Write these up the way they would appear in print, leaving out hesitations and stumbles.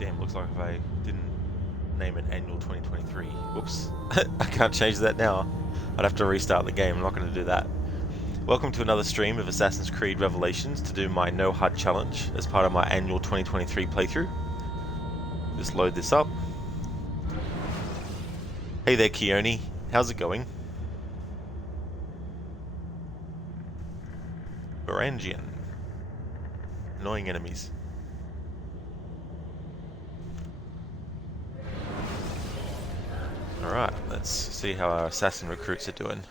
Damn, looks like if I didn't name it Annual 2023. Whoops. I can't change that now. I'd have to restart the game. I'm not going to do that. Welcome to another stream of Assassin's Creed Revelations to do my No HUD challenge as part of my Annual 2023 playthrough. Just load this up. Hey there, Keone. How's it going? Varangian. Annoying enemies. Alright, let's see how our assassin recruits are doing.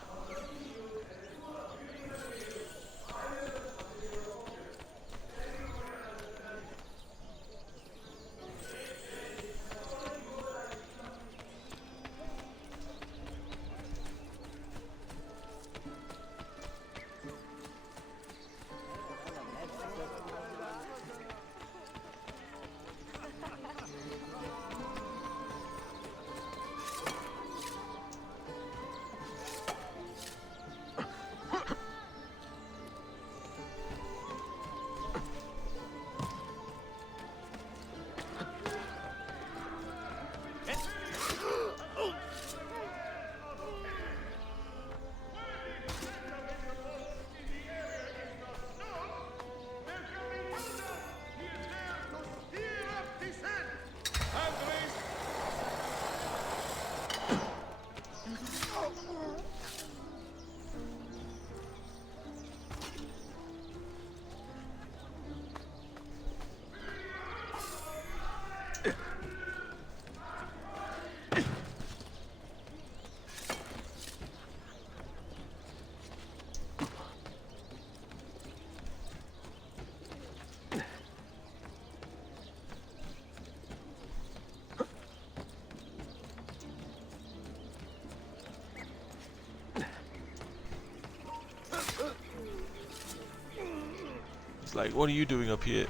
It's like, what are you doing up here?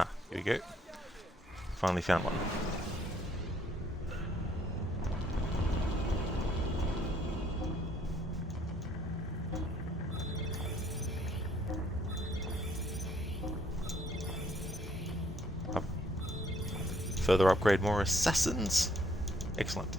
Ah, here we go. Finally found one. Further upgrade more assassins. Excellent.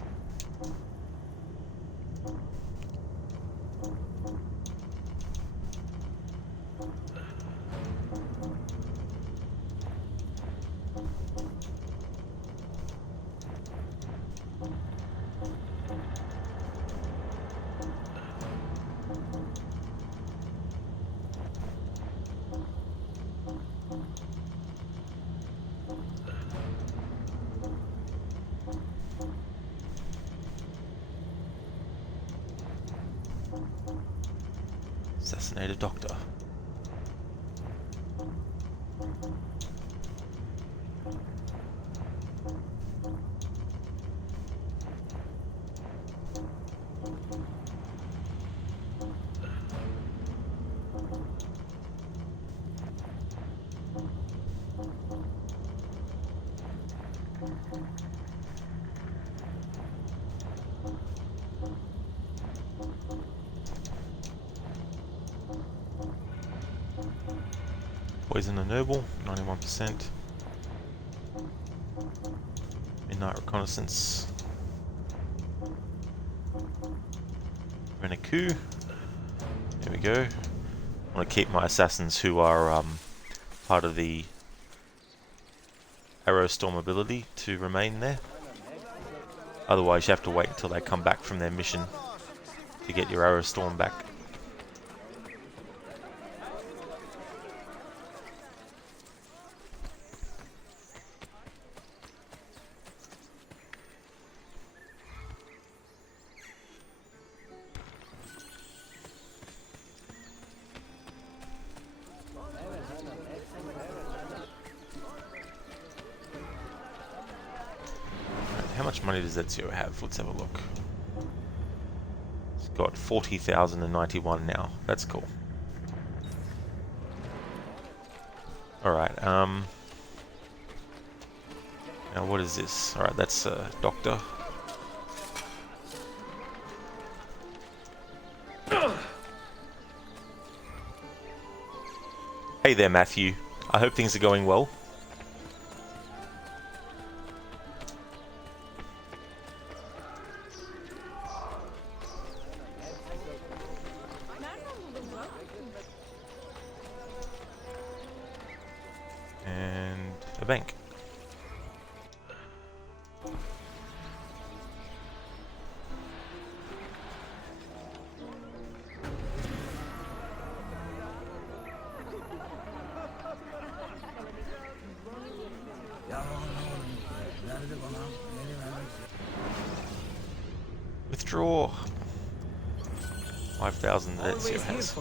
Assassinated doctor. Poison the Noble, 91%. Midnight Reconnaissance. Renaku. There we go. I want to keep my assassins who are part of the Arrow Storm ability to remain there. Otherwise you have to wait until they come back from their mission to get your arrow storm back. How much money does Ezio have? Let's have a look. He's got 40,091 now. That's cool. Alright, now what is this? Alright, that's Doctor. Hey there, Matthew. I hope things are going well. And a bank. Withdraw 5,000 that Ezio has.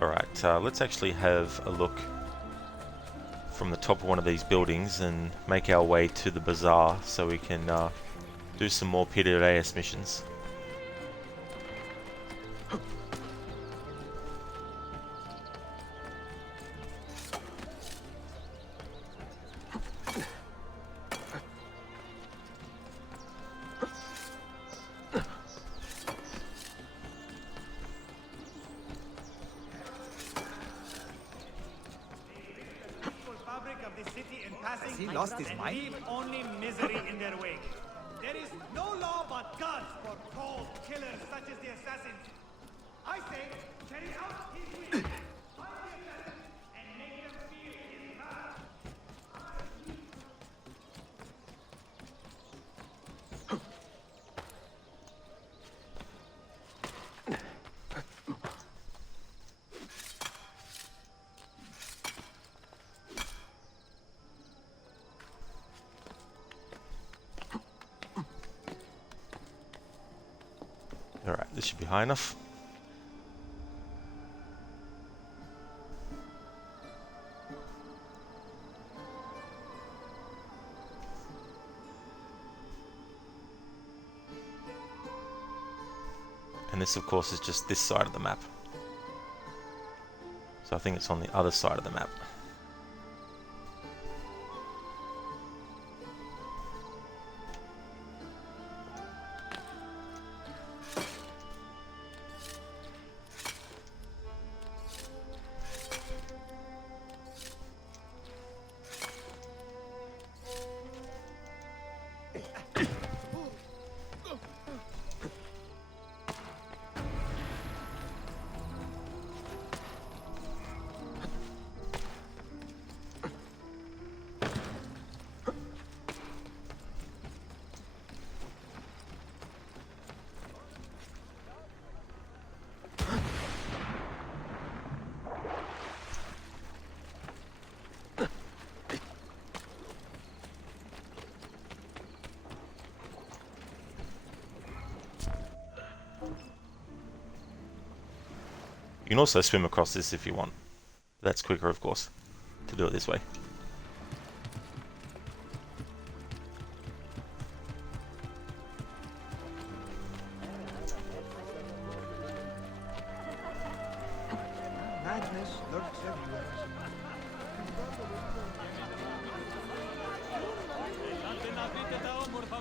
Alright, let's actually have a look from the top of one of these buildings and make our way to the bazaar so we can do some more Piraeus missions. Has he lost his mind? Leave only misery in their wake. There is no law but guns for cold killers such as the assassins. I say, carry out his will. Find the assassins and make them feel his wrath. Alright, this should be high enough. And this, of course, is just this side of the map. So I think it's on the other side of the map. You can also swim across this if you want. That's quicker, of course, to do it this way. Madness lurks everywhere. Now,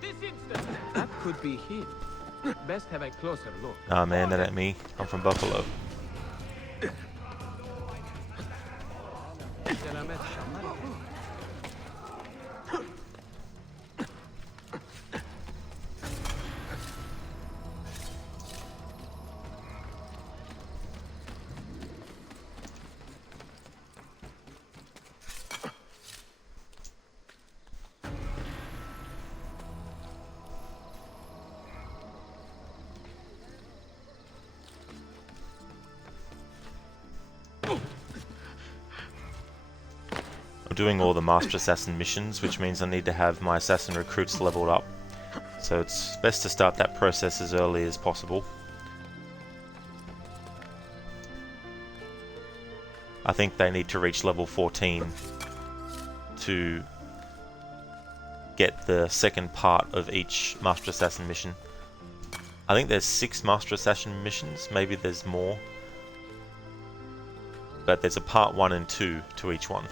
this instant. That could be him. Best have a closer look. Ah man, that ain't me. I'm from Buffalo. Selamet Shamal. I'm doing all the Master Assassin missions, which means I need to have my Assassin recruits leveled up. So it's best to start that process as early as possible. I think they need to reach level 14 to get the second part of each Master Assassin mission. I think there's 6 Master Assassin missions, maybe there's more. But there's a part 1 and 2 to each one.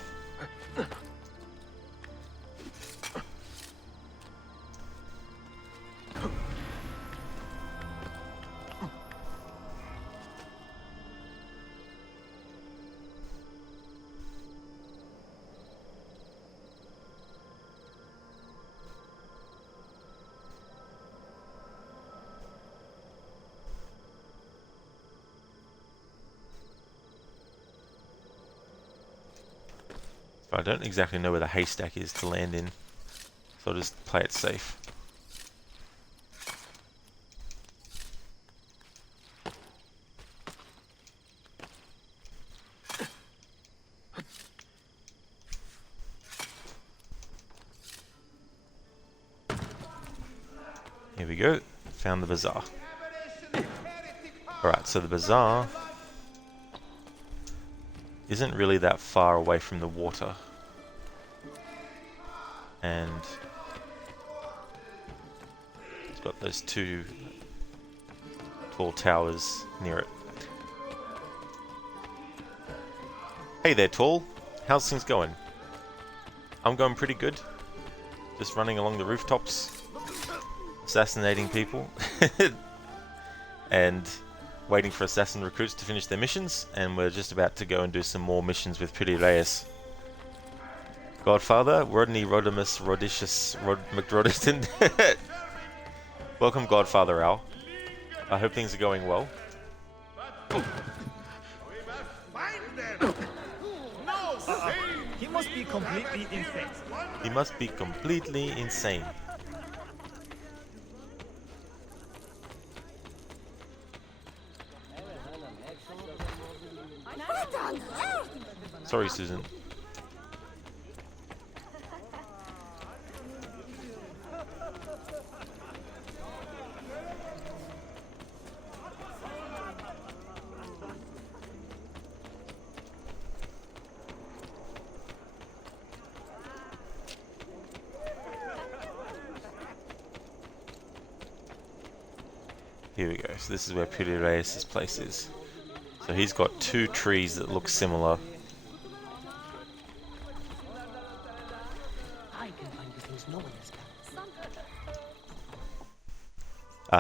But I don't exactly know where the haystack is to land in, so I'll just play it safe. Here we go, found the bazaar. Alright, so the bazaar isn't really that far away from the water. And it's got those 2 tall towers near it. Hey there, Tall. How's things going? I'm going pretty good. Just running along the rooftops, assassinating people, and waiting for assassin recruits to finish their missions, and we're just about to go and do some more missions with Piri Reyes. Godfather, Rodney Rodimus Rodicius McRodiston. Welcome, Godfather Al. I hope things are going well. He must be completely insane. He must be completely insane. Sorry, Susan. Here we go. So this is where Piri Reyes' place is. So he's got 2 trees that look similar.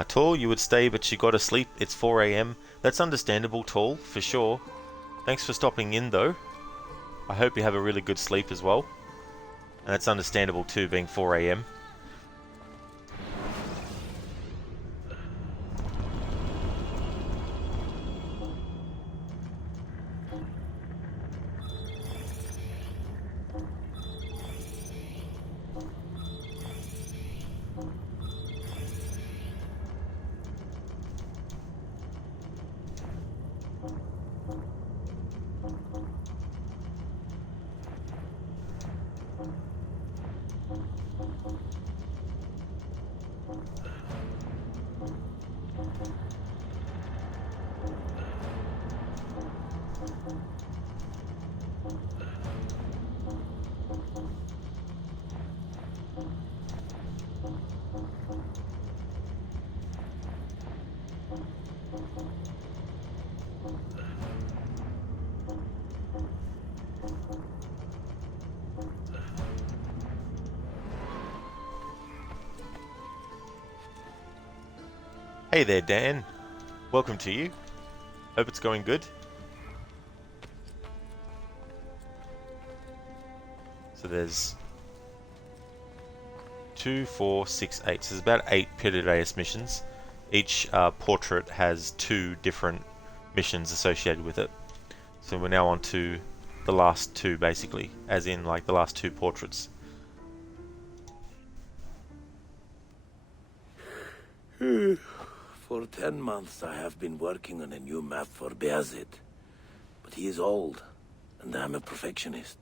Tall, you would stay, but you gotta sleep. It's 4 AM. That's understandable, Tall, for sure. Thanks for stopping in, though. I hope you have a really good sleep as well. And that's understandable too, being 4 AM. Hey there, Dan. Welcome to you. Hope it's going good. So there's 2, 4, 6, 8. So there's about 8 Piraeus missions. Each portrait has 2 different missions associated with it. So we're now on to the last 2, basically, as in like the last 2 portraits. For 10 months I have been working on a new map for Bayezid. But he is old, and I'm a perfectionist.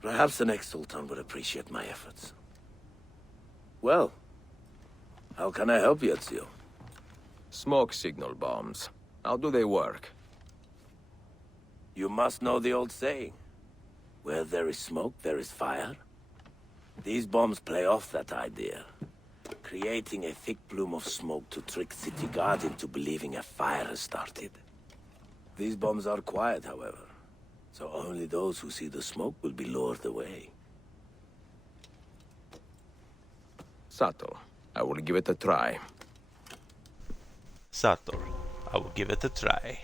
Perhaps the next Sultan would appreciate my efforts. Well, how can I help you, Ezio? Smoke signal bombs. How do they work? You must know the old saying. Where there is smoke, there is fire. These bombs play off that idea, creating a thick plume of smoke to trick city guards into believing a fire has started. These bombs are quiet, however, so only those who see the smoke will be lured away. Subtle. I will give it a try. Sator, I will give it a try.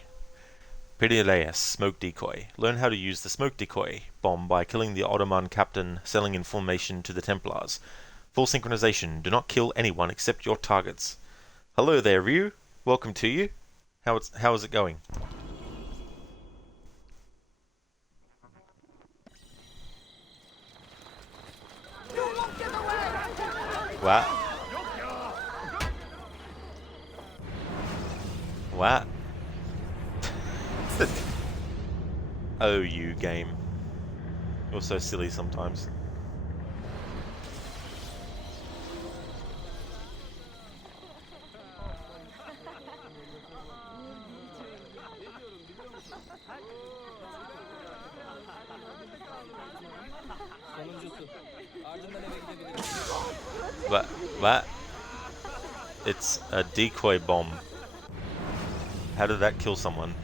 Piraeus, smoke decoy. Learn how to use the smoke decoy bomb by killing the Ottoman captain selling information to the Templars. Full synchronization. Do not kill anyone except your targets. Hello there, Ryu. Welcome to you. How is it going? What? What? Oh, you game. You're so silly sometimes. What? It's a decoy bomb. How did that kill someone?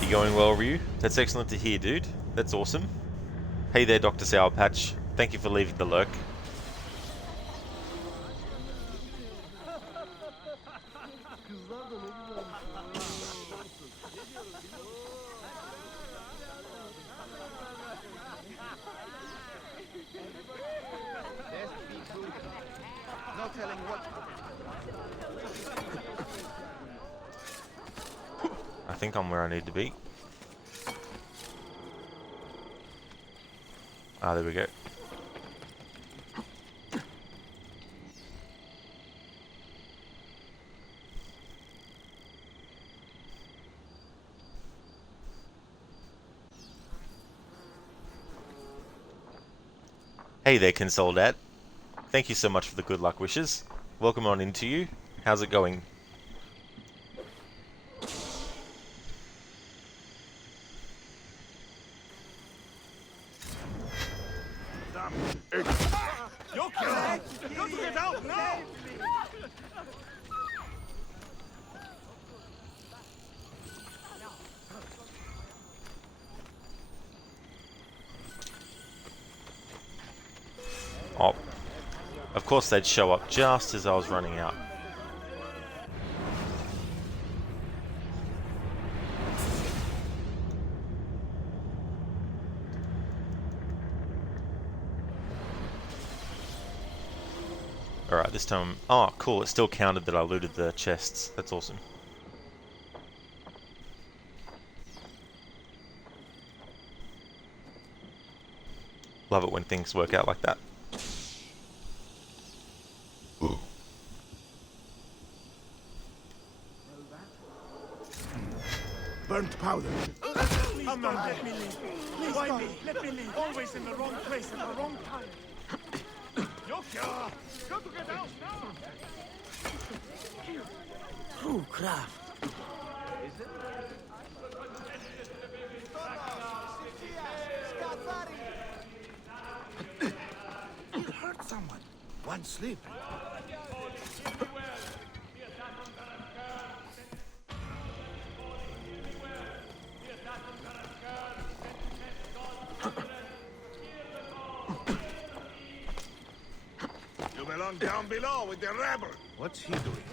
You going well, Ryu? That's excellent to hear, dude. That's awesome. Hey there, Dr. Sour Patch. Thank you for leaving the lurk. No telling what. I think I'm where I need to be. Ah, there we go. Hey there, Consoldat. Thank you so much for the good luck wishes. Welcome on into you. How's it going? Yokio! Don't get out now! Oh, of course they'd show up just as I was running out. Alright, this time... Oh, cool, it still counted that I looted the chests. That's awesome. Love it when things work out like that. Burnt powder. Come on, let me leave. Please, why me? Let me leave. Always in the wrong place at the wrong time. Yokio! Got to get out now! True craft. You hurt someone. One slip. on down below with the rebel. What's he doing?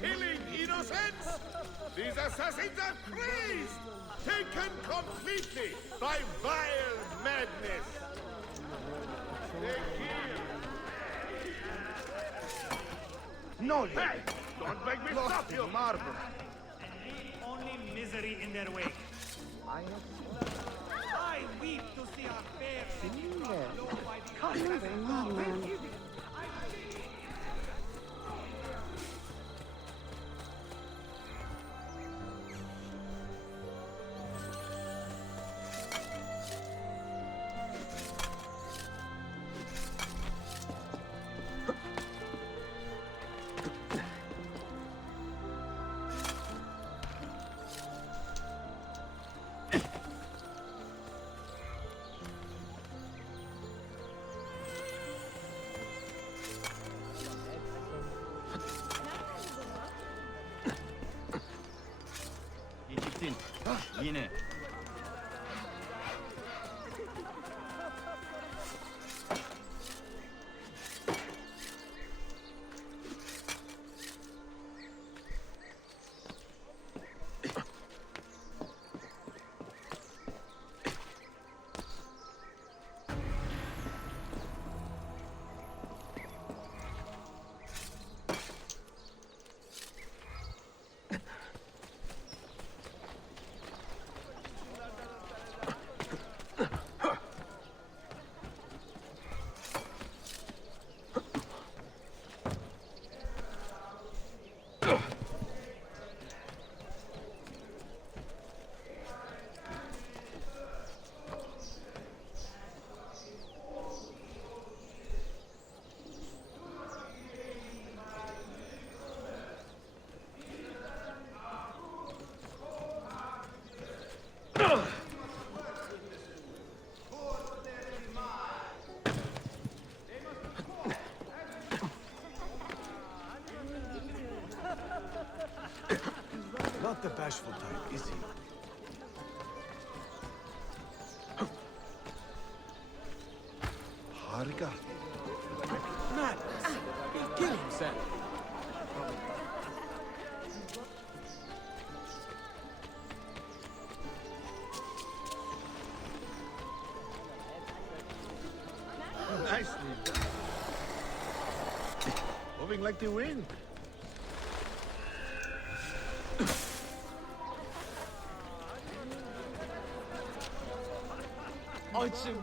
Killing innocents! These assassins are crazed! Taken completely by vile madness! They kill! No, Hey! Don't make me stop you! Marble. And leave only misery in their wake. I weep to see our fair city brought low by the assassin. Geciktin. Yine. Not the bashful type, is he? Harika. Madness. He'll kill himself. Nicely done. Moving like the wind. Açım.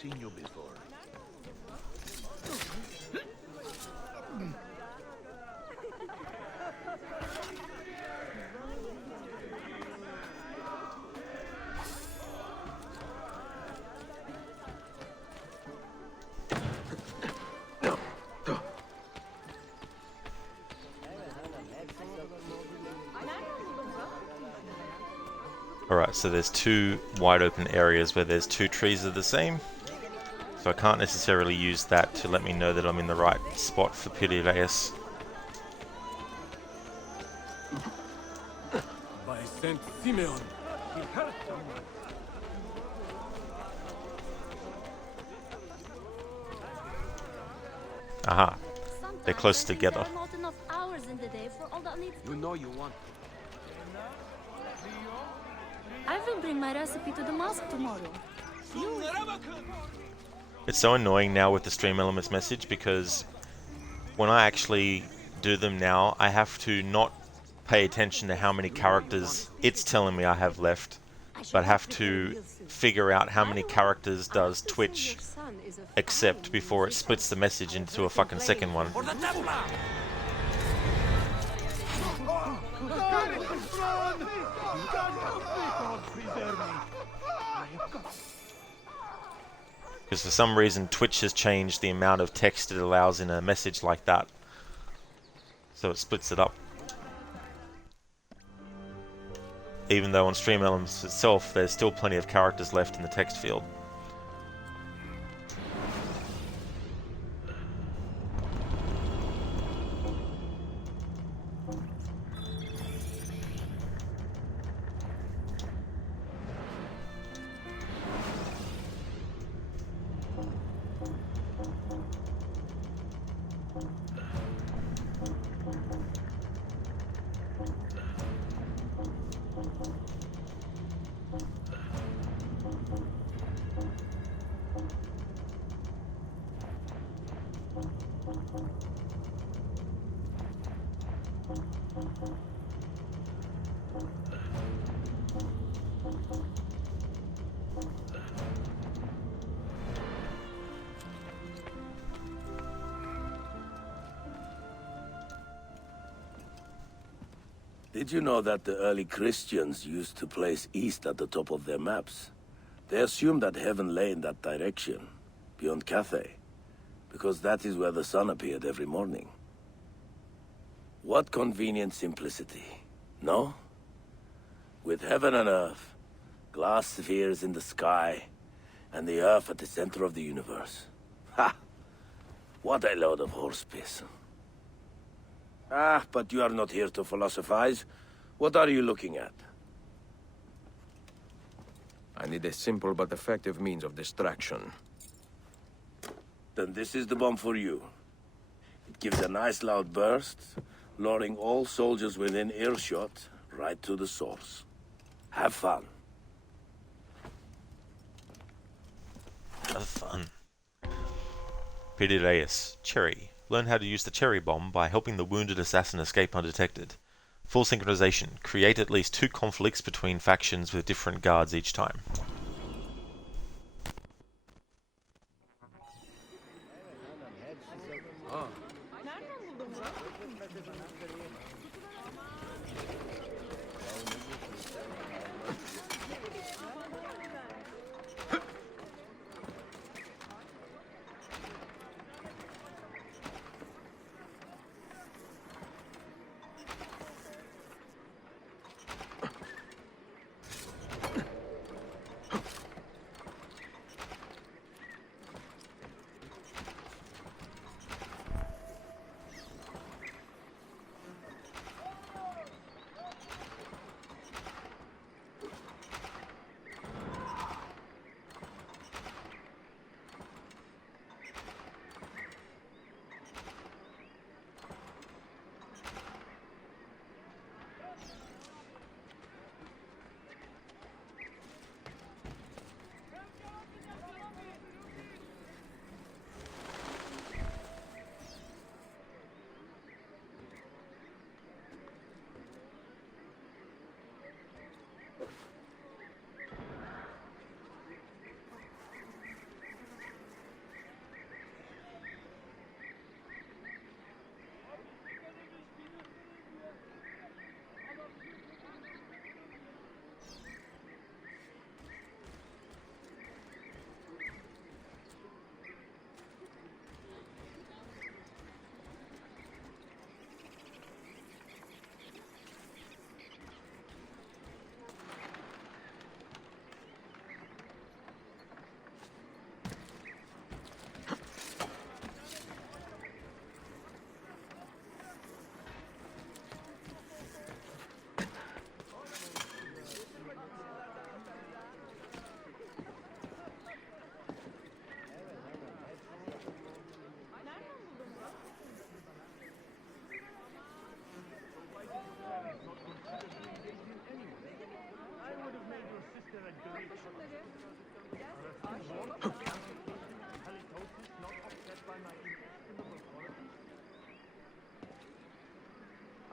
seen you before. Alright, so there's two wide open areas where there's two trees that are the same. So I can't necessarily use that to let me know that I'm in the right spot for Piraeus. By Saint Simeon, he hurt someone. Aha, they're close together. There are not enough hours in the day for all that needs. You know you want. I will bring my recipe to the mosque tomorrow. It's so annoying now with the stream elements message because when I actually do them now, I have to not pay attention to how many characters it's telling me I have left, but have to figure out how many characters does Twitch accept before it splits the message into a fucking second one. Because for some reason Twitch has changed the amount of text it allows in a message like that. So it splits it up. Even though on Stream Elements itself there's still plenty of characters left in the text field. Did you know that the early Christians used to place east at the top of their maps? They assumed that heaven lay in that direction, beyond Cathay, because that is where the sun appeared every morning. What convenient simplicity, no? With heaven and earth, glass spheres in the sky, and the earth at the center of the universe. Ha! What a load of horse piss. Ah, but you are not here to philosophize. What are you looking at? I need a simple but effective means of distraction. Then this is the bomb for you. It gives a nice loud burst, luring all soldiers within earshot right to the source. Have fun. Have fun. Piraeus, Cherry. Learn how to use the cherry bomb by helping the wounded assassin escape undetected. Full synchronization. Create at least 2 conflicts between factions with different guards each time.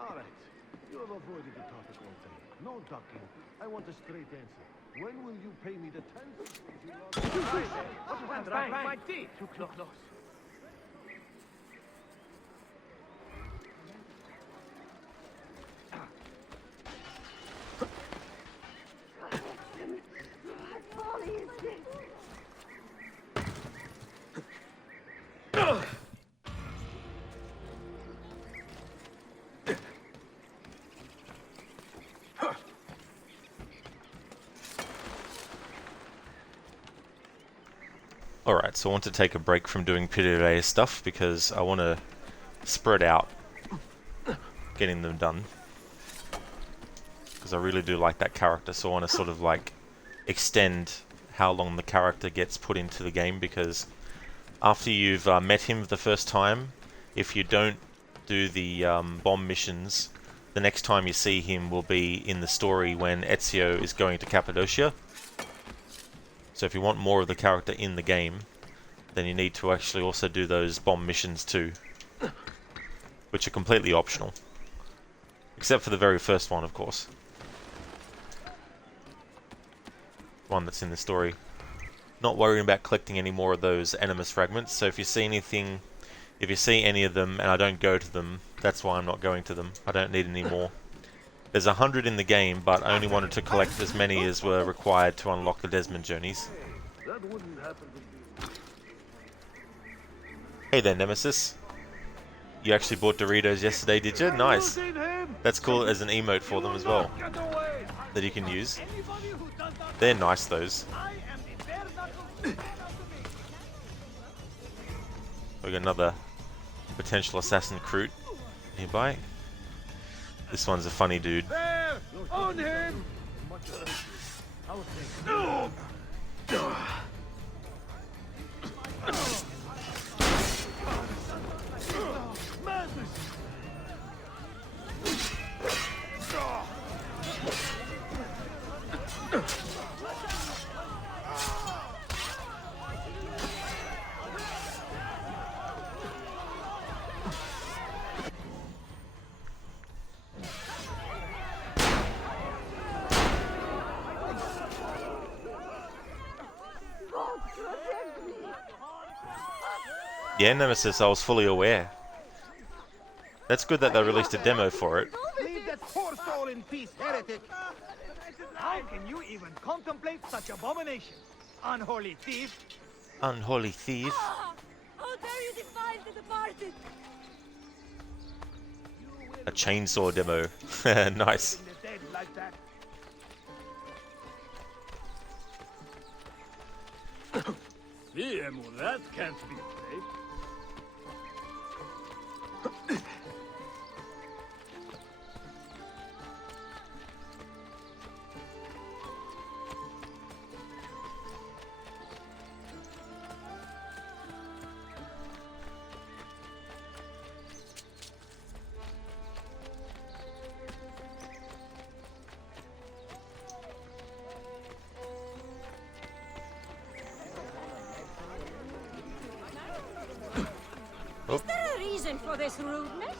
All right. You have avoided the topic all day. No ducking. I want a straight answer. When will you pay me the 10? My teeth! Too close. Alright, so I want to take a break from doing PDA stuff because I want to spread out getting them done. Because I really do like that character, so I want to sort of like extend how long the character gets put into the game, because after you've met him the first time, if you don't do the bomb missions, the next time you see him will be in the story when Ezio is going to Cappadocia. So if you want more of the character in the game, then you need to actually also do those bomb missions too, which are completely optional. Except for the very first one, of course. One that's in the story. Not worrying about collecting any more of those animus fragments, so if you see anything, if you see any of them and I don't go to them, that's why I'm not going to them. I don't need any more. There's 100 in the game, but I only wanted to collect as many as were required to unlock the Desmond journeys. That wouldn't happen to me. Hey there, Nemesis. You actually bought Doritos yesterday, did you? Nice. That's cool as an emote for them as well, that you can use. They're nice, those. We got another potential assassin recruit nearby. This one's a funny dude. On him! Yeah, Nemesis, I was fully aware. That's good that they released a demo for it. Leave that poor soul in peace, heretic! How can you even contemplate such abomination? Unholy thief! Unholy thief. How dare you defile the departed? A chainsaw demo. Nice. The dead like that. That can't be safe. Is there a reason for this rudeness?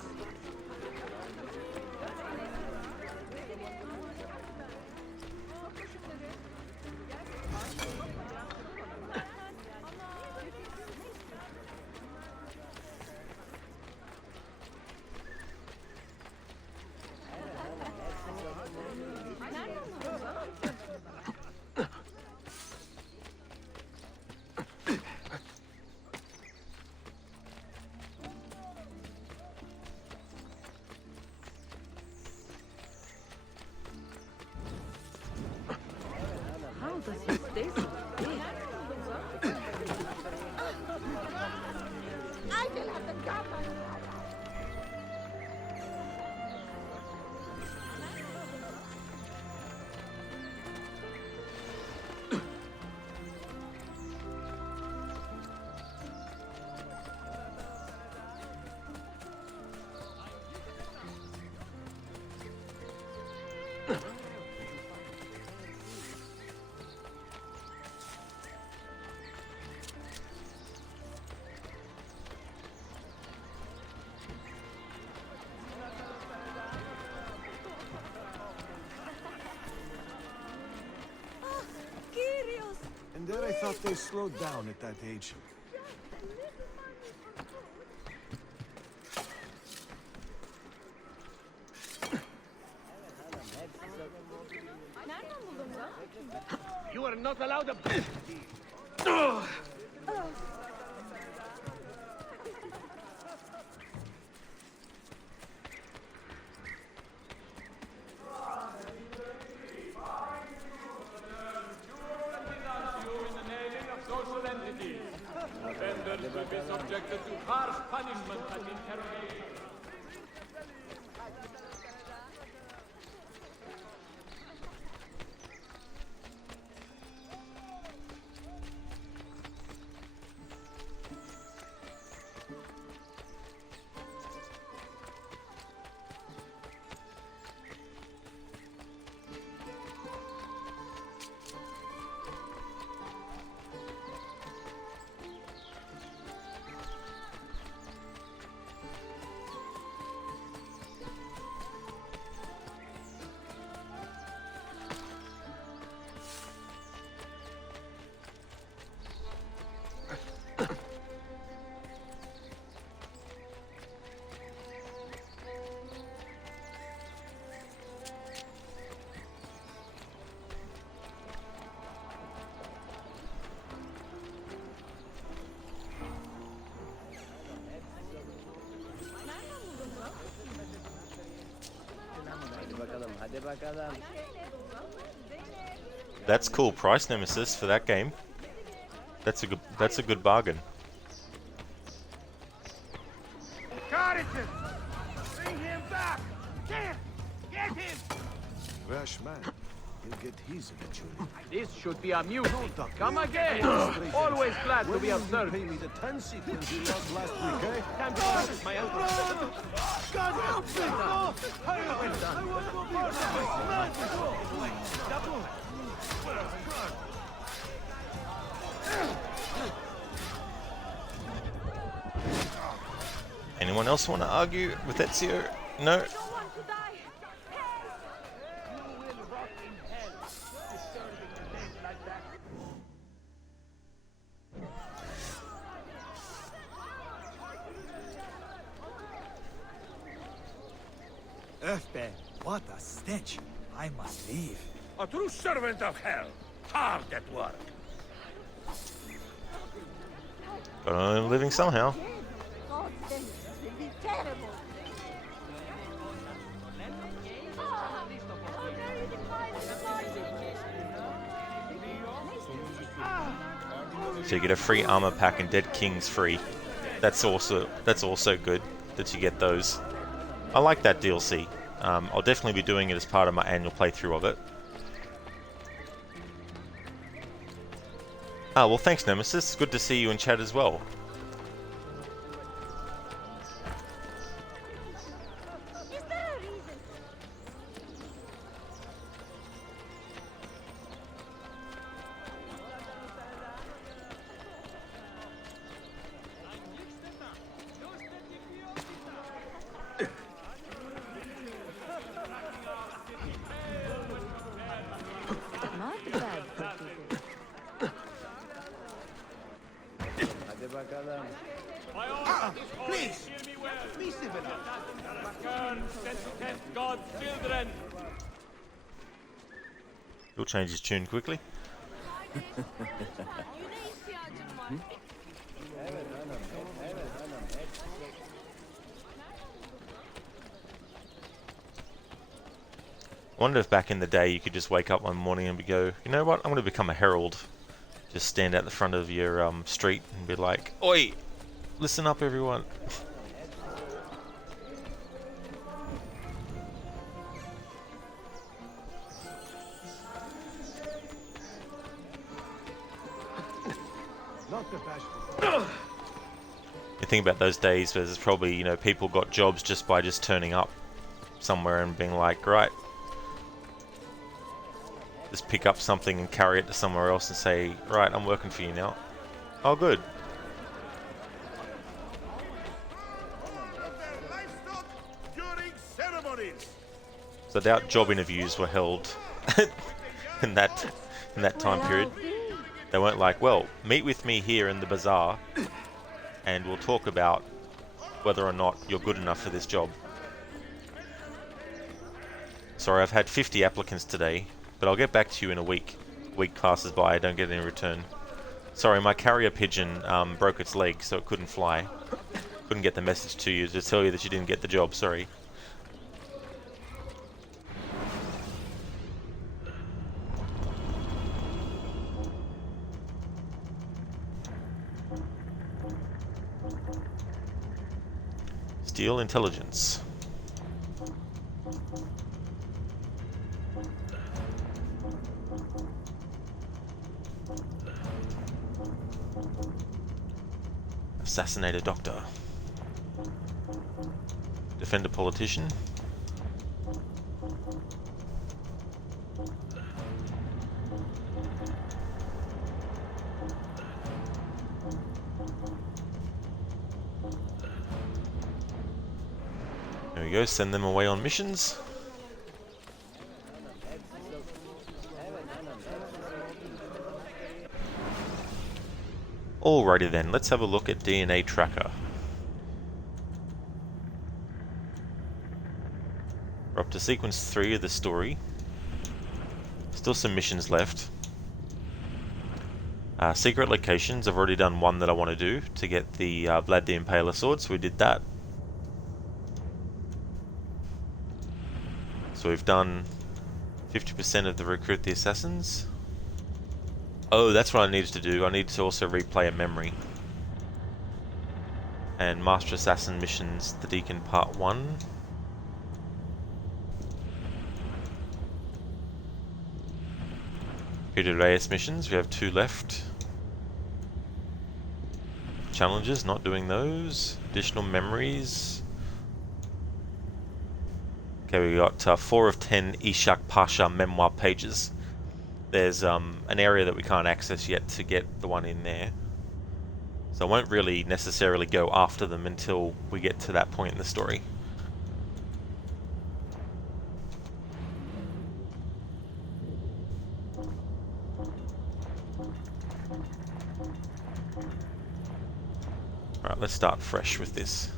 How does he stay so big? I will have the gun. I thought they slowed down at that age. You are not allowed to... Offenders will be subjected to harsh punishment and interrogation. That's cool price, Nemesis, for that game. That's a good bargain. Carrington! Bring him back! Get him! Rash man. He'll get his eventually. This should be amusing. Come again. Always glad to be of service. Pay me the 10 sequins you lost last week, eh? Time to practice my elbow. God help me! No! Hurry up! I want to go Anyone else want to argue with Ezio? No? Earthbed, what a stench. I must leave. A true servant of hell. Hard at work. But I'm living somehow. Oh, this will be terrible. So you get a free armor pack and Dead Kings free. That's also good that you get those. I like that DLC. I'll definitely be doing it as part of my annual playthrough of it. Ah, well thanks Nemesis, good to see you in chat as well. Is there a reason? Not bad for people. Please! Be civil. Sent to test God's children. He'll change his tune quickly. I wonder if back in the day you could just wake up one morning and go, you know what, I'm going to become a herald. Just stand out the front of your street and be like, oi, listen up everyone. Not the bashful. You think about those days where there's probably, you know, people got jobs just by just turning up somewhere and being like, right, just pick up something and carry it to somewhere else and say, right, I'm working for you now. Oh, good. During ceremonies. So I doubt job interviews were held in that time period. They weren't like, well, meet with me here in the bazaar and we'll talk about whether or not you're good enough for this job. Sorry, I've had 50 applicants today, but I'll get back to you in a week. A week passes by, I don't get any return. Sorry, my carrier pigeon broke its leg, so it couldn't fly. Couldn't get the message to you to tell you that you didn't get the job, sorry. Steal intelligence. Assassinate a doctor. Defend a politician. There we go, send them away on missions. Alrighty then, let's have a look at DNA Tracker. We're up to sequence 3 of the story. Still some missions left. Secret locations, I've already done one that I want to do to get the Vlad the Impaler sword, so we did that. So we've done 50% of the Recruit the Assassins. Oh, that's what I needed to do. I need to also replay a memory. And Master Assassin missions, the Deacon Part 1. Peter Reyes missions, we have 2 left. Challenges, not doing those. Additional memories. Okay, we got 4 of 10 Ishak Pasha memoir pages. There's an area that we can't access yet to get the one in there. So I won't really necessarily go after them until we get to that point in the story. Alright, let's start fresh with this.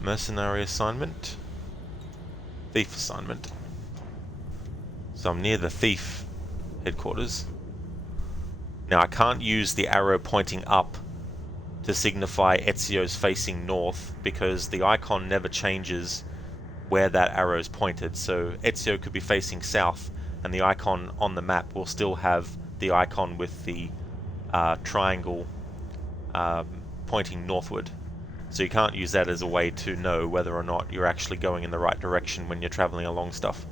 Mercenary assignment. Thief assignment. So I'm near the thief headquarters. Now I can't use the arrow pointing up to signify Ezio's facing north because the icon never changes where that arrow is pointed. So Ezio could be facing south and the icon on the map will still have the icon with the triangle pointing northward. So you can't use that as a way to know whether or not you're actually going in the right direction when you're traveling along stuff.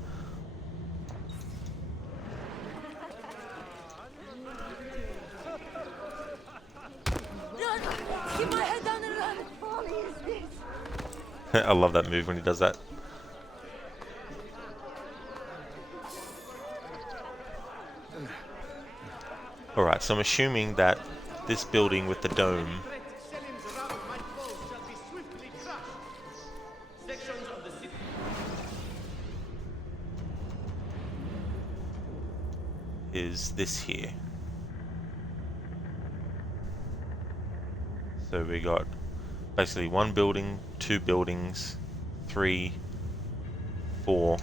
Run! Keep my head down and run! I love that move when he does that. Alright, so I'm assuming that this building with the dome is this here. So we got basically 1 building, 2 buildings, 3, 4.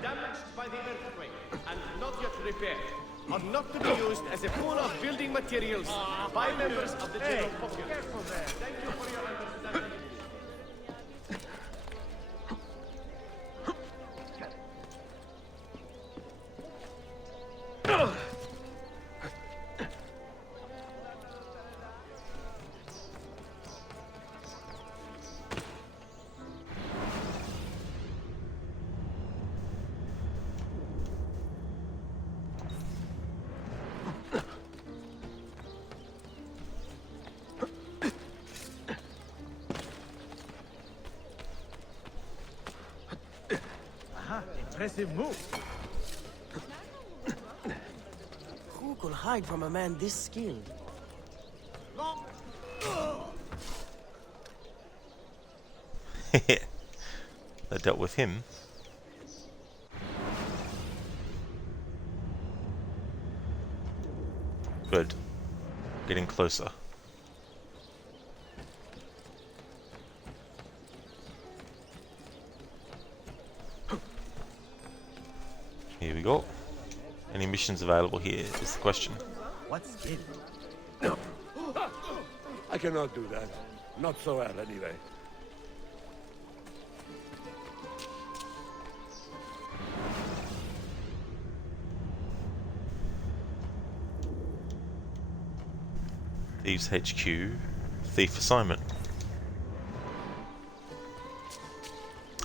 Damaged by the earthquake and not yet repaired, are not to be used as a pool of building materials by members of the general populace. Thank you for your understanding. Impressive move. Who could hide from a man this skilled? They dealt with him. Good. Getting closer. Here we go. Any missions available here is the question. What's it? No. I cannot do that. Not so well, anyway. Thieves HQ, Thief assignment.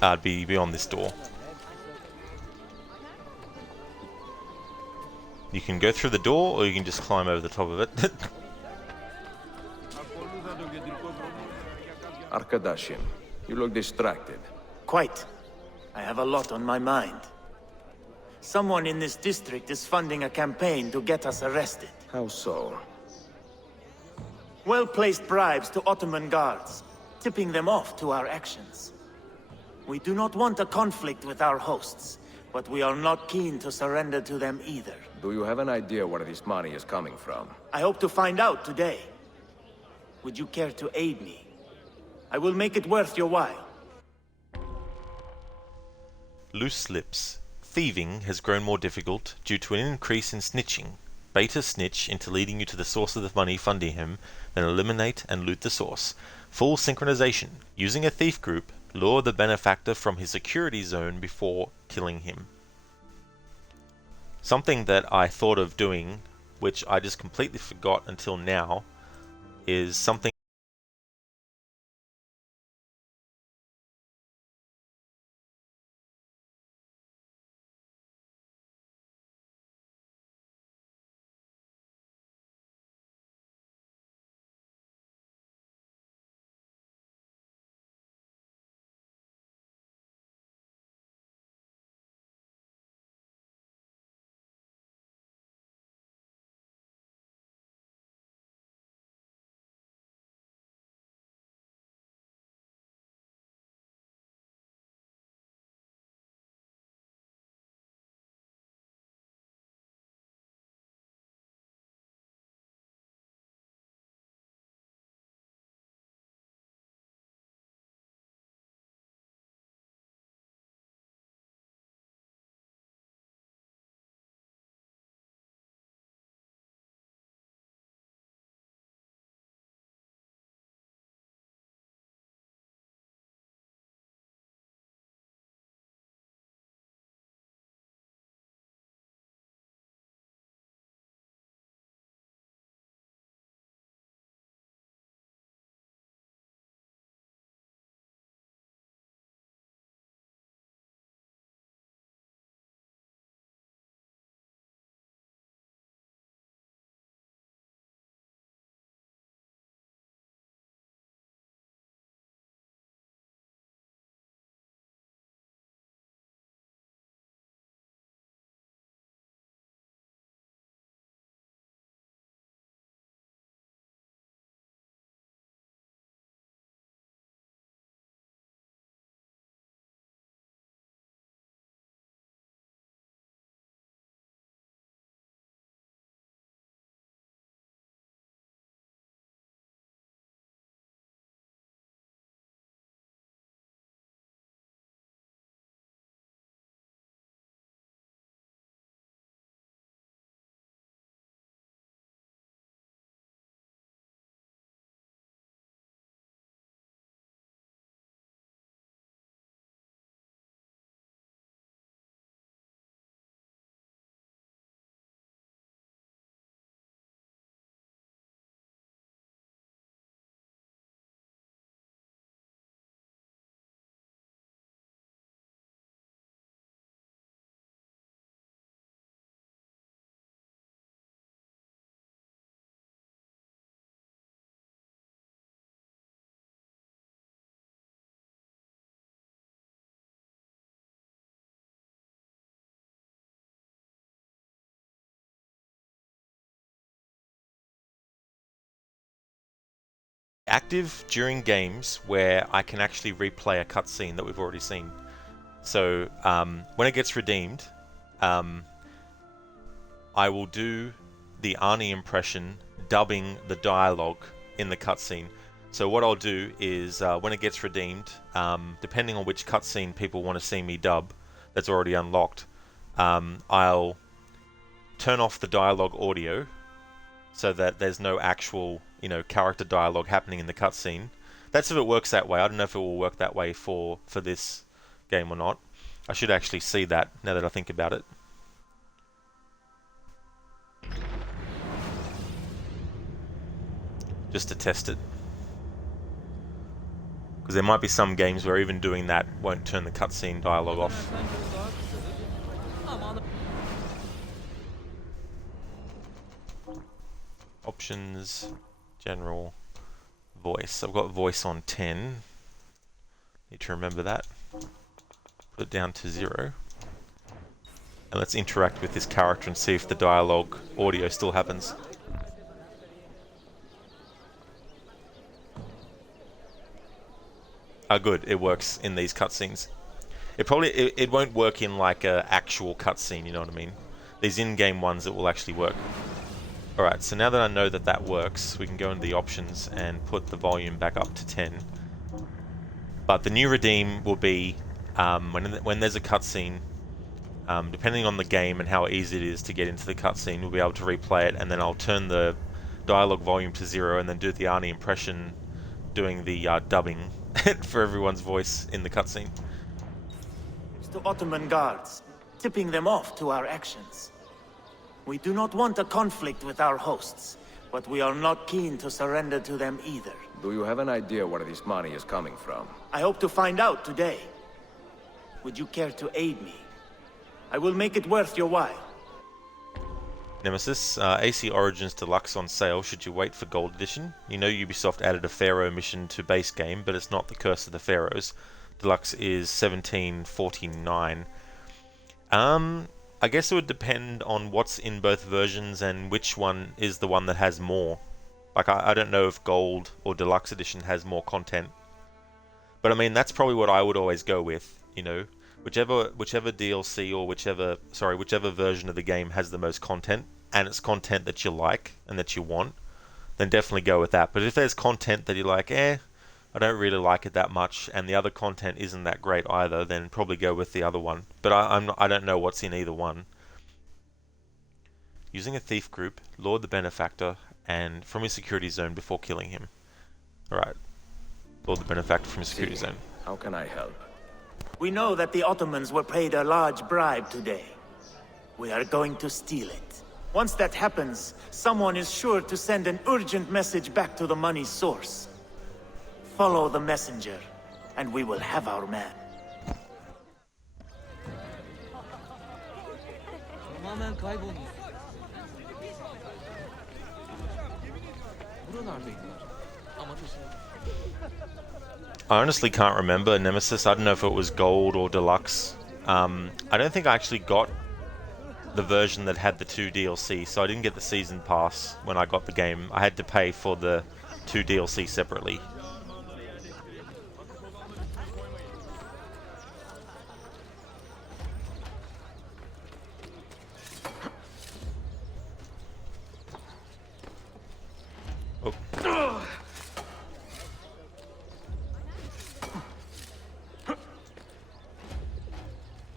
I'd be beyond this door. You can go through the door, or you can just climb over the top of it. Arkadashian, you look distracted. Quite. I have a lot on my mind. Someone in this district is funding a campaign to get us arrested. How so? Well-placed bribes to Ottoman guards, tipping them off to our actions. We do not want a conflict with our hosts, but we are not keen to surrender to them either. Do you have an idea where this money is coming from? I hope to find out today. Would you care to aid me? I will make it worth your while. Loose lips. Thieving has grown more difficult due to an increase in snitching. Bait a snitch into leading you to the source of the money funding him, then eliminate and loot the source. Full synchronization. Using a thief group, lure the benefactor from his security zone before killing him. Something that I thought of doing, which I just completely forgot until now, is something active during games where I can actually replay a cutscene that we've already seen. So when it gets redeemed, I will do the Arnie impression dubbing the dialogue in the cutscene. So what I'll do is when it gets redeemed, depending on which cutscene people want to see me dub that's already unlocked, I'll turn off the dialogue audio so that there's no actual, character dialogue happening in the cutscene. That's if it works that way. I don't know if it will work that way for this game or not. I should actually see that now that I think about it. Just to test it. Because there might be some games where even doing that won't turn the cutscene dialogue off. Options, general, voice. I've got voice on 10. Need to remember that. Put it down to 0. And let's interact with this character and see if the dialogue audio still happens. Good, it works in these cutscenes. It won't work in like a actual cutscene, you know what I mean? These in-game ones, it will actually work. Alright, so now that I know that that works, we can go into the options and put the volume back up to 10. But the new redeem will be when there's a cutscene, depending on the game and how easy it is to get into the cutscene, we'll be able to replay it, and then I'll turn the dialogue volume to 0 and then do the Arnie impression doing the dubbing for everyone's voice in the cutscene. It's the Ottoman guards, tipping them off to our actions. We do not want a conflict with our hosts, but we are not keen to surrender to them either. Do you have an idea where this money is coming from? I hope to find out today. Would you care to aid me? I will make it worth your while. Nemesis, AC Origins Deluxe on sale should you wait for Gold Edition. You know Ubisoft added a Pharaoh mission to base game, but it's not the Curse of the Pharaohs. Deluxe is $17.49. I guess it would depend on what's in both versions and which one is the one that has more. Like, I don't know if Gold or Deluxe Edition has more content. But I mean, that's probably what I would always go with, Whichever DLC or whichever version of the game has the most content, and it's content that you like and that you want, then definitely go with that. But if there's content that you're like, I don't really like it that much, and the other content isn't that great either, then probably go with the other one. But I don't know what's in either one. Using a thief group, lure the benefactor and from his security zone before killing him. Alright. Lure the benefactor from his security zone. How can I help? We know that the Ottomans were paid a large bribe today. We are going to steal it. Once that happens, someone is sure to send an urgent message back to the money source. Follow the messenger, and we will have our man. I honestly can't remember Nemesis. I don't know if it was Gold or Deluxe. I don't think I actually got the version that had the 2 DLC, so I didn't get the Season Pass when I got the game. I had to pay for the 2 DLC separately. Oh.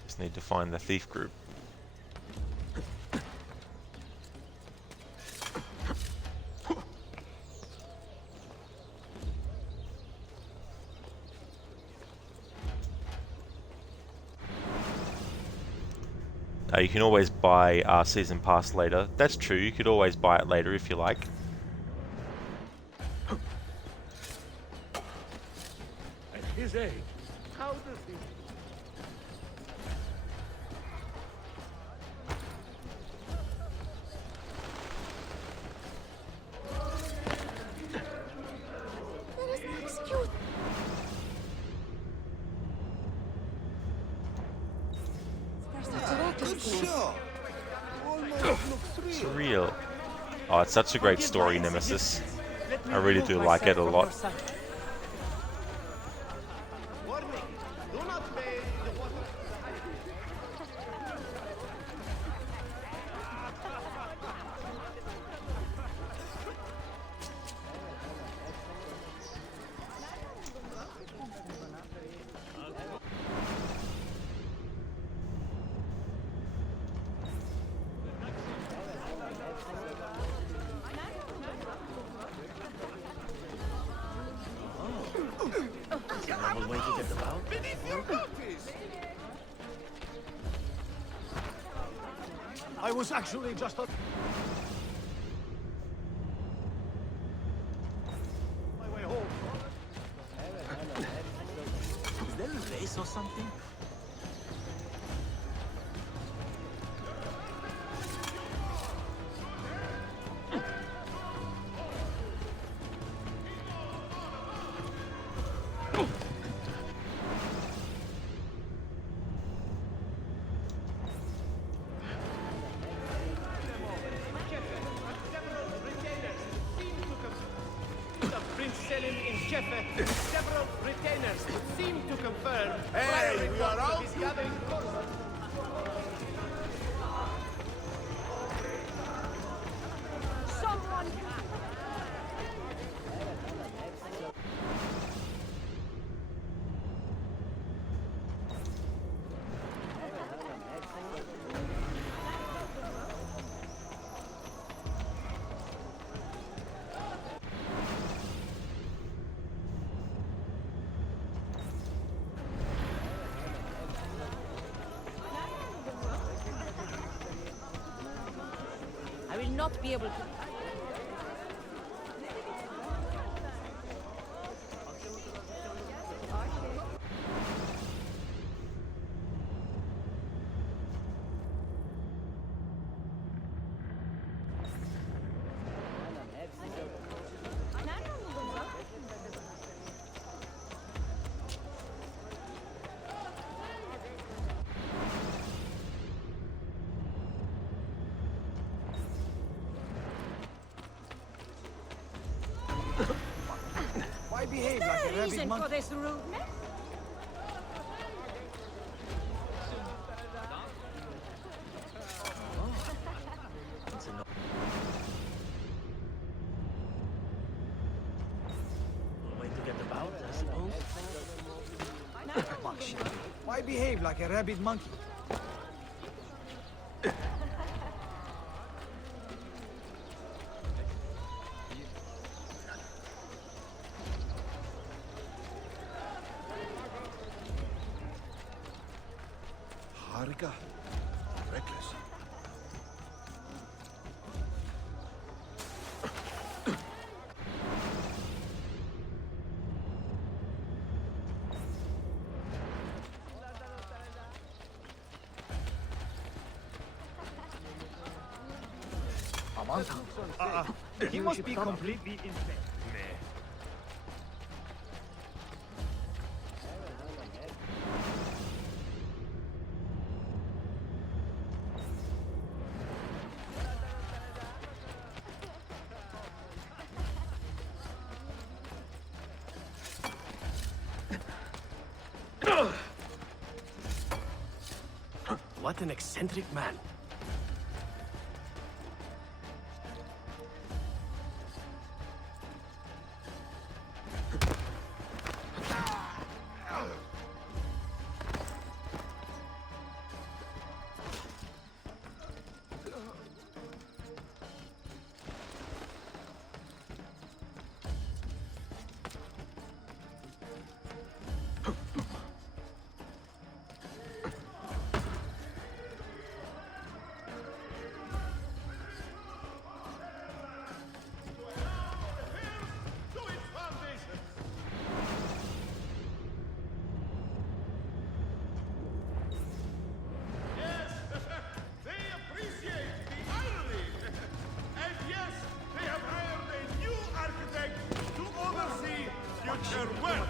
Just need to find the thief group. You can always buy Season Pass later. That's true, you could always buy it later if you like. At his age, how does he... Surreal. Oh, it's such a great story, Nemesis. I really do like it a lot. Beneath your notice! I was actually just on my way home. Is there a race or something? Several retainers seem to confirm Hey, we are out. his gathering forces. Someone! I will not be able to. Why behave Is like there a a rabid reason monkey? for this rudeness? Way to get about, I suppose. Why behave like a rabid monkey? Harika. Reckless. He must be completely insane. What an eccentric man.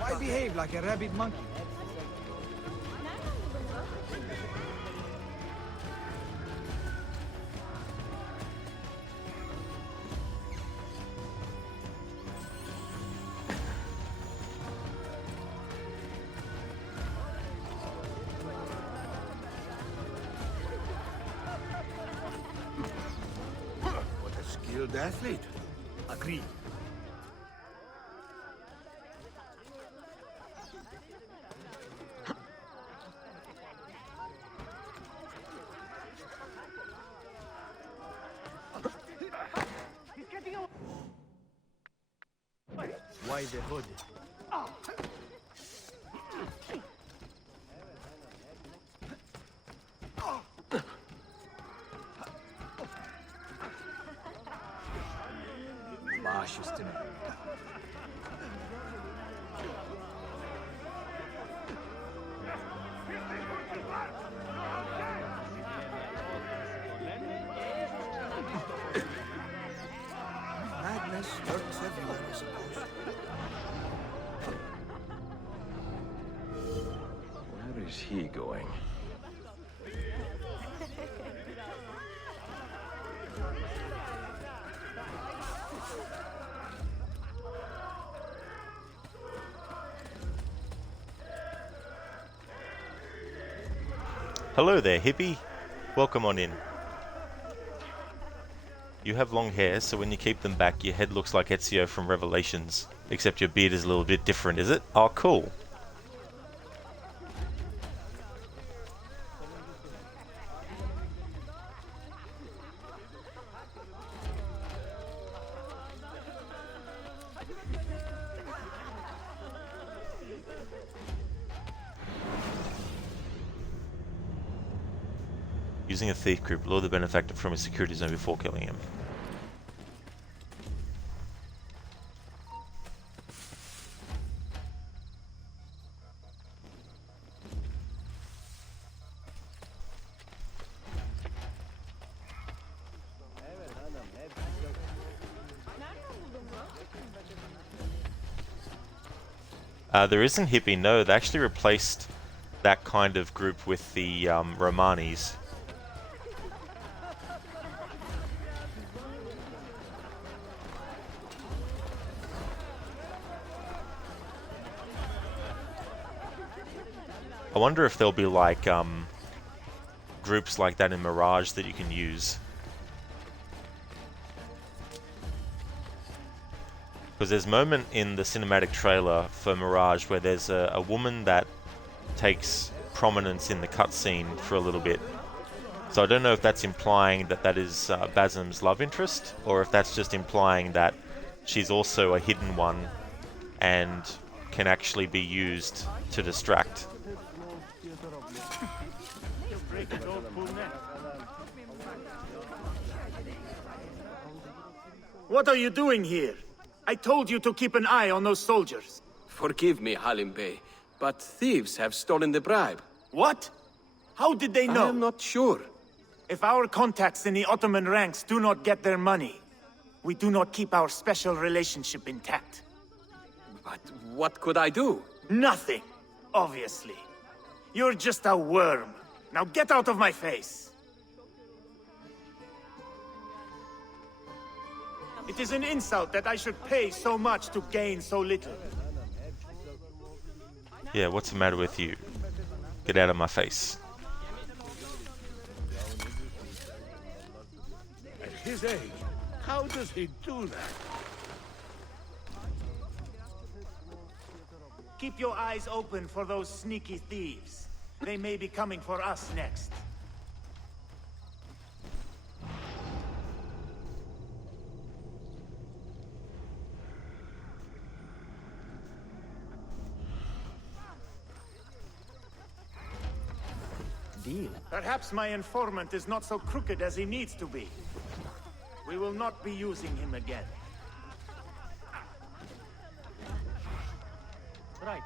Why behave like a rabid monkey? What a skilled athlete. Agreed. Why the hood? fascist in America. Madness lurks everywhere, I suppose. Where is he going? Hello there, hippie. Welcome on in. You have long hair, so when you keep them back, your head looks like Ezio from Revelations. Except your beard is a little bit different, is it? Oh, cool. Using a thief group, lure the benefactor from his security zone before killing him. There isn't hippie, no, they actually replaced that kind of group with the Romanis. I wonder if there'll be like groups like that in Mirage that you can use. Because there's a moment in the cinematic trailer for Mirage where there's a woman that takes prominence in the cutscene for a little bit. So I don't know if that's implying that that is Basim's love interest, or if that's just implying that she's also a hidden one and can actually be used to distract. What are you doing here? I told you to keep an eye on those soldiers. Forgive me, Halim Bey, but thieves have stolen the bribe. What? How did they know? I am not sure. If our contacts in the Ottoman ranks do not get their money, we do not keep our special relationship intact. But what could I do? Nothing, obviously. You're just a worm. Now get out of my face! It is an insult that I should pay so much to gain so little. Yeah, what's the matter with you? Get out of my face. At his age, how does he do that? Keep your eyes open for those sneaky thieves. They may be coming for us next. Deal. Perhaps my informant is not so crooked as he needs to be. We will not be using him again. Right.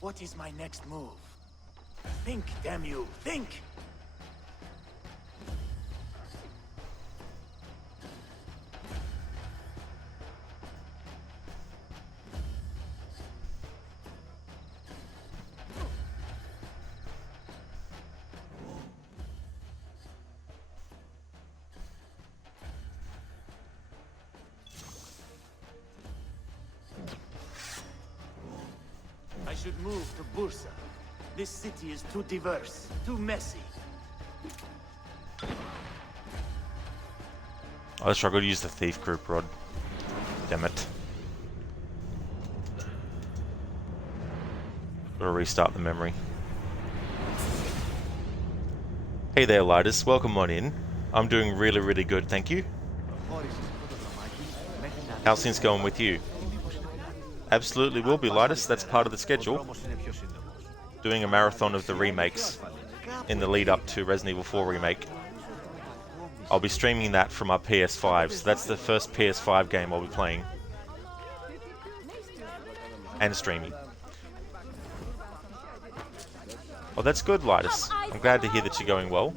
What is my next move? Think, damn you, think! I should move to Bursa. This city is too diverse, too messy. I struggle to use the thief group rod. Damn it. Gotta restart the memory. Hey there, Lidus. Welcome on in. I'm doing really, really good, thank you. How's things going with you? Absolutely will be, Lightus. That's part of the schedule. Doing a marathon of the remakes in the lead up to Resident Evil 4 Remake. I'll be streaming that from our PS5, so that's the first PS5 game I'll be playing. And streaming. Well, that's good, Lightus. I'm glad to hear that you're going well.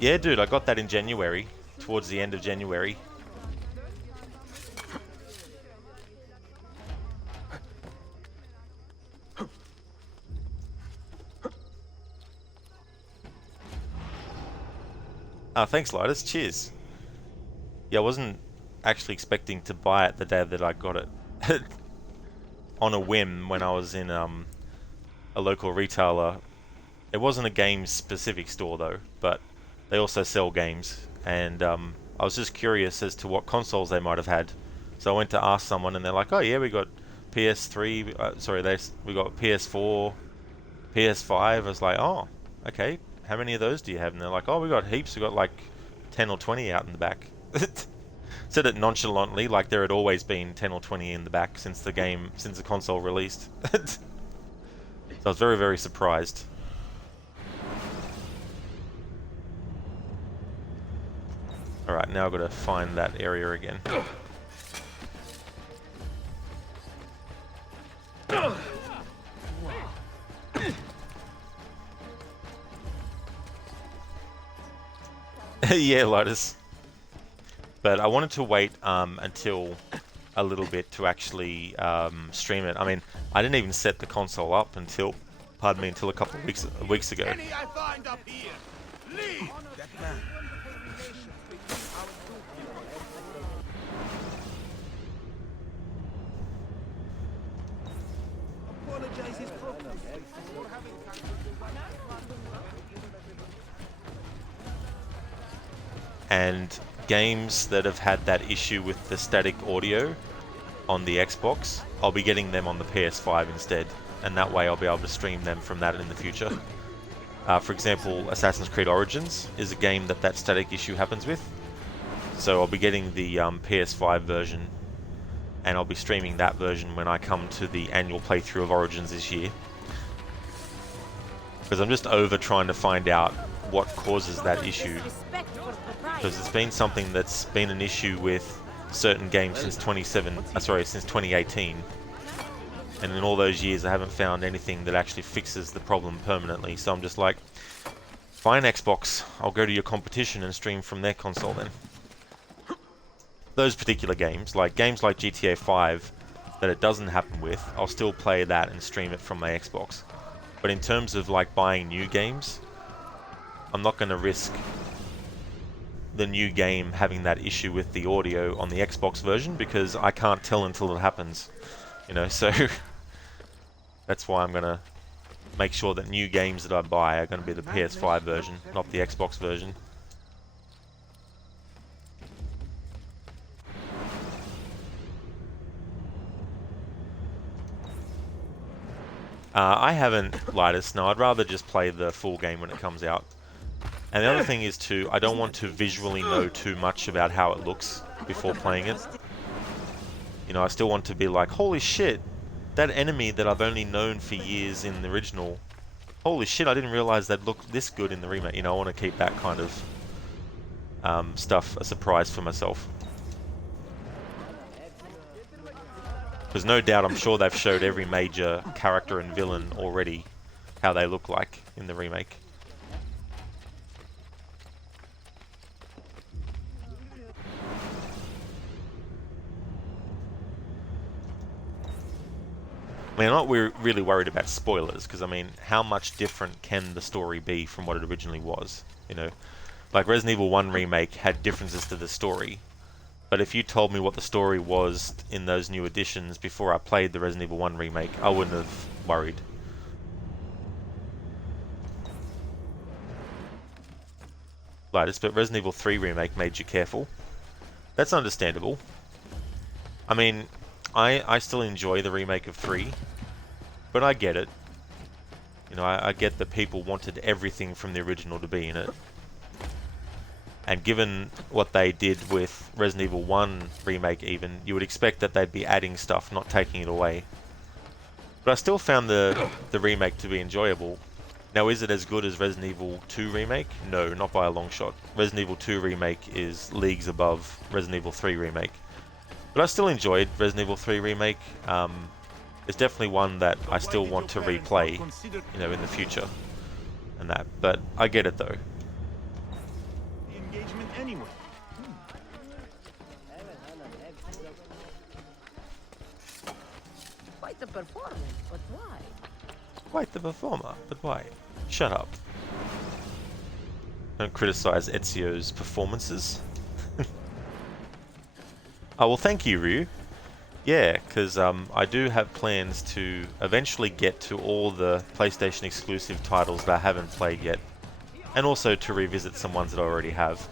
Yeah, dude, I got that in January. Towards the end of January. Thanks, Lightus. Cheers. Yeah, I wasn't actually expecting to buy it the day that I got it. On a whim when I was in a local retailer. It wasn't a game-specific store though, but they also sell games. And I was just curious as to what consoles they might have had. So I went to ask someone and they're like, oh yeah, we got PS3, we got PS4, PS5. I was like, oh, okay. How many of those do you have? And they're like, oh, we got heaps. We got like 10 or 20 out in the back. Said it nonchalantly, like there had always been 10 or 20 in the back since the console released. So I was very, very surprised. Alright, now I've got to find that area again. Yeah, Lotus. But I wanted to wait until a little bit to actually stream it. I mean, I didn't even set the console up until, pardon me, until a couple of weeks ago. And games that have had that issue with the static audio on the Xbox, I'll be getting them on the PS5 instead, and that way I'll be able to stream them from that in the future. For example, Assassin's Creed Origins is a game that static issue happens with, so I'll be getting the PS5 version, and I'll be streaming that version when I come to the annual playthrough of Origins this year. Because I'm just over trying to find out what causes that issue. Because it's been something that's been an issue with certain games since 2018. And in all those years I haven't found anything that actually fixes the problem permanently. So I'm just like, fine Xbox, I'll go to your competition and stream from their console then. Those particular games like GTA 5 that it doesn't happen with, I'll still play that and stream it from my Xbox. But in terms of like buying new games, I'm not going to risk the new game having that issue with the audio on the Xbox version because I can't tell until it happens, you know, so that's why I'm going to make sure that new games that I buy are going to be the PS5 version, not the Xbox version. I haven't, Lightus, no, I'd rather just play the full game when it comes out. And the other thing is too, I don't want to visually know too much about how it looks before playing it. You know, I still want to be like, holy shit, that enemy that I've only known for years in the original, holy shit, I didn't realize they'd look this good in the remake. You know, I want to keep that kind of stuff a surprise for myself. Because no doubt, I'm sure they've showed every major character and villain already how they look like in the remake. I mean, I'm not really worried about spoilers, because I mean, how much different can the story be from what it originally was? You know, like Resident Evil 1 Remake had differences to the story, but if you told me what the story was in those new editions before I played the Resident Evil 1 Remake, I wouldn't have worried. But Resident Evil 3 Remake made you careful. That's understandable. I mean, I still enjoy the remake of 3, but I get it. You know, I get that people wanted everything from the original to be in it. And given what they did with Resident Evil 1 Remake even, you would expect that they'd be adding stuff, not taking it away. But I still found the remake to be enjoyable. Now, is it as good as Resident Evil 2 Remake? No, not by a long shot. Resident Evil 2 Remake is leagues above Resident Evil 3 Remake. But I still enjoyed Resident Evil 3 Remake. It's definitely one that I still want to replay, you know, in the future. And that, but I get it though. The engagement anyway. Quite the performance, but why? Quite the performer, but why? Shut up. Don't criticize Ezio's performances. Oh, well, thank you, Ryu. Yeah, because I do have plans to eventually get to all the PlayStation exclusive titles that I haven't played yet, and also to revisit some ones that I already have.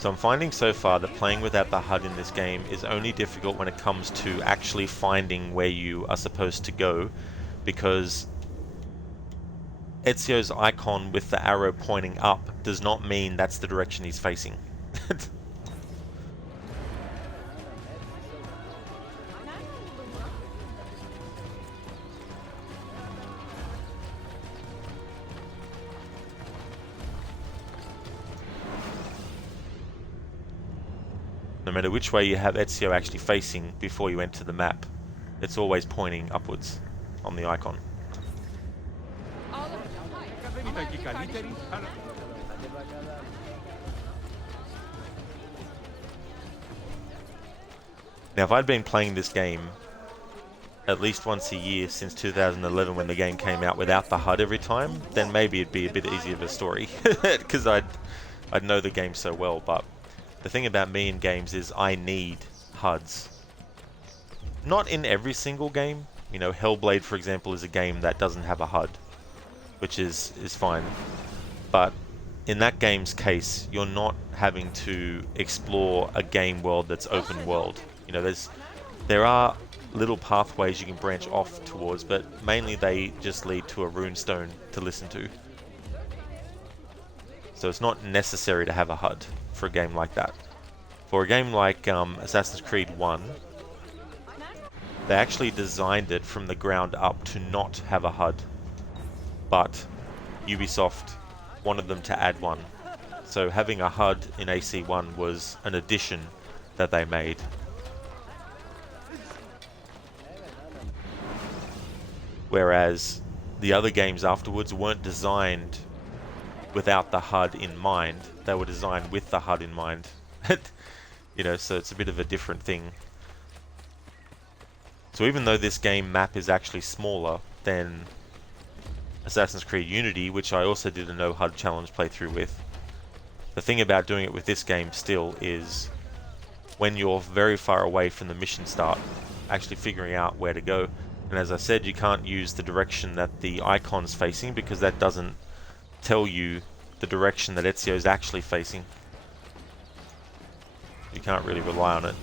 So I'm finding so far that playing without the HUD in this game is only difficult when it comes to actually finding where you are supposed to go, because Ezio's icon with the arrow pointing up does not mean that's the direction he's facing. No matter which way you have Ezio actually facing before you enter the map, it's always pointing upwards on the icon. Now, if I'd been playing this game at least once a year since 2011 when the game came out without the HUD every time, then maybe it'd be a bit easier of a story, because I'd know the game so well. But the thing about me in games is I need HUDs. Not in every single game. You know, Hellblade, for example, is a game that doesn't have a HUD, which is fine. But in that game's case, you're not having to explore a game world that's open world. You know, there are little pathways you can branch off towards, but mainly they just lead to a runestone to listen to. So it's not necessary to have a HUD for a game like that. For a game like Assassin's Creed 1, they actually designed it from the ground up to not have a HUD, but Ubisoft wanted them to add one. So having a HUD in AC1 was an addition that they made. Whereas the other games afterwards weren't designed without the HUD in mind. They were designed with the HUD in mind. You know, so it's a bit of a different thing. So even though this game map is actually smaller than Assassin's Creed Unity, which I also did a no HUD challenge playthrough with, the thing about doing it with this game still is when you're very far away from the mission start, actually figuring out where to go. And as I said, you can't use the direction that the icon's facing, because that doesn't tell you the direction that Ezio's actually facing. You can't really rely on it.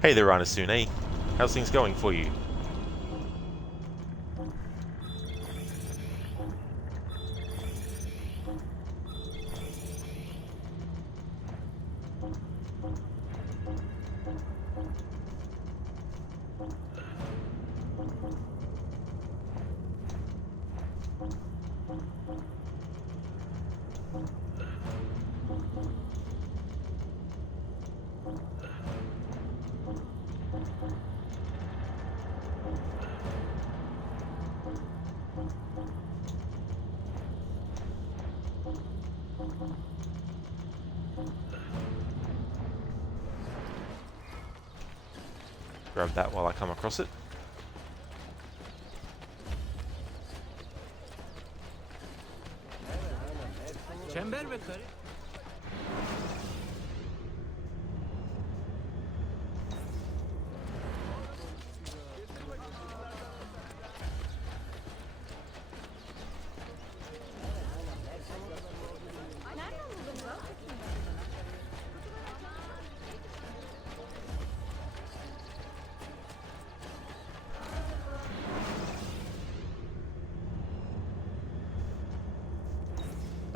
Hey there, Anasune. How's things going for you? Grab that while I come across it.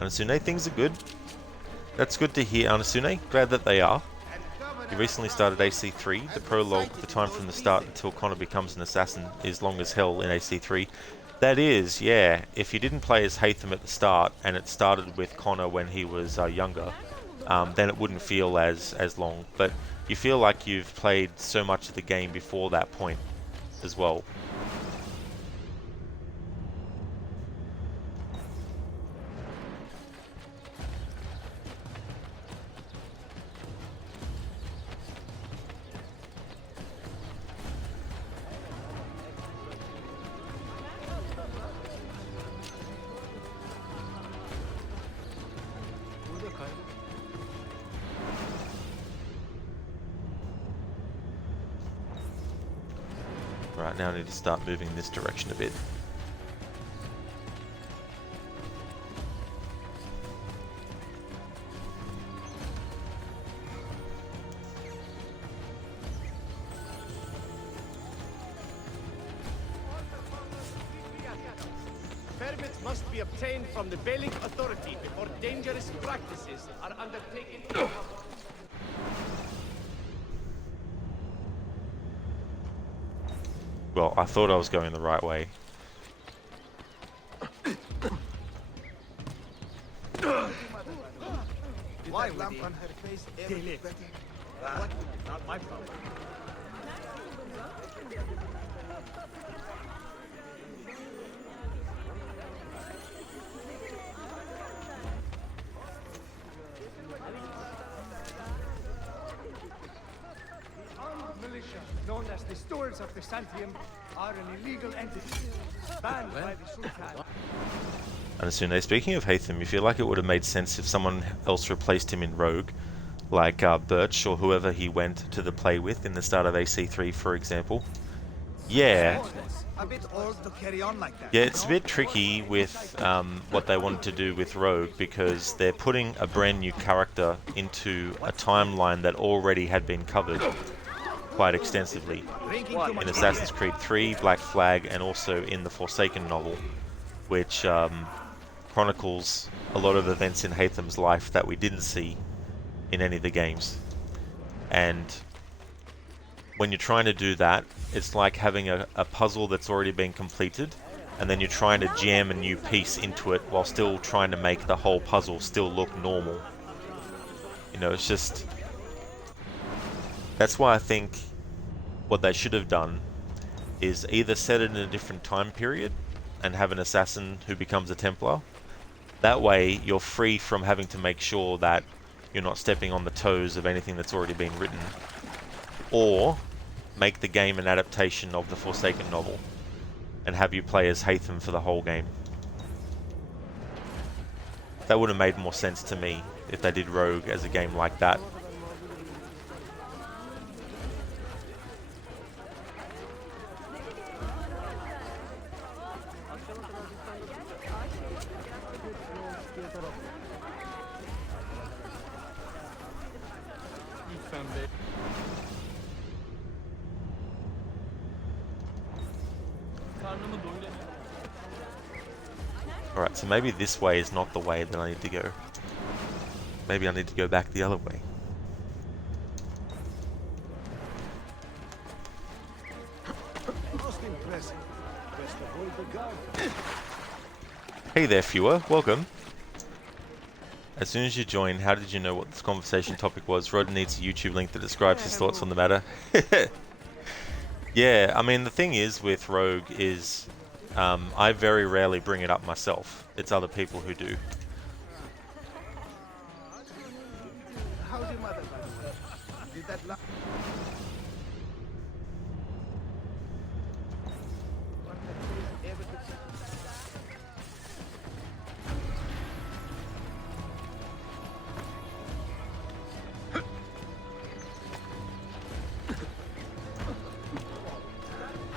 Anasune, things are good. That's good to hear, Anasune. Glad that they are. You recently started AC3. The prologue, the time from the start until Connor becomes an assassin, is long as hell in AC3. That is, yeah. If you didn't play as Haytham at the start, and it started with Connor when he was younger, then it wouldn't feel as long. But you feel like you've played so much of the game before that point as well. Right, now I need to start moving in this direction a bit. Permits must be obtained from the Bailing Authority before dangerous practices are undertaken. Well, I thought I was going the right way. Why lamp on her face? Not my problem. Militia, known as the stewards of Byzantium, are an illegal entity, banned by the Sultan. Anasune, speaking of Haytham, you feel like it would have made sense if someone else replaced him in Rogue, like Birch or whoever he went to the play with in the start of AC3, for example. Yeah. A bit old to carry on like that. Yeah, it's a bit tricky with what they wanted to do with Rogue, because they're putting a brand new character into a timeline that already had been covered quite extensively in Assassin's Creed 3, Black Flag, and also in the Forsaken novel, which chronicles a lot of events in Haytham's life that we didn't see in any of the games. And when you're trying to do that, it's like having a puzzle that's already been completed, and then you're trying to jam a new piece into it while still trying to make the whole puzzle still look normal. You know, it's just... That's why I think what they should have done is either set it in a different time period and have an assassin who becomes a Templar. That way you're free from having to make sure that you're not stepping on the toes of anything that's already been written. Or make the game an adaptation of the Forsaken novel and have you play as Haytham for the whole game. That would have made more sense to me if they did Rogue as a game like that. Alright, so maybe this way is not the way that I need to go. Maybe I need to go back the other way. Most impressive. Best avoid the guard. Hey there, viewer. Welcome. As soon as you join, how did you know what this conversation topic was? Roden needs a YouTube link that describes his thoughts on the matter. Yeah, I mean, the thing is with Rogue is I very rarely bring it up myself. It's other people who do. How's your mother, by the way? Did that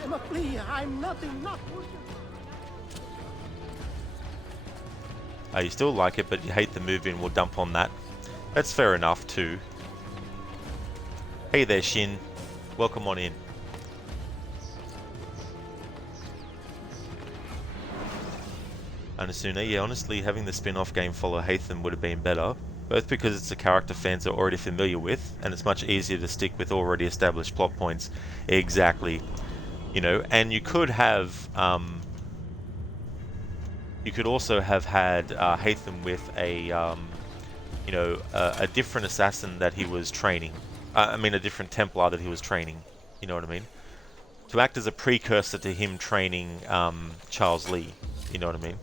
I'm a flea. I'm nothing, not working. You still like it, but you hate the movie and we'll dump on that. That's fair enough too. Hey there, Shin. Welcome on in. Anasuna, yeah, honestly, having the spin-off game follow Haytham would have been better, both because it's a character fans are already familiar with, and it's much easier to stick with already established plot points. Exactly. You know, and you could have, you could also have had Haytham with a, you know, a different assassin that he was training. I mean, a different Templar that he was training. You know what I mean? To act as a precursor to him training Charles Lee. You know what I mean?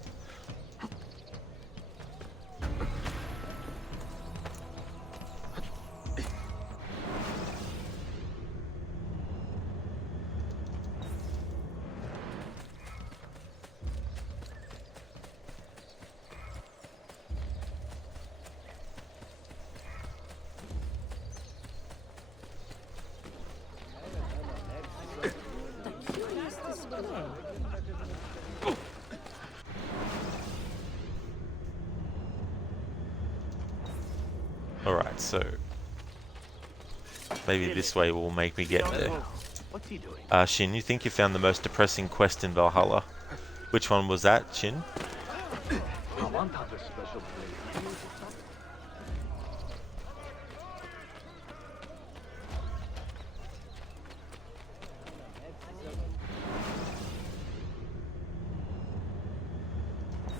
Alright, so maybe this way will make me get there. Shin, you think you found the most depressing quest in Valhalla? Which one was that, Shin?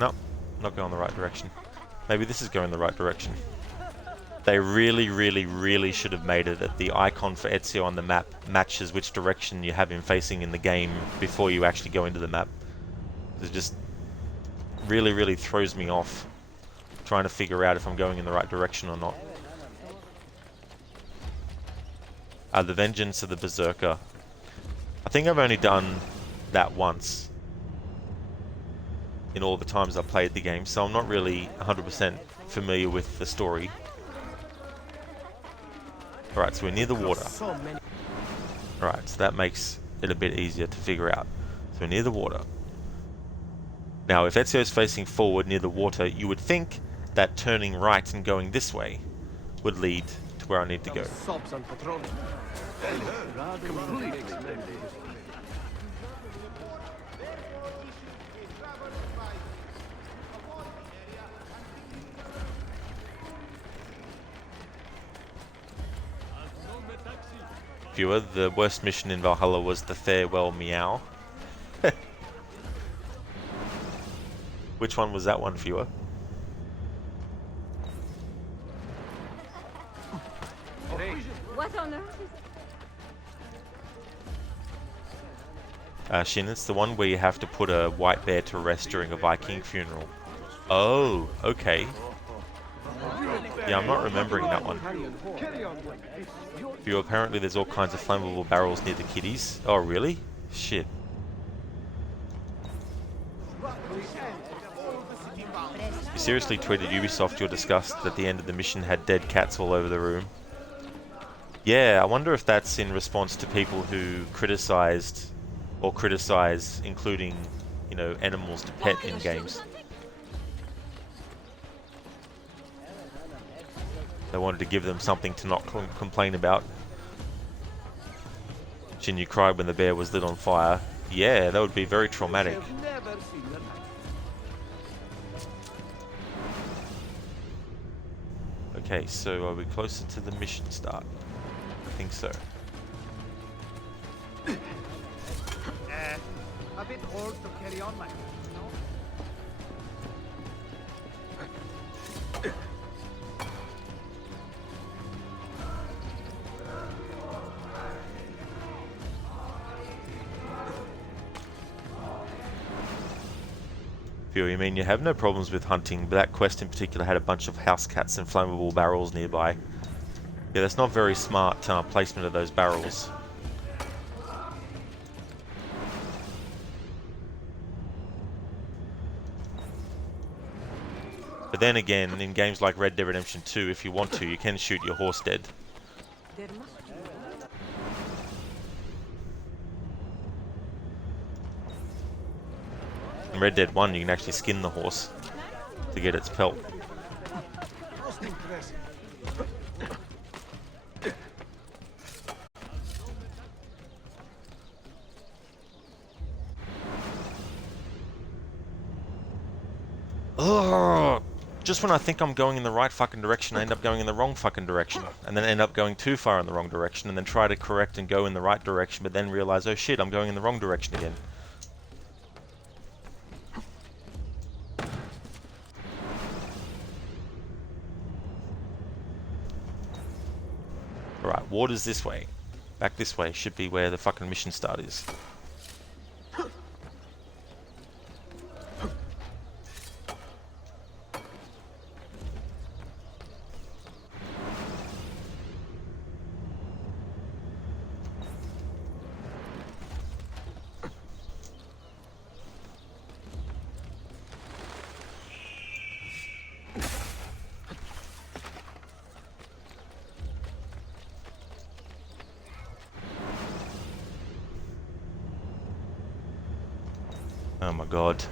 No, not going the right direction. Maybe this is going the right direction. They really should have made it that the icon for Ezio on the map matches which direction you have him facing in the game before you actually go into the map. It just really throws me off trying to figure out if I'm going in the right direction or not. The Vengeance of the Berserker. I think I've only done that once in all the times I've played the game, so I'm not really 100% familiar with the story. Alright, so we're near the water. Alright, so that makes it a bit easier to figure out. So we're near the water. Now, if Ezio's facing forward near the water, you would think that turning right and going this way would lead to where I need to go. Viewer, the worst mission in Valhalla was the Farewell Meow. Which one was that one, viewer? What on earth is... Shin, it's the one where you have to put a white bear to rest during a Viking funeral. Oh, okay. Yeah, I'm not remembering that one. Viewer, apparently there's all kinds of flammable barrels near the kiddies. Oh, really? Shit. You seriously tweeted Ubisoft you're disgust that the end of the mission had dead cats all over the room. Yeah, I wonder if that's in response to people who criticized or criticize including, you know, animals to pet in games. They wanted to give them something to not complain about. Shin, you cried when the bear was lit on fire. Yeah, that would be very traumatic. Okay, so are we closer to the mission start? I think so. A bit old to carry on like this, no? You mean you have no problems with hunting, but that quest in particular had a bunch of house cats and flammable barrels nearby. Yeah, that's not very smart placement of those barrels. But then again, in games like Red Dead Redemption 2, if you want to, you can shoot your horse dead. In Red Dead 1, you can actually skin the horse to get its pelt. just when I think I'm going in the right fucking direction, I end up going in the wrong fucking direction. And then end up going too far in the wrong direction, and then try to correct and go in the right direction, but then realize, oh shit, I'm going in the wrong direction again. Alright, water's this way. Back this way should be where the fucking mission start is. Oh my god.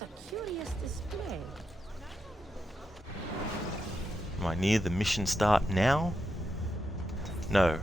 A curious display. Am I near the mission start now? No.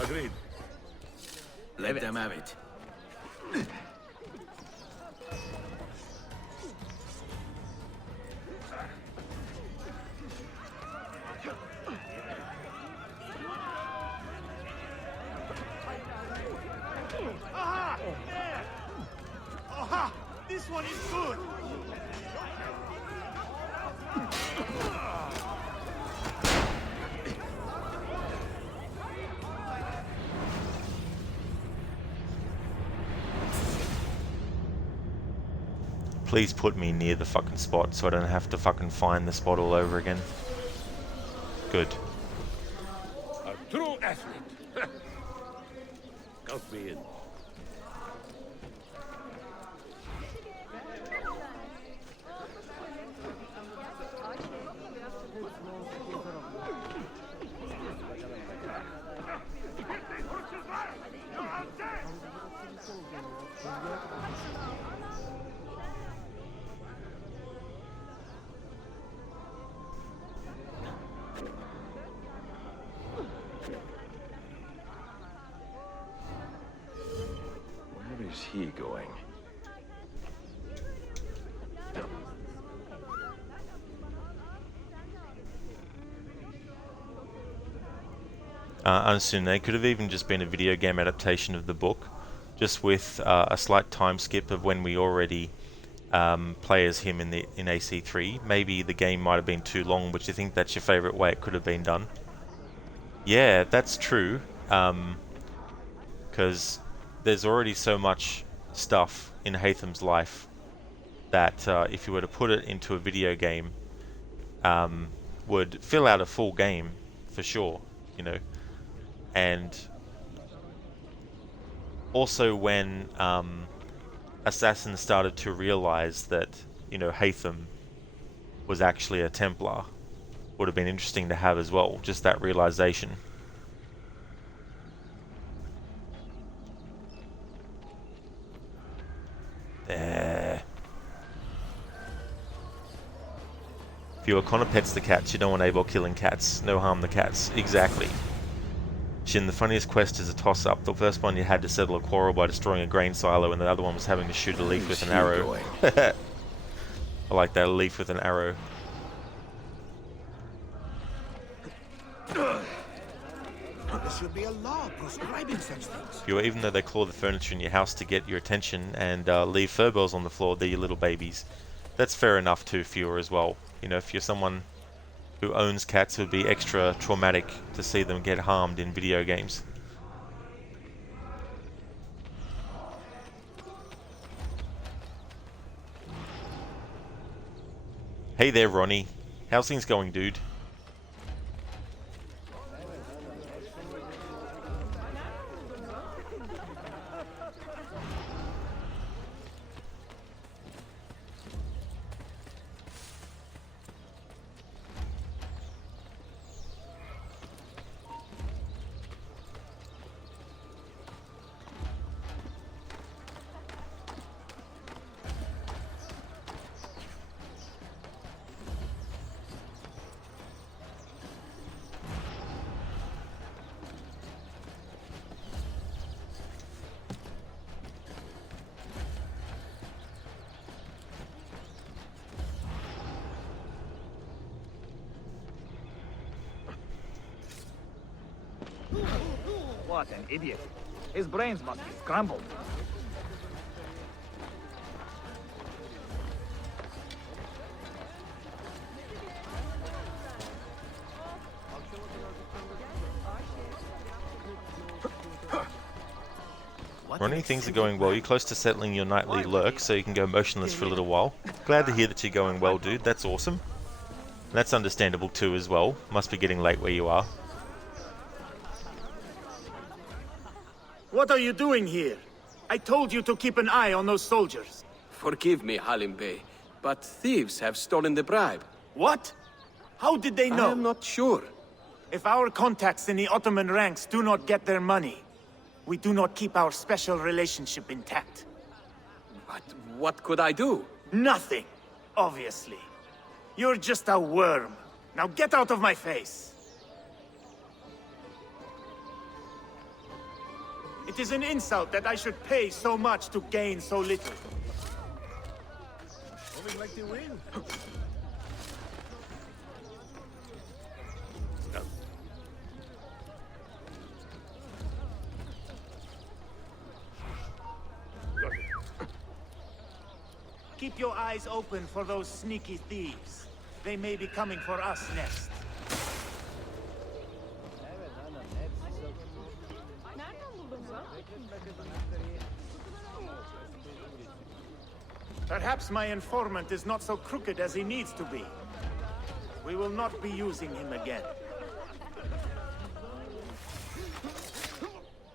Agreed. Let them have it. Aha! Yeah! Aha! This one is good! Please put me near the fucking spot so I don't have to fucking find the spot all over again. Good. A true athlete. Count me in. Where is he going? Unassuming, they could have even just been a video game adaptation of the book, just with a slight time skip of when we already play as him in AC3. Maybe the game might have been too long, but you think that's your favourite way it could have been done? Yeah, that's true. Because there's already so much stuff in Haytham's life that if you were to put it into a video game, would fill out a full game for sure, you know. And also when assassins started to realize that, you know, Haytham was actually a Templar, would have been interesting to have as well, just that realization. There. If you O'Connor pets the cats, you don't want Abel killing cats. No harm the cats. Exactly. Shin, the funniest quest is a toss-up. The first one you had to settle a quarrel by destroying a grain silo, and the other one was having to shoot a leaf with an arrow. I like that, a leaf with an arrow. There should be a law prescribing such things. Even though they claw the furniture in your house to get your attention and leave fur balls on the floor, they're your little babies. That's fair enough too, Fiora, as well. You know, if you're someone who owns cats, it would be extra traumatic to see them get harmed in video games. Hey there, Ronnie. How's things going, dude? What an idiot. His brains must be scrambled. Ronnie, things are going well. You're close to settling your nightly lurk, so you can go motionless for a little while. Glad to hear that you're going well, dude. That's awesome. That's understandable too as well. Must be getting late where you are. What are you doing here? I told you to keep an eye on those soldiers. Forgive me, Halim Bey, but thieves have stolen the bribe. What? How did they know? I am not sure. If our contacts in the Ottoman ranks do not get their money, we do not keep our special relationship intact. But what could I do? Nothing, obviously. You're just a worm. Now get out of my face. It is an insult that I should pay so much to gain so little. Always like to win. Keep your eyes open for those sneaky thieves. They may be coming for us next. Perhaps my informant is not so crooked as he needs to be. We will not be using him again.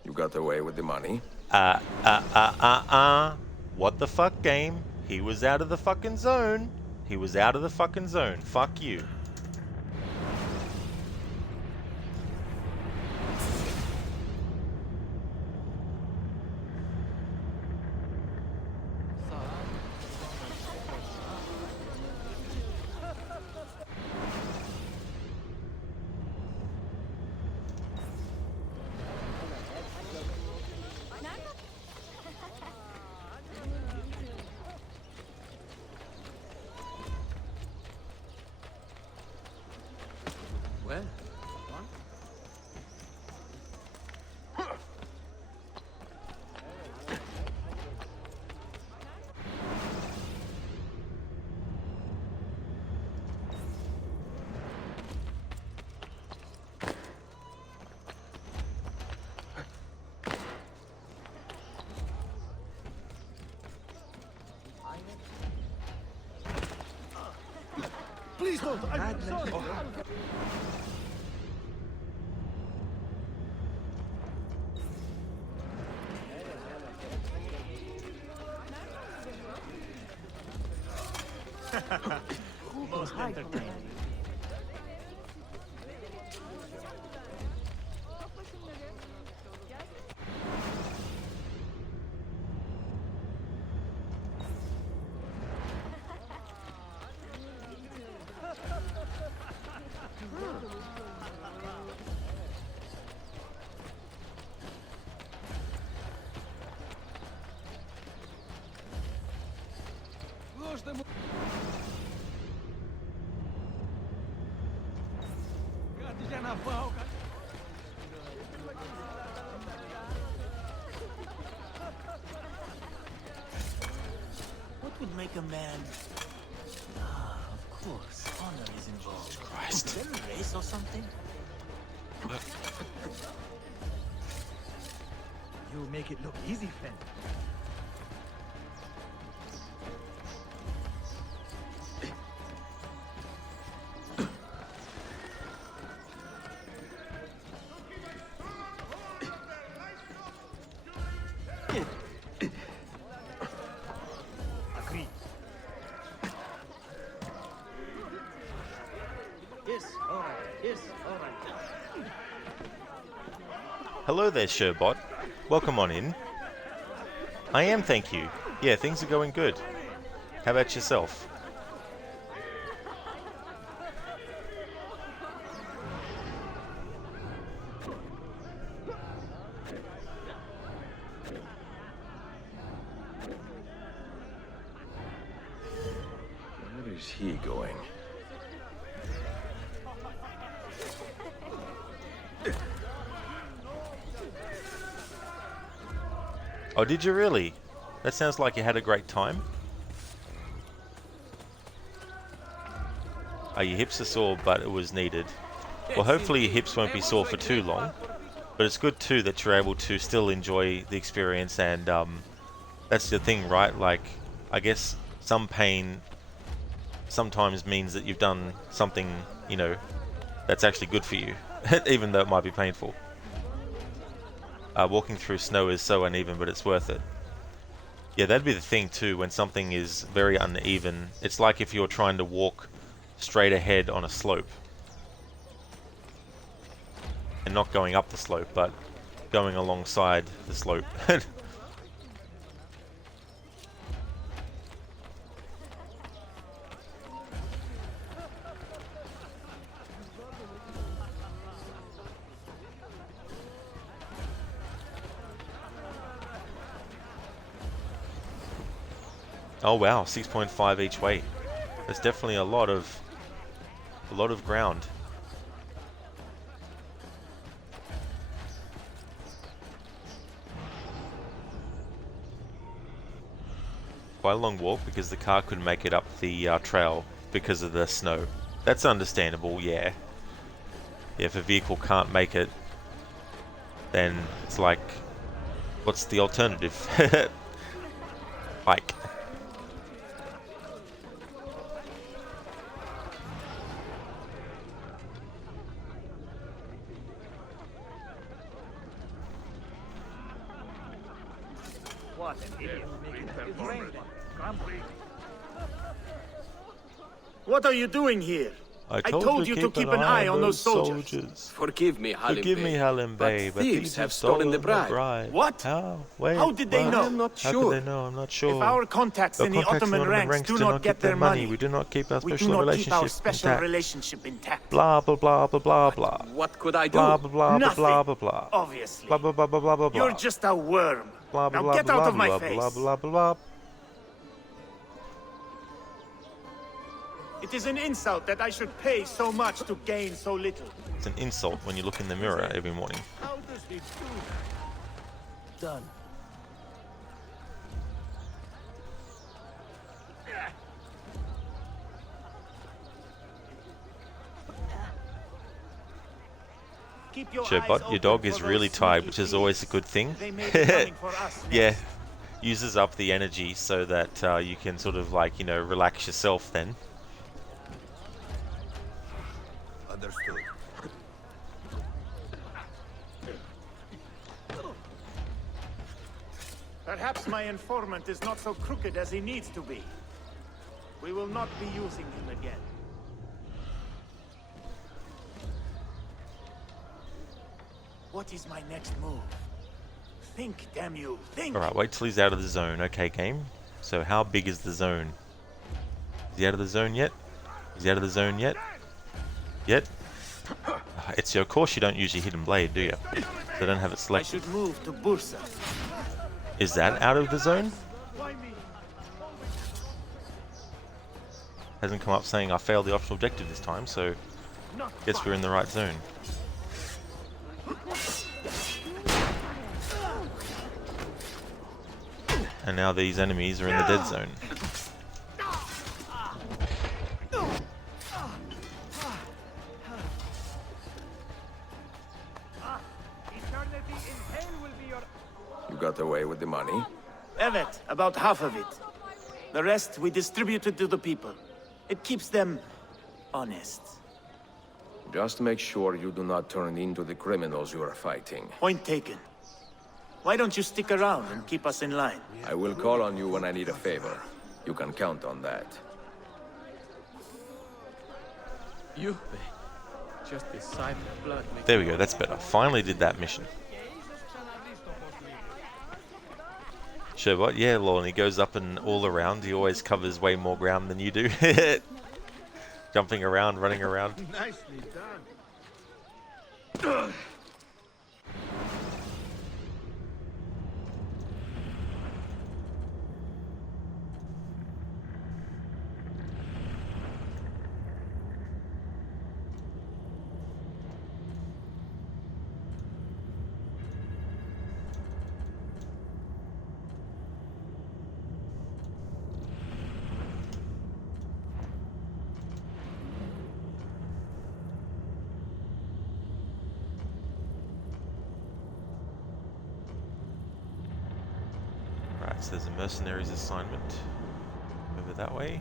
You got away with the money? What the fuck, game? He was out of the fucking zone. He was out of the fucking zone. Fuck you. Well, Please don't. I'm sorry. Most entertaining. What would make a man... Ah, of course, honor is involved. Christ. Is there a race or something? You make it look easy, friend. Agreed. Yes, all right. Yes, all right. Hello there, Sherbot. Welcome on in. I am, thank you. Yeah, things are going good. How about yourself? Where is he going? Oh, did you really? That sounds like you had a great time. Oh, your hips are sore, but it was needed. Well, hopefully your hips won't be sore for too long. But it's good too that you're able to still enjoy the experience, and that's the thing, right? Like, I guess some pain sometimes means that you've done something, you know, that's actually good for you, even though it might be painful. Walking through snow is so uneven, but it's worth it. Yeah, that'd be the thing too, when something is very uneven. It's like if you're trying to walk straight ahead on a slope. And not going up the slope, but going alongside the slope. Oh wow, 6.5 each way. That's definitely a lot of ground. Quite a long walk because the car couldn't make it up the trail because of the snow. That's understandable, yeah. Yeah, if a vehicle can't make it, then it's like, what's the alternative? Bike. What an idiot. His brains must scramble. What are you doing here? I told you to keep an eye on those soldiers. Forgive me, Halim Forgive me, Bey, Halim Bey, but thieves have stolen stolen the bride. What? How? Wait, How did they what? know? I'm not How sure. could they know? I'm not sure. If our contacts Your in the contacts in Ottoman ranks do not get their money, we do not keep our we do special not keep our relationship special intact. relationship intact. Blah blah blah blah blah blah. What could I do? Blah blah blah blah Nothing. blah blah blah. Obviously. Blah blah blah blah blah blah blah. You're just a worm. Blah blah Now blah get blah out of my blah face. blah blah blah blah. It is an insult that I should pay so much to gain so little. It's an insult when you look in the mirror every morning. How does he do that? Done. Keep your eyes Sherbot, your open dog for is those really tired, sneaky which is always a thieves. good thing. They may be coming for us Yeah, next. uses up the energy so that you can sort of like, you know, relax yourself then. Understood. Perhaps my informant is not so crooked as he needs to be. We will not be using him again. What is my next move? Think, damn you, think! Alright, wait till he's out of the zone. Okay, game. So how big is the zone? Is he out of the zone yet? Is he out of the zone yet? Yet? It's your course you don't use your hidden blade, do you? They don't have it I selected. should move to Bursa. Is that out of the zone? hasn't come up saying I failed the optional objective this time, so guess we're in the right zone. And now these enemies are in the dead zone. You got away with the money? Evet, about half of it. The rest we distributed to the people. It keeps them honest. Just make sure you do not turn into the criminals you are fighting. Point taken. Why don't you stick around and keep us in line? I will call on you when I need a favor. You can count on that. You, just the sight of blood. There we go, that's better. Finally did that mission. Sure, what? Yeah, Lorne, he goes up and all around. He always covers way more ground than you do. Jumping around, running around. Nicely done. Right, so there's a mercenaries assignment over that way.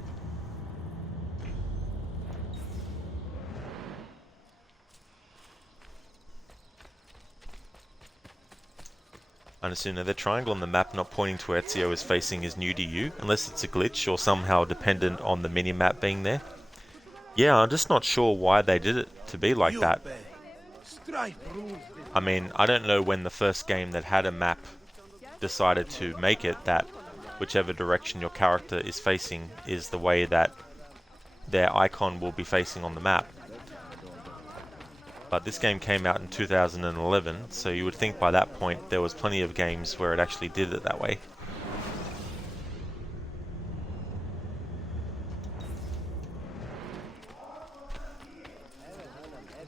I assume that the triangle on the map not pointing to where Ezio is facing is new to you, unless it's a glitch or somehow dependent on the mini-map being there. Yeah, I'm just not sure why they did it to be like that. I mean, I don't know when the first game that had a map decided to make it that whichever direction your character is facing is the way that their icon will be facing on the map. But this game came out in 2011, so you would think by that point there was plenty of games where it actually did it that way.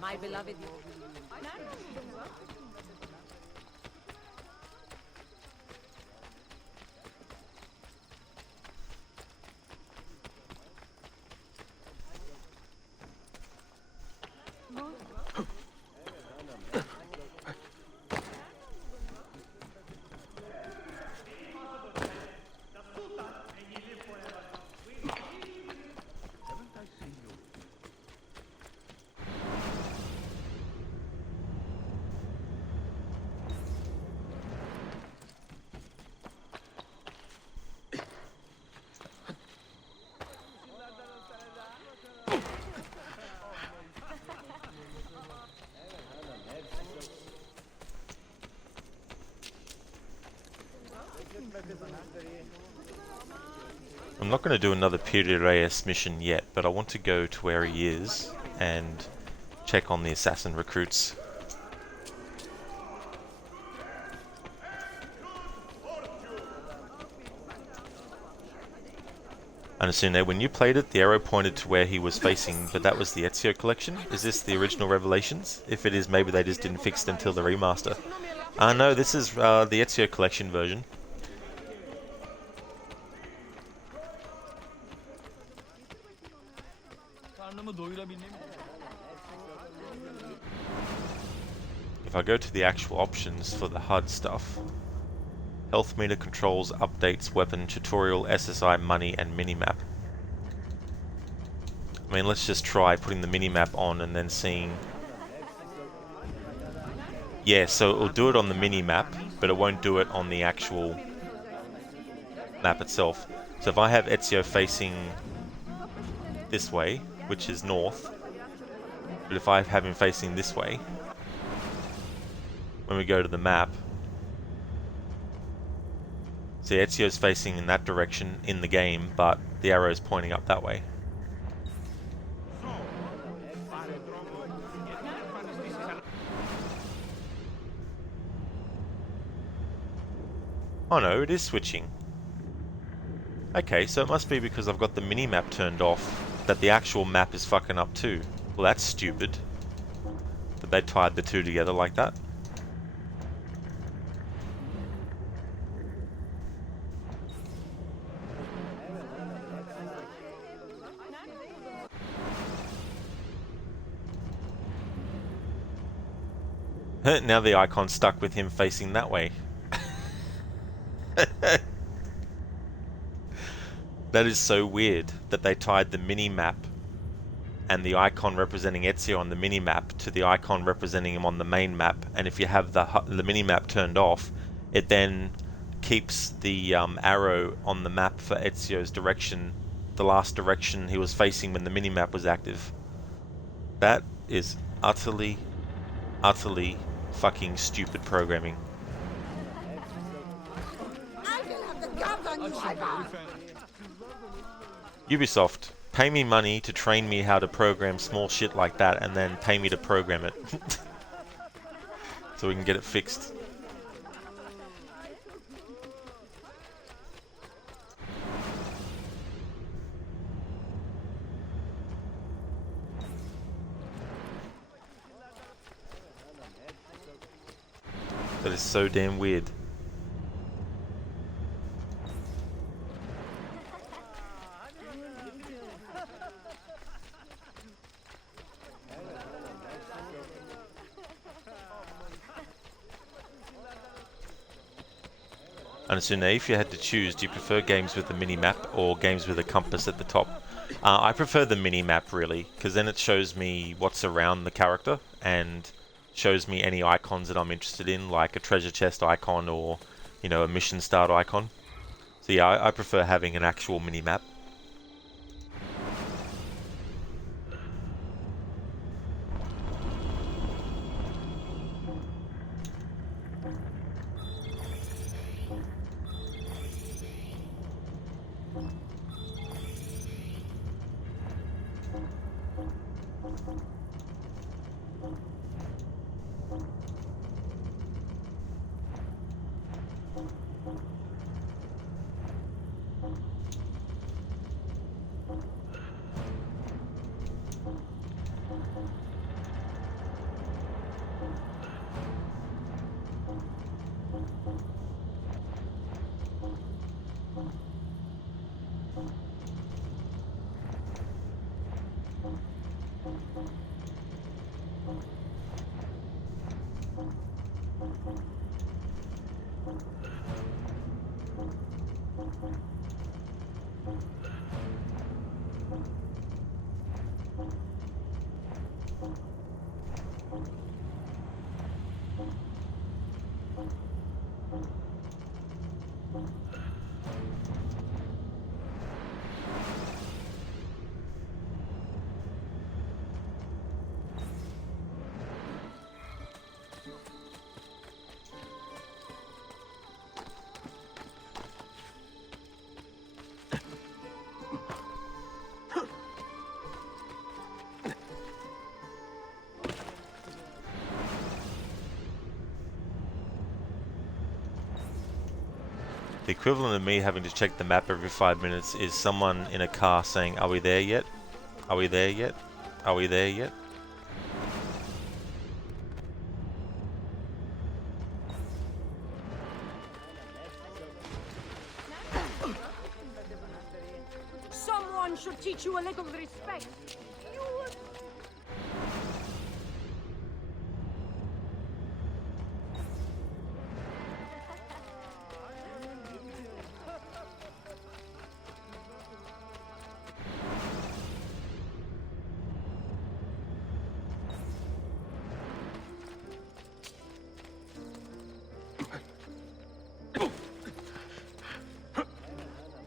My beloved. I'm not going to do another Piri Reyes mission yet, but I want to go to where he is and check on the assassin recruits. I understand that when you played it, the arrow pointed to where he was facing, but that was the Ezio Collection? Is this the original Revelations? If it is, maybe they just didn't fix it until the remaster. No, this is the Ezio Collection version. If I go to the actual options for the HUD stuff, health meter, controls, updates, weapon, tutorial, SSI, money, and minimap. I mean, let's just try putting the minimap on and then seeing... Yeah, so it'll do it on the minimap, but it won't do it on the actual map itself. So if I have Ezio facing this way, which is north, but if I have him facing this way, when we go to the map, see, Ezio's facing in that direction in the game, but the arrow's pointing up that way. Oh no, it is switching. Okay, so it must be because I've got the minimap turned off that the actual map is fucking up too. Well, that's stupid. That they tied the two together like that. Now the icon's stuck with him facing that way. That is so weird that they tied the mini-map and the icon representing Ezio on the mini-map to the icon representing him on the main map, and if you have the mini-map turned off, it then keeps the arrow on the map for Ezio's direction, the last direction he was facing when the mini-map was active. That is utterly fucking stupid programming. Ubisoft, pay me money to train me how to program small shit like that, and then pay me to program it. So we can get it fixed. That is so damn weird. And Sune, if you had to choose, do you prefer games with a mini-map or games with a compass at the top? I prefer the mini-map, really, because then it shows me what's around the character and shows me any icons that I'm interested in, like a treasure chest icon or, you know, a mission start icon. So yeah, I prefer having an actual mini-map. The equivalent of me having to check the map every 5 minutes is someone in a car saying, "Are we there yet? Are we there yet? Are we there yet?" Someone should teach you a little respect.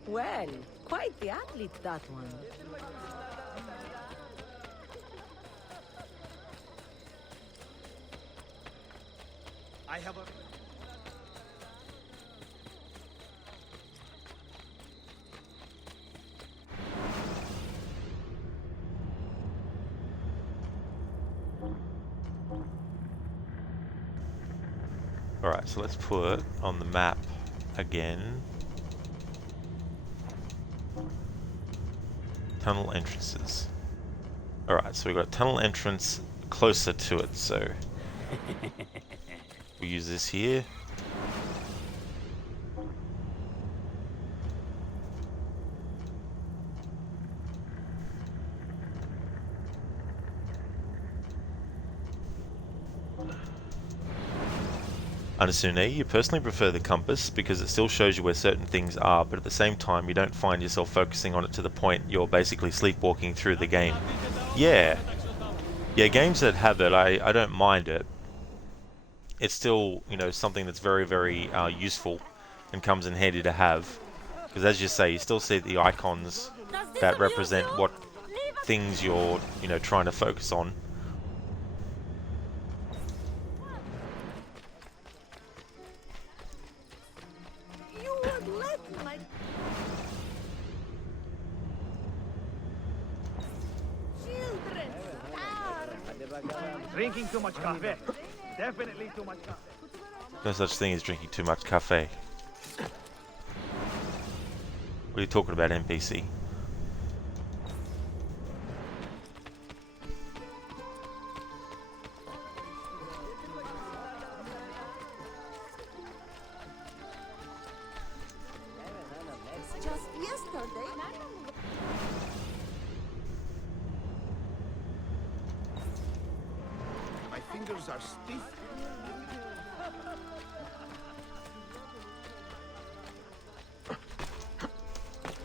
Well, quite the athlete, that one. I have a... Alright, so let's put on the map again. Tunnel entrances. Alright, so we've got a tunnel entrance closer to it, so we use this here. Anasune, you personally prefer the compass because it still shows you where certain things are, but at the same time you don't find yourself focusing on it to the point you're basically sleepwalking through the game. Yeah, games that have it, I don't mind it. It's still, you know, something that's very, very useful and comes in handy to have. Because as you say, you still see the icons that represent what things you're, you know, trying to focus on. Drinking too much coffee. Definitely too much coffee. No such thing as drinking too much cafe. What are you talking about, NPC? Just yesterday. My fingers are stiff.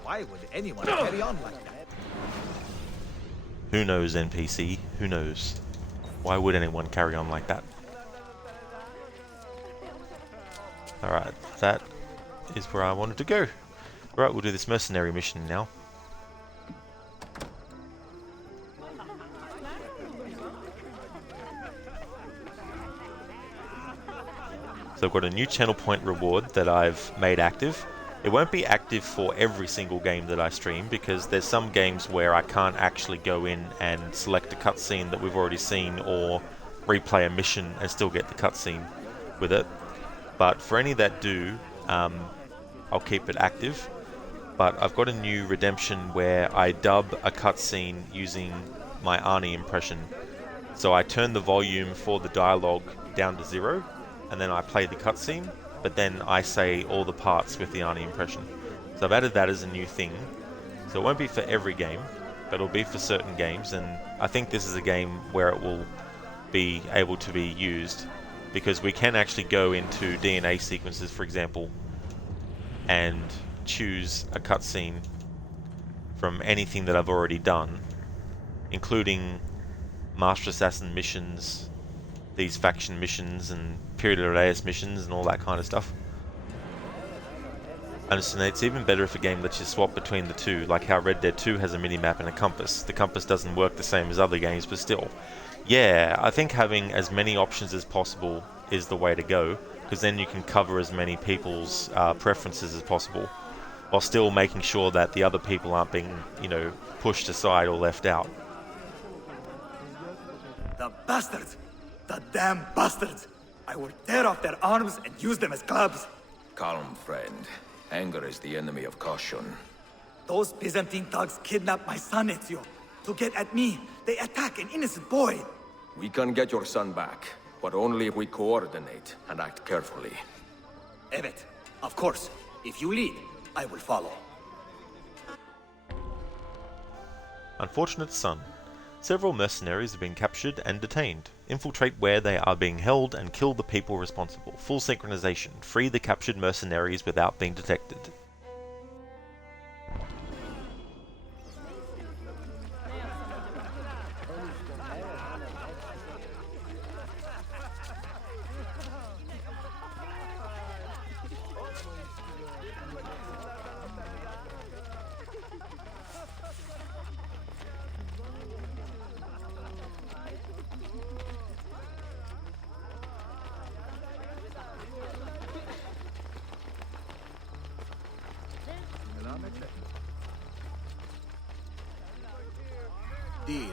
Why would anyone carry on like that? Who knows, NPC? Who knows? Why would anyone carry on like that? Alright, that is where I wanted to go. Alright, we'll do this mercenary mission now. So I've got a new channel point reward that I've made active. It won't be active for every single game that I stream because there's some games where I can't actually go in and select a cutscene that we've already seen or replay a mission and still get the cutscene with it. But for any that do, I'll keep it active. But I've got a new redemption where I dub a cutscene using my Arnie impression. So I turn the volume for the dialogue down to 0 and then I play the cutscene, but then I say all the parts with the Arnie impression. So I've added that as a new thing. So it won't be for every game, but it'll be for certain games, and I think this is a game where it will be able to be used, because we can actually go into DNA sequences, for example, and choose a cutscene from anything that I've already done, including Master Assassin missions, these faction missions and Period of Reyes missions and all that kind of stuff. And it's even better if a game lets you swap between the two, like how Red Dead 2 has a minimap and a compass. The compass doesn't work the same as other games, but still. Yeah, I think having as many options as possible is the way to go, because then you can cover as many people's preferences as possible, while still making sure that the other people aren't being, you know, pushed aside or left out. The bastards! The damn bastards! I will tear off their arms and use them as clubs. Calm, friend. Anger is the enemy of caution. Those Byzantine thugs kidnapped my son, Ezio. To get at me, they attack an innocent boy. We can get your son back, but only if we coordinate and act carefully. Evet, of course. If you lead, I will follow. Unfortunate son. Several mercenaries have been captured and detained. Infiltrate where they are being held and kill the people responsible. Full synchronization. Free the captured mercenaries without being detected. Deal.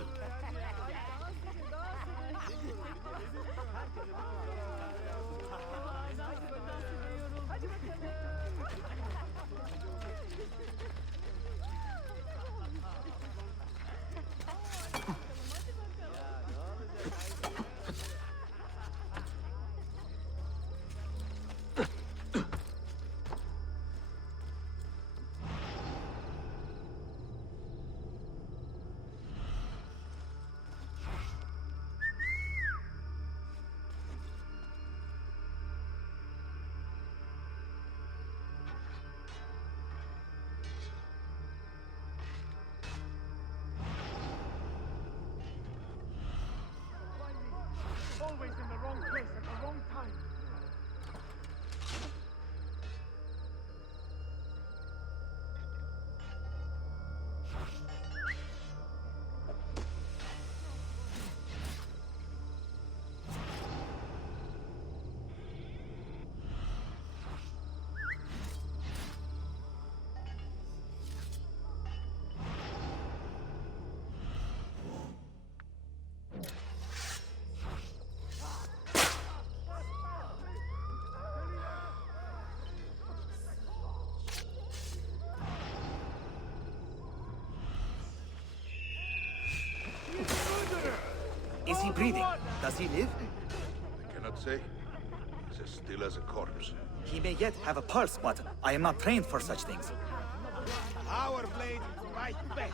Is he breathing? Does he live? I cannot say. He's as still as a corpse. He may yet have a pulse, but I am not trained for such things. Our blade right best.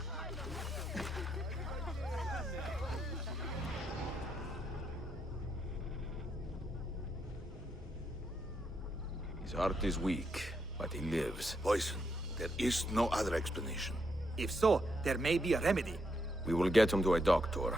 His heart is weak, but he lives. Poison. There is no other explanation. If so, there may be a remedy. We will get him to a doctor.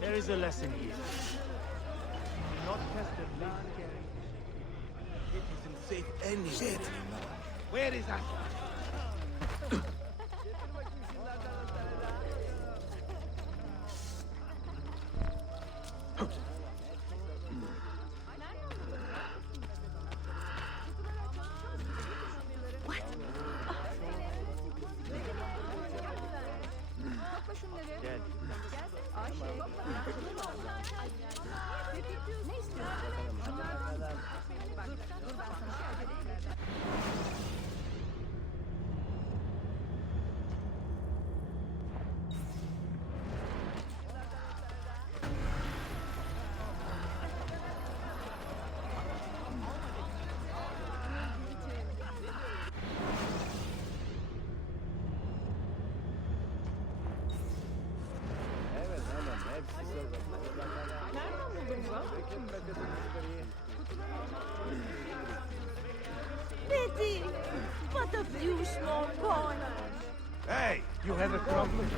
There is a lesson here. Not test the blade carry. It isn't safe anywhere. Shit! Where is that? Dead. Pity! But a few small coins. Hey, you have a problem?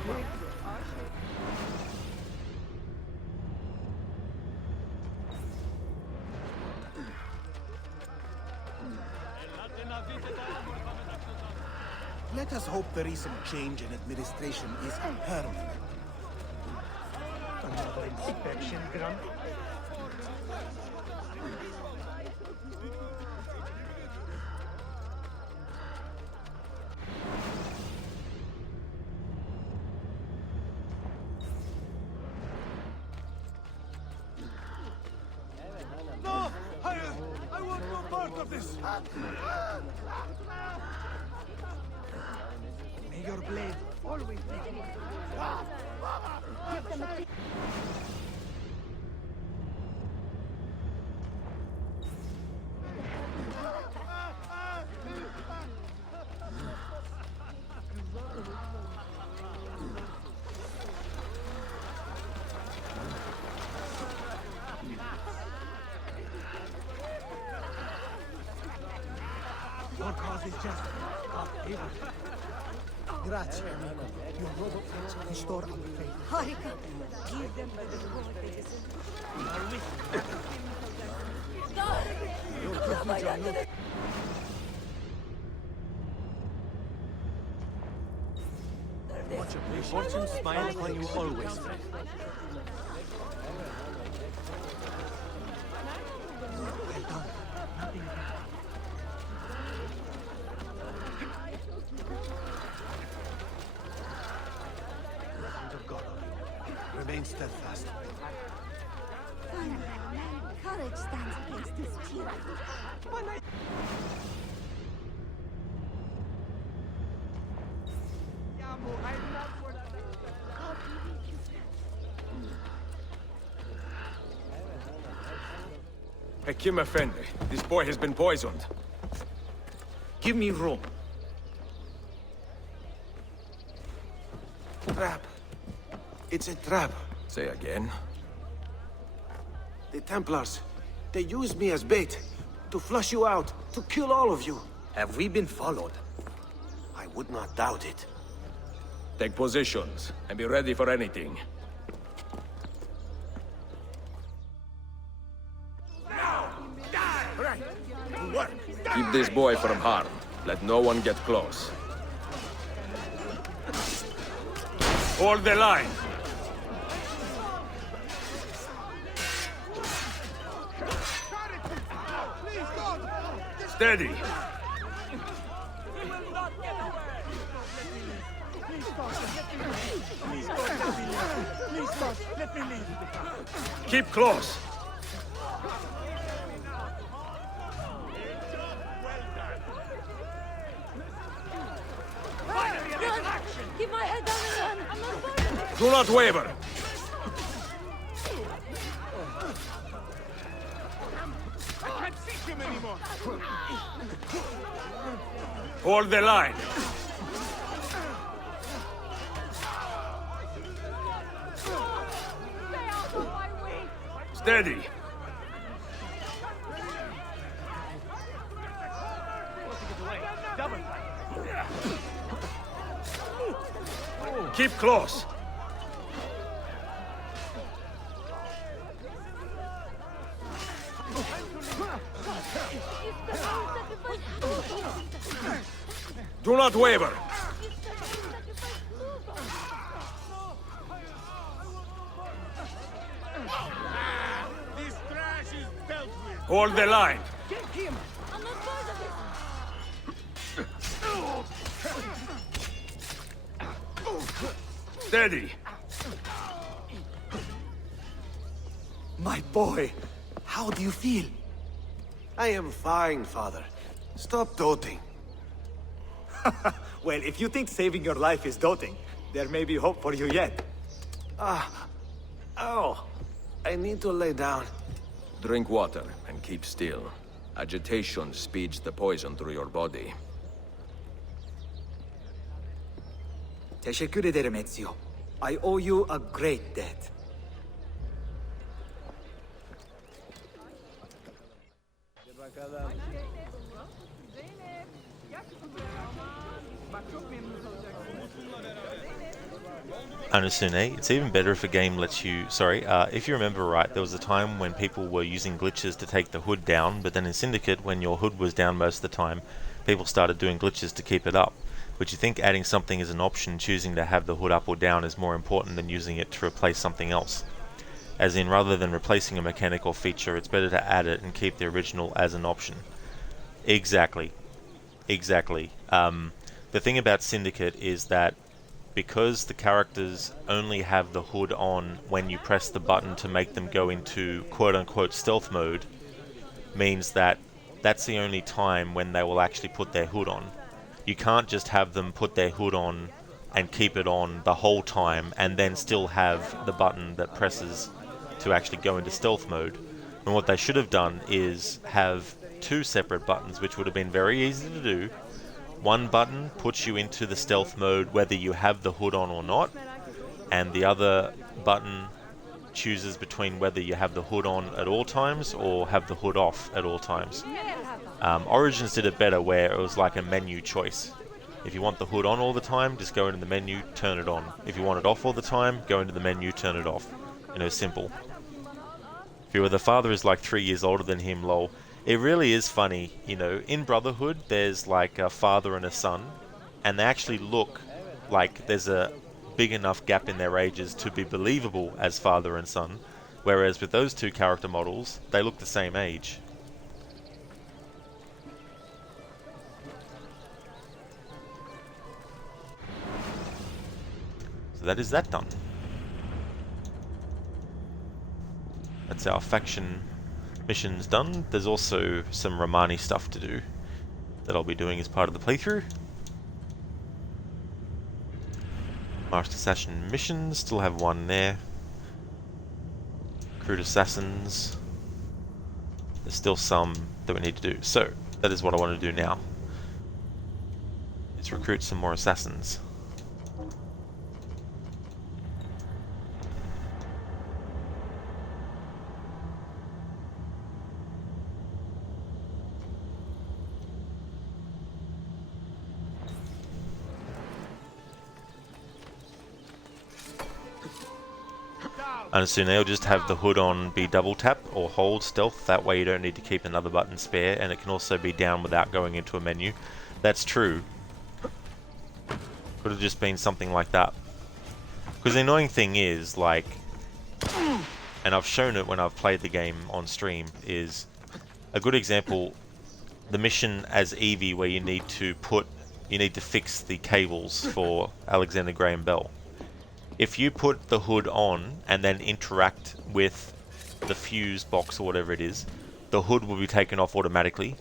Let us hope the recent change in administration is permanent. Another inspection, Grunt? No! I want no part of this! May your blade always be Your cause is just our favor. Grazie, amico. Your robot will restore our faith. Harika, give them the reward they deserve. May fortune smile upon you always, friend. Well done. Nothing of God on you. Remain steadfast. Finally, courage stands against this tyranny. Hakim Effendi, this boy has been poisoned. Give me room. Trap. It's a trap. Say again. The Templars, they used me as bait. To flush you out, to kill all of you. Have we been followed? I would not doubt it. Take positions, and be ready for anything. Keep this boy from harm. Let no one get close. Hold the line! Steady! Please stop. Let me leave. Please God, let me leave. Please God, let me leave. Keep close. Run! Keep my head down and run! I'm not part of it! Do not waver. I can't see him anymore. Hold the line. Stay out of my way! Steady. Keep close. Do not waver. This trash is dealt with. Hold the line. Get him. I'm not part of it! Steady. My boy, how do you feel? I am fine, father. Stop doting. Well, if you think saving your life is doting, there may be hope for you yet. Oh, I need to lay down. Drink water and keep still. Agitation speeds the poison through your body. Teşekkür ederim Ezio. I owe you a great debt. Anasune, it's even better if a game lets you... Sorry, if you remember right, there was a time when people were using glitches to take the hood down, but then in Syndicate, when your hood was down most of the time, people started doing glitches to keep it up. But you think adding something as an option, choosing to have the hood up or down, is more important than using it to replace something else. As in, rather than replacing a mechanic or feature, it's better to add it and keep the original as an option. Exactly. Exactly. The thing about Syndicate is that because the characters only have the hood on when you press the button to make them go into quote-unquote stealth mode, means that that's the only time when they will actually put their hood on. You can't just have them put their hood on and keep it on the whole time and then still have the button that presses to actually go into stealth mode. And what they should have done is have two separate buttons, which would have been very easy to do. One button puts you into the stealth mode whether you have the hood on or not, and the other button chooses between whether you have the hood on at all times or have the hood off at all times. Origins did it better, where it was like a menu choice. If you want the hood on all the time, just go into the menu, turn it on. If you want it off all the time, go into the menu, turn it off. You know, simple. If the father is like 3 years older than him, lol. It really is funny, you know, in Brotherhood there's like a father and a son, and they actually look like there's a big enough gap in their ages to be believable as father and son, whereas with those two character models, they look the same age. So that is that done. That's our faction missions done. There's also some Romani stuff to do that I'll be doing as part of the playthrough. Masked Assassin missions, still have one there. Crude Assassins. There's still some that we need to do. So, that is what I want to do now. Is recruit some more assassins. And soon they'll just have the hood on be double tap or hold stealth, that way you don't need to keep another button spare, and it can also be down without going into a menu. That's true. Could have just been something like that. Because the annoying thing is, like, and I've shown it when I've played the game on stream, is a good example, the mission as Evie where you need to put, you need to fix the cables for Alexander Graham Bell. If you put the hood on and then interact with the fuse box or whatever it is, the hood will be taken off automatically.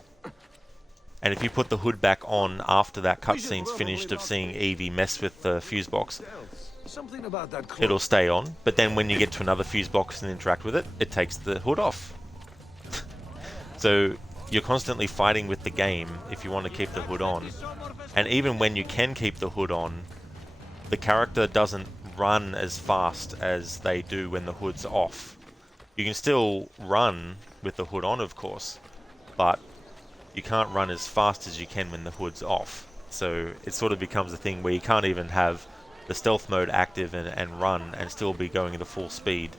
And if you put the hood back on after that cutscene's finished of seeing Evie mess with the fuse box, it'll stay on. But then when you get to another fuse box and interact with it, it takes the hood off. So you're constantly fighting with the game if you want to keep the hood on. And even when you can keep the hood on, the character doesn't run as fast as they do when the hood's off. You can still run with the hood on, of course, but you can't run as fast as you can when the hood's off. So it sort of becomes a thing where you can't even have the stealth mode active and run and still be going at a full speed.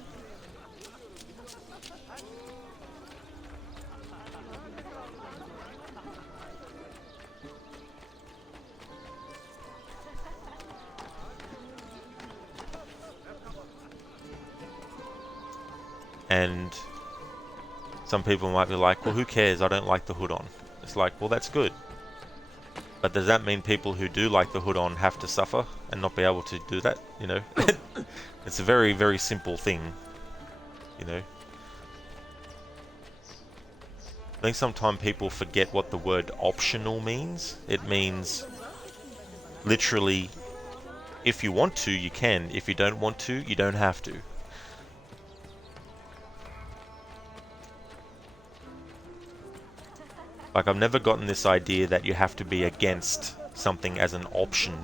And some people might be like, well, who cares? I don't like the hood on. It's like, well, that's good. But does that mean people who do like the hood on have to suffer and not be able to do that? You know, it's a very, very simple thing. You know, I think sometimes people forget what the word optional means. It means literally, if you want to, you can. If you don't want to, you don't have to. Like, I've never gotten this idea that you have to be against something as an option.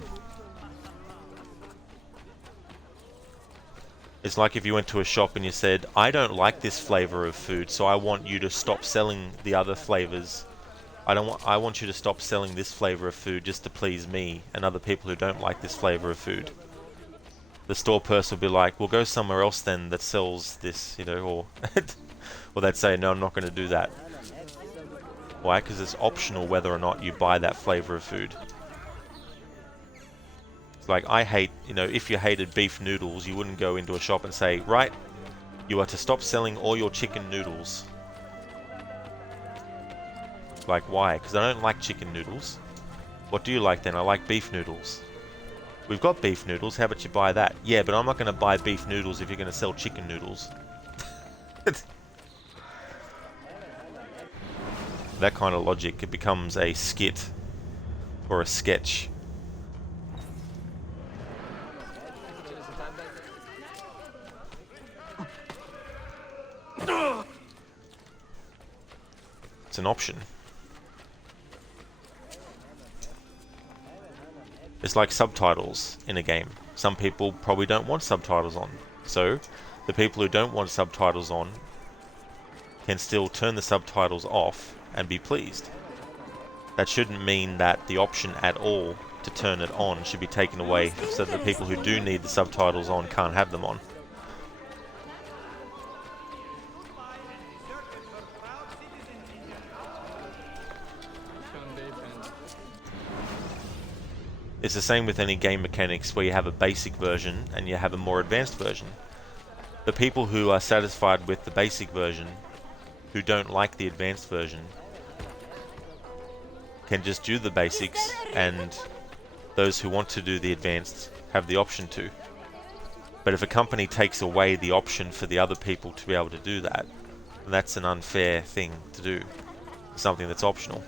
It's like if you went to a shop and you said, I don't like this flavor of food, so I want you to stop selling the other flavors. I want you to stop selling this flavor of food just to please me and other people who don't like this flavor of food. The store person will be like, well, go somewhere else then that sells this, you know, or or they'd say, no, I'm not going to do that. Why? Because it's optional whether or not you buy that flavor of food. It's like, I hate, you know, if you hated beef noodles, you wouldn't go into a shop and say, right, you are to stop selling all your chicken noodles. Like, why? Because I don't like chicken noodles. What do you like then? I like beef noodles. We've got beef noodles, how about you buy that? Yeah, but I'm not going to buy beef noodles if you're going to sell chicken noodles. That kind of logic, it becomes a skit or a sketch. It's an option. It's like subtitles in a game. Some people probably don't want subtitles on. So, the people who don't want subtitles on can still turn the subtitles off and be pleased. That shouldn't mean that the option at all to turn it on should be taken away, so that the people who do need the subtitles on can't have them on. It's the same with any game mechanics where you have a basic version and you have a more advanced version. The people who are satisfied with the basic version, who don't like the advanced version, can just do the basics, and those who want to do the advanced have the option to. But if a company takes away the option for the other people to be able to do that, that's an unfair thing to do. Something that's optional.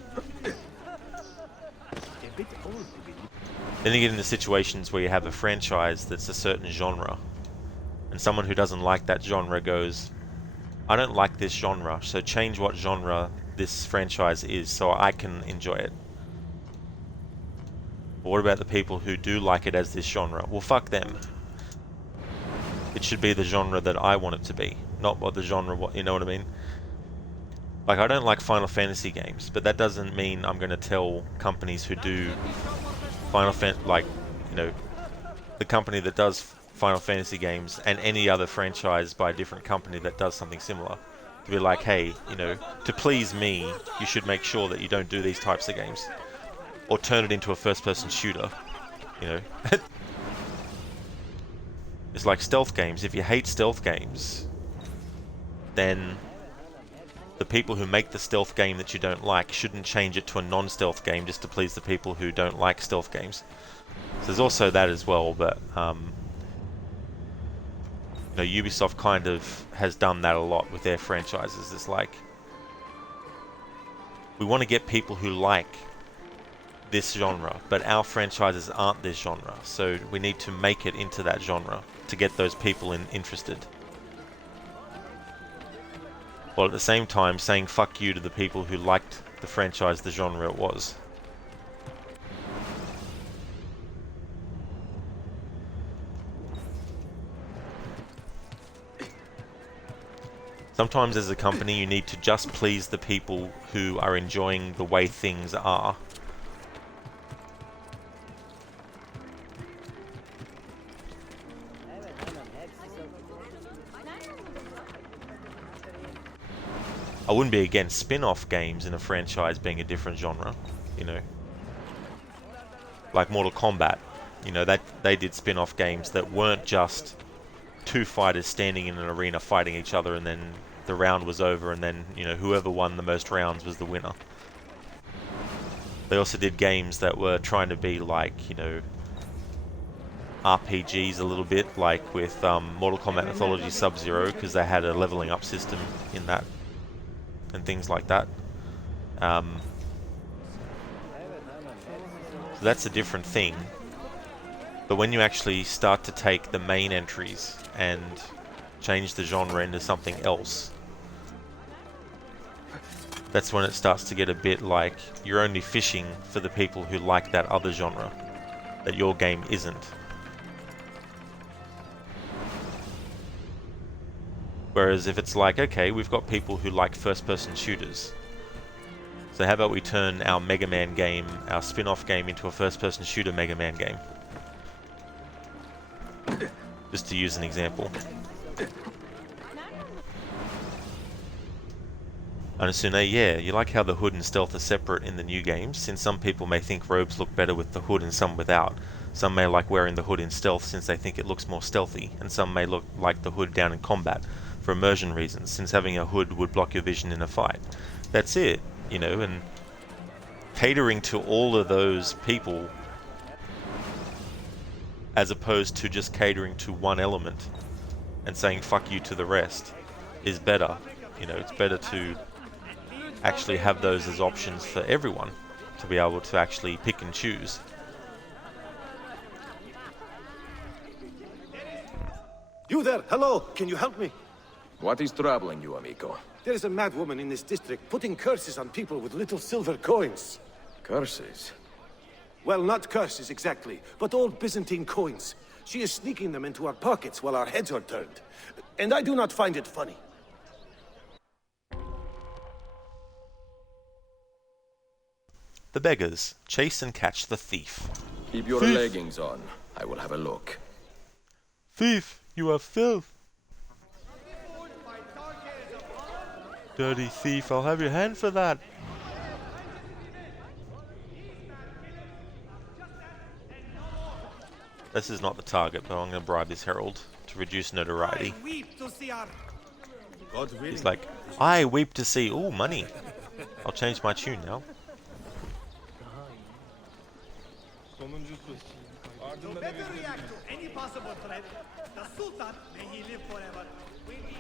Then you get into situations where you have a franchise that's a certain genre, and someone who doesn't like that genre goes, I don't like this genre, so change what genre this franchise is so I can enjoy it. But what about the people who do like it as this genre? Well, fuck them. It should be the genre that I want it to be, not what the genre, you know what I mean? Like, I don't like Final Fantasy games, but that doesn't mean I'm going to tell companies who do Final Fantasy, like, you know, the company that does Final Fantasy games and any other franchise by a different company that does something similar, to be like, hey, you know, to please me, you should make sure that you don't do these types of games, or turn it into a first-person shooter, you know. It's like stealth games. If you hate stealth games, then the people who make the stealth game that you don't like shouldn't change it to a non-stealth game just to please the people who don't like stealth games. So there's also that as well, but you know, Ubisoft kind of has done that a lot with their franchises. It's like, we want to get people who like this genre, but our franchises aren't this genre, so we need to make it into that genre to get those people interested. While at the same time saying fuck you to the people who liked the franchise, the genre it was. Sometimes as a company you need to just please the people who are enjoying the way things are. I wouldn't be against spin-off games in a franchise being a different genre, you know. Like Mortal Kombat, you know, that they did spin-off games that weren't just two fighters standing in an arena fighting each other and then the round was over and then, you know, whoever won the most rounds was the winner. They also did games that were trying to be like, you know, RPGs a little bit, like with Mortal Kombat Mythology Sub-Zero, because they had a leveling up system in that and things like that. So that's a different thing. But when you actually start to take the main entries and change the genre into something else, that's when it starts to get a bit like you're only fishing for the people who like that other genre that your game isn't. Whereas if it's like, okay, we've got people who like first-person shooters, so how about we turn our Mega Man game, our spin-off game, into a first-person shooter Mega Man game? Just to use an example. And Asune, yeah, you like how the hood and stealth are separate in the new games, since some people may think robes look better with the hood and some without. Some may like wearing the hood in stealth since they think it looks more stealthy, and some may look like the hood down in combat for immersion reasons, since having a hood would block your vision in a fight. That's it, you know, and catering to all of those people as opposed to just catering to one element and saying fuck you to the rest is better. You know, it's better to actually have those as options for everyone to be able to actually pick and choose. You there, hello, can you help me? What is troubling you, amigo? There is a mad woman in this district putting curses on people with little silver coins. Curses? Well, not curses exactly, but old Byzantine coins. She is sneaking them into our pockets while our heads are turned. And I do not find it funny. The beggars chase and catch the thief. Keep your leggings on. I will have a look. Thief, you are filth. Dirty thief, I'll have your hand for that. This is not the target, but I'm going to bribe this herald to reduce notoriety. He's like, I weep to see... Ooh, money. I'll change my tune now. To better react to any possible threat, the Sultan, may he live forever, will be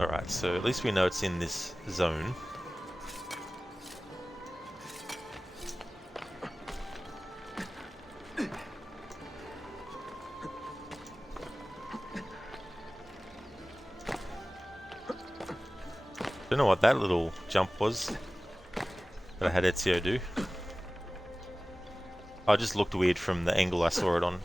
Alright, so at least we know it's in this zone. Don't know what that little jump was that I had Ezio do. I just looked weird from the angle I saw it on.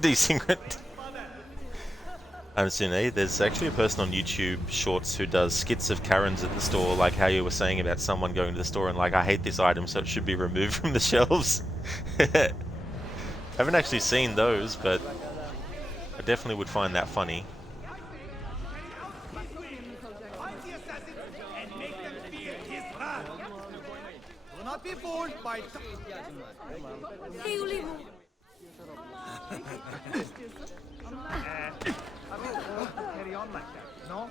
Desynchroned. Sune, there's actually a person on YouTube Shorts who does skits of Karens at the store, like how you were saying about someone going to the store and like, I hate this item, so it should be removed from the shelves. Haven't actually seen those, but I definitely would find that funny. Do not be fooled by... Carry on like that, no?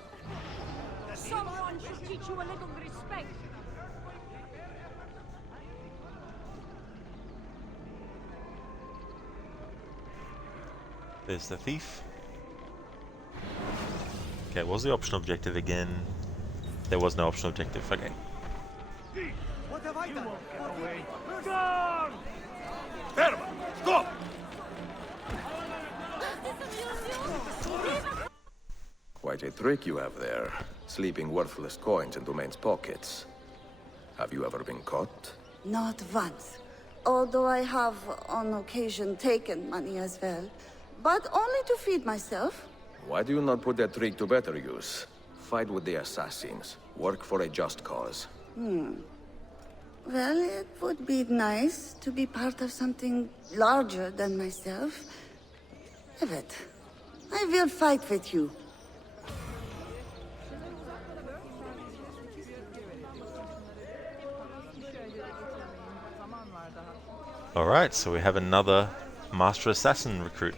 Someone should teach you a little respect. There's the thief. Okay, what was the optional objective again? There was no optional objective, okay. What have I done? Ferma! Stop! Quite a trick you have there, sleeping worthless coins into men's pockets. Have you ever been caught? Not once. Although I have, on occasion, taken money as well. But only to feed myself. Why do you not put that trick to better use? Fight with the assassins. Work for a just cause. Well, it would be nice to be part of something larger than myself. Evet, I will fight with you. Alright, so we have another Master Assassin recruit.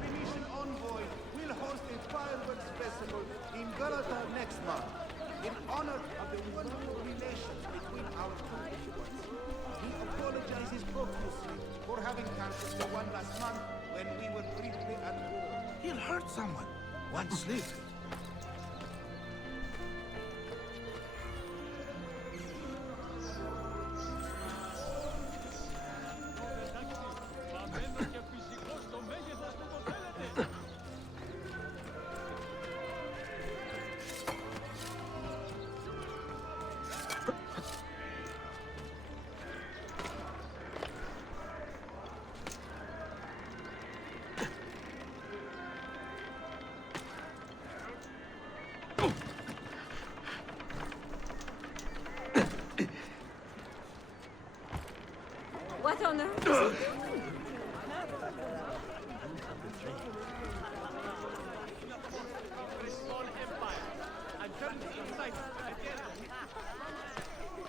Venetian envoy will host a fireworks festival in Galata next month in honor of the wonderful relations between our two nations. He apologizes profusely for having cancelled the one last month when we were briefly at war. He'll hurt someone. One slip. What on earth is he doing?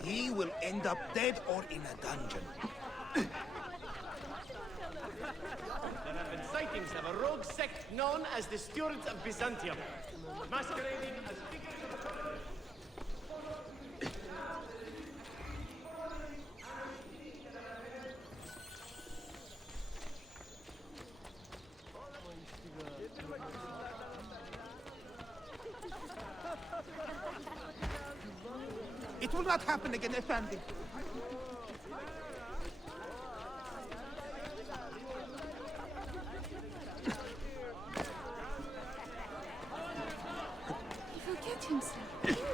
He will end up dead or in a dungeon. There have been sightings of a rogue sect known as the Stewards of Byzantium, masquerading as figures of authority. It will not happen again, Effendi.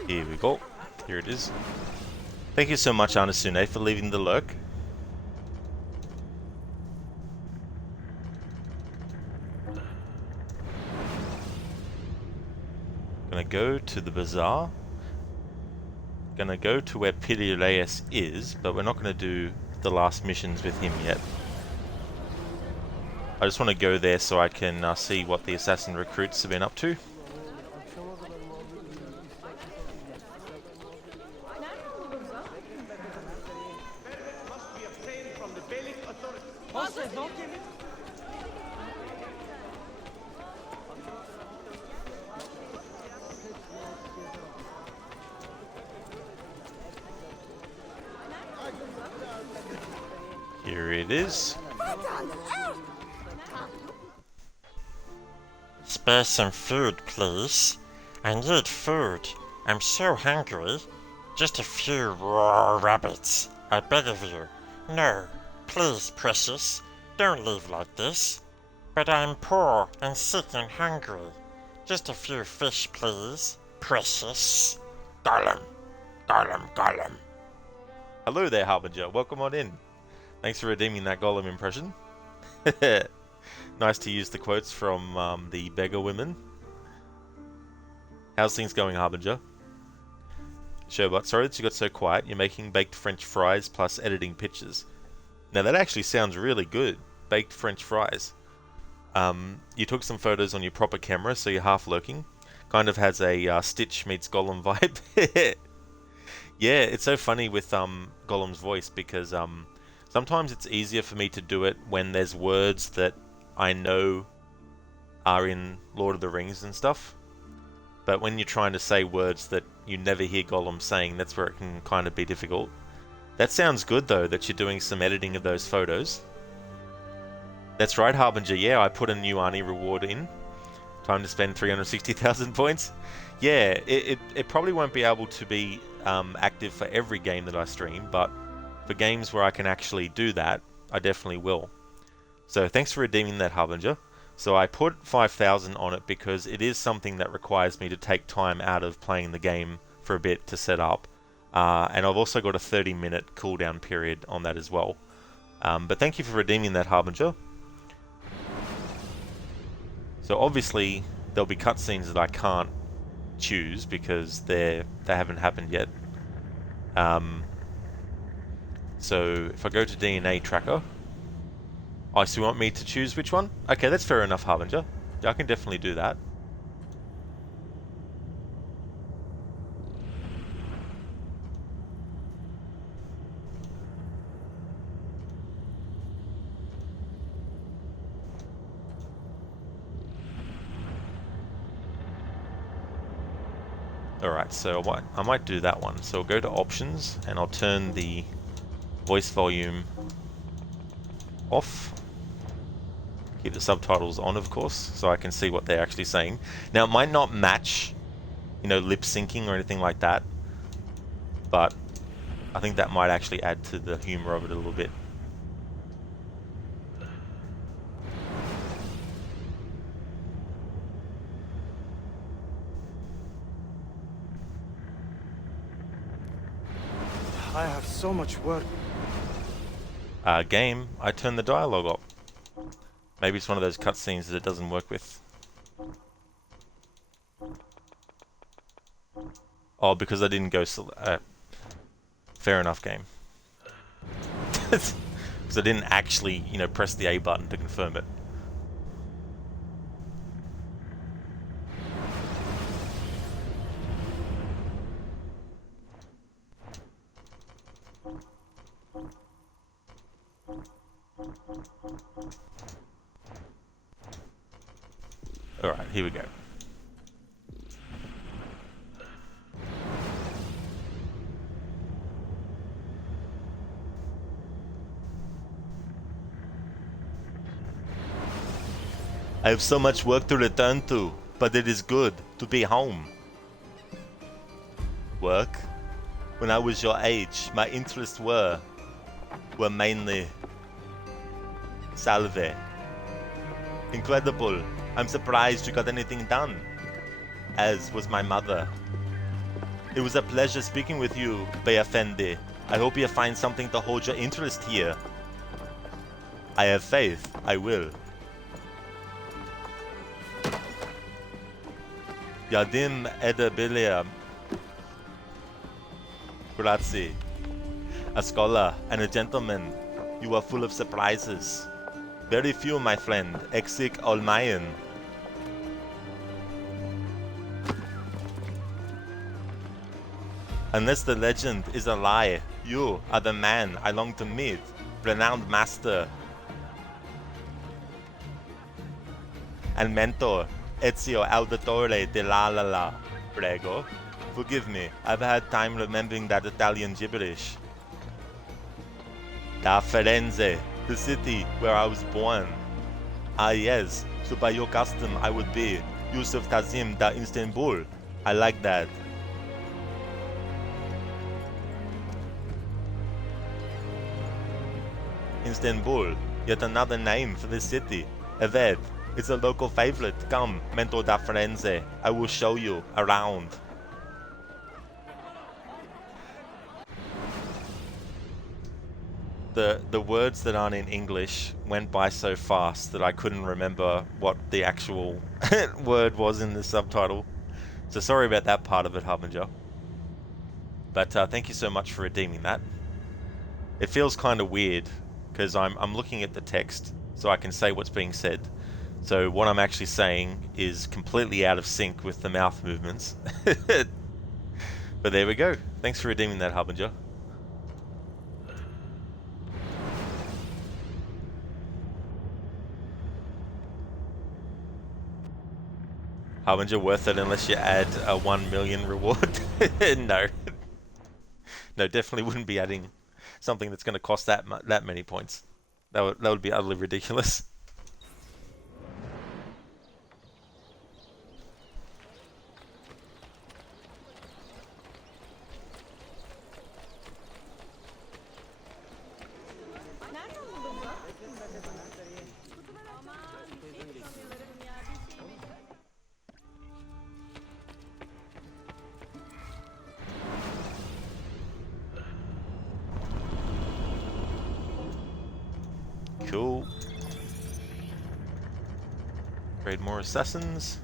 Here we go. Here it is. Thank you so much, Anasune, for leaving the lurk. Gonna go to the bazaar. Gonna go to where Piliuleus is, but we're not gonna do the last missions with him yet. I just want to go there so I can see what the assassin recruits have been up to. Here it is. Spare some food, please. I need food. I'm so hungry. Just a few raw rabbits. I beg of you. No. Please, precious. Don't leave like this. but I'm poor and sick and hungry. Just a few fish, please. Precious. Gollum. Gollum, Gollum. Hello there, Harbinger. Welcome on in. Thanks for redeeming that Gollum impression. Nice to use the quotes from the Beggar Women. How's things going, Harbinger? Sherbot, sorry that you got so quiet. You're making baked French fries plus editing pictures. Now that actually sounds really good. Baked French fries. You took some photos on your proper camera, so you're half lurking. Kind of has a Stitch meets Gollum vibe. Yeah, it's so funny with Gollum's voice because sometimes it's easier for me to do it when there's words that I know are in Lord of the Rings and stuff. But when you're trying to say words that you never hear Gollum saying, that's where it can kind of be difficult. That sounds good though, that you're doing some editing of those photos. That's right, Harbinger, yeah, I put a new Arnie reward in. Time to spend 360,000 points. Yeah, it probably won't be able to be active for every game that I stream, but for games where I can actually do that, I definitely will. So thanks for redeeming that, Harbinger. So I put 5,000 on it because it is something that requires me to take time out of playing the game for a bit to set up. And I've also got a 30-minute cooldown period on that as well. But thank you for redeeming that, Harbinger. So obviously there'll be cutscenes that I can't choose because they haven't happened yet. So if I go to DNA Tracker... Oh, so you want me to choose which one? Okay, that's fair enough, Harbinger. Yeah, I can definitely do that. Alright, so I might do that one. So I'll go to options and I'll turn the voice volume off. Keep the subtitles on, of course, so I can see what they're actually saying. Now, it might not match, you know, lip syncing or anything like that, but I think that might actually add to the humor of it a little bit. I have so much work. Game, I turned the dialogue off. Maybe it's one of those cutscenes that it doesn't work with. Oh, because I didn't go... fair enough, game. Because I didn't actually, you know, press the A button to confirm it. Alright, here we go. I have so much work to return to, but it is good to be home. Work? When I was your age, my interests were mainly salve. Incredible. I'm surprised you got anything done. As was my mother. It was a pleasure speaking with you, Beyafendi. I hope you find something to hold your interest here. I have faith. I will. Yadim Edabilia. Grazie. A scholar and a gentleman. You are full of surprises. Very few, my friend. Exik Olmayan. Unless the legend is a lie, you are the man I long to meet. Renowned master and mentor, Ezio Auditore de la la la. Prego. Forgive me, I've had time remembering that Italian gibberish. Da Firenze, the city where I was born. Ah yes, so by your custom I would be Yusuf Tazim da Istanbul. I like that. Istanbul, yet another name for the city. Eved, it's a local favorite. Come, Mentor da Firenze. I will show you around. The words that aren't in English went by so fast that I couldn't remember what the actual word was in the subtitle. So sorry about that part of it, Harbinger. But thank you so much for redeeming that. It feels kind of weird because I'm looking at the text so I can say what's being said. So what I'm actually saying is completely out of sync with the mouth movements. But there we go. Thanks for redeeming that, Harbinger. Harbinger worth it unless you add a 1 million reward. No. No, definitely wouldn't be adding something that's going to cost that many points. That would be utterly ridiculous. Cool. Trade more assassins.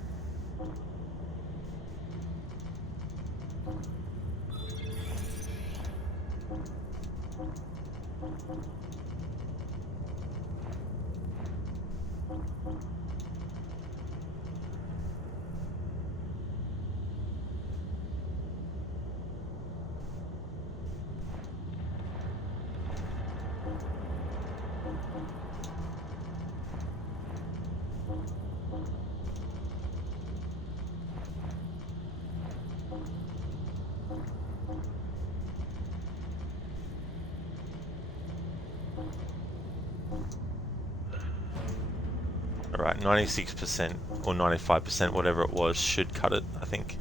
Alright, 96% or 95%, whatever it was, should cut it, I think.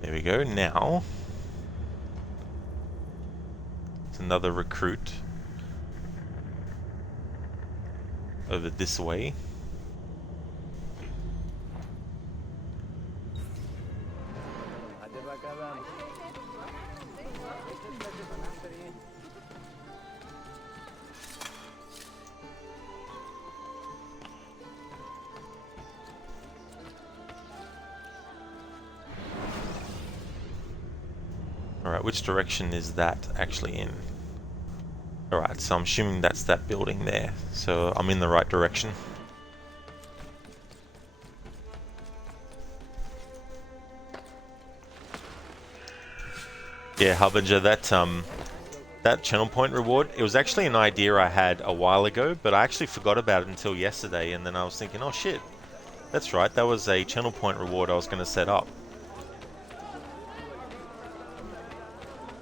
There we go, now it's another recruit over this way. Alright, which direction is that actually in? Alright, so I'm assuming that's that building there. So I'm in the right direction. Yeah, Harbinger, that channel point reward, it was actually an idea I had a while ago, but I actually forgot about it until yesterday, and then I was thinking, oh shit, that's right, that was a channel point reward I was going to set up.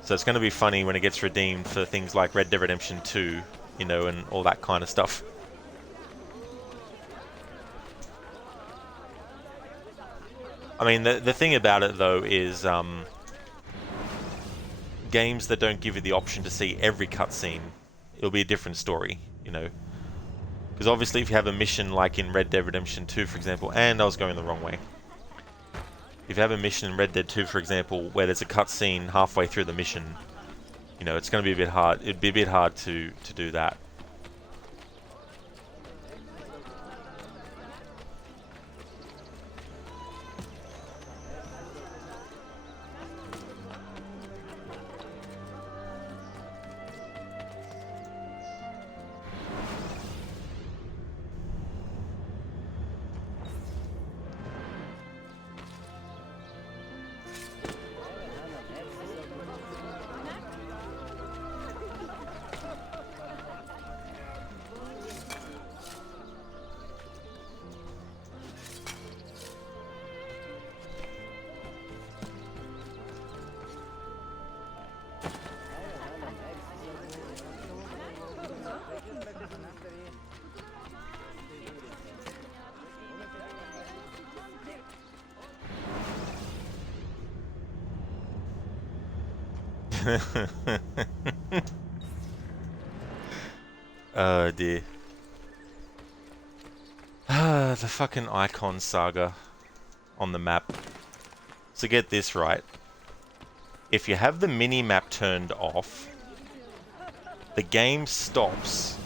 So it's going to be funny when it gets redeemed for things like Red Dead Redemption 2, you know, and all that kind of stuff. I mean, the thing about it, though, is games that don't give you the option to see every cutscene, it'll be a different story, you know. Because obviously if you have a mission like in Red Dead Redemption 2, for example, and I was going the wrong way. If you have a mission in Red Dead 2, for example, where there's a cutscene halfway through the mission, you know, it's going to be a bit hard. It'd be a bit hard to do that. Oh dear. Ah, the fucking icon saga on the map. So get this right. If you have the mini-map turned off, the game stops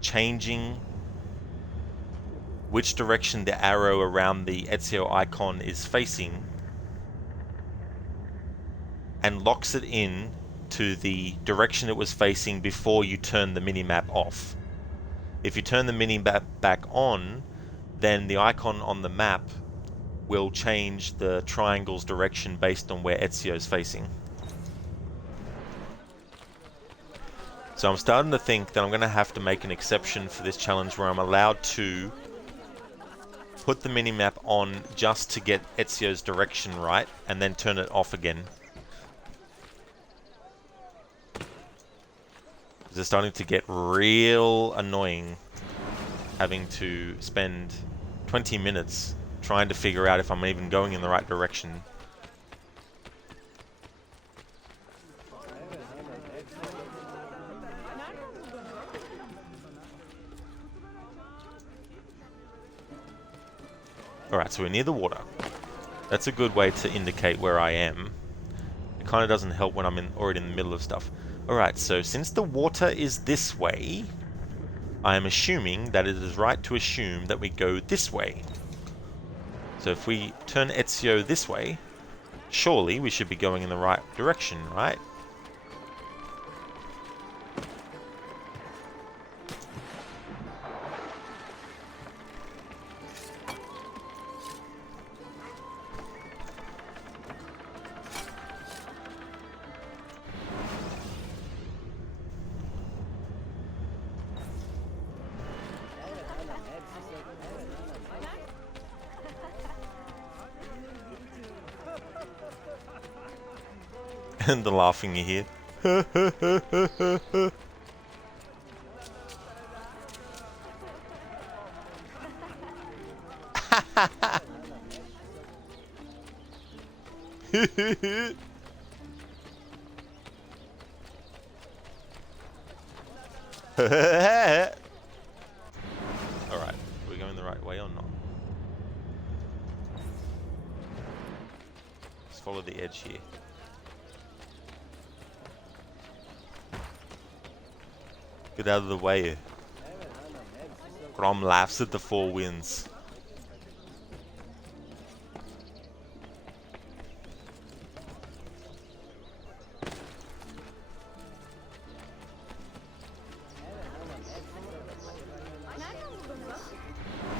changing which direction the arrow around the Ezio icon is facing and locks it in to the direction it was facing before you turn the mini-map off. If you turn the mini-map back on, then the icon on the map will change the triangle's direction based on where Ezio is facing. So I'm starting to think that I'm going to have to make an exception for this challenge where I'm allowed to put the minimap on just to get Ezio's direction right and then turn it off again. It's starting to get real annoying having to spend 20 minutes trying to figure out if I'm even going in the right direction. Alright, so we're near the water. That's a good way to indicate where I am. It kind of doesn't help when I'm already in the middle of stuff. Alright, so since the water is this way, I am assuming that it is right to assume that we go this way. So if we turn Ezio this way, surely we should be going in the right direction, right? And the laughing you hear. Alright, are we going the right way or not? Just follow the edge here. Get out of the way. Grom laughs at the four winds.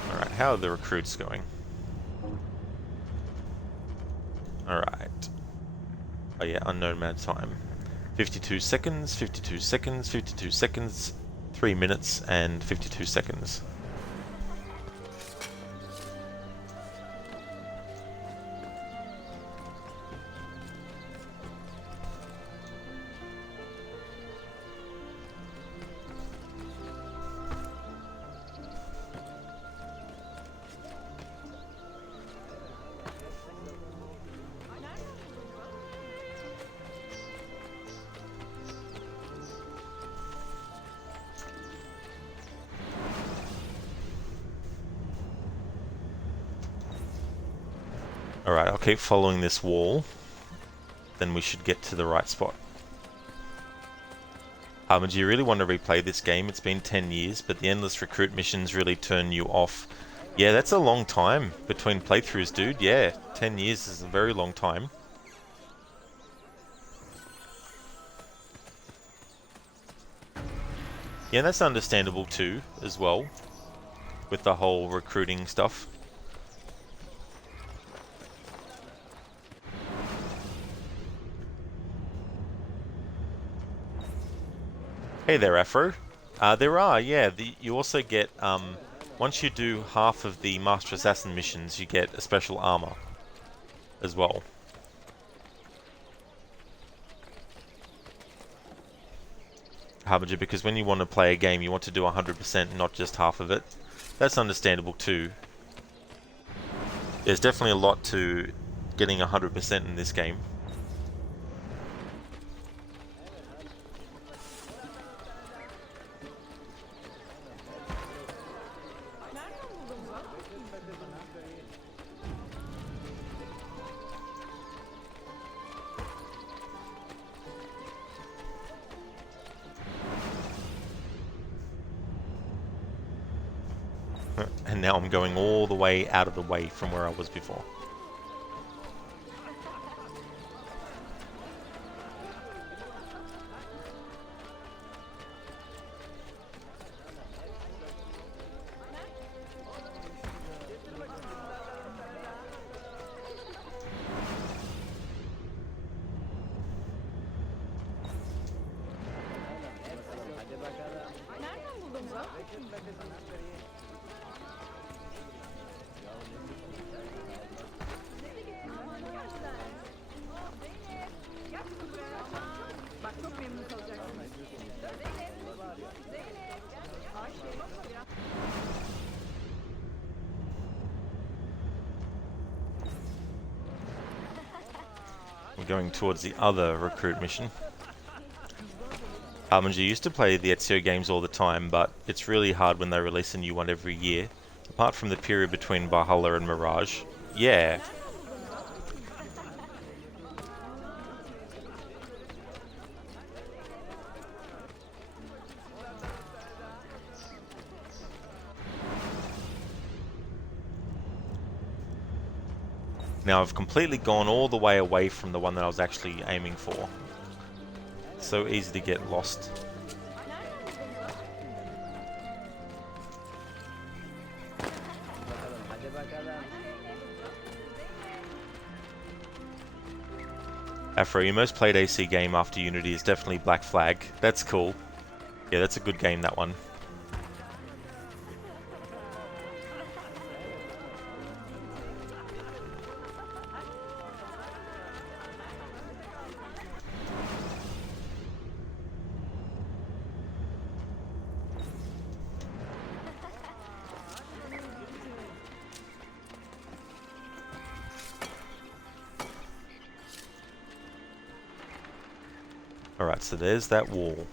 Alright, how are the recruits going? Alright. Oh yeah, unknown amount of time. 52 seconds, 52 seconds, 52 seconds, 3 minutes and 52 seconds. Alright, I'll keep following this wall. Then we should get to the right spot. Do you really want to replay this game? It's been 10 years, but the endless recruit missions really turn you off. Yeah, that's a long time between playthroughs, dude. Yeah, 10 years is a very long time. Yeah, that's understandable too, as well, with the whole recruiting stuff. Hey there, Afro. There are, yeah. You also get, once you do half of the Master Assassin missions, you get a special armor as well. Harbinger, because when you want to play a game, you want to do 100%, not just half of it. That's understandable too. There's definitely a lot to getting 100% in this game. And now I'm going all the way out of the way from where I was before. We're going towards the other recruit mission. Harbinger used to play the Ezio games all the time, but it's really hard when they release a new one every year. Apart from the period between Valhalla and Mirage. Yeah. Now I've completely gone all the way away from the one that I was actually aiming for. So easy to get lost. Afro, your most played AC game after Unity is definitely Black Flag. That's cool. Yeah, that's a good game, that one. Alright, so there's that wall.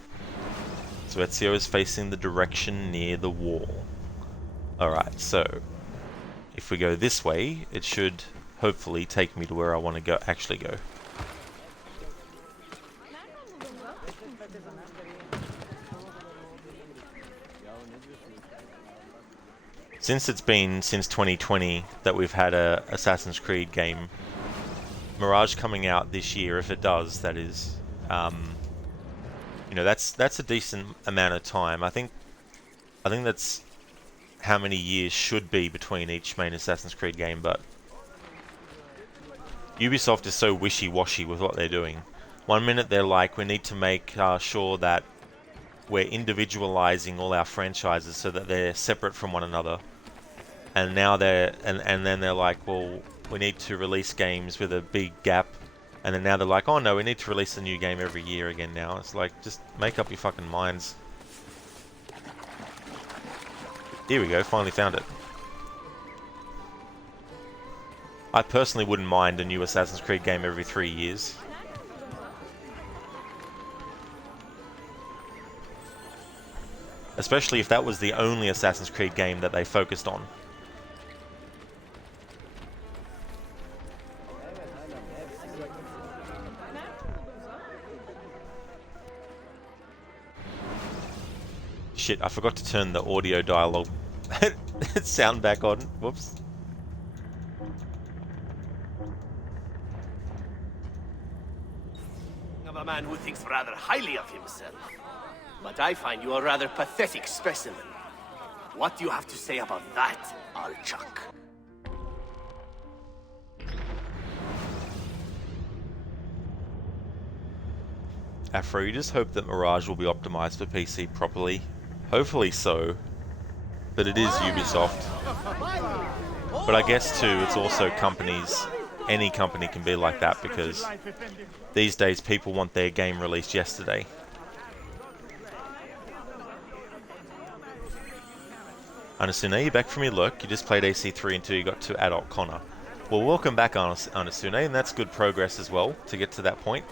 So Ezio is facing the direction near the wall. Alright, so if we go this way, it should hopefully take me to where I want to go. Actually go. Since it's been since 2020 that we've had a Assassin's Creed game, Mirage coming out this year, if it does, that is, you know, that's a decent amount of time. I think that's how many years should be between each main Assassin's Creed game, but Ubisoft is so wishy-washy with what they're doing. One minute they're like, we need to make sure that we're individualizing all our franchises so that they're separate from one another. And now and then they're like, well, we need to release games with a big gap. And then now they're like, oh no, we need to release a new game every year again now. It's like, just make up your fucking minds. Here we go, finally found it. I personally wouldn't mind a new Assassin's Creed game every 3 years. Especially if that was the only Assassin's Creed game that they focused on. Shit, I forgot to turn the audio dialogue sound back on. Whoops. Of a man who thinks rather highly of himself. But I find you a rather pathetic specimen. What do you have to say about that, Archuk? Afro, you just hope that Mirage will be optimized for PC properly. Hopefully so. But it is Ubisoft. But I guess too, it's also companies. Any company can be like that because these days people want their game released yesterday. Anasune, you're back from your lurk. You just played AC3 until you got to Adult Connor. Well, welcome back, Anasune, and that's good progress as well to get to that point.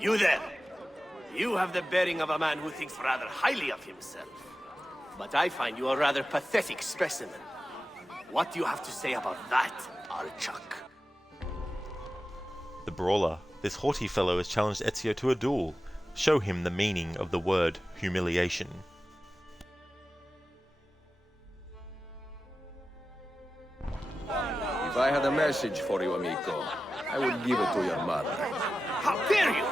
You there! You have the bearing of a man who thinks rather highly of himself. But I find you a rather pathetic specimen. What do you have to say about that, Archuk? The Brawler. This haughty fellow has challenged Ezio to a duel. Show him the meaning of the word humiliation. If I had a message for you, amigo, I would give it to your mother. How dare you!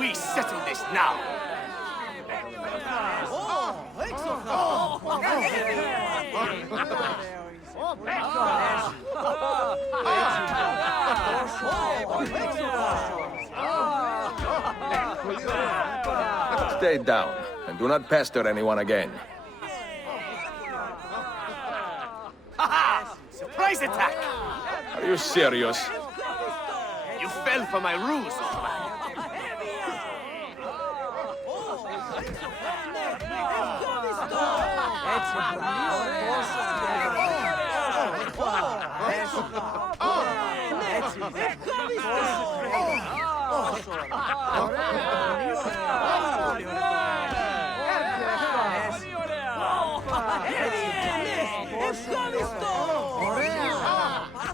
We settle this now! Stay down, and do not pester anyone again. Haha! Surprise attack! Are you serious? You fell for my ruse, old man.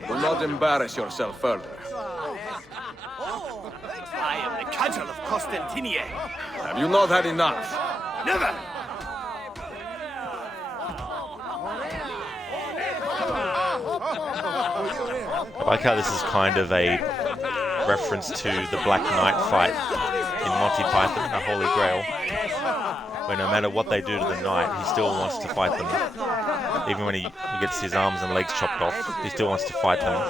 Do not embarrass yourself further. I am the cudgel of Constantinier. Have you not had enough? Never! I like how this is kind of a reference to the Black Knight fight in Monty Python, the Holy Grail, where no matter what they do to the knight, he still wants to fight them. Even when he gets his arms and legs chopped off, he still wants to fight them.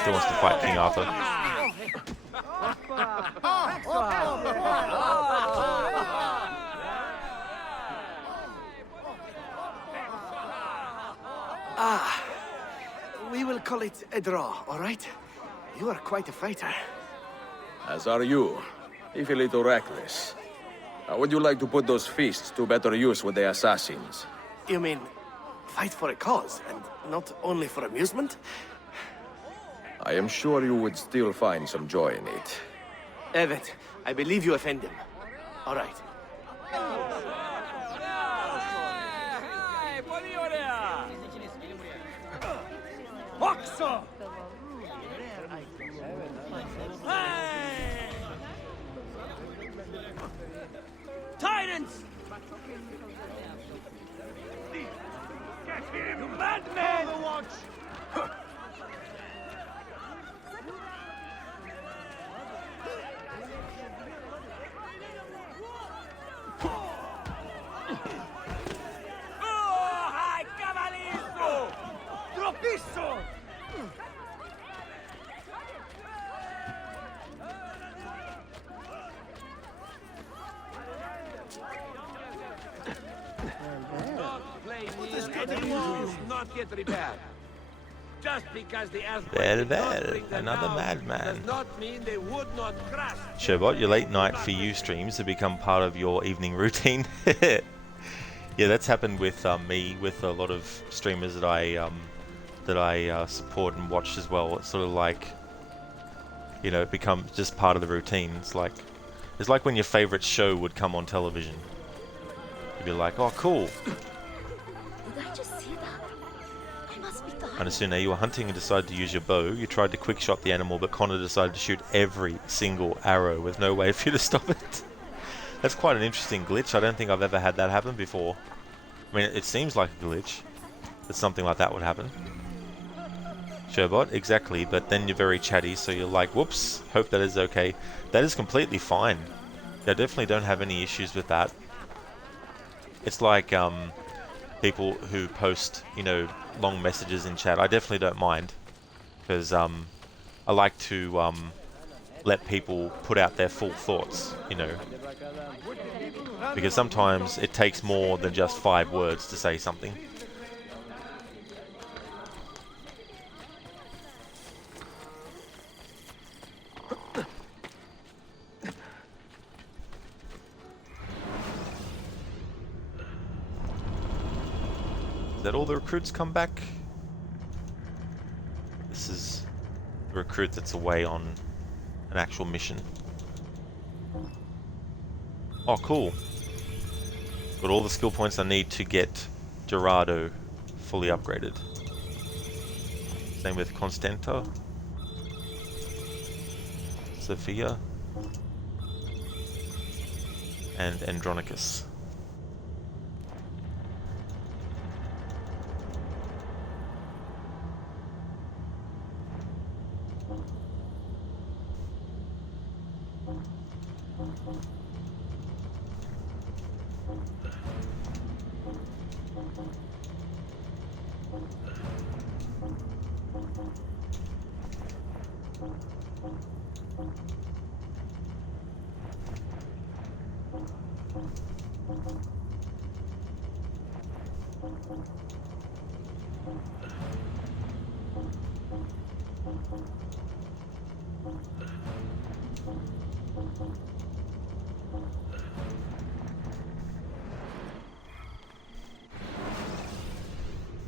Still wants to fight King Arthur. We will call it a draw, all right? You are quite a fighter. As are you, if a little reckless. How would you like to put those fists to better use with the assassins? You mean, fight for a cause, and not only for amusement? I am sure you would still find some joy in it. Evet, I believe you offend him. All right. Boxer! Titans! Get him! You madman! Overwatch! ¡Ay, caballito! ¡Tropizo! Not get repaired. Just because the Well, another madman. does not mean they would not crash. Sherbot, your late night for you streams have become part of your evening routine. Yeah, that's happened with me, with a lot of streamers that I support and watch as well. It's sort of like, you know, it becomes just part of the routine. It's like when your favorite show would come on television. You'd be like, oh, cool. Did I just see that? I must be dying. Anasune, you were hunting and decided to use your bow. You tried to quick shot the animal, but Connor decided to shoot every single arrow with no way for you to stop it. That's quite an interesting glitch. I don't think I've ever had that happen before. I mean, it seems like a glitch that something like that would happen. Sherbot, exactly, but then you're very chatty, so you're like, whoops, hope that is okay. That is completely fine. I definitely don't have any issues with that. It's like people who post, you know, long messages in chat. I definitely don't mind, because I like to let people put out their full thoughts, you know, because sometimes it takes more than just 5 words to say something. Is that all the recruits come back? This is the recruit that's away on an actual mission. Oh, cool. Got all the skill points I need to get Gerardo fully upgraded. Same with Constanta, Sophia, and Andronicus.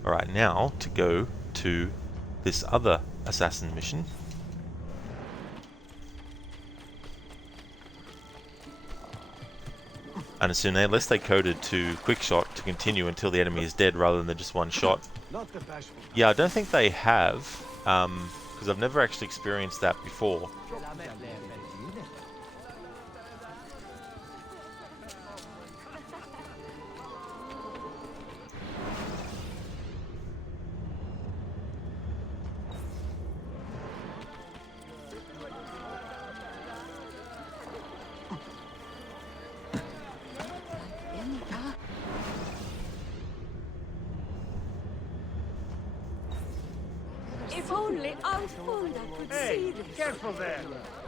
Alright, now to go to this other assassin mission. And unless they coded to quickshot to continue until the enemy is dead rather than just one shot. Yeah, I don't think they have, because I've never actually experienced that before. If only Aunt Funda could see this. Careful there.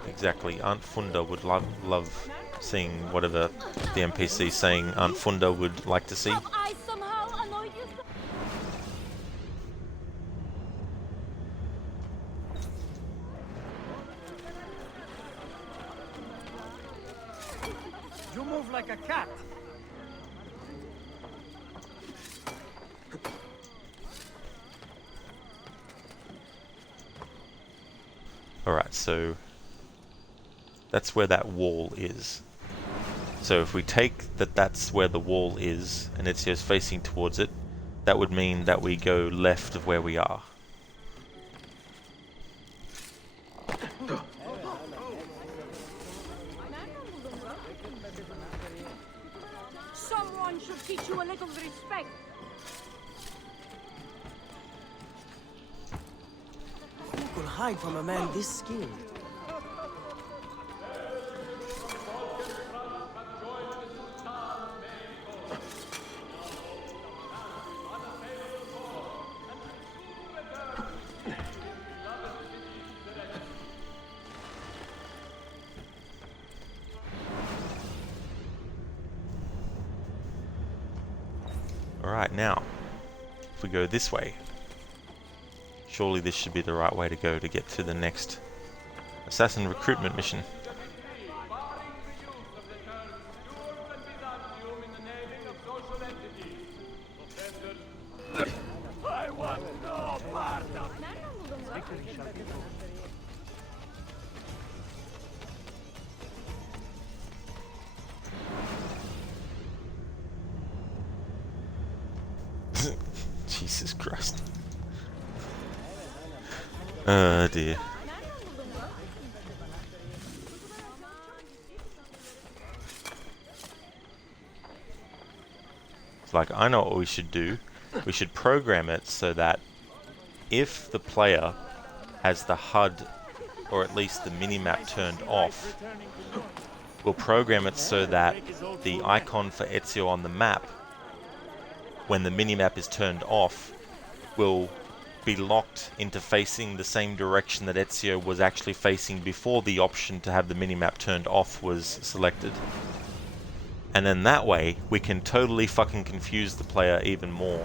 Exactly, Aunt Funda would love seeing whatever the NPC saying Aunt Funda would like to see. Have I somehow annoyed you? You move like a cat. Alright, so that's where that wall is. So if we take that that's where the wall is and Ezio's facing towards it, that would mean that we go left of where we are. Someone should teach you a little respect. Who could hide from a man this skilled? Alright, now, if we go this way, surely this should be the right way to go to get to the next assassin recruitment mission. I want no part of Jesus Christ. Oh dear. It's like, I know what we should do. We should program it so that if the player has the HUD, or at least the minimap turned off, we'll program it so that the icon for Ezio on the map, when the minimap is turned off, will be locked into facing the same direction that Ezio was actually facing before the option to have the minimap turned off was selected. And then that way, we can totally fucking confuse the player even more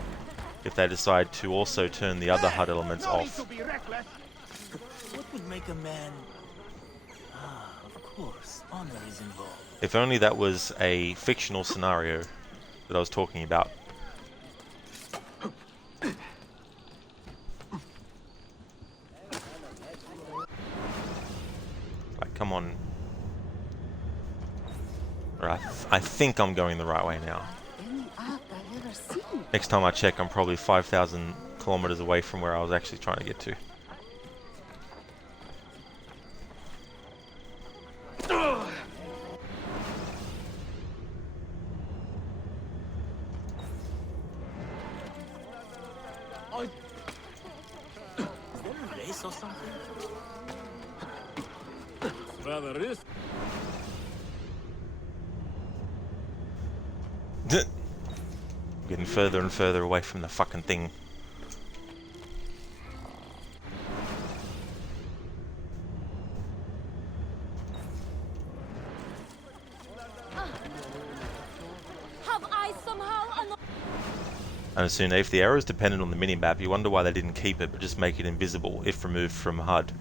if they decide to also turn the other HUD elements off. What would make a man... Ah, of course, honor is involved. If only that was a fictional scenario that I was talking about. Right, I think I'm going the right way now. Next time I check, I'm probably 5,000 kilometers away from where I was actually trying to get to. Is there a race or something? Rather is. Getting further and further away from the fucking thing. Have I somehow And as soon if the arrow is dependent on the minimap, you wonder why they didn't keep it but just make it invisible if removed from HUD.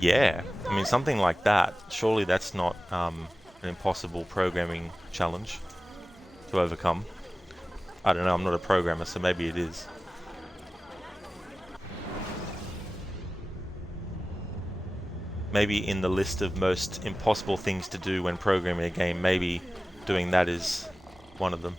Yeah, I mean something like that. Surely that's not an impossible programming challenge to overcome. I don't know, I'm not a programmer, so maybe it is. Maybe in the list of most impossible things to do when programming a game, maybe doing that is one of them.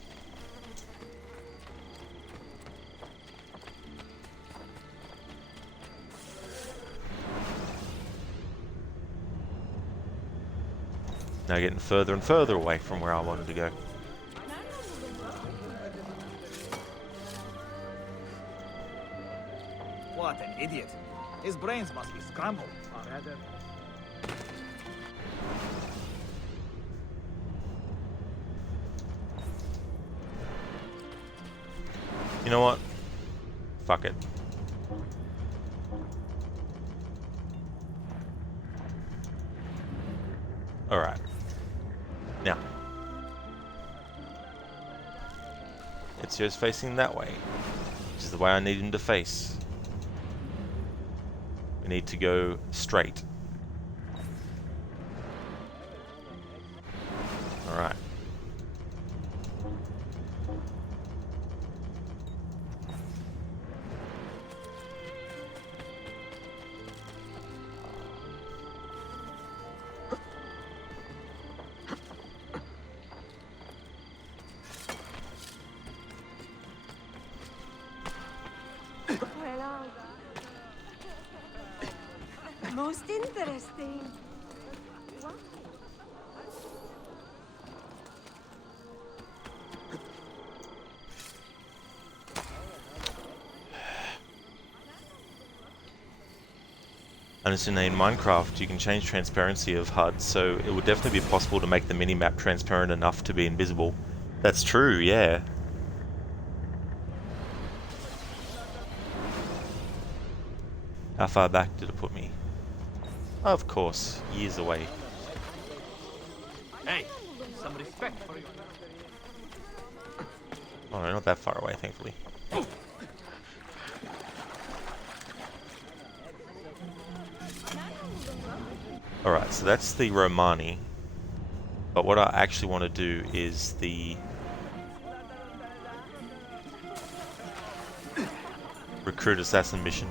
Now getting further and further away from where I wanted to go. What an idiot. His brains must be scrambled. Or rather... You know what? Fuck it. Alright. Now. Ezio's facing that way, which is the way I need him to face. We need to go straight. Alright. Most interesting. And as in Minecraft, you can change transparency of HUD, so it would definitely be possible to make the minimap transparent enough to be invisible. That's true, yeah. How far back did it put me? Of course, years away. Hey, some respect for you. Oh no, not that far away, thankfully. Alright, so that's the Romani. But what I actually want to do is the recruit assassin mission.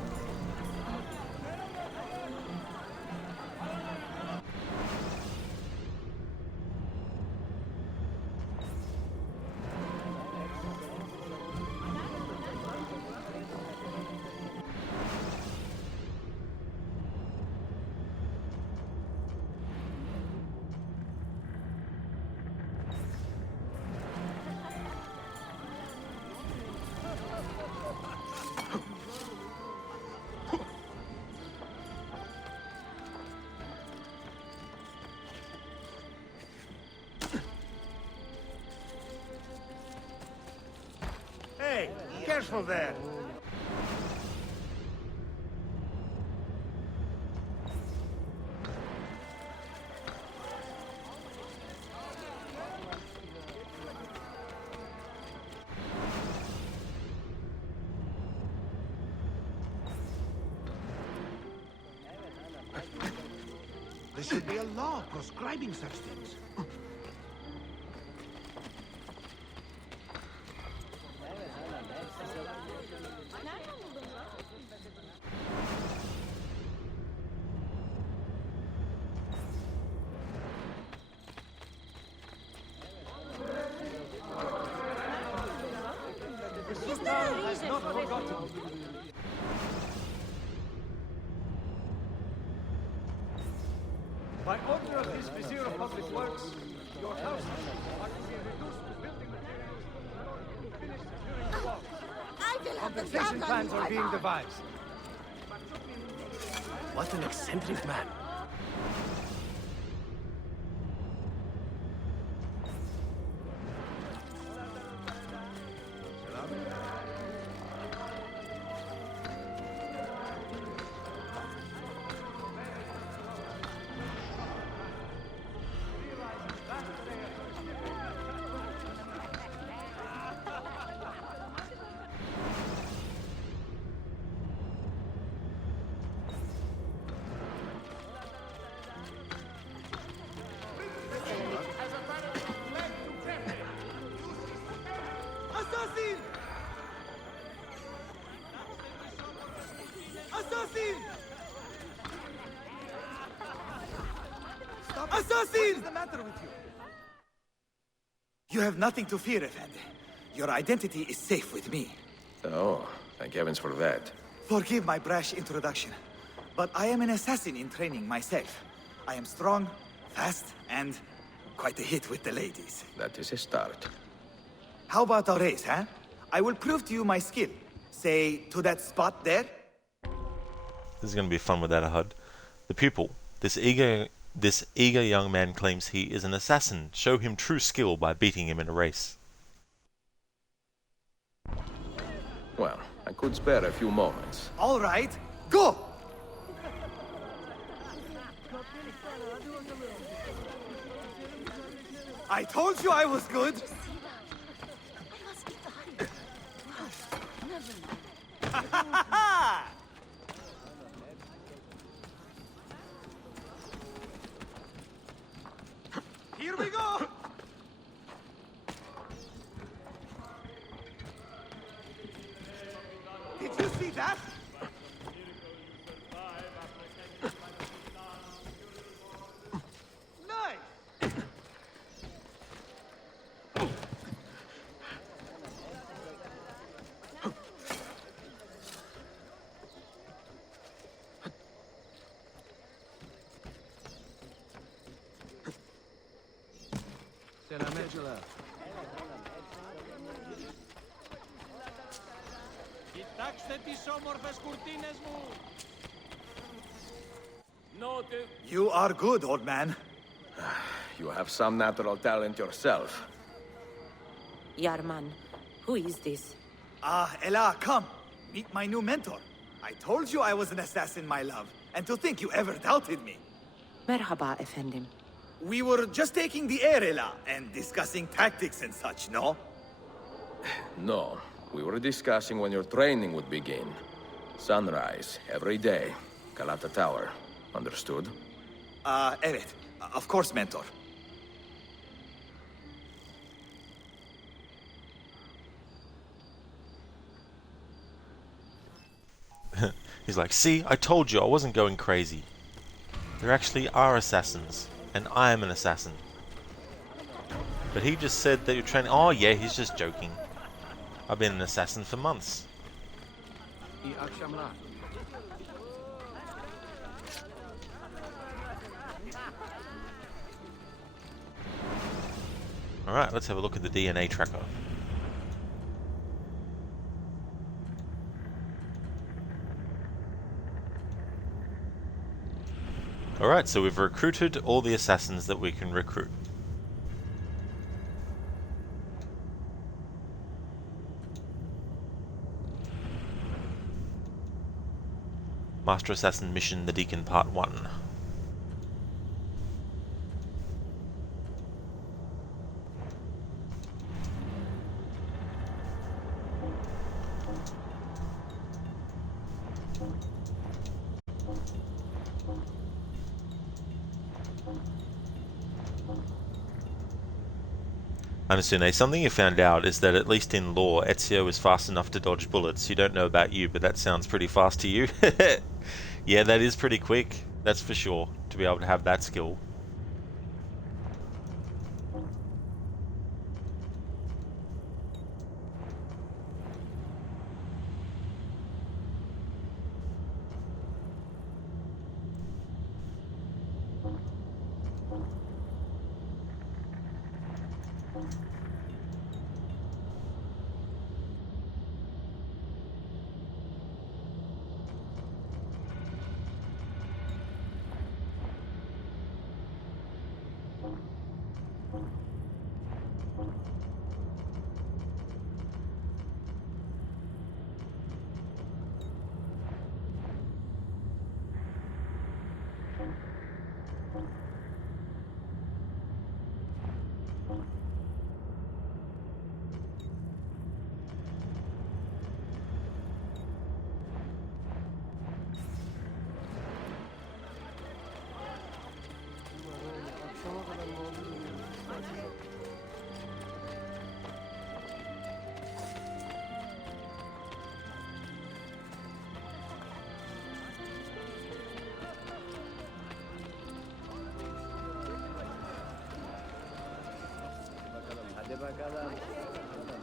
Hey, careful there. There should be a law proscribing such things. By order of this Vizier of Public Works, your houses are to be reduced to building materials in order to be finished during the war. Compensation plans are being devised. What an eccentric man. Assassin! Assassin! Stop! Assassin! What is the matter with you? You have nothing to fear, Effendi. Your identity is safe with me. Oh, thank heavens for that. Forgive my brash introduction, but I am an assassin in training myself. I am strong, fast, and quite a hit with the ladies. That is a start. How about a race, huh? I will prove to you my skill. Say, to that spot there. This is going to be fun without a HUD. The pupil. This eager young man claims he is an assassin. Show him true skill by beating him in a race. Well, I could spare a few moments. All right, go! I told you I was good! Here we go! Did you see that? Nice! Κοιτάξτε τις όμορφες κουρτίνες μου! You are good, old man. You have some natural talent yourself. Yarman, who is this? Ella, come. Meet my new mentor. I told you I was an assassin, my love. And to think you ever doubted me. Merhaba, efendim. We were just taking the air, Ella, and discussing tactics and such, no? No, we were discussing when your training would begin. Sunrise, every day. Galata Tower. Understood? Evet. Of course, mentor. He's like, see, I told you I wasn't going crazy. There actually are assassins, and I am an assassin. But he just said that you're training. Oh yeah, he's just joking. I've been an assassin for months. Alright, let's have a look at the DNA tracker. Alright, so we've recruited all the assassins that we can recruit. Master Assassin Mission, The Deacon Part 1. Anasune, something you found out is that at least in lore, Ezio is fast enough to dodge bullets. You don't know about you, but that sounds pretty fast to you. Yeah, that is pretty quick, that's for sure, to be able to have that skill.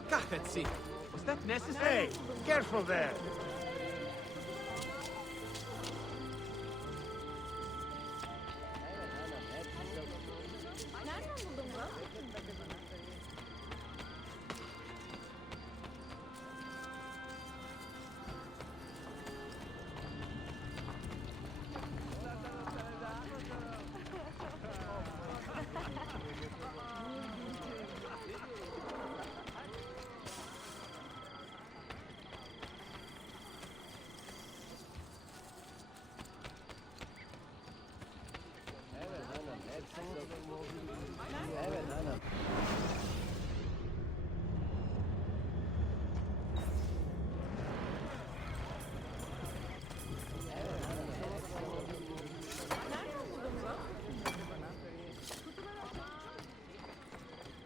Cafezzi, was that necessary? Hey, careful there.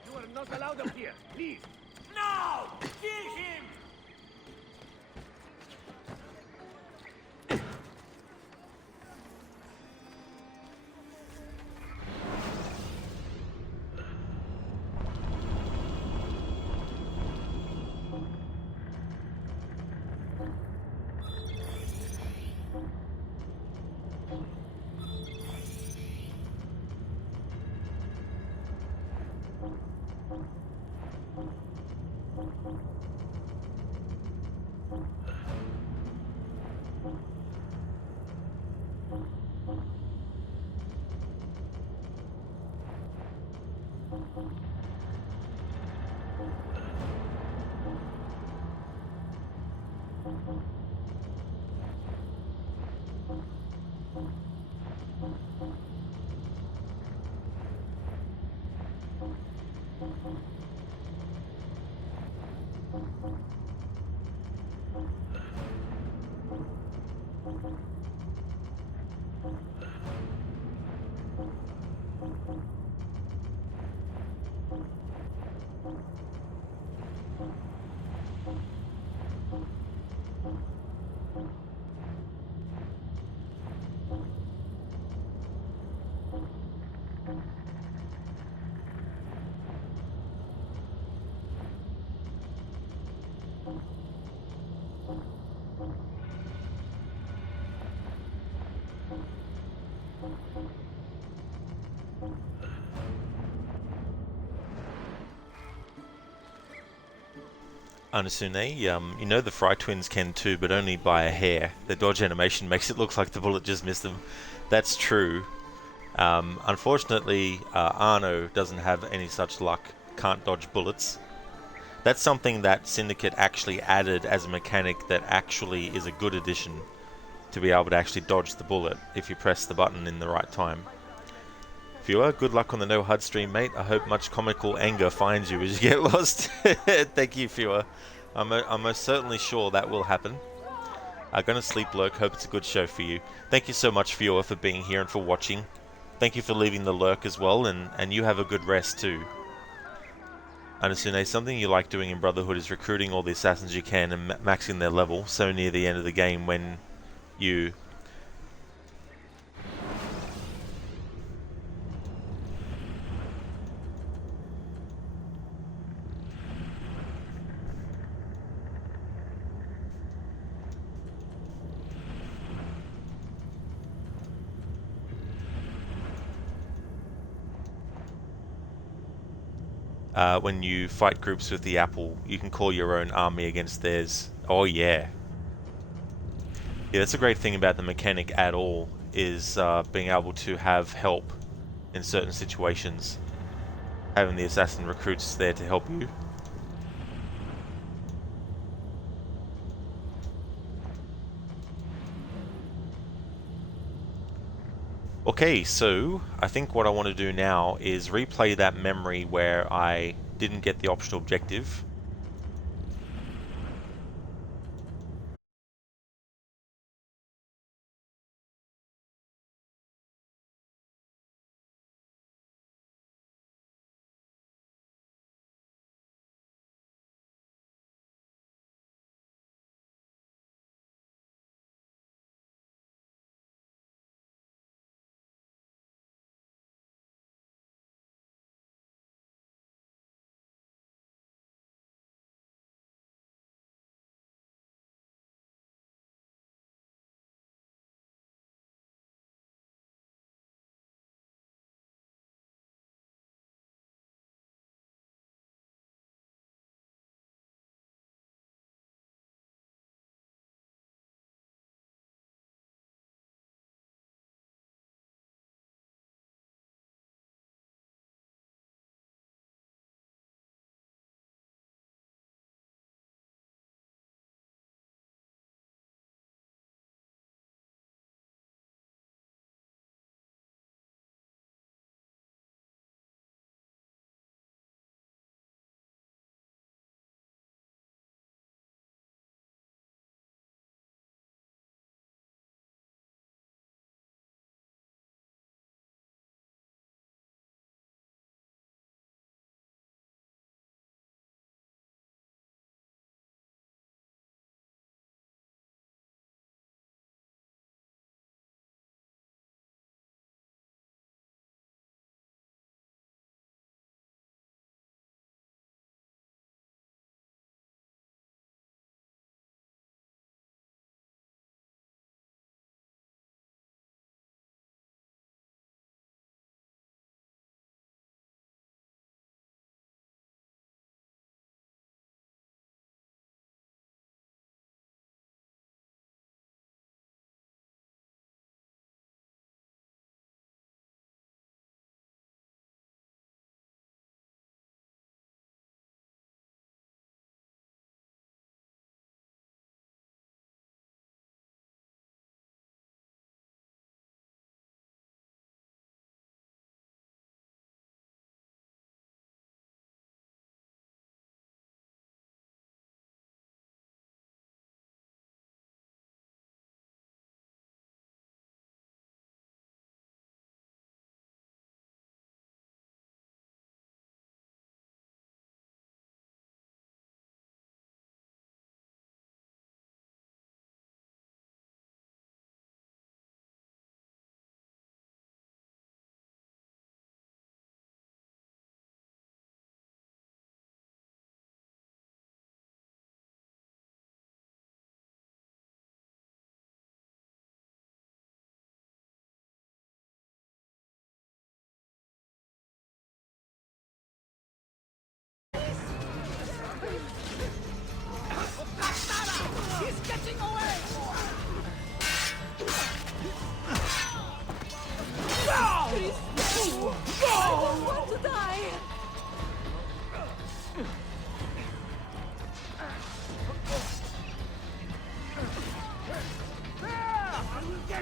You are not allowed up here. Leave. No! Kill him! Anasune, you know the Fry twins can too, but only by a hair. The dodge animation makes it look like the bullet just missed them. That's true. Unfortunately, Arno doesn't have any such luck, can't dodge bullets. That's something that Syndicate actually added as a mechanic that actually is a good addition, to be able to actually dodge the bullet if you press the button in the right time. Viewer, good luck on the No HUD stream, mate. I hope much comical anger finds you as you get lost. Thank you, viewer. I'm most certainly sure that will happen. I'm gonna sleep, lurk. Hope it's a good show for you. Thank you so much, viewer, for being here and for watching. Thank you for leaving the lurk as well, and you have a good rest too. Anasune, something you like doing in Brotherhood is recruiting all the assassins you can and maxing their level so near the end of the game when you... when you fight groups with the apple, you can call your own army against theirs. Oh yeah. Yeah, that's a great thing about the mechanic at all, is being able to have help in certain situations. Having the assassin recruits there to help you. Okay, so I think what I want to do now is replay that memory where I didn't get the optional objective.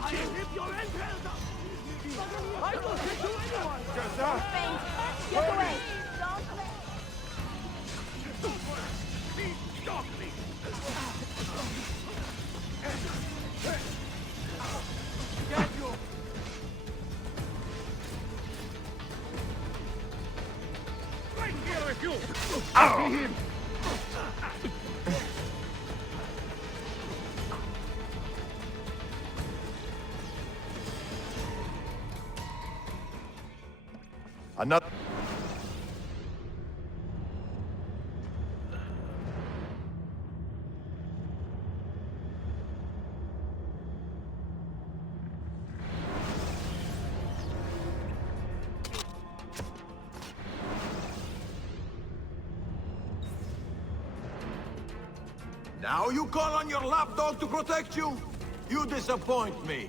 Catch him! Rip your entrails out! I don't hit to anyone! Get away! Don't Stop me! Get you! Right here with you! I see him! Another. Now you call on your lapdog to protect you? You disappoint me.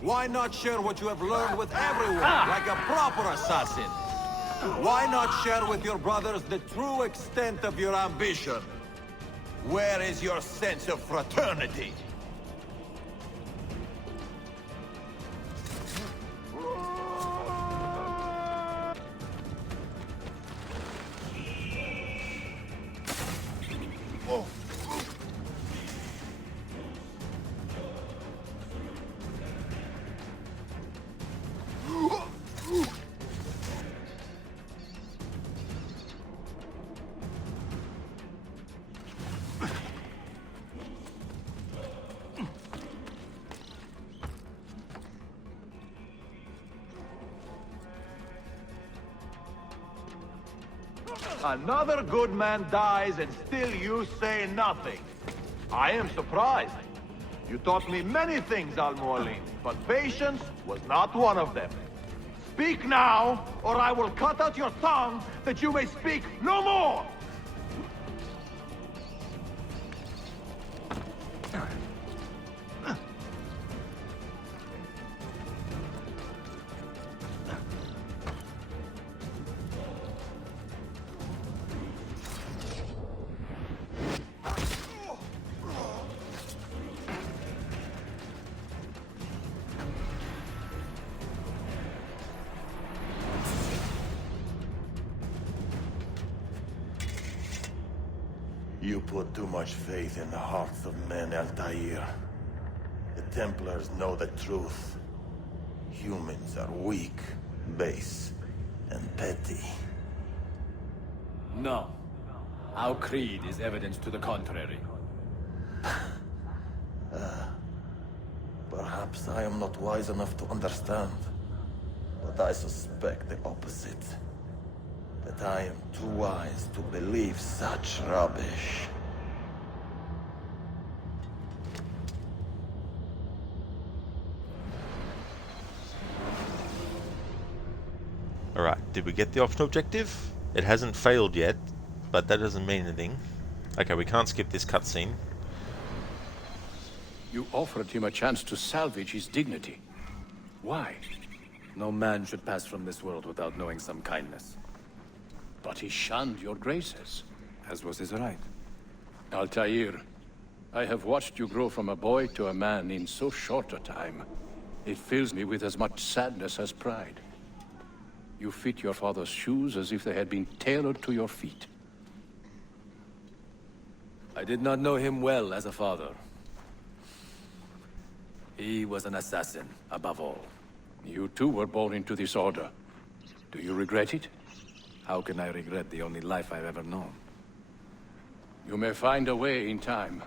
Why not share what you have learned with everyone, like a proper assassin? Why not share with your brothers the true extent of your ambition? Where is your sense of fraternity? Another good man dies and still you say nothing. I am surprised. You taught me many things, Al-Mualim, but patience was not one of them. Speak now, or I will cut out your tongue that you may speak no more! You put too much faith in the hearts of men, Altair. The Templars know the truth. Humans are weak, base, and petty. No. Our creed is evidence to the contrary. Perhaps I am not wise enough to understand, but I suspect the opposite. That I am too wise to believe such rubbish. Alright, did we get the optional objective? It hasn't failed yet, but that doesn't mean anything. Okay, we can't skip this cutscene. You offered him a chance to salvage his dignity. Why? No man should pass from this world without knowing some kindness. But he shunned your graces. As was his right. Altair, I have watched you grow from a boy to a man in so short a time. It fills me with as much sadness as pride. You fit your father's shoes as if they had been tailored to your feet. I did not know him well as a father. He was an assassin, above all. You too were born into this order. Do you regret it? How can I regret the only life I've ever known? You may find a way in time,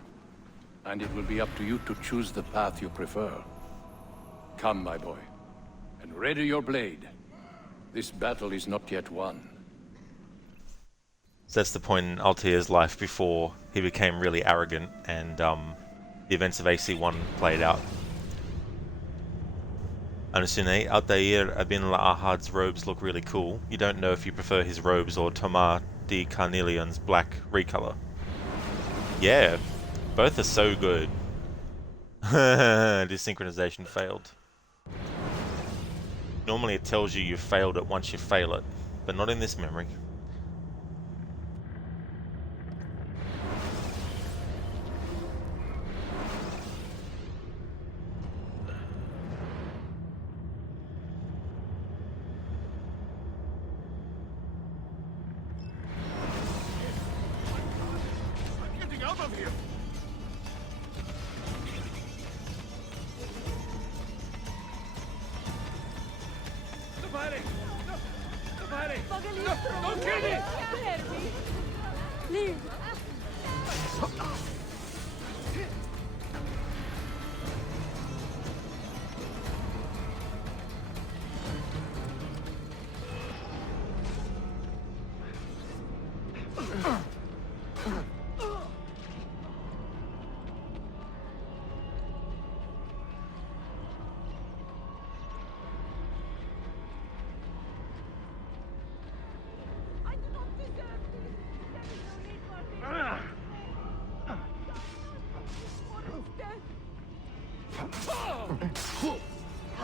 and it will be up to you to choose the path you prefer. Come, my boy, and ready your blade. This battle is not yet won. So that's the point in Altair's life before he became really arrogant and the events of AC1 played out. Anusune, Altair ibn al-Ahad's robes look really cool. You don't know if you prefer his robes or Tomar de Carnelian's black recolor. Yeah, both are so good. Desynchronization failed. Normally it tells you failed it once you fail it, but not in this memory. Don't kill me! Spare me! Leave!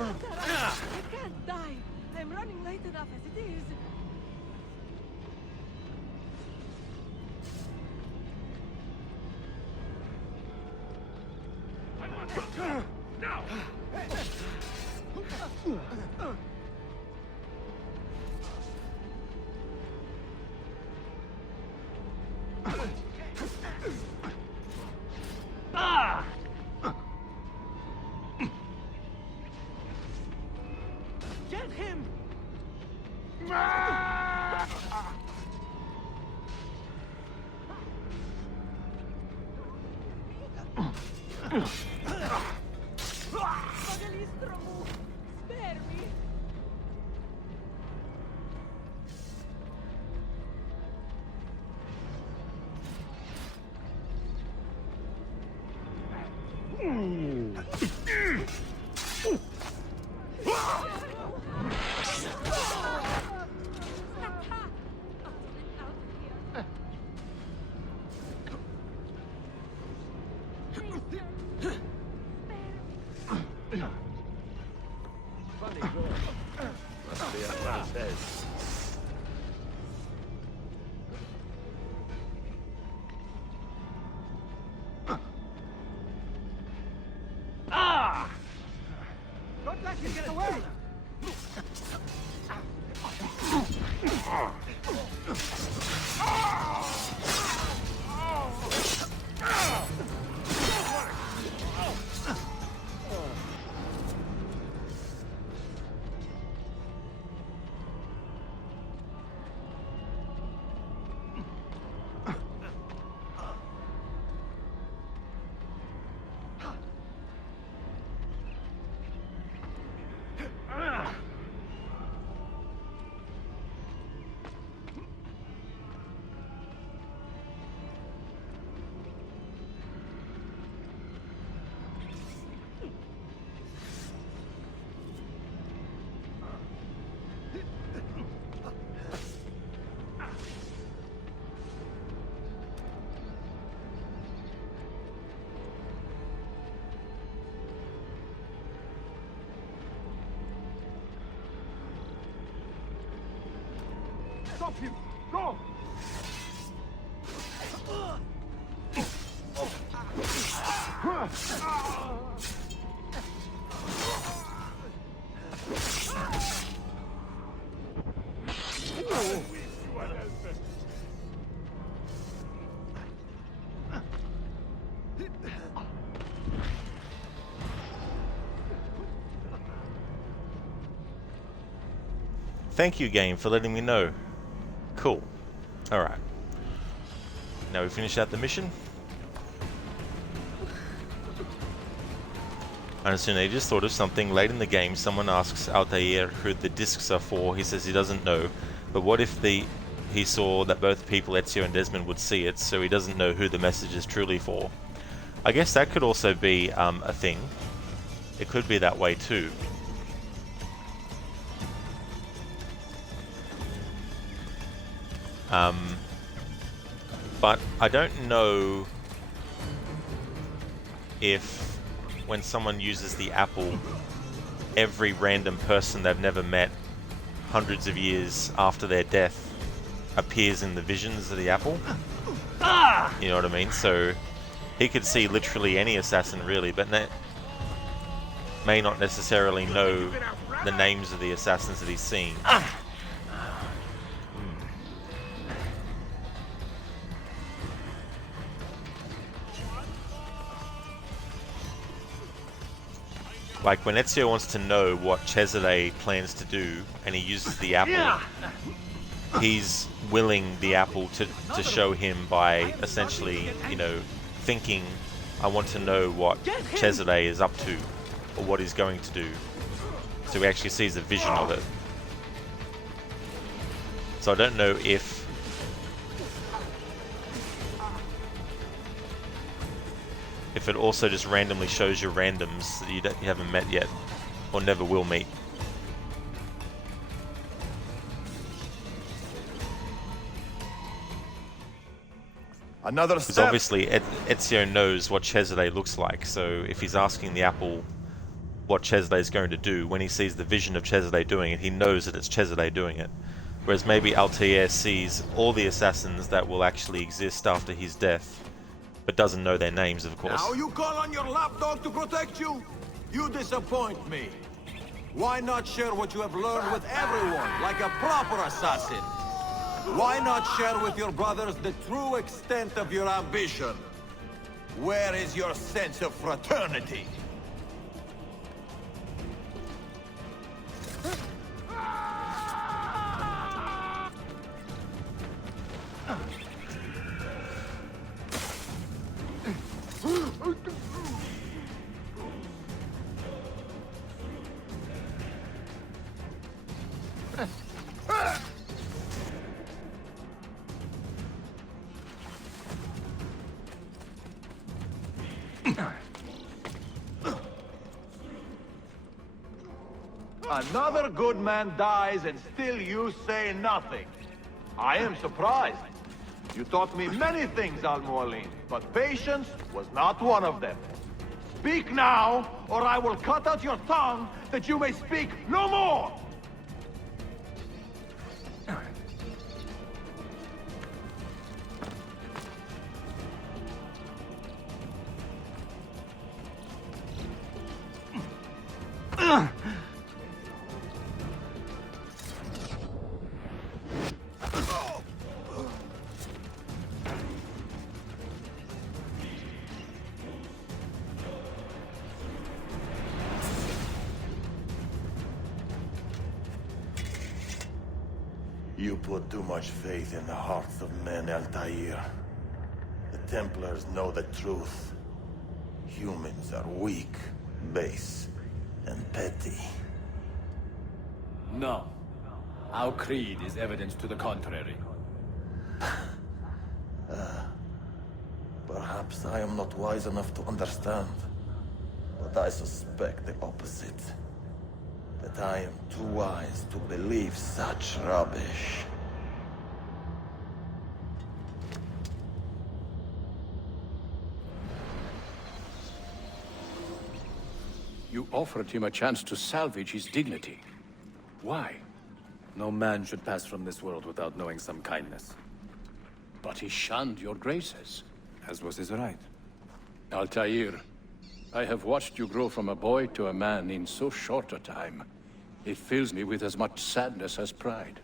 I can't die. I'm running late enough as it is. Now! Get him! Spagalistromu! Spare me! Funny girl. Must be a princess. Don't let him get away! Stop him! Go! Thank you, game, for letting me know. Cool. Alright. Now we finish out the mission. And soon I just thought of something. Late in the game, someone asks Altair who the discs are for. He says he doesn't know. But what if he saw that both people, Ezio and Desmond, would see it, so he doesn't know who the message is truly for? I guess that could also be a thing. It could be that way too. But I don't know if when someone uses the apple, every random person they've never met hundreds of years after their death appears in the visions of the apple. You know what I mean? So he could see literally any assassin really, but may not necessarily know the names of the assassins that he's seeing. Like when Ezio wants to know what Cesare plans to do, and he uses the apple, he's willing the apple to show him by essentially, you know, thinking, I want to know what Cesare is up to, or what he's going to do. So he actually sees a vision of it. So I don't know if it also just randomly shows you randoms that you haven't met yet, or never will meet. Another Because step. obviously Ezio knows what Cesare looks like, so if he's asking the apple what Cesare is going to do, when he sees the vision of Cesare doing it, he knows that it's Cesare doing it. Whereas maybe Altair sees all the assassins that will actually exist after his death, but doesn't know their names, of course. Now you call on your lapdog to protect you? You disappoint me. Why not share what you have learned with everyone, like a proper assassin? Why not share with your brothers the true extent of your ambition? Where is your sense of fraternity? Another good man dies and still you say nothing. I am surprised. You taught me many things, Al-Mualim, but patience was not one of them. Speak now, or I will cut out your tongue that you may speak no more! You put too much faith in the hearts of men, Altair. The Templars know the truth. Humans are weak, base, and petty. No. Our creed is evidence to the contrary. Perhaps I am not wise enough to understand, but I suspect the opposite. That I am too wise to believe such rubbish. You offered him a chance to salvage his dignity. Why? No man should pass from this world without knowing some kindness. But he shunned your graces. As was his right. Altair, I have watched you grow from a boy to a man in so short a time. It fills me with as much sadness as pride.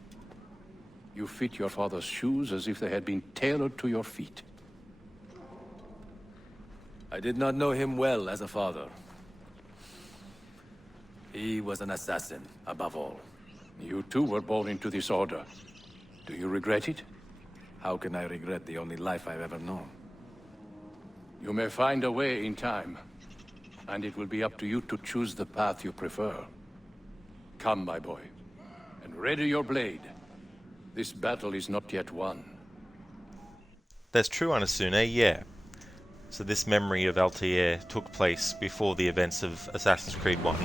You fit your father's shoes as if they had been tailored to your feet. I did not know him well as a father. He was an assassin, above all. You too were born into this order. Do you regret it? How can I regret the only life I've ever known? You may find a way in time, and it will be up to you to choose the path you prefer. Come, my boy, and ready your blade. This battle is not yet won. That's true, Anasune, yeah. So this memory of Altair took place before the events of Assassin's Creed 1.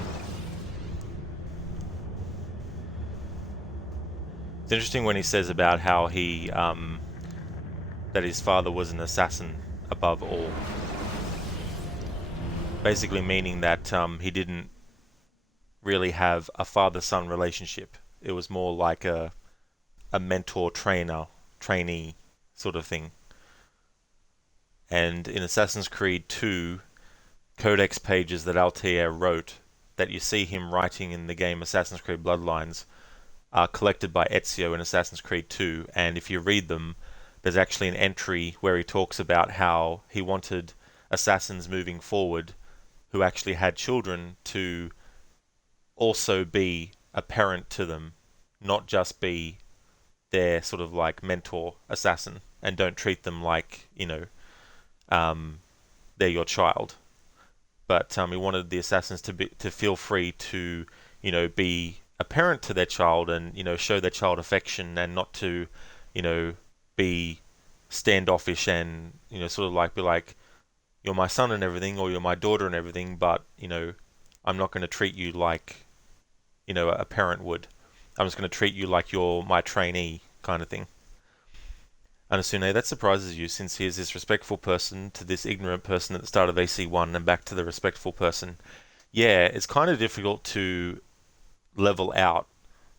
It's interesting when he says about how he, that his father was an assassin above all. Basically meaning that he didn't really have a father-son relationship. It was more like a mentor-trainer, trainee sort of thing. And in Assassin's Creed 2, codex pages that Altair wrote, that you see him writing in the game Assassin's Creed Bloodlines, are collected by Ezio in Assassin's Creed 2, and if you read them, there's actually an entry where he talks about how he wanted assassins moving forward who actually had children to also be a parent to them, not just be their sort of like mentor assassin, and don't treat them like, you know, they're your child. But he wanted the assassins to feel free to, you know, be a parent to their child and, you know, show their child affection, and not to, you know, be standoffish and, you know, sort of like be like, you're my son and everything, or you're my daughter and everything, but, you know, I'm not going to treat you like, you know, a parent would. I'm just going to treat you like you're my trainee, kind of thing. Anasune, that surprises you, since he is this respectful person to this ignorant person at the start of AC1 and back to the respectful person. Yeah, it's kind of difficult to level out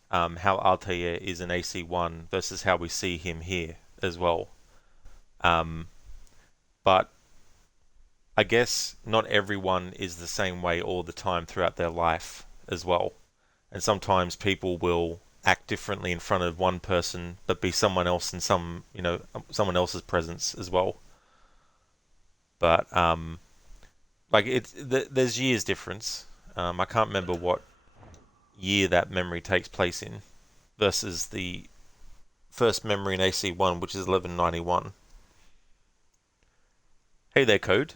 how Altair is in AC1 versus how we see him here as well. But I guess not everyone is the same way all the time throughout their life as well. And sometimes people will act differently in front of one person, but be someone else in some, you know, someone else's presence as well. But like there's years difference. I can't remember what year that memory takes place in versus the first memory in AC1, which is 1191. Hey there, Code.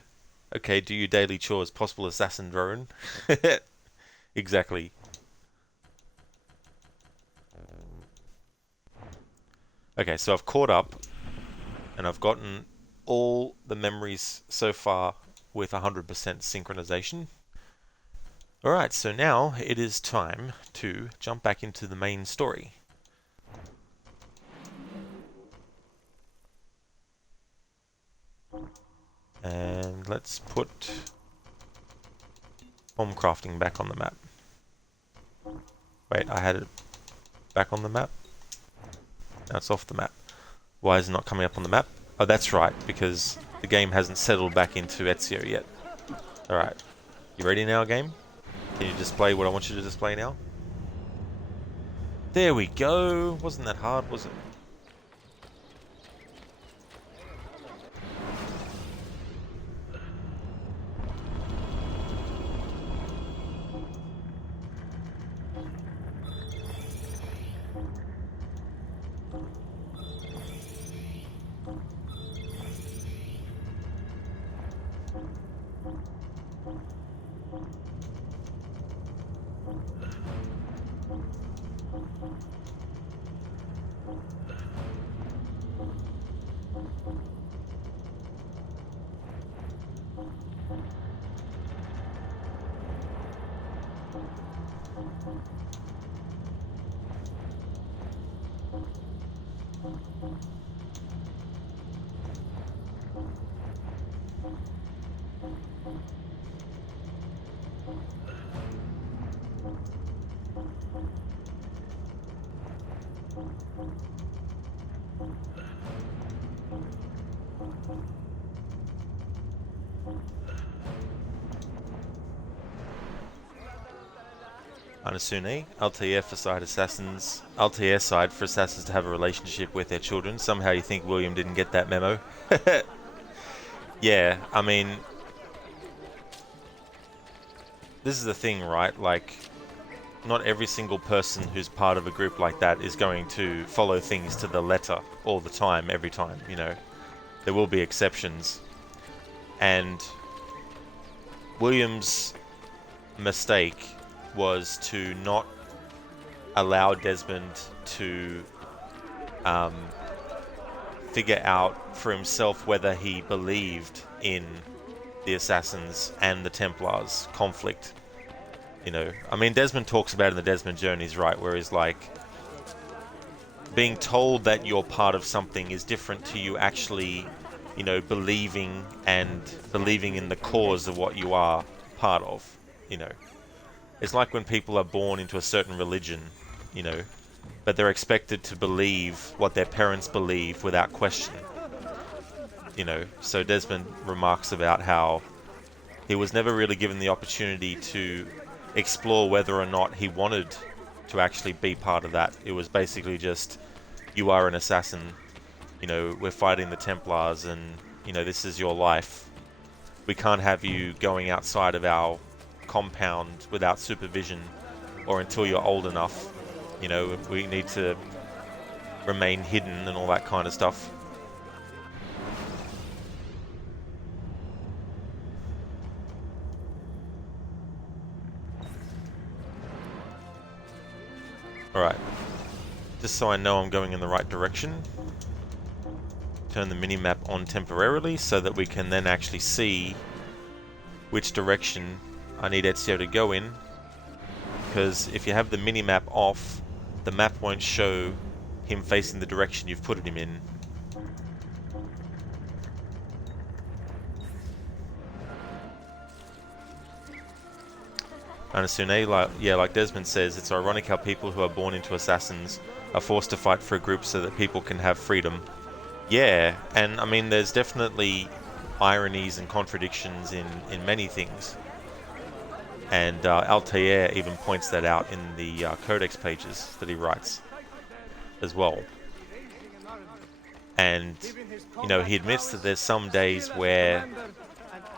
Okay, do your daily chores, possible assassin drone. Exactly. Okay, so I've caught up, and I've gotten all the memories so far with 100% synchronization. Alright, so now it is time to jump back into the main story. And let's put home crafting back on the map. Wait, I had it back on the map? Now it's off the map. Why is it not coming up on the map? Oh, that's right, because the game hasn't settled back into Ezio yet. Alright. You ready now, game? Can you display what I want you to display now? There we go! Wasn't that hard, was it? Anasune, Altair side for assassins to have a relationship with their children. Somehow you think William didn't get that memo? Yeah, I mean, this is the thing, right? Like, not every single person who's part of a group like that is going to follow things to the letter all the time, every time, you know. There will be exceptions. And William's mistake was to not allow Desmond to figure out for himself whether he believed in the Assassins and the Templars conflict. You know, I mean, Desmond talks about it in the Desmond Journeys, right, where he's like, being told that you're part of something is different to you actually, you know, believing in the cause of what you are part of, you know. It's like when people are born into a certain religion, you know, but they're expected to believe what their parents believe without question. You know, so Desmond remarks about how he was never really given the opportunity to explore whether or not he wanted to actually be part of that. It was basically just, you are an assassin, you know, we're fighting the Templars and, you know, this is your life. we can't have you going outside of our compound without supervision or until you're old enough. You know, we need to remain hidden and all that kind of stuff. Alright, just so I know I'm going in the right direction, turn the mini-map on temporarily so that we can then actually see which direction I need Ezio to go in, because if you have the mini-map off, the map won't show him facing the direction you've put him in. Anasune, like Desmond says, it's ironic how people who are born into assassins are forced to fight for a group so that people can have freedom. Yeah, and I mean there's definitely ironies and contradictions in many things. And Altair even points that out in the codex pages that he writes as well. And, you know, he admits that there's some days where,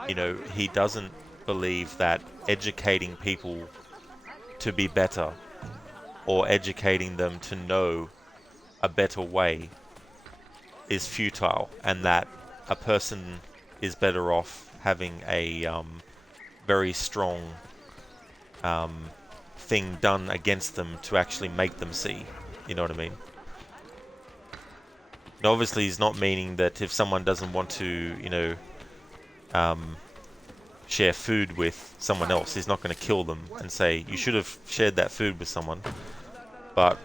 you know, he doesn't believe that educating people to be better or educating them to know a better way is futile, and that a person is better off having a very strong thing done against them to actually make them see. You know what I mean? And obviously he's not meaning that if someone doesn't want to, you know, share food with someone else, he's not going to kill them and say, you should have shared that food with someone. But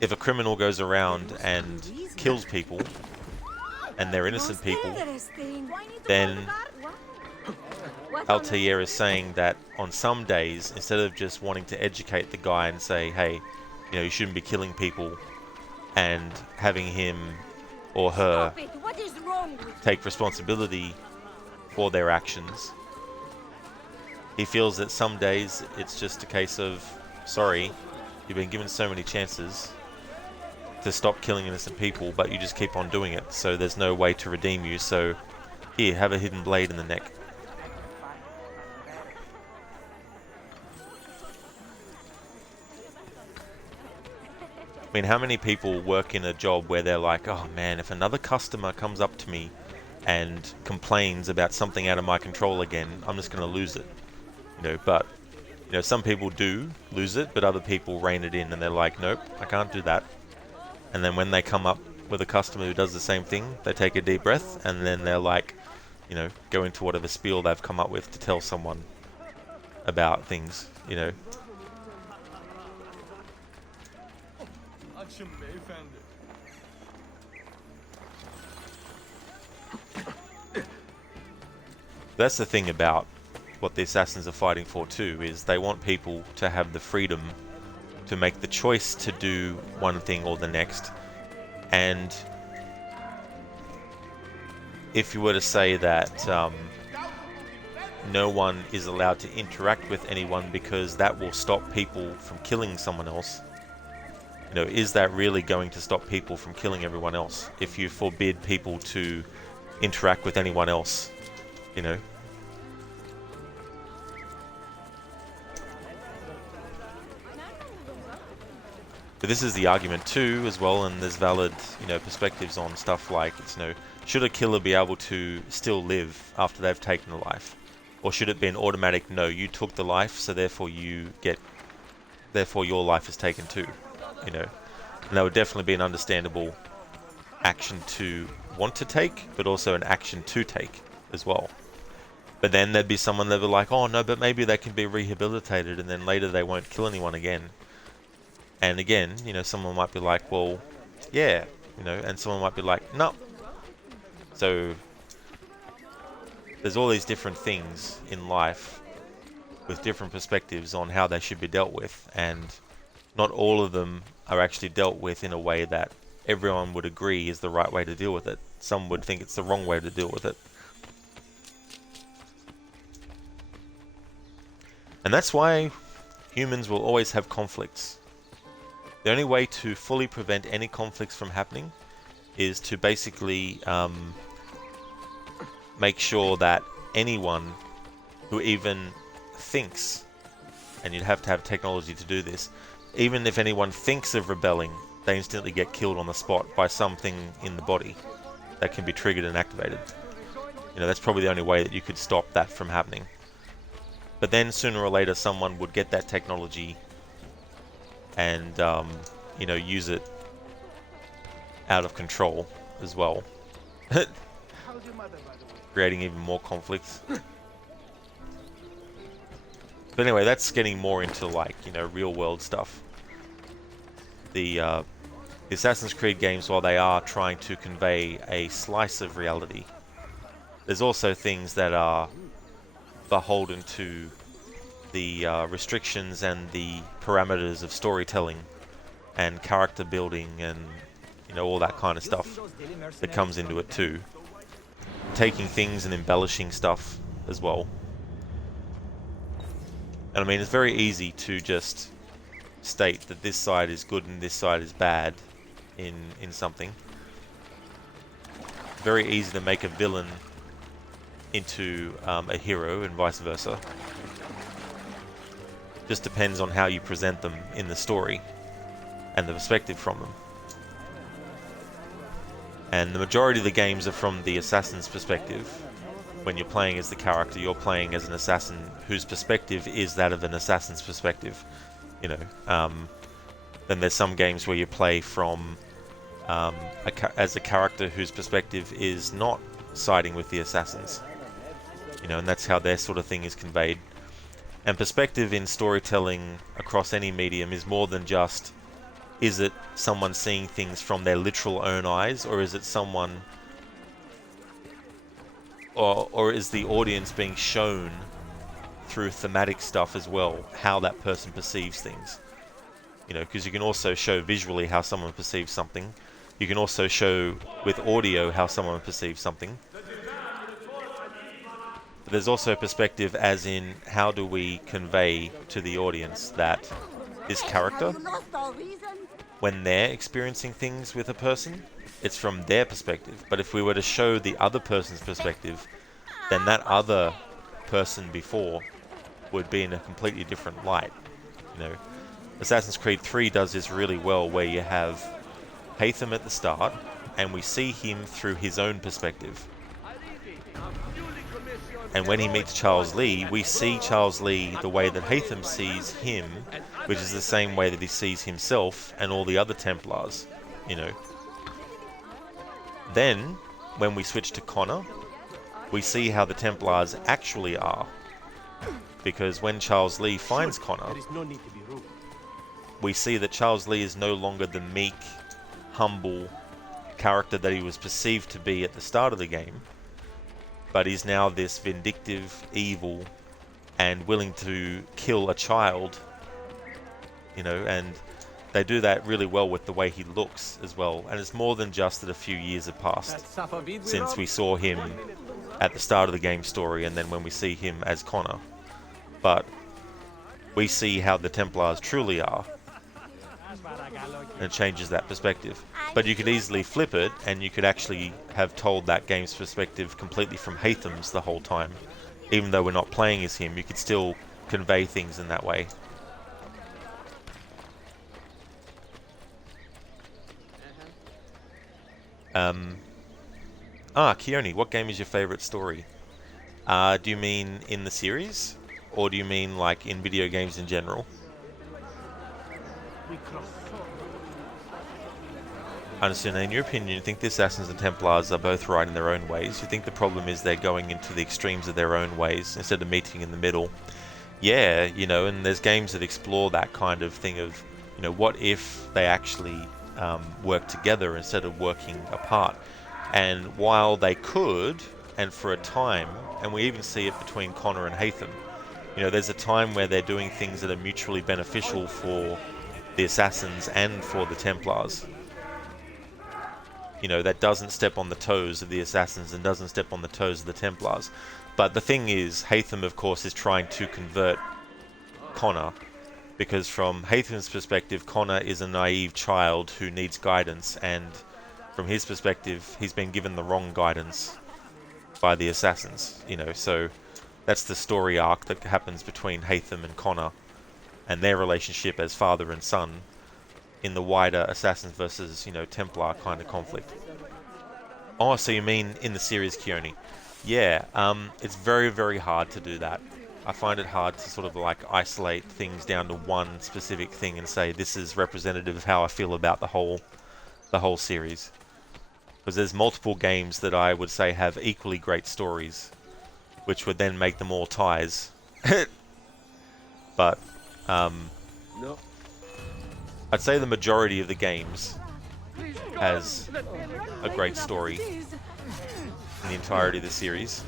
if a criminal goes around and kills people, and they're innocent people, then Altair is saying that on some days, instead of just wanting to educate the guy and say, hey, you know, you shouldn't be killing people, and having him or her take responsibility for their actions, he feels that some days it's just a case of, sorry, you've been given so many chances to stop killing innocent people, but you just keep on doing it, so there's no way to redeem you, so here, have a hidden blade in the neck. I mean, how many people work in a job where they're like, oh man, if another customer comes up to me and complains about something out of my control again, I'm just going to lose it. You know, but, you know, some people do lose it, but other people rein it in and they're like, nope, I can't do that. And then when they come up with a customer who does the same thing, they take a deep breath and then they're like, you know, go into whatever spiel they've come up with to tell someone about things, you know. That's the thing about what the assassins are fighting for too, is they want people to have the freedom to make the choice to do one thing or the next. And if you were to say that no one is allowed to interact with anyone because that will stop people from killing someone else, you know, is that really going to stop people from killing everyone else if you forbid people to interact with anyone else, you know? But this is the argument too, as well, and there's valid, you know, perspectives on stuff like, it's, you know, should a killer be able to still live after they've taken a life, or should it be an automatic no? You took the life, so therefore your life is taken too, you know. And that would definitely be an understandable action to want to take, but also an action to take as well. But then there'd be someone that would be like, oh no, but maybe they can be rehabilitated, and then later they won't kill anyone again. And again, you know, someone might be like, well, yeah, you know, and someone might be like, no. So there's all these different things in life with different perspectives on how they should be dealt with, and not all of them are actually dealt with in a way that everyone would agree is the right way to deal with it. Some would think it's the wrong way to deal with it. And that's why humans will always have conflicts. The only way to fully prevent any conflicts from happening is to basically make sure that anyone who even thinks, and you'd have to have technology to do this, even if anyone thinks of rebelling, they instantly get killed on the spot by something in the body that can be triggered and activated. You know, that's probably the only way that you could stop that from happening. But then sooner or later someone would get that technology and, you know, use it out of control as well. Creating even more conflicts. But anyway, that's getting more into, like, you know, real world stuff. The Assassin's Creed games, while they are trying to convey a slice of reality, there's also things that are beholden to the restrictions and the parameters of storytelling and character building and, you know, all that kind of stuff that comes into it too. Taking things and embellishing stuff as well. And I mean, it's very easy to just state that this side is good and this side is bad in something. It's very easy to make a villain into a hero and vice versa. Just depends on how you present them in the story and the perspective from them. And the majority of the games are from the assassin's perspective. When you're playing as the character, you're playing as an assassin whose perspective is that of an assassin's perspective. You know, then there's some games where you play from as a character whose perspective is not siding with the assassins. You know, and that's how their sort of thing is conveyed. And perspective in storytelling across any medium is more than just, is it someone seeing things from their literal own eyes, or is it someone, or is the audience being shown through thematic stuff as well, how that person perceives things? You know, because you can also show visually how someone perceives something. You can also show with audio how someone perceives something. But there's also perspective as in, how do we convey to the audience that this character, when they're experiencing things with a person, it's from their perspective. But if we were to show the other person's perspective, then that other person before would be in a completely different light. You know, Assassin's Creed 3 does this really well, where you have Haytham at the start, and we see him through his own perspective. And when he meets Charles Lee, we see Charles Lee the way that Haytham sees him, which is the same way that he sees himself and all the other Templars, you know. Then, when we switch to Connor, we see how the Templars actually are. Because when Charles Lee finds Connor, we see that Charles Lee is no longer the meek, humble character that he was perceived to be at the start of the game, but he's now this vindictive, evil, and willing to kill a child, you know, and they do that really well with the way he looks as well. And it's more than just that a few years have passed since we saw him at the start of the game story and then when we see him as Connor. But we see how the Templars truly are, and it changes that perspective. But you could easily flip it, and you could actually have told that game's perspective completely from Haytham's the whole time. Even though we're not playing as him, you could still convey things in that way. Keone, what game is your favorite story? Do you mean in the series? Or do you mean like in video games in general? I understand. In your opinion, you think the Assassins and Templars are both right in their own ways. You think the problem is they're going into the extremes of their own ways instead of meeting in the middle. Yeah, you know, and there's games that explore that kind of thing of, you know, what if they actually work together instead of working apart? And while they could, and for a time, and we even see it between Connor and Haytham, you know, there's a time where they're doing things that are mutually beneficial for the Assassins and for the Templars. You know, that doesn't step on the toes of the Assassins and doesn't step on the toes of the Templars. But the thing is, Haytham, of course, is trying to convert Connor, because from Haytham's perspective, Connor is a naive child who needs guidance, and from his perspective, he's been given the wrong guidance. by the assassins, you know, so that's the story arc that happens between Haytham and Connor and their relationship as father and son in the wider Assassins versus, you know, Templar kind of conflict. Oh, so you mean in the series, Keone? Yeah, it's very, very hard to do that. I find it hard to sort of like isolate things down to one specific thing and say this is representative of how I feel about the whole series. Because there's multiple games that I would say have equally great stories, which would then make them all ties. But no. I'd say the majority of the games has a great story in the entirety of the series.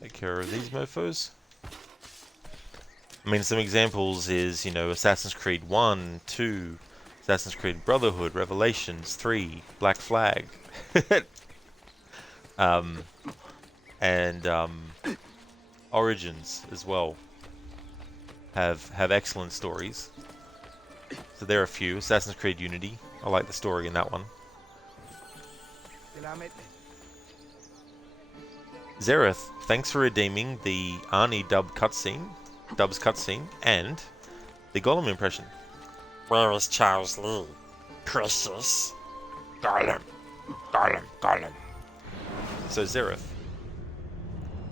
Take care of these mofos. I mean, some examples is, you know, Assassin's Creed 1, 2, Assassin's Creed Brotherhood, Revelations, 3, Black Flag. and Origins as well have excellent stories. So there are a few. Assassin's Creed Unity, I like the story in that one. Zereth, thanks for redeeming the Arnie Dub's cutscene, and the Gollum impression. Where is Charles Lee? Precious. Gollum. Gollum. Gollum. So Zereth,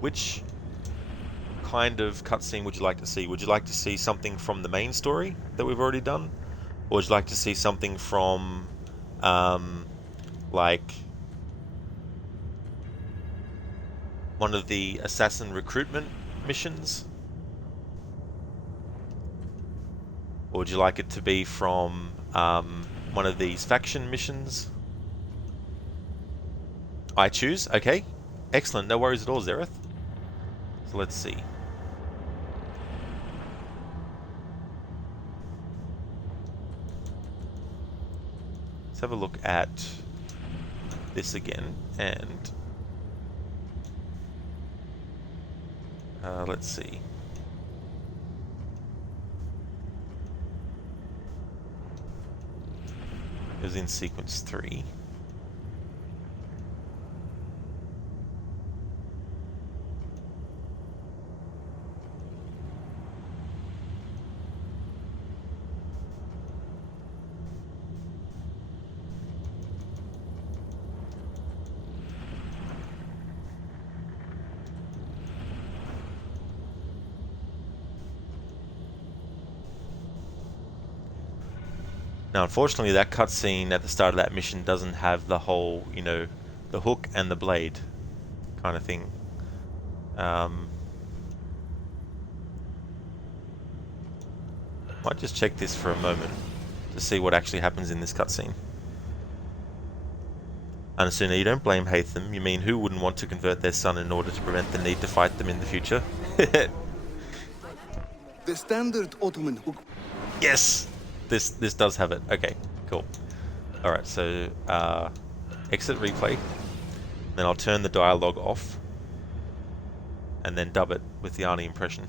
which kind of cutscene would you like to see? Would you like to see something from the main story that we've already done? Or would you like to see something from, like, one of the assassin recruitment missions? Or would you like it to be from one of these faction missions? I choose? Okay. Excellent. No worries at all, Zereth. So let's see. Let's have a look at this again, and let's see. It was in sequence 3. Now, unfortunately, that cutscene at the start of that mission doesn't have the whole, you know, the hook and the blade kind of thing. Might just check this for a moment to see what actually happens in this cutscene. Anasuna, you don't blame Haytham. You mean who wouldn't want to convert their son in order to prevent the need to fight them in the future? The standard Ottoman hook. Yes! This does have it. Okay, cool. Alright, so exit replay. Then I'll turn the dialogue off. And then dub it with the Arnie impression.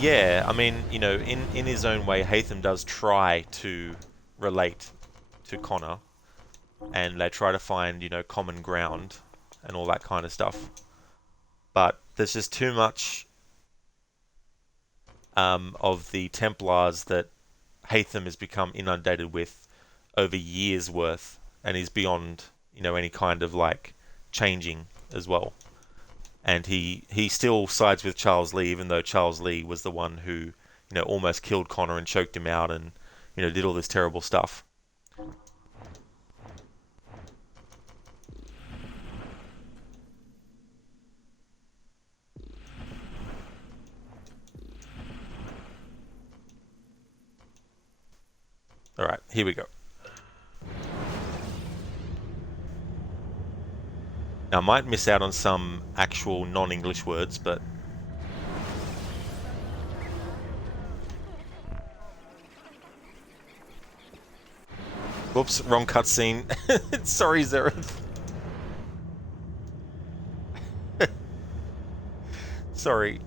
Yeah, I mean, you know, in his own way, Haytham does try to relate to Connor. And they try to find, you know, common ground and all that kind of stuff. But there's just too much of the Templars that Haytham has become inundated with over years worth, and is beyond, you know, any kind of like changing as well. And he still sides with Charles Lee, even though Charles Lee was the one who, you know, almost killed Connor and choked him out and, you know, did all this terrible stuff. Alright, here we go. Now, I might miss out on some actual non-English words, but... Whoops, wrong cutscene. Sorry, Zereth. Sorry.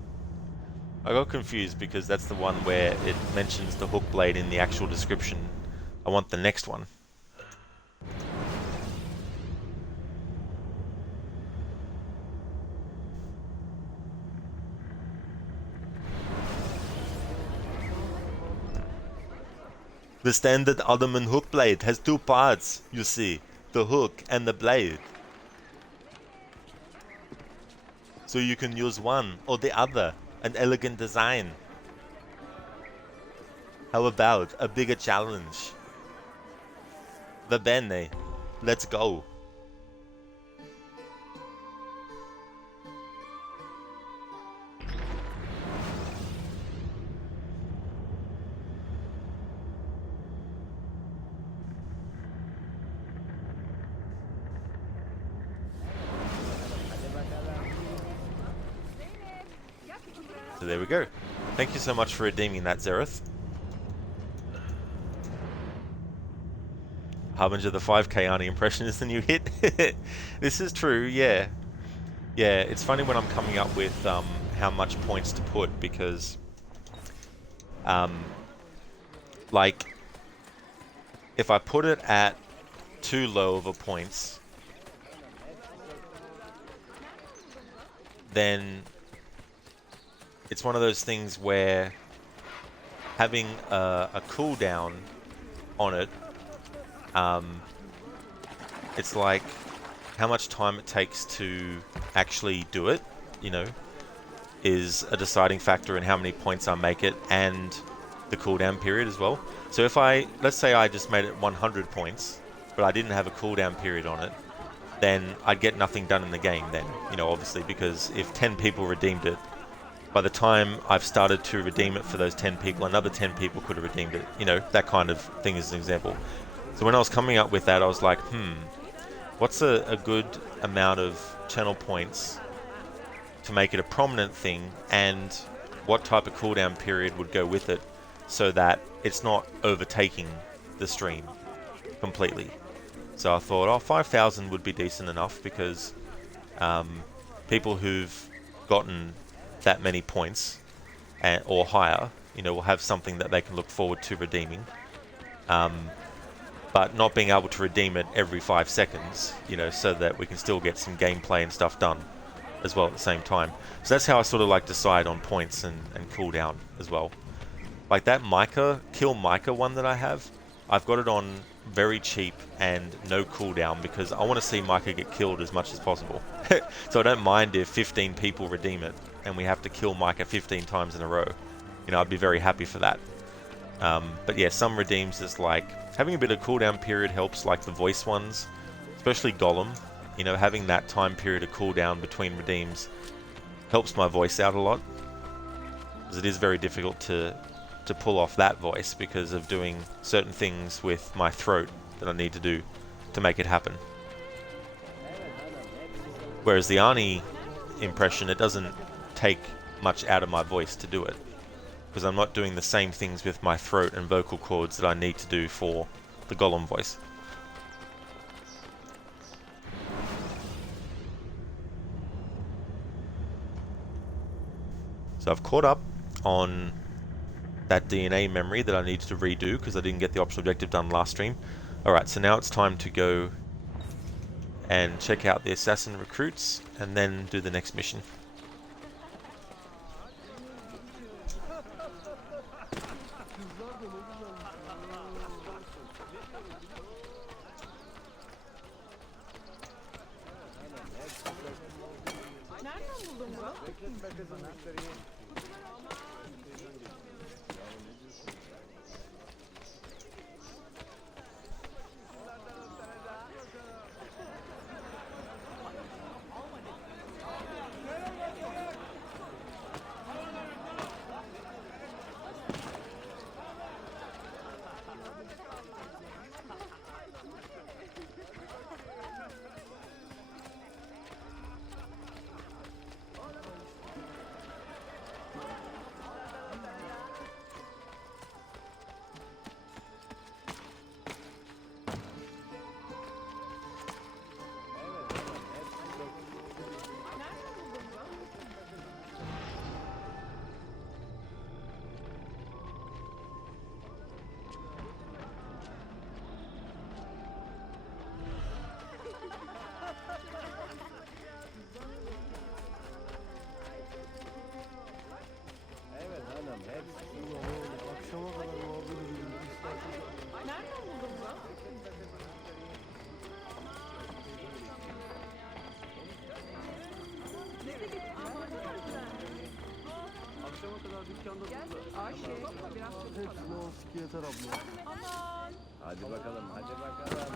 I got confused because that's the one where it mentions the hook blade in the actual description. I want the next one. The standard Ottoman hook blade has two parts, you see. The hook and the blade. So you can use one or the other. An elegant design. How about a bigger challenge? Va bene. Let's go. So there we go. Thank you so much for redeeming that, Zereth. Harbinger, the 5k Arnie impression is the new hit. This is true, yeah. Yeah, it's funny when I'm coming up with how much points to put, because like if I put it at too low of a points, then it's one of those things where having a cooldown on it, it's like how much time it takes to actually do it, you know, is a deciding factor in how many points I make it, and the cooldown period as well. So if let's say I just made it 100 points, but I didn't have a cooldown period on it, then I'd get nothing done in the game then, you know, obviously, because if 10 people redeemed it, by the time I've started to redeem it for those 10 people, another 10 people could have redeemed it. You know, that kind of thing is an example. So when I was coming up with that, I was like, what's a good amount of channel points to make it a prominent thing, and what type of cooldown period would go with it so that it's not overtaking the stream completely. So I thought, oh, 5,000 would be decent enough, because people who've gotten that many points or higher, you know, will have something that they can look forward to redeeming. But not being able to redeem it every 5 seconds, you know, so that we can still get some gameplay and stuff done as well at the same time. So that's how I sort of like decide on points and cooldown as well. Like that Kill Micah one that I have, I've got it on very cheap and no cooldown, because I want to see Micah get killed as much as possible. So I don't mind if 15 people redeem it and we have to kill Micah 15 times in a row. You know, I'd be very happy for that. But yeah, some redeems is like having a bit of cooldown period helps, like the voice ones, especially Gollum. You know, having that time period of cooldown between redeems helps my voice out a lot, because it is very difficult to pull off that voice because of doing certain things with my throat that I need to do to make it happen. Whereas the Arnie impression, it doesn't take much out of my voice to do it, because I'm not doing the same things with my throat and vocal cords that I need to do for the Gollum voice. So I've caught up on that DNA memory that I needed to redo because I didn't get the optional objective done last stream. Alright, so now it's time to go and check out the assassin recruits and then do the next mission. Hadi bakalım, hadi bakalım.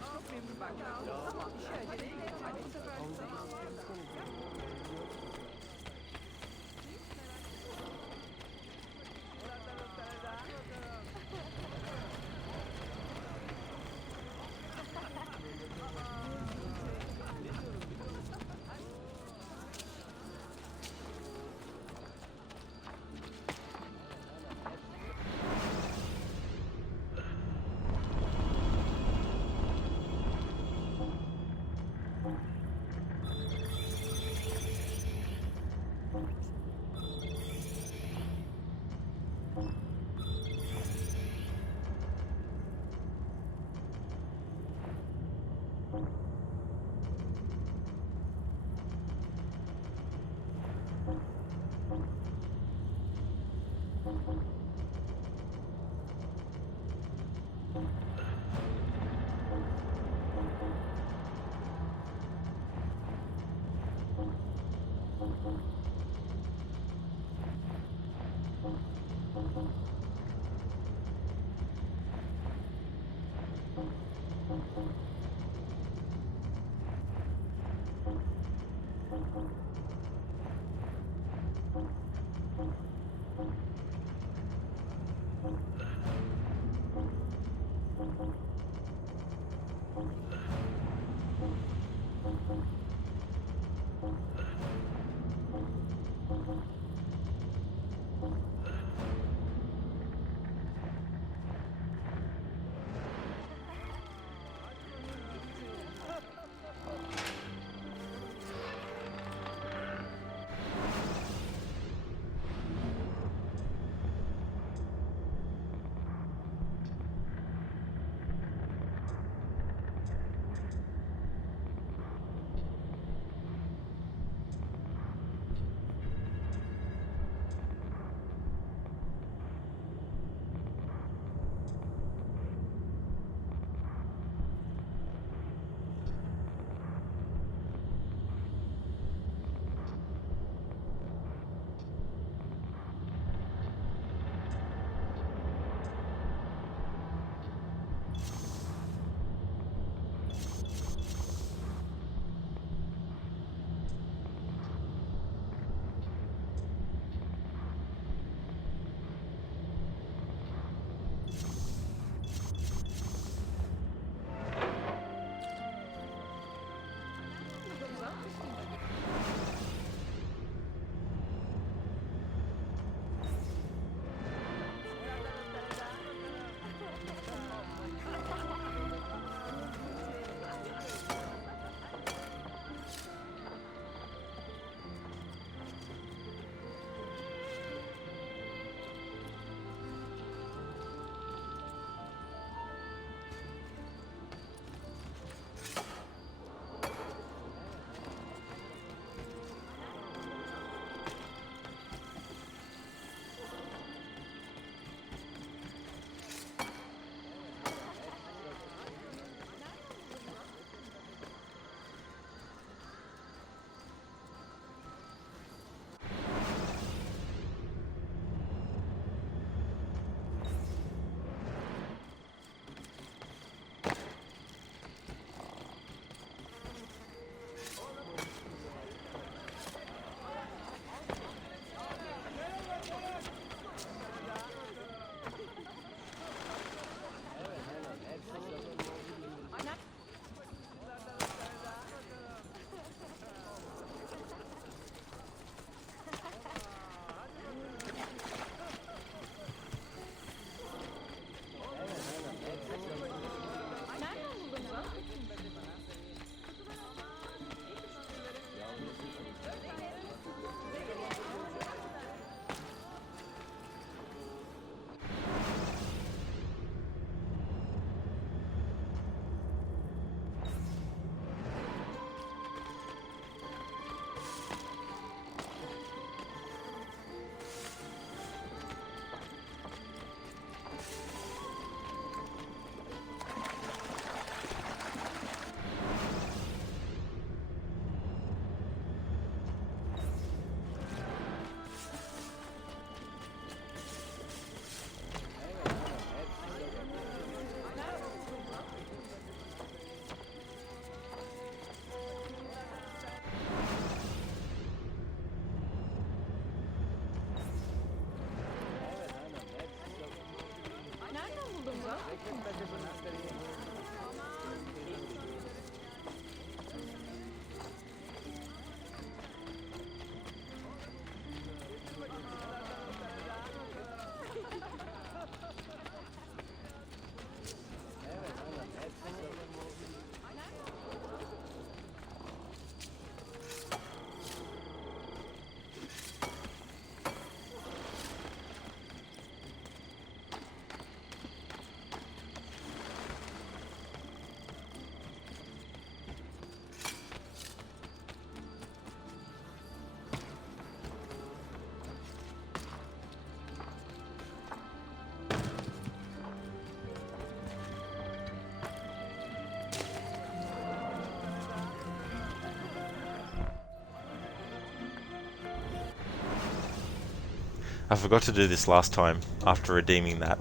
I forgot to do this last time after redeeming that,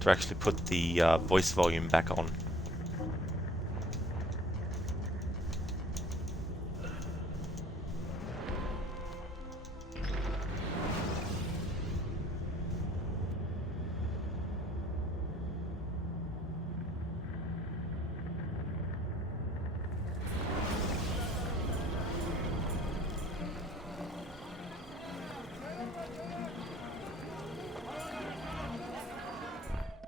to actually put the voice volume back on.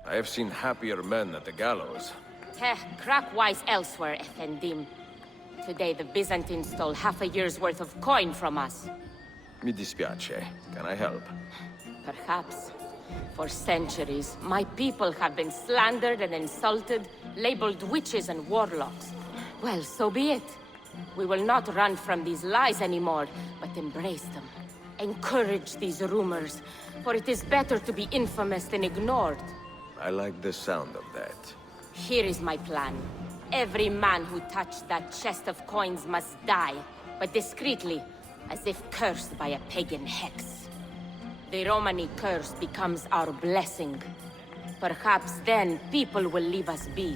I have seen happier men at the gallows. Crack wise elsewhere, Effendim. Today the Byzantines stole half a year's worth of coin from us. Mi dispiace. Can I help? Perhaps. For centuries, my people have been slandered and insulted, labeled witches and warlocks. Well, so be it. We will not run from these lies anymore, but embrace them. Encourage these rumors, for it is better to be infamous than ignored. I like the sound of that. Here is my plan. Every man who touched that chest of coins must die, but discreetly, as if cursed by a pagan hex. The Romani curse becomes our blessing. Perhaps then people will leave us be.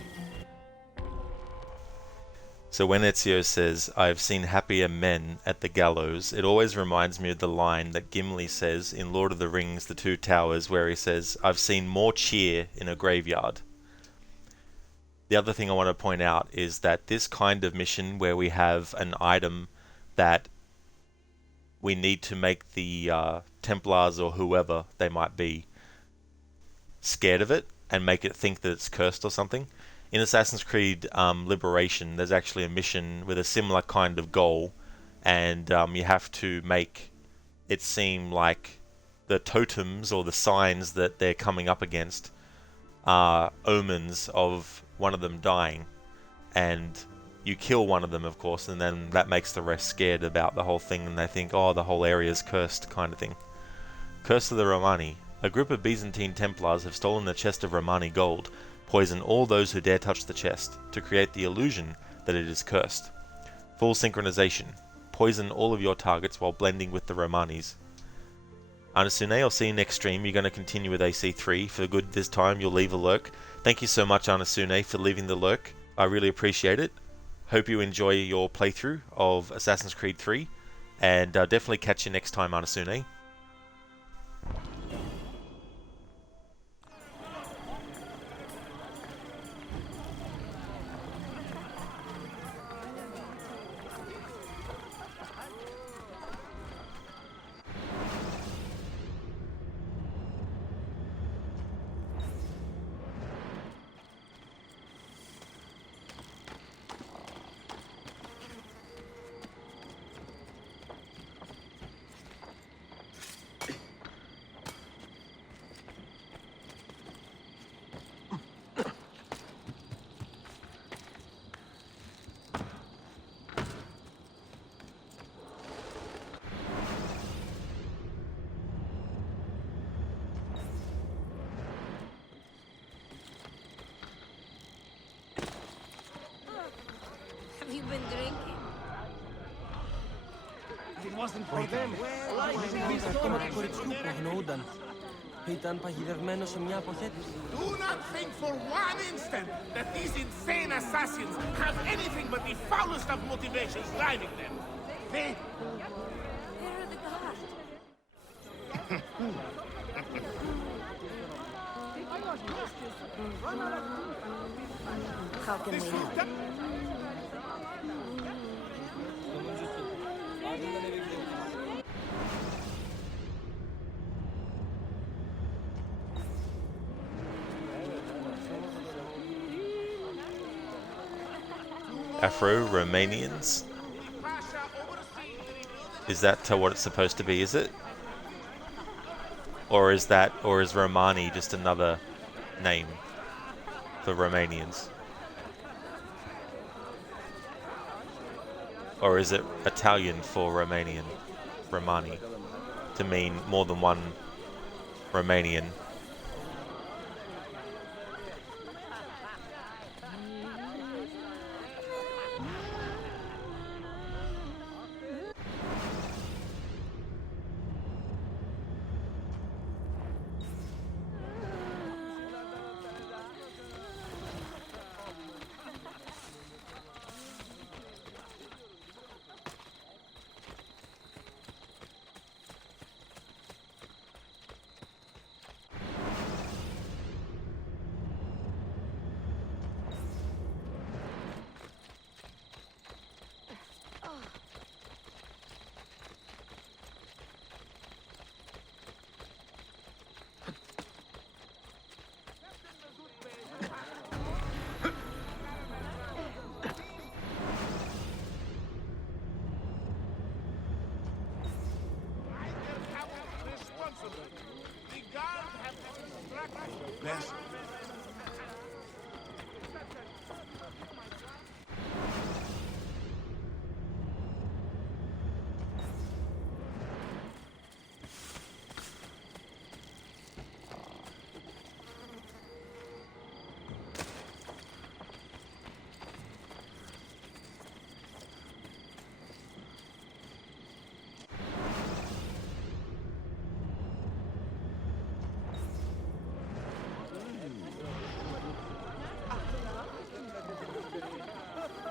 So when Ezio says, "I've seen happier men at the gallows," it always reminds me of the line that Gimli says in Lord of the Rings, The Two Towers, where he says, "I've seen more cheer in a graveyard." The other thing I want to point out is that this kind of mission where we have an item that we need to make the Templars or whoever they might be scared of it and make it think that it's cursed or something. In Assassin's Creed Liberation, there's actually a mission with a similar kind of goal, and you have to make it seem like the totems or the signs that they're coming up against are omens of one of them dying, and you kill one of them, of course, and then that makes the rest scared about the whole thing, and they think, oh, the whole area's cursed, kind of thing. Curse of the Romani. A group of Byzantine Templars have stolen the chest of Romani gold. Poison all those who dare touch the chest, to create the illusion that it is cursed. Full synchronization. Poison all of your targets while blending with the Romanis. Anasune, I'll see you next stream. You're going to continue with AC3 for good this time. You'll leave a lurk. Thank you so much, Anasune, for leaving the lurk. I really appreciate it. Hope you enjoy your playthrough of Assassin's Creed 3, and definitely catch you next time, Anasune. Have you been drinking? It wasn't for them. Ακόμα του κοριτσιού που αγνοούνταν. Ήταν παγιδευμένο σε μια αποχέτευση. Do not think for one instant that these insane assassins have anything but the foulest of motivations driving them. They... Where are the guards? How can we help? Afro-Romanians? Is that what it's supposed to be, is it? Or is Romani just another name for Romanians? Or is it Italian for Romanian, Romani, to mean more than one Romanian? Yes.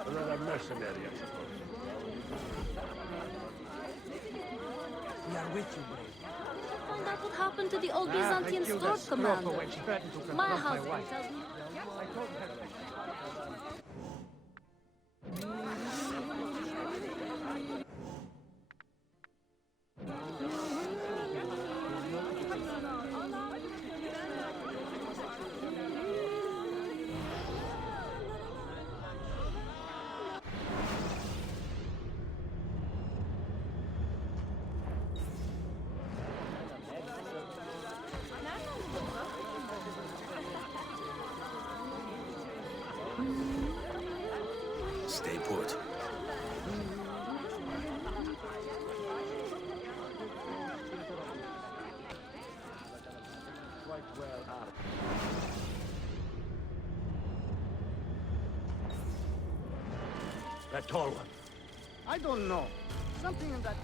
Another mercenary, I suppose. We are with you, brave. Well, that would happen to the old Byzantine sword commander. My husband tells me. I told her. Stay put. That tall one. I don't know. Something in that.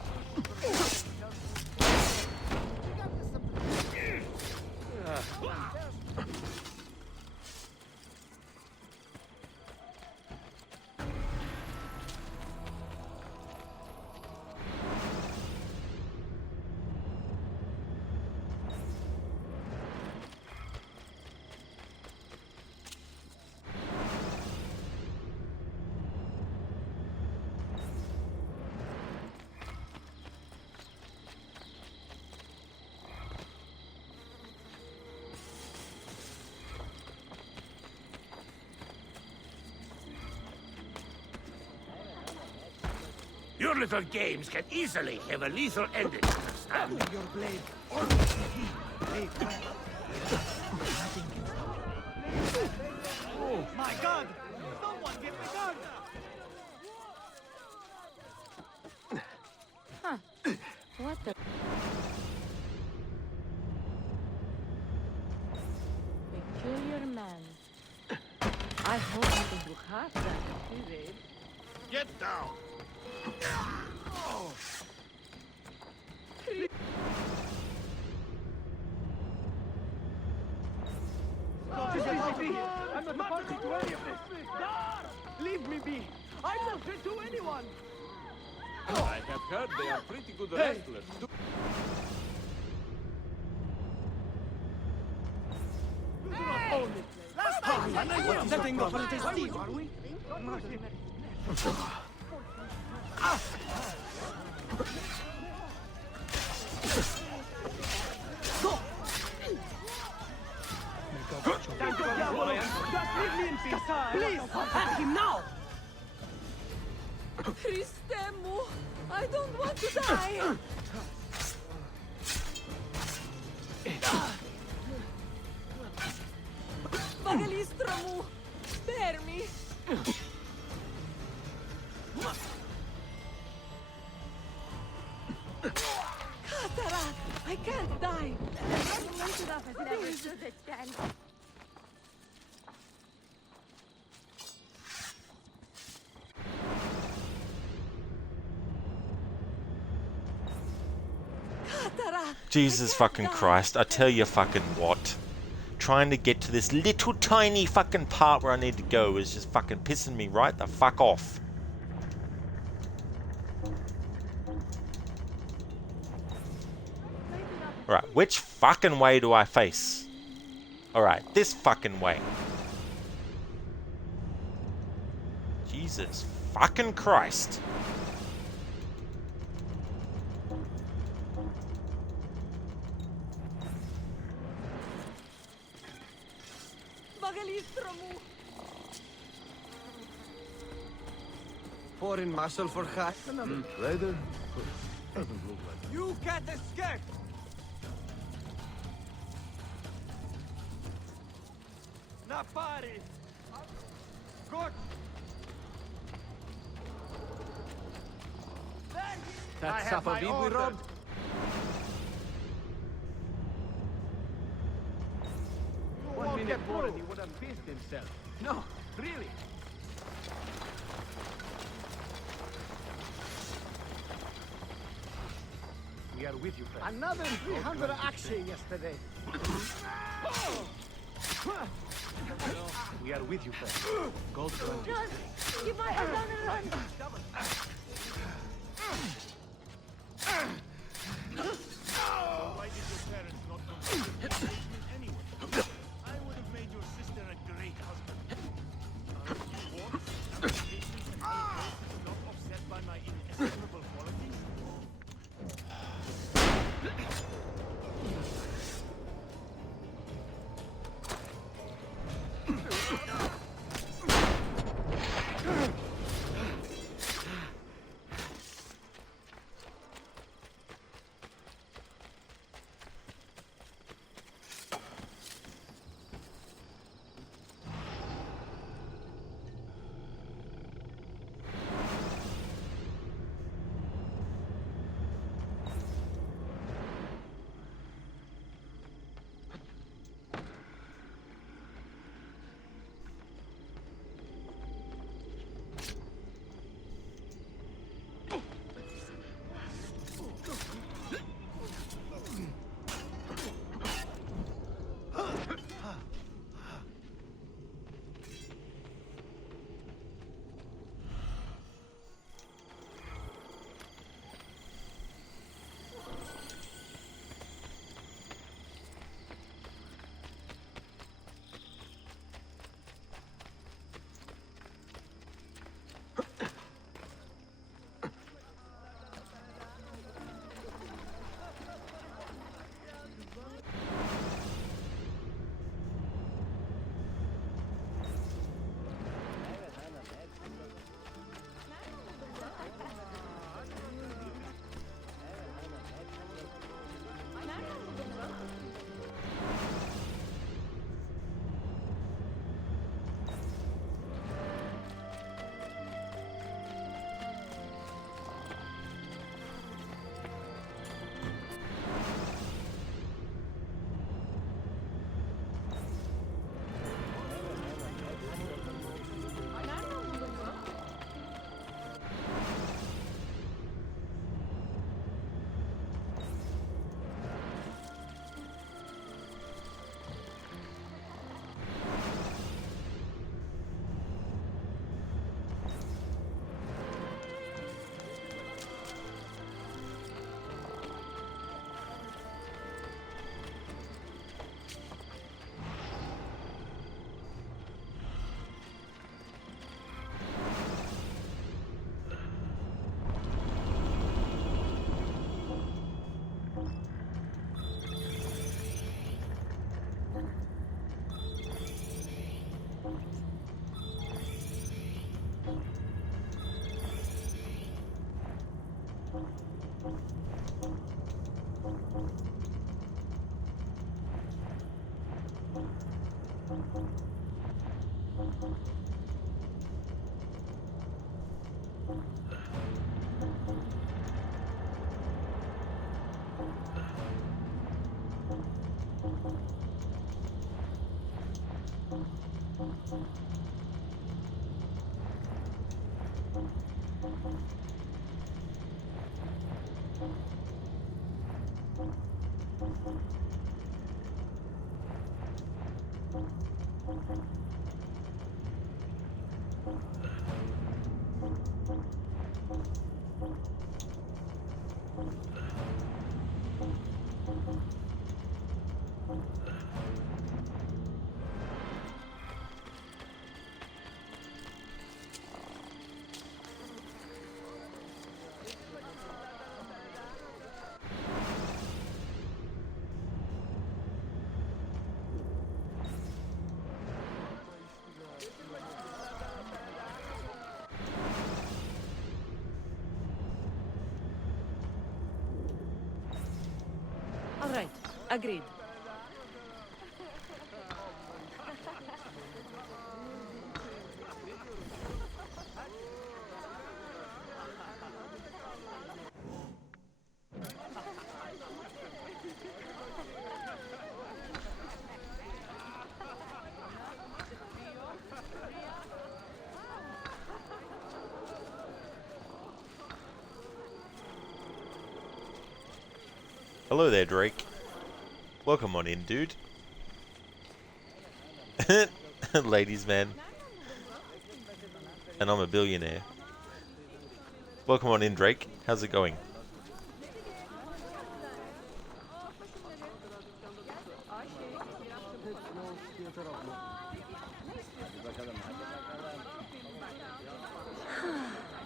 Your little games can easily have a lethal ending. Understand? Your blade. Oh my God! Someone get the gun! Huh. What the? Peculiar man. I hope I can do half that. Get down! I'm not a party to any of this! Leave me be! I won't hurt to anyone! I have heard they are pretty good wrestlers. Tengo per testigo. Please, have him now! Cristemu, I don't want to die! Magalistramu, spare me! Katara, I can't die! Jesus fucking Christ, I tell you fucking what. Trying to get to this little tiny fucking part where I need to go is just fucking pissing me right the fuck off. Alright, which fucking way do I face? Alright, this fucking way. Jesus fucking Christ. Foreign muscle for hat. Later. You can't escape! Napari! Good! That Safavid we robbed? One minute more and he would have pissed himself. No, really. We are with you, friend. Another 300 action yesterday. We are with you, friend. Gold front. Run! Give my hand a run! Why did your parents not come to anyway? I would have made your sister a great husband. Warmth, applications, and grace not offset by my inestimable qualities? All right, agreed. Hello there, Drake. Welcome on in, dude. Ladies man. And I'm a billionaire. Welcome on in, Drake. How's it going?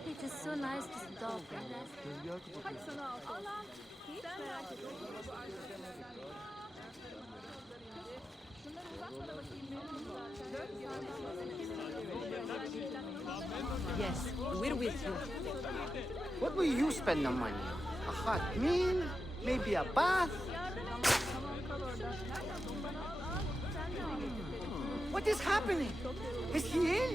It is so nice to stop. Yes, we're with you. What will you spend the money on? A hot meal? Maybe a bath? What is happening? Is he ill?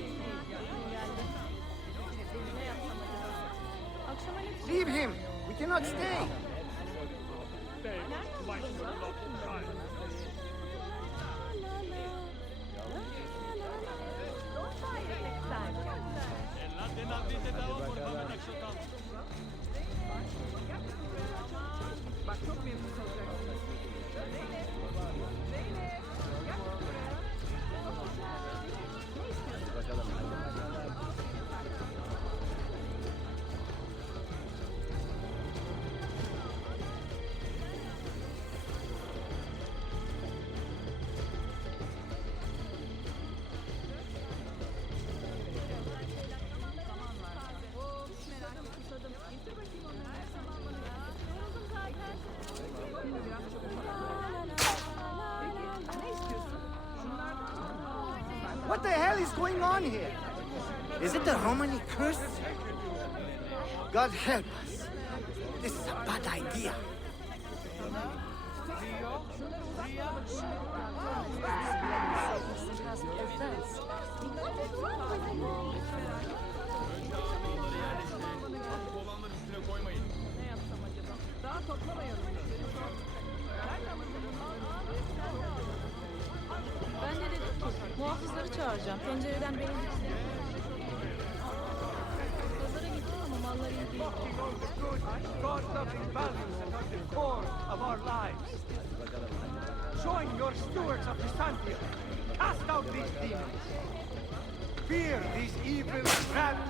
Leave him. We cannot stay. What the hell is going on here? Is it the Romani curse? God help us. This is a bad idea. Ben de dedim ki muhafızları çağıracağım. Pencereden beni diksin. Pazara gittim ama mallar iyi değil. God-loving values that are the core of our lives. Join your stewards of Byzantium. Cast out these demons. Fear these evil traps.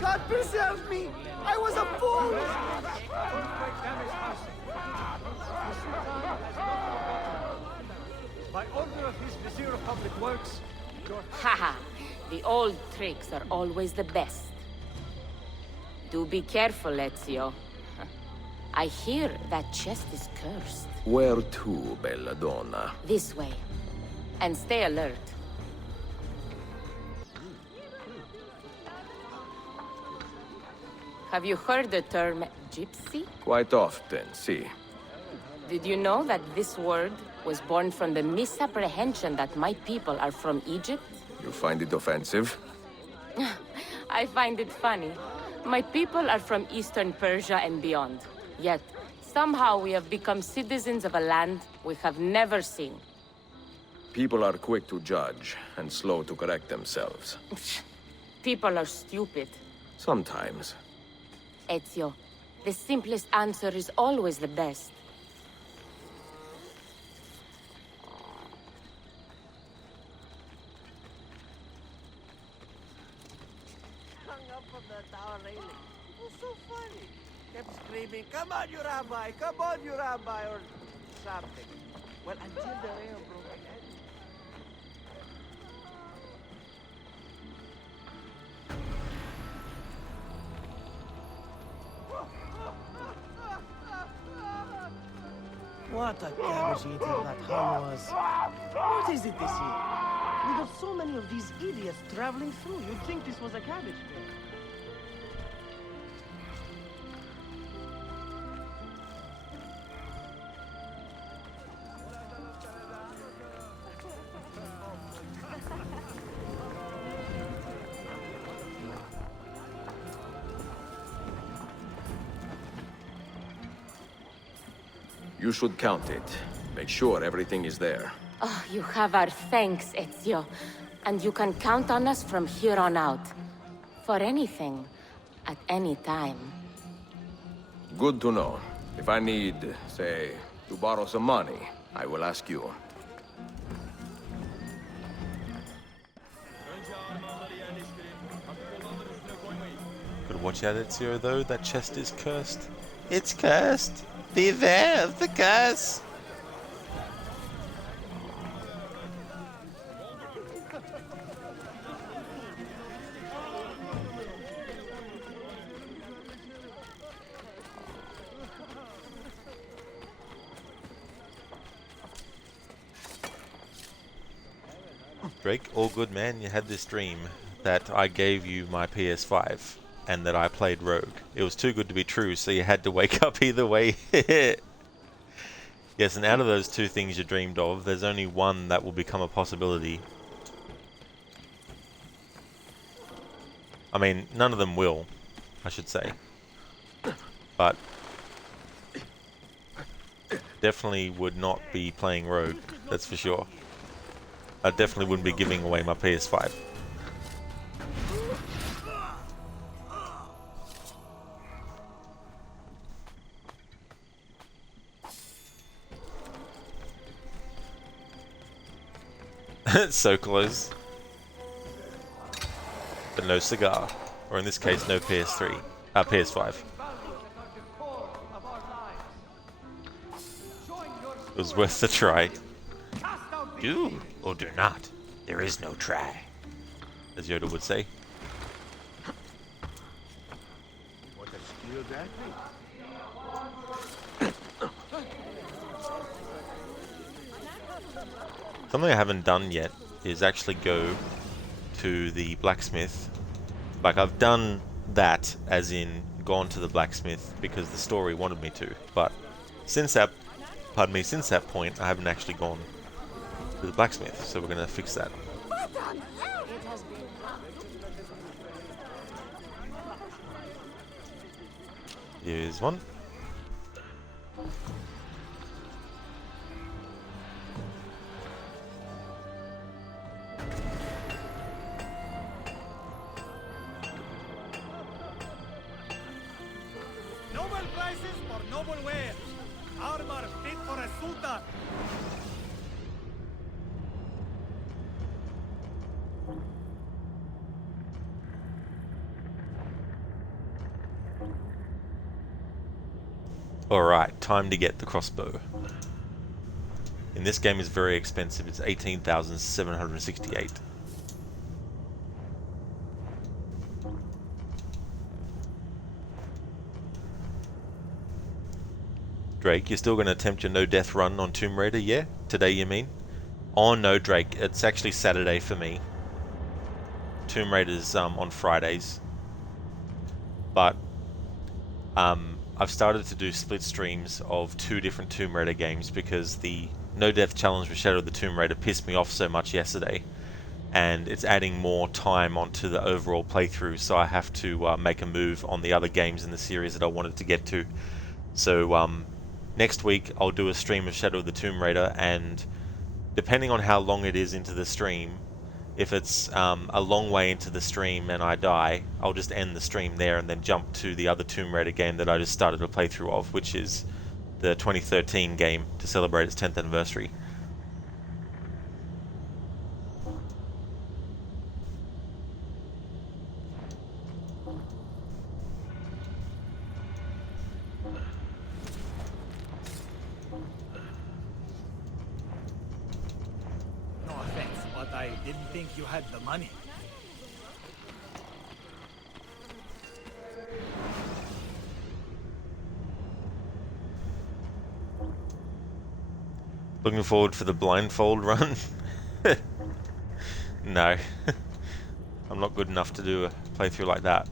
God preserve me! I was a fool! By order of his Vizier of Public Works, Haha, the old tricks are always the best. Do be careful, Ezio. I hear that chest is cursed. Where to, bella donna? This way. And stay alert. Have you heard the term gypsy? Quite often, see. Did you know that this word was born from the misapprehension that my people are from Egypt? You find it offensive? I find it funny. My people are from Eastern Persia and beyond. Yet, somehow we have become citizens of a land we have never seen. People are quick to judge and slow to correct themselves. People are stupid. Sometimes. Ezio, the simplest answer is always the best. Hung up from the tower railing. It was so funny. Kept screaming, "Come on, you rabbi! Come on, you rabbi!" or something. Well, until the rail broke again. What a cabbage eating that hull was. What is it this year? We got so many of these idiots traveling through. You'd think this was a cabbage field. You should count it. Make sure everything is there. Oh, you have our thanks, Ezio. And you can count on us from here on out. For anything, at any time. Good to know. If I need, say, to borrow some money, I will ask you. But watch out, Ezio, though. That chest is cursed. It's cursed! Beware of the curse! Drake, all good man, you had this dream that I gave you my PS5 and that I played Rogue. It was too good to be true, so you had to wake up either way. Yes, and out of those two things you dreamed of, there's only one that will become a possibility. I mean, none of them will, I should say. But definitely would not be playing Rogue, that's for sure. I definitely wouldn't be giving away my PS5. So close. But no cigar. Or in this case, no PS3. PS5. It was worth the try. Do or do not. There is no try. As Yoda would say. What a skill that be. Something I haven't done yet is actually go to the blacksmith. Like, I've done that, as in gone to the blacksmith because the story wanted me to. But since that, since that point, I haven't actually gone to the blacksmith. So we're gonna fix that. Here's one. Noble prices for noble wares. Armor fit for a sultan. Alright, time to get the crossbow. In this game, it's very expensive. It's 18,768. Drake, you're still going to attempt your no-death run on Tomb Raider, yeah? Today, you mean? Oh no, Drake, it's actually Saturday for me. Tomb Raider's on Fridays. But I've started to do split streams of 2 different Tomb Raider games because the No Death Challenge with Shadow of the Tomb Raider pissed me off so much yesterday, and it's adding more time onto the overall playthrough, so I have to make a move on the other games in the series that I wanted to get to. So next week I'll do a stream of Shadow of the Tomb Raider, and depending on how long it is into the stream, if it's a long way into the stream and I die, I'll just end the stream there and then jump to the other Tomb Raider game that I just started a playthrough of, which is the 2013 game to celebrate its 10th anniversary. No offense, but I didn't think you had the money. Looking forward for the blindfold run? No. I'm not good enough to do a playthrough like that.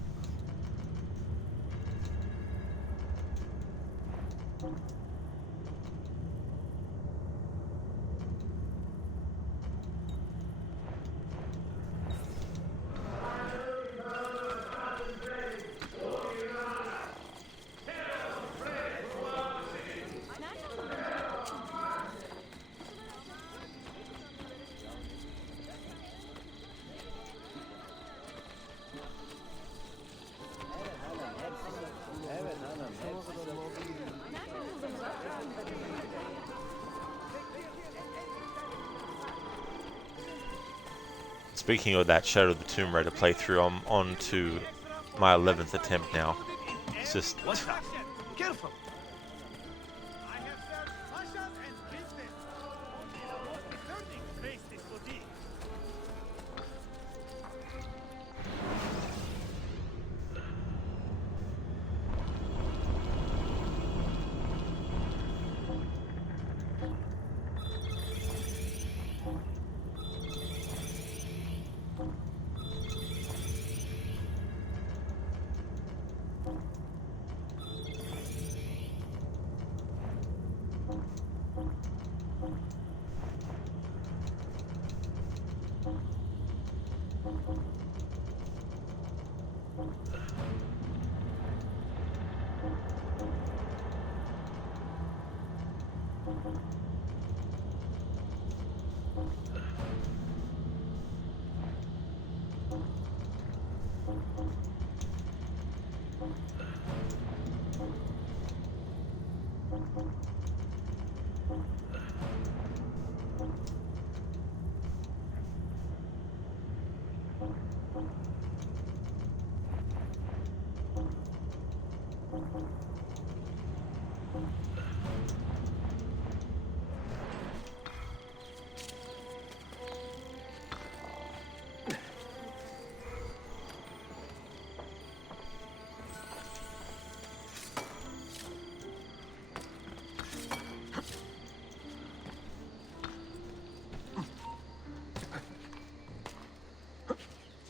Speaking of that Shadow of the Tomb Raider playthrough, I'm on to my 11th attempt now. It's just... What's that? Careful! I have served Pasha and Princess. Returning grace this will be.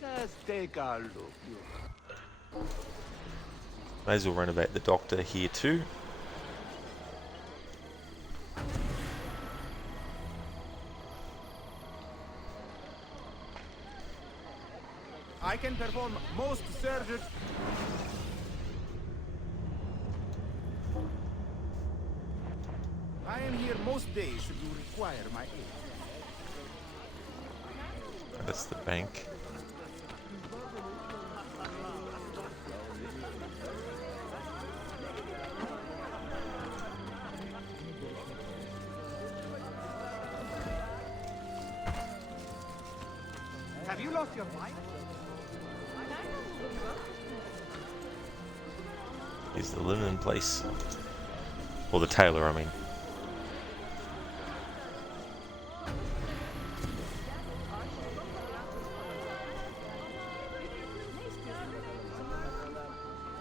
Just take a look. May as well renovate the doctor here too. I can perform most surgeries. I am here most days should you require my aid. That's the bank. Have you lost your mind? Is the linen place. Or the tailor, I mean.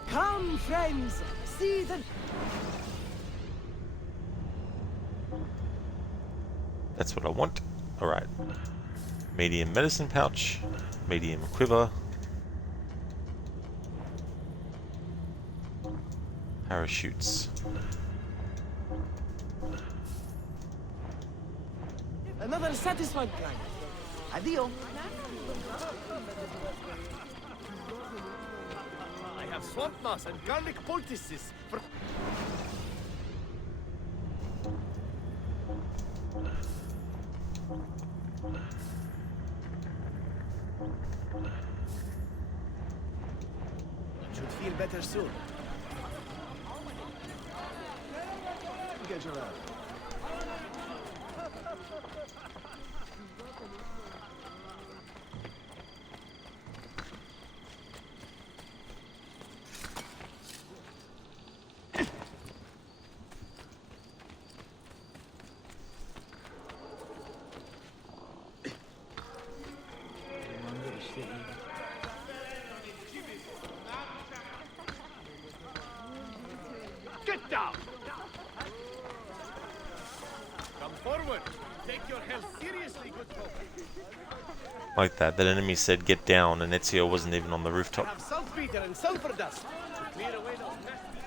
Come, friends, see the... That's what I want. Alright. Medium medicine pouch. Medium quiver. Parachutes. Another satisfied client. Adio. I have swamp moss and garlic poultices for... Should feel better soon. Get your out. Get down! Come forward. Take your health seriously, good folk. Like that enemy said get down and Ezio wasn't even on the I rooftop. have saltpeter and sulfur dust to clear away those nasty...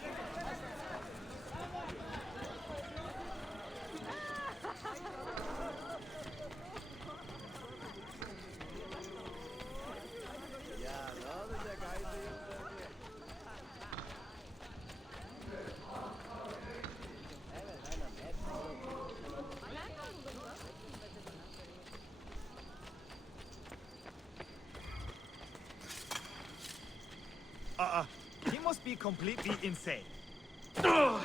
He must be completely insane. They are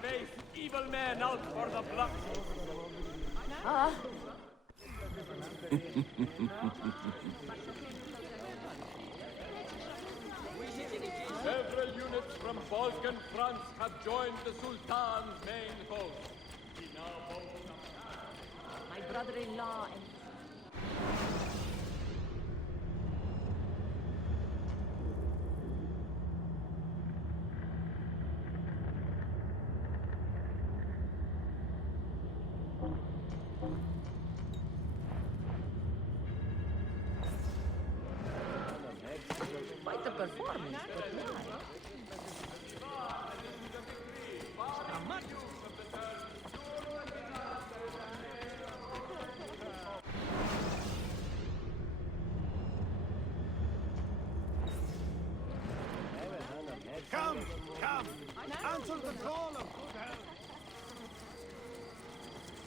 base, evil men out for the blood. Several units from Balkan France have joined the Sultan's main force. We now hold My brother-in-law and... Quite the performance, but why? Come, come. Answer the call of good health.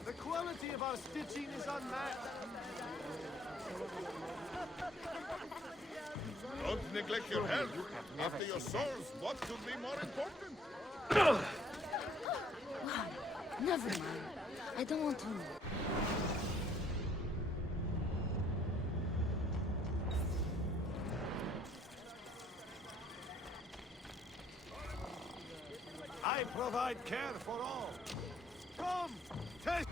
The quality of our stitching is unmatched. Don't neglect your health. After your souls, what could be more important? Never mind. I don't want to know. I provide care for all. Come, taste.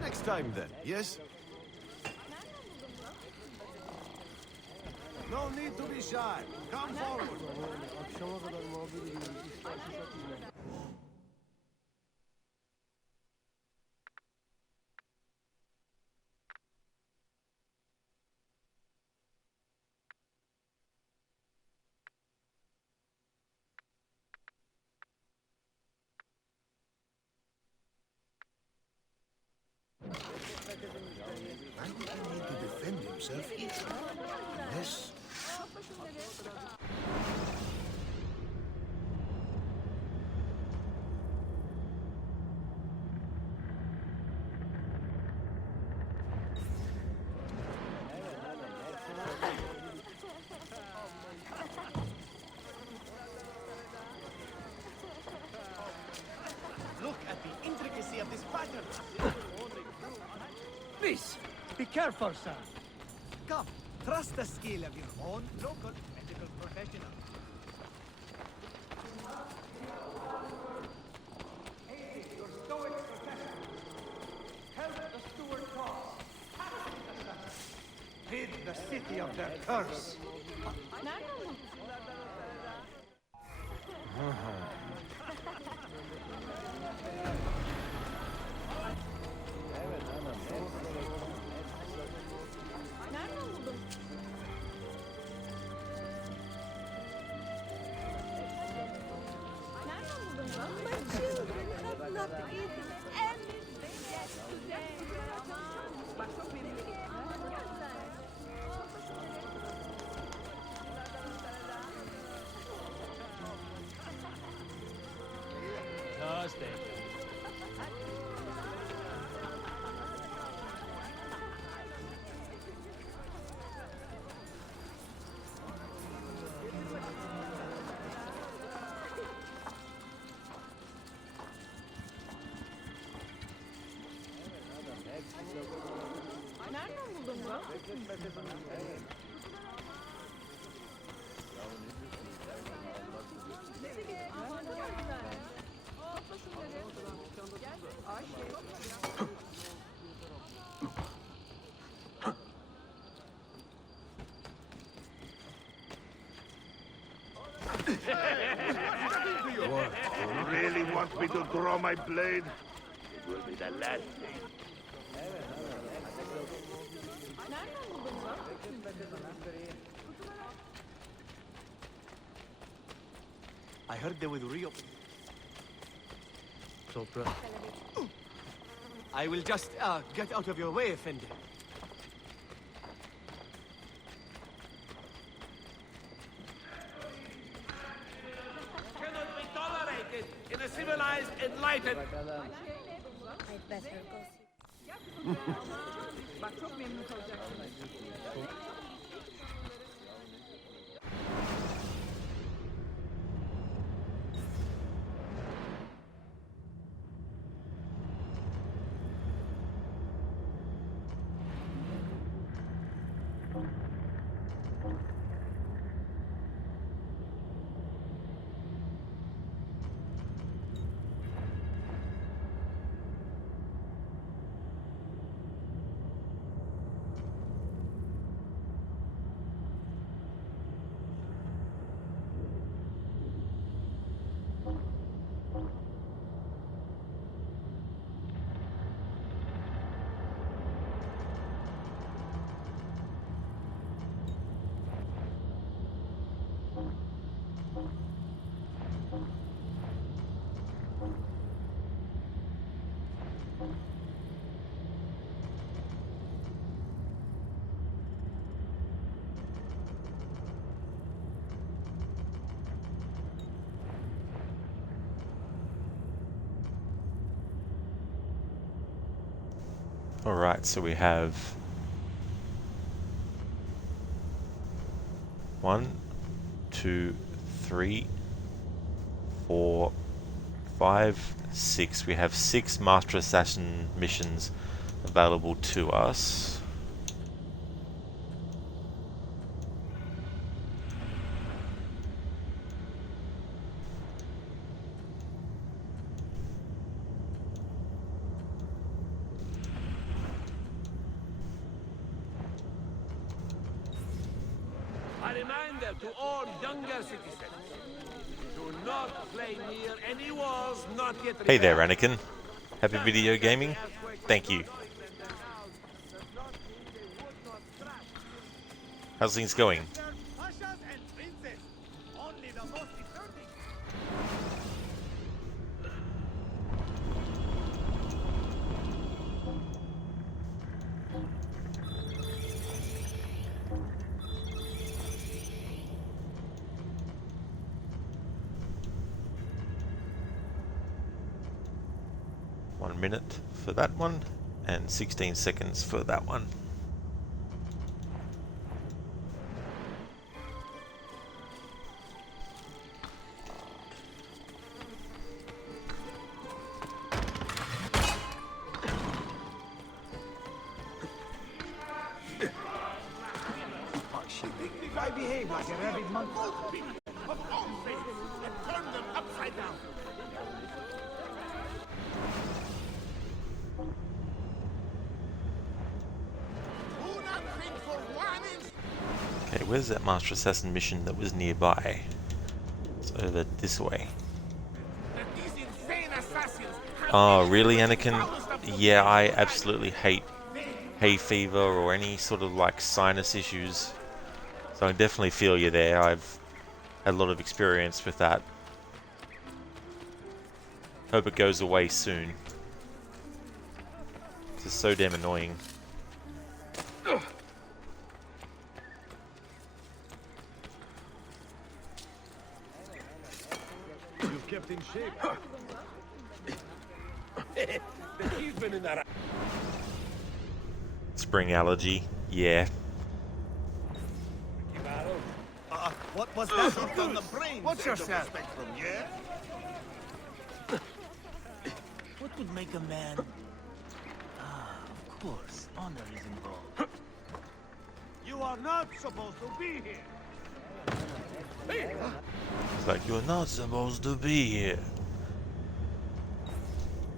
Next time then, yes? No need to be shy. Come forward. I think he need to defend himself easily. Yes. Look at the intricacy of this pattern. Please, be careful, sir. Come, trust the skill of your own local medical professional. Your stoic profession. Help the steward cause. the city of their curse. My children have not eaten anything yesterday. What? You really want me to draw my blade? It will be the last thing. I heard they will reopen. I will just get out of your way, Effendi. Cannot be tolerated in a civilized, enlightened. I'd better go see. Bak çok memnun kalacaksın. Alright, so we have 1, 2, 3, 4, 5, 6. We have 6 Master Assassin missions available to us. A reminder to all younger citizens. Do not play near any walls not yet repaired. Hey there, Anakin. Happy video gaming? Thank you. How's things going? Pashas and princes, only the most deserving. 1 minute for that one, and 16 seconds for that one. I behave like a rabid monkey. Of all things, and turn them upside down. Do not think for 1 instant Okay, where's that Master Assassin mission that was nearby? It's over this way. Oh, really, Anakin? Yeah, I absolutely hate hay fever or any sort of like sinus issues. So I definitely feel you there. I've had a lot of experience with that. Hope it goes away soon. This is so damn annoying. You've kept in shape. He's been in that. Spring allergy, yeah. What was that hit on the brain? Watch yourself. Spectrum, yeah? What would make a man... of course, honor is involved. You are not supposed to be here. It's like, you're not supposed to be here.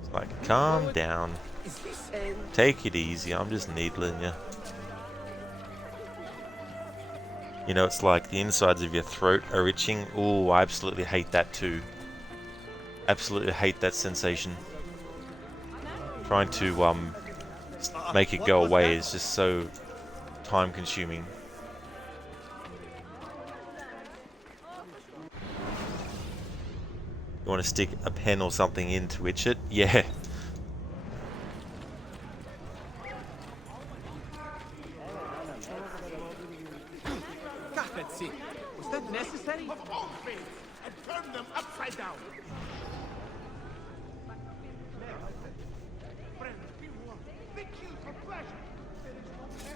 It's like, calm down. Take it easy, I'm just needling you. You know, it's like the insides of your throat are itching. Ooh, I absolutely hate that too. Absolutely hate that sensation. Trying to make it go away is just so time consuming. You want to stick a pen or something in to itch it? Yeah. God, let's see. Was that necessary? Of all things, and turn them upside down. Friends, be warned. They kill for pleasure. There is no pleasure.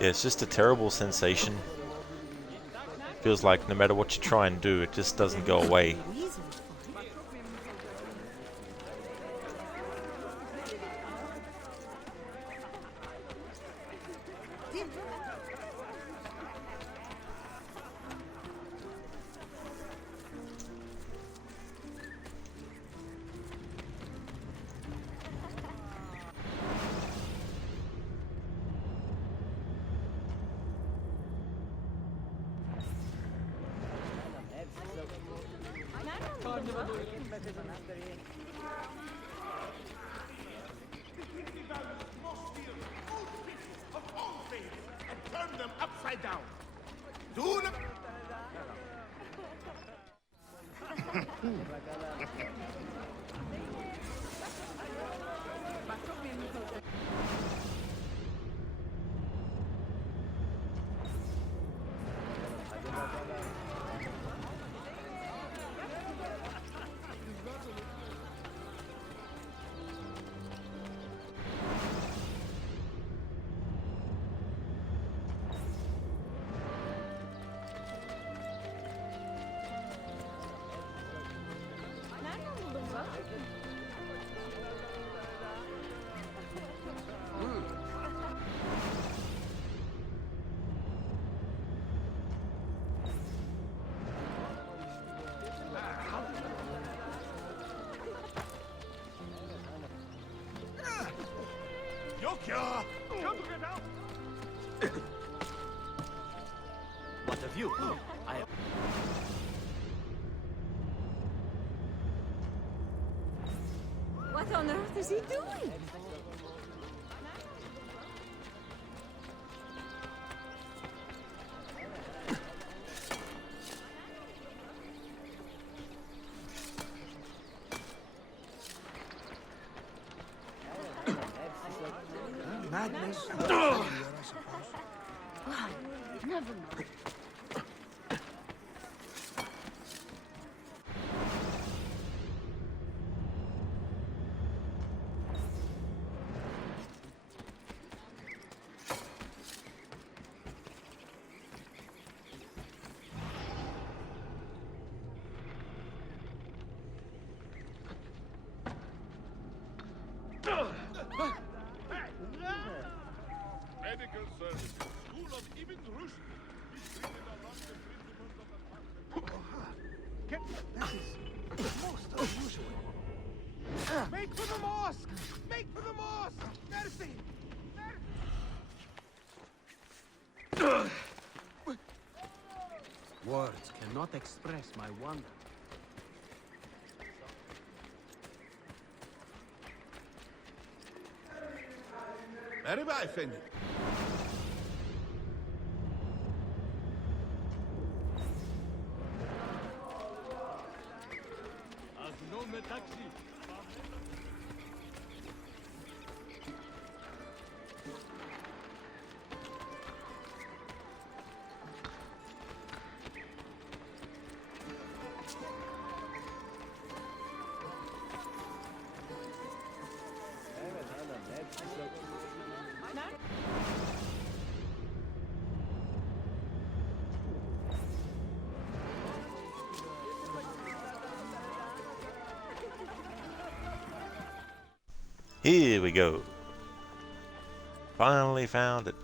Yeah, it's just a terrible sensation. Feels like no matter what you try and do, it just doesn't go away. Of all things, and turn them upside down. Do them. What of you? I have... What on earth is he doing? Madness. Never mind. School of Ibn Rushd. He treated along the principles of the That is most unusual. Make for the mosque! Make for the mosque! Mercy! Words cannot express my wonder. Very well, Fendi. taxi. Here we go. Finally found it.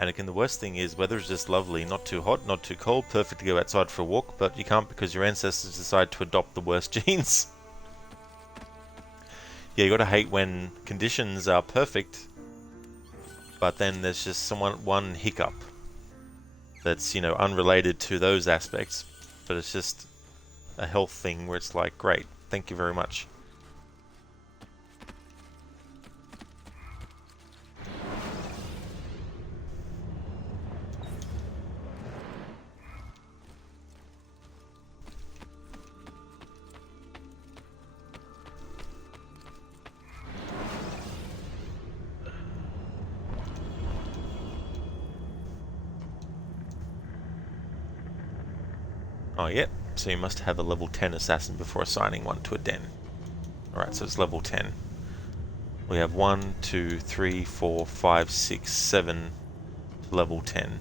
Anakin, the worst thing is weather is just lovely. Not too hot, not too cold. Perfect to go outside for a walk, but you can't because your ancestors decide to adopt the worst genes. Yeah, you gotta hate when conditions are perfect, but then there's just one hiccup that's, you know, unrelated to those aspects, but it's just a health thing where it's like, great, thank you very much. Oh, yeah. So you must have a level 10 assassin before assigning one to a den. Alright, so it's level 10. We have 1, 2, 3, 4, 5, 6, 7 to level 10.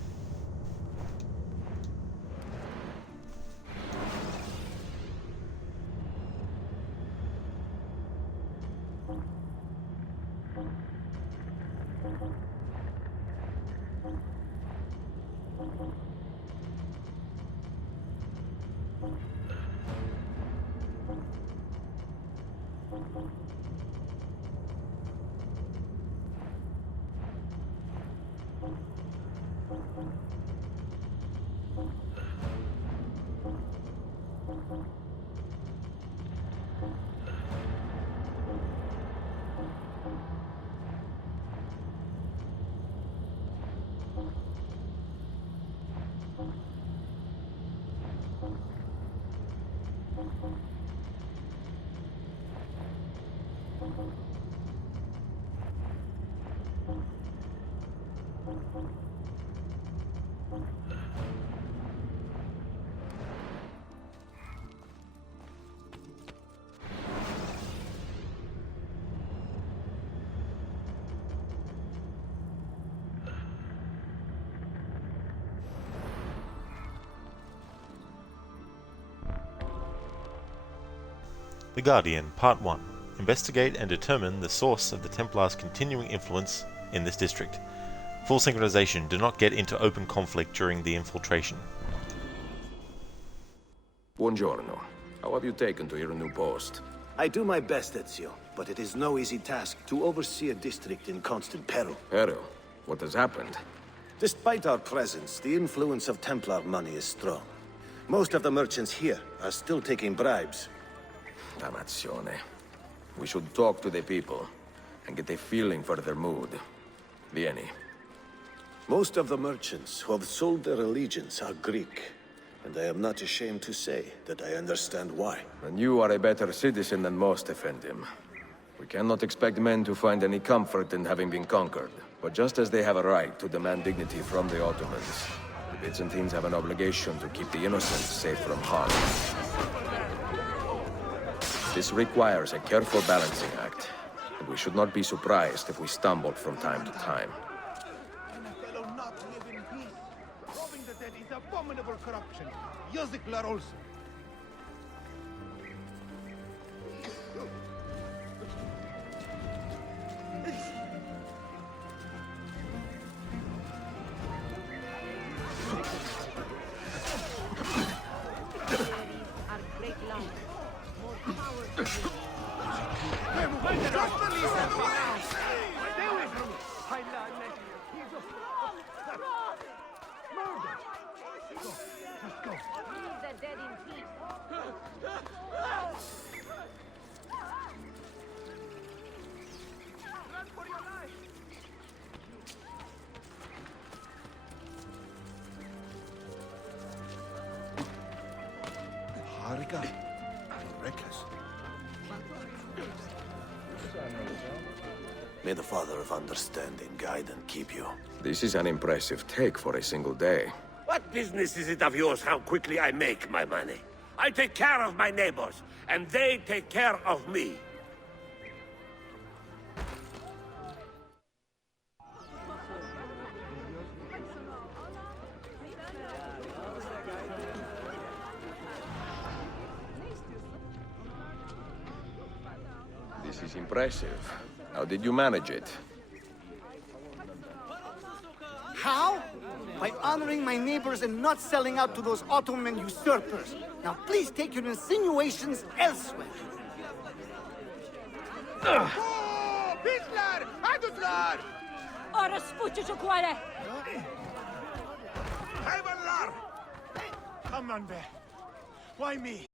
The Guardian, Part 1. Investigate and determine the source of the Templars' continuing influence in this district. Full synchronization. Do not get into open conflict during the infiltration. Buongiorno. How have you taken to your new post? I do my best, Ezio, but it is no easy task to oversee a district in constant peril. Peril? What has happened? Despite our presence, the influence of Templar money is strong. Most of the merchants here are still taking bribes. Damnazione. We should talk to the people and get a feeling for their mood. Vieni. Most of the merchants who have sold their allegiance are Greek, and I am not ashamed to say that I understand why. And you are a better citizen than most, Effendim. We cannot expect men to find any comfort in having been conquered. But just as they have a right to demand dignity from the Ottomans, the Byzantines have an obligation to keep the innocent safe from harm. This requires a careful balancing act, and we should not be surprised if we stumble from time to time. And a fellow not live in peace. Robbing the dead is abominable corruption. Yazıklar olsun. Harika. Reckless. May the Father of Understanding guide and keep you. This is an impressive take for a single day. What business is it of yours how quickly I make my money? I take care of my neighbors, and they take care of me. This is impressive. How did you manage it? How? By honoring my neighbors and not selling out to those Ottoman usurpers. Now please take your insinuations elsewhere. Hitler! Aduslar! Ora spuccio quale! Hayvanlar! Come on, be. Why me?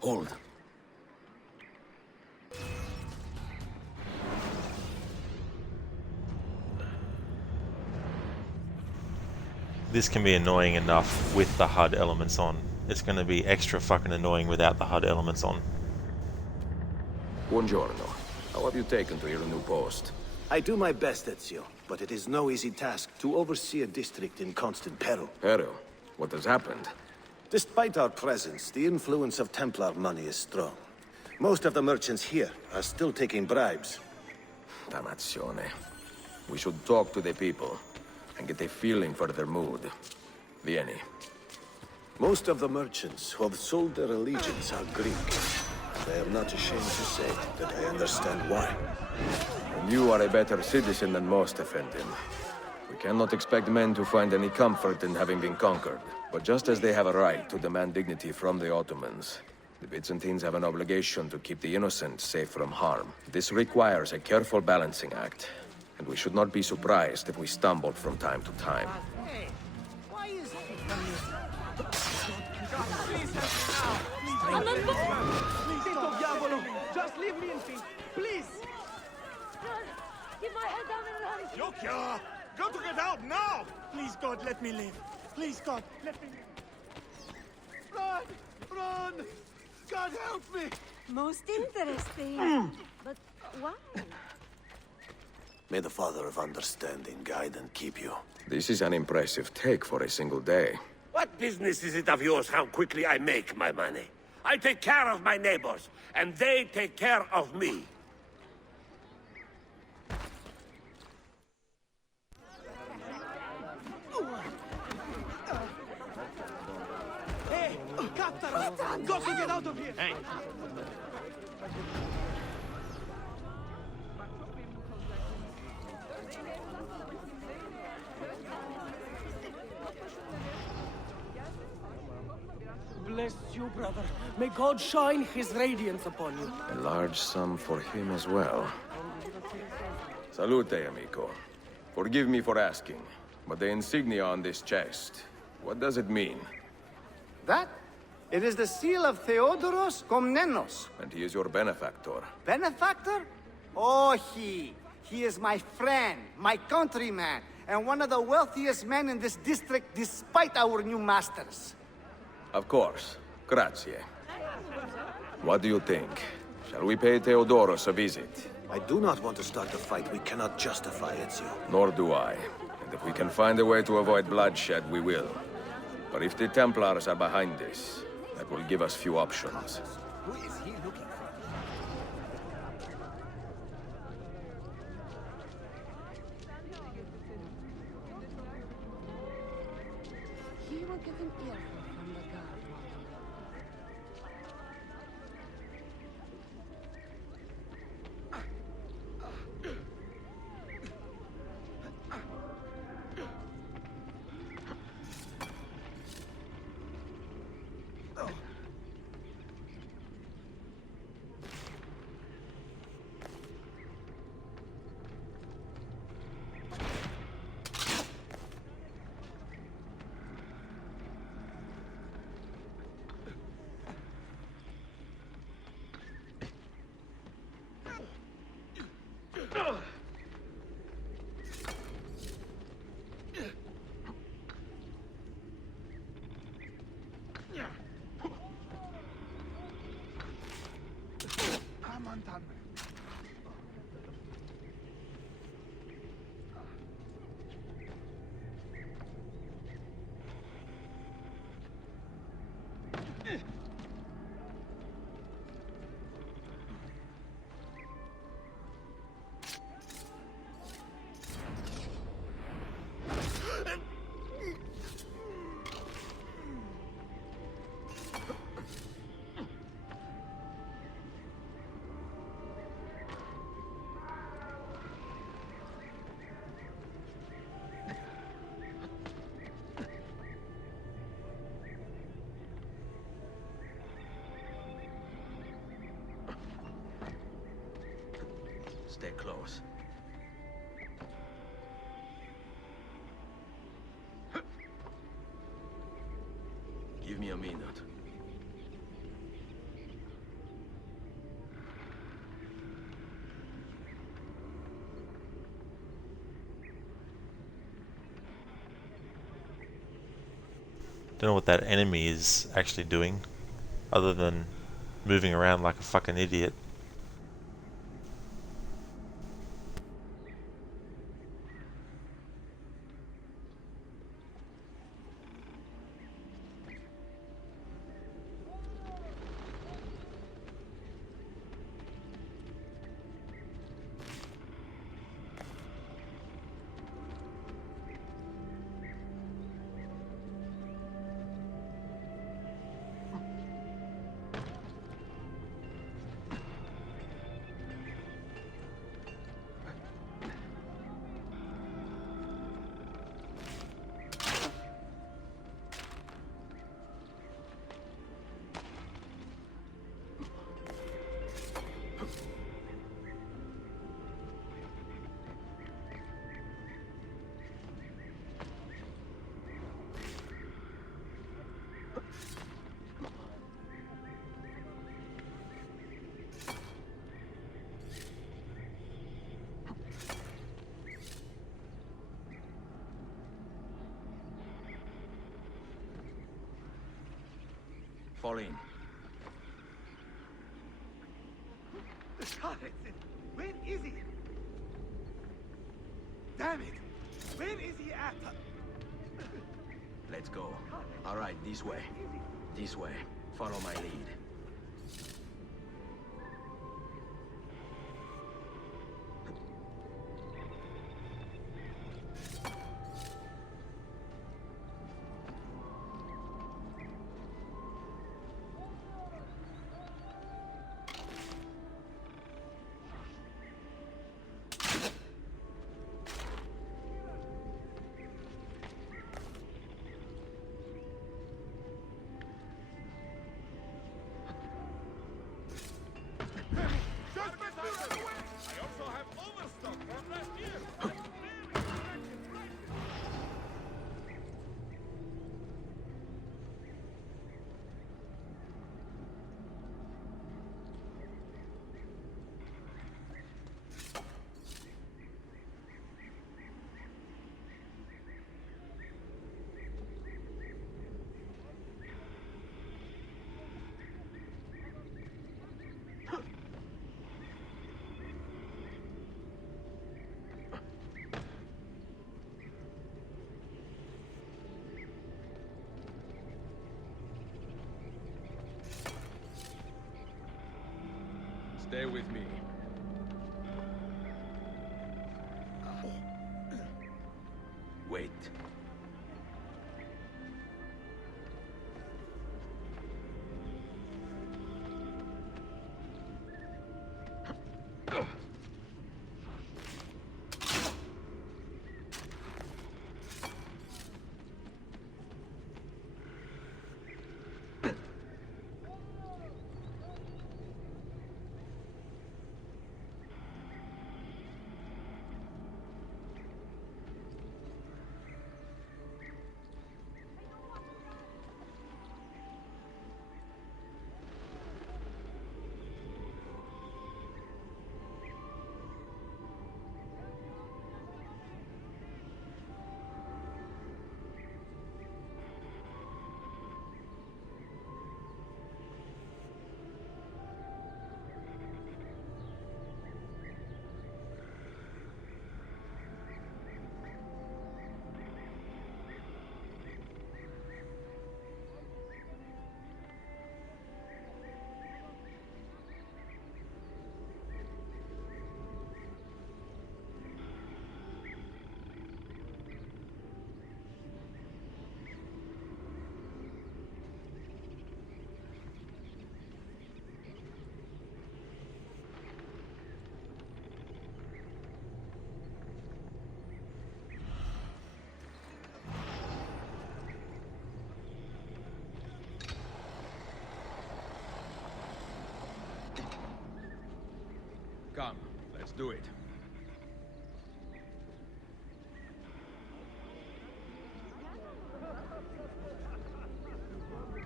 Hold. This can be annoying enough with the HUD elements on. It's going to be extra fucking annoying without the HUD elements on. Buongiorno. How have you taken to your new post? I do my best, Ezio, but it is no easy task to oversee a district in constant peril. Peril? What has happened? Despite our presence, the influence of Templar money is strong. Most of the merchants here are still taking bribes. Dannazione. We should talk to the people and get a feeling for their mood. Vieni. Most of the merchants who have sold their allegiance are Greek. And I am not ashamed to say that I understand why. And you are a better citizen than most, Effendim. We We cannot expect men to find any comfort in having been conquered. But just as they have a right to demand dignity from the Ottomans, the Byzantines have an obligation to keep the innocent safe from harm. This requires a careful balancing act, and we should not be surprised if we stumble from time to time. Hey, why is Tito Diavolo, just leave me in peace, please! Keep my head down and run! Yokya! Got to get out now! Please, God, let me live. Please, God, let me live. Run! Run! God help me! Most interesting. But why? May the Father of Understanding guide and keep you. This is an impressive take for a single day. What business is it of yours how quickly I make my money? I take care of my neighbors, and they take care of me. Hey! Captain! Got to get out of here! Hey! Bless you, brother. May God shine his radiance upon you. A large sum for him as well. Salute, amico. Forgive me for asking, but the insignia on this chest, what does it mean? that? It is the seal of Theodoros Komnenos. And he is your benefactor. Benefactor? Oh, he. He is my friend, my countryman, and one of the wealthiest men in this district despite our new masters. Of course. Grazie. What do you think? Shall we pay Theodoros a visit? I do not want to start a fight we cannot justify, Ezio. Nor do I. And if we can find a way to avoid bloodshed, we will. But if the Templars are behind this, that will give us few options. Who is he looking for? He will get an earful from the guard. Stay close. Give me a minute. Don't know what that enemy is actually doing, other than moving around like a fucking idiot. Fall in. Where is he? Damn it! Where is he at? Let's go. All right, this way. This way. Follow my lead. I also have overstock from last year. Stay with me. Wait. Come, let's do it.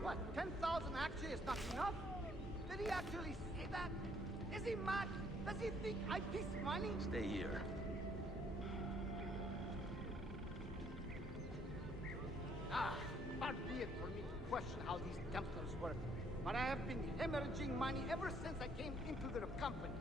What, 10,000 actually is not enough? Did he actually say that? Is he mad? Does he think I piece money? Stay here. Far be it for me to question how these Templars work, but I have been hemorrhaging money ever since I came into their company.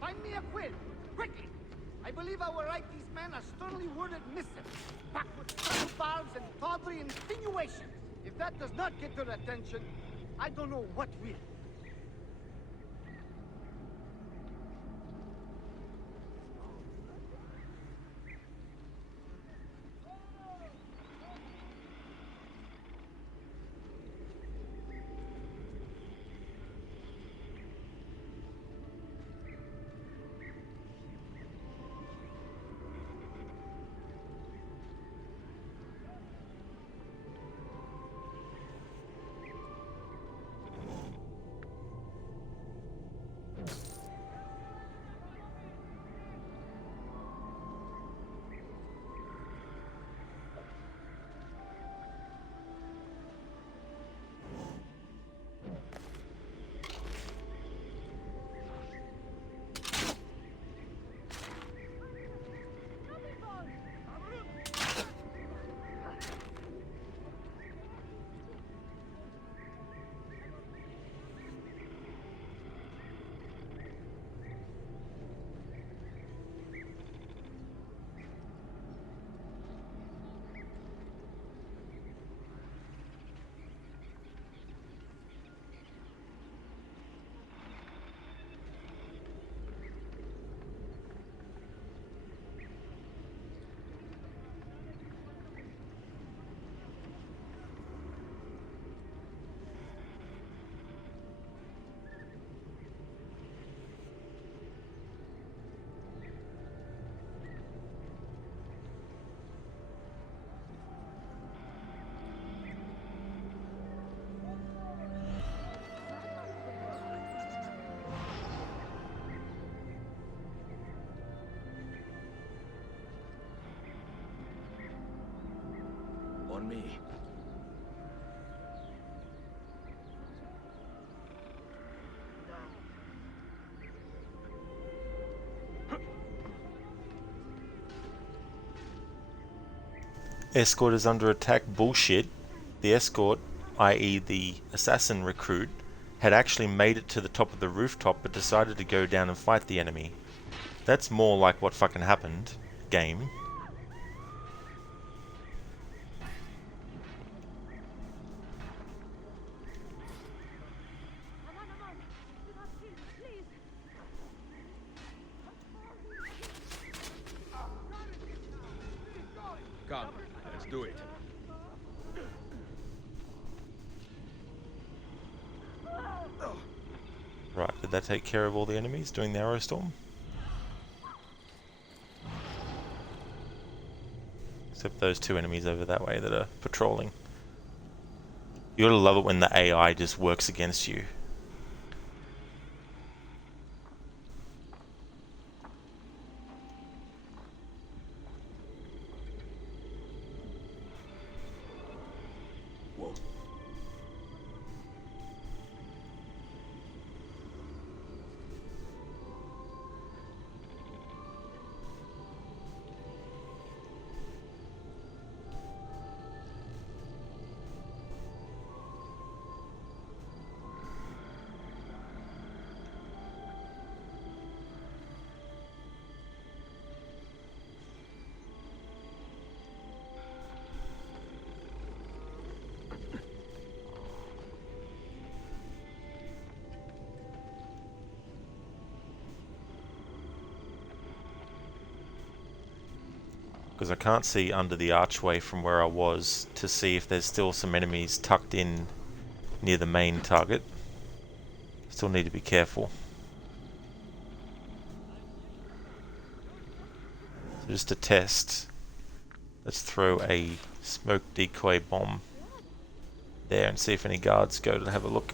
Find me a quill, quickly! I believe I will write these men a sternly worded missive, packed with subtle barbs and tawdry insinuations. If that does not get their attention, I don't know what will. me. Escort is under attack bullshit. The escort, i.e. the assassin recruit, had actually made it to the top of the rooftop but decided to go down and fight the enemy. That's more like what fucking happened, game. Come, let's do it. Right, did that take care of all the enemies doing the arrow storm? Except those two enemies over that way that are patrolling. You gotta love it when the AI just works against you. Because I can't see under the archway from where I was to see if there's still some enemies tucked in near the main target. Still need to be careful. So just to test, let's throw a smoke decoy bomb there and see if any guards go to have a look.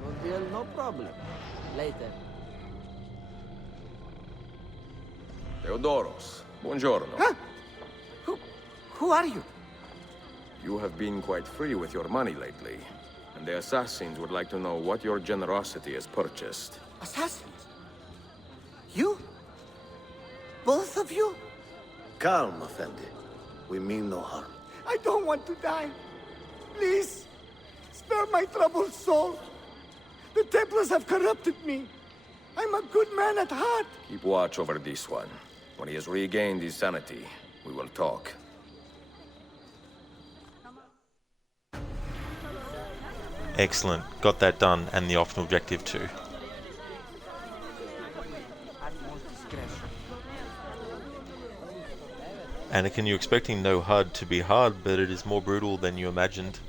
No deal, no problem. Later. Theodoros, buongiorno. Huh? Who are you? You have been quite free with your money lately, and the assassins would like to know what your generosity has purchased. Assassins? You? Both of you? Calm, Effendi. We mean no harm. I don't want to die. Please, spare my troubled soul. The Templars have corrupted me. I'm a good man at heart. Keep watch over this one. When he has regained his sanity, we will talk. Excellent. Got that done, and the optional objective too. Anakin, you're expecting No HUD to be hard, but it is more brutal than you imagined.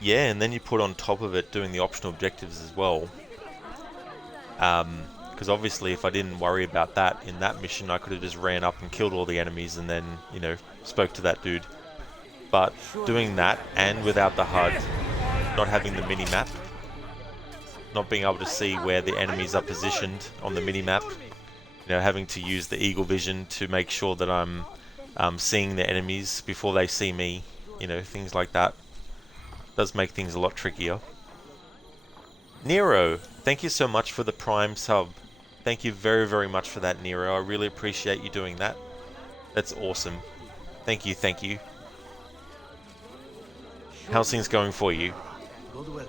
Yeah, and then you put on top of it doing the optional objectives as well. Because obviously if I didn't worry about that in that mission, I could have just ran up and killed all the enemies and then, you know, spoke to that dude. But doing that, and without the HUD, not having the mini-map, not being able to see where the enemies are positioned on the mini-map, you know, having to use the eagle vision to make sure that I'm seeing the enemies before they see me, you know, things like that. Does make things a lot trickier. Nero, thank you so much for the Prime sub. Thank you very, very much for that, Nero. I really appreciate you doing that. That's awesome. Thank you, thank you. How's things going for you? Good well.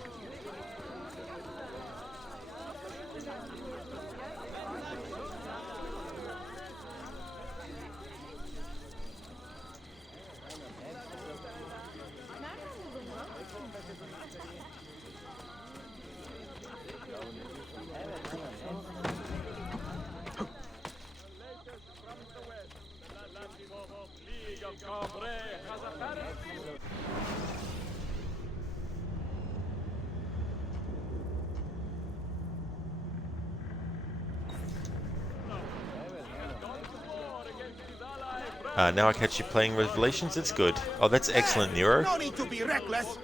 Now I catch you playing Revelations. It's good. Oh, that's excellent, Nero. No need to be reckless.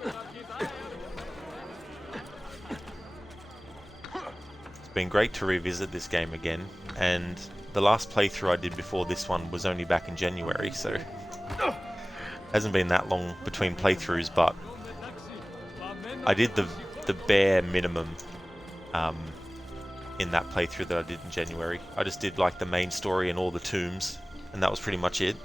It's been great to revisit this game again, and the last playthrough I did before this one was only back in January, so hasn't been that long between playthroughs, but I did the bare minimum in that playthrough that I did in January. I just did like the main story and all the tombs, and that was pretty much it.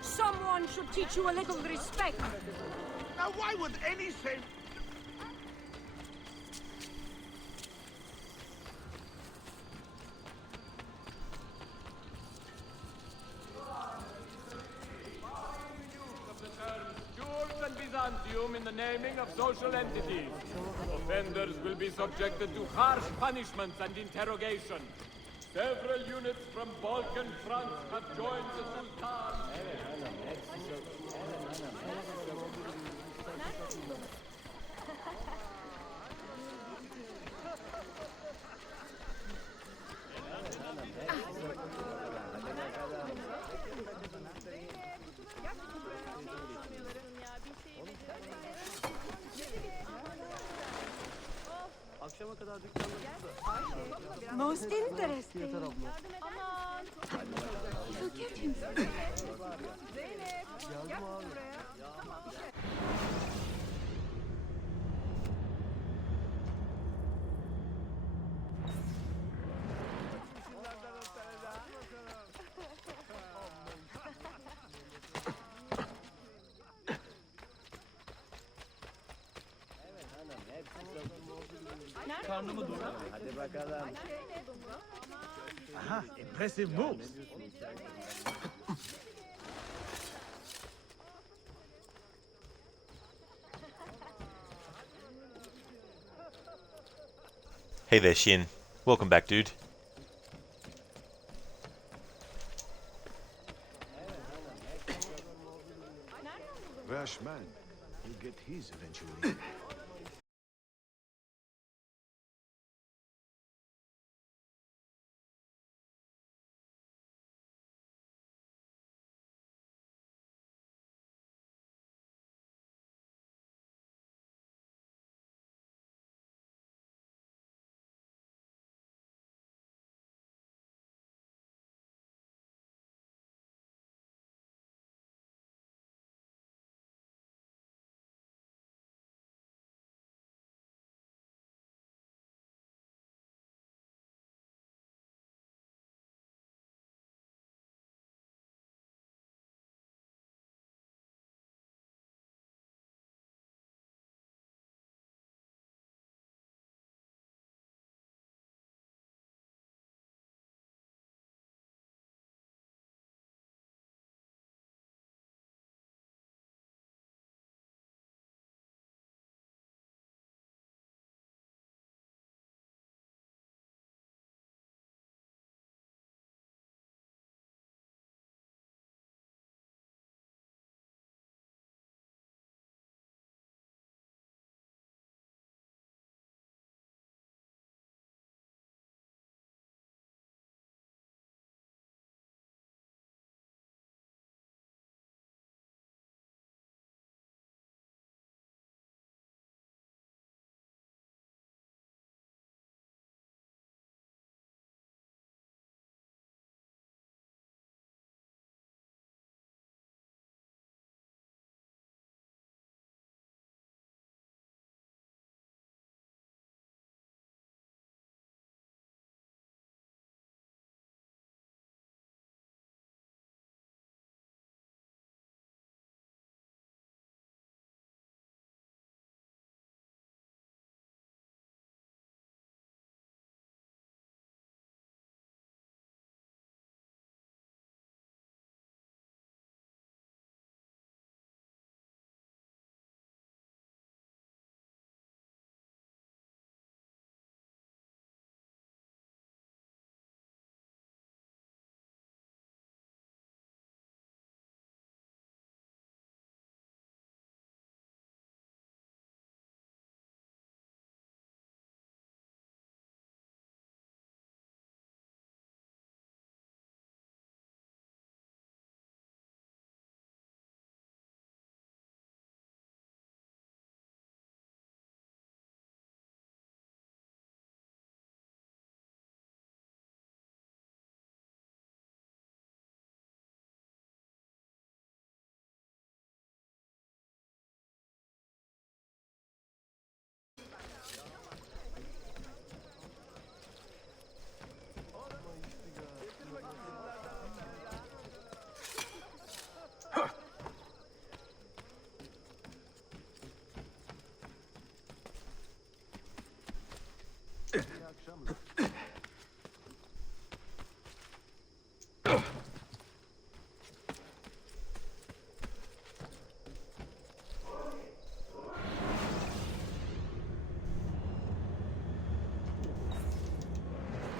Someone should teach you a little respect. Now, why would any say... Byzantium in the naming of social entities. Offenders will be subjected to harsh punishments and interrogation. Several units from Balkan front have joined the Sultan. Most interesting. Forget him. Karnımı doyur. Hadi bakalım. Aha, impressive moves. Hey there, Shin. Welcome back, dude. Rash man. He'll get his eventually.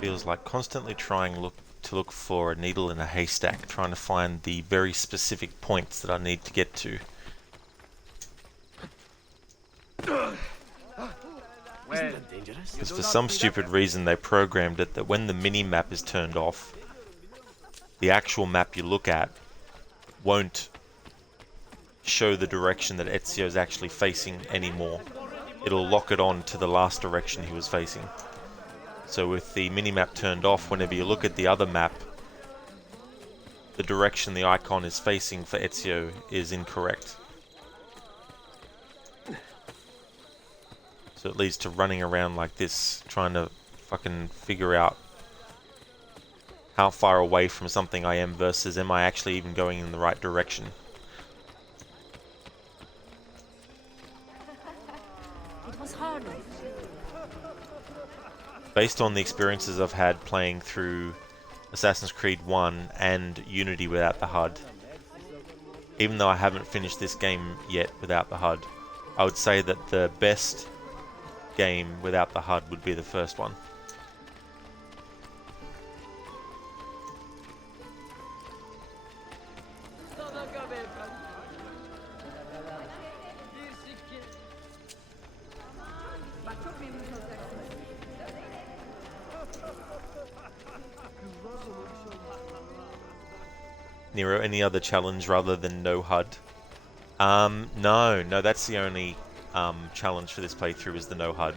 feels like constantly trying to look for a needle in a haystack, trying to find the very specific points that I need to get to. Because for some stupid reason they programmed it that when the mini-map is turned off, the actual map you look at won't show the direction that Ezio is actually facing anymore. It'll lock it on to the last direction he was facing. So with the mini-map turned off, whenever you look at the other map, the direction the icon is facing for Ezio is incorrect. So it leads to running around like this, trying to fucking figure out how far away from something I am versus am I actually even going in the right direction. It was hard. Based on the experiences I've had playing through Assassin's Creed 1 and Unity without the HUD, even though I haven't finished this game yet without the HUD, I would say that the best game without the HUD would be the first one. Nero, any other challenge rather than no HUD? No, that's the only challenge for this playthrough is the no HUD.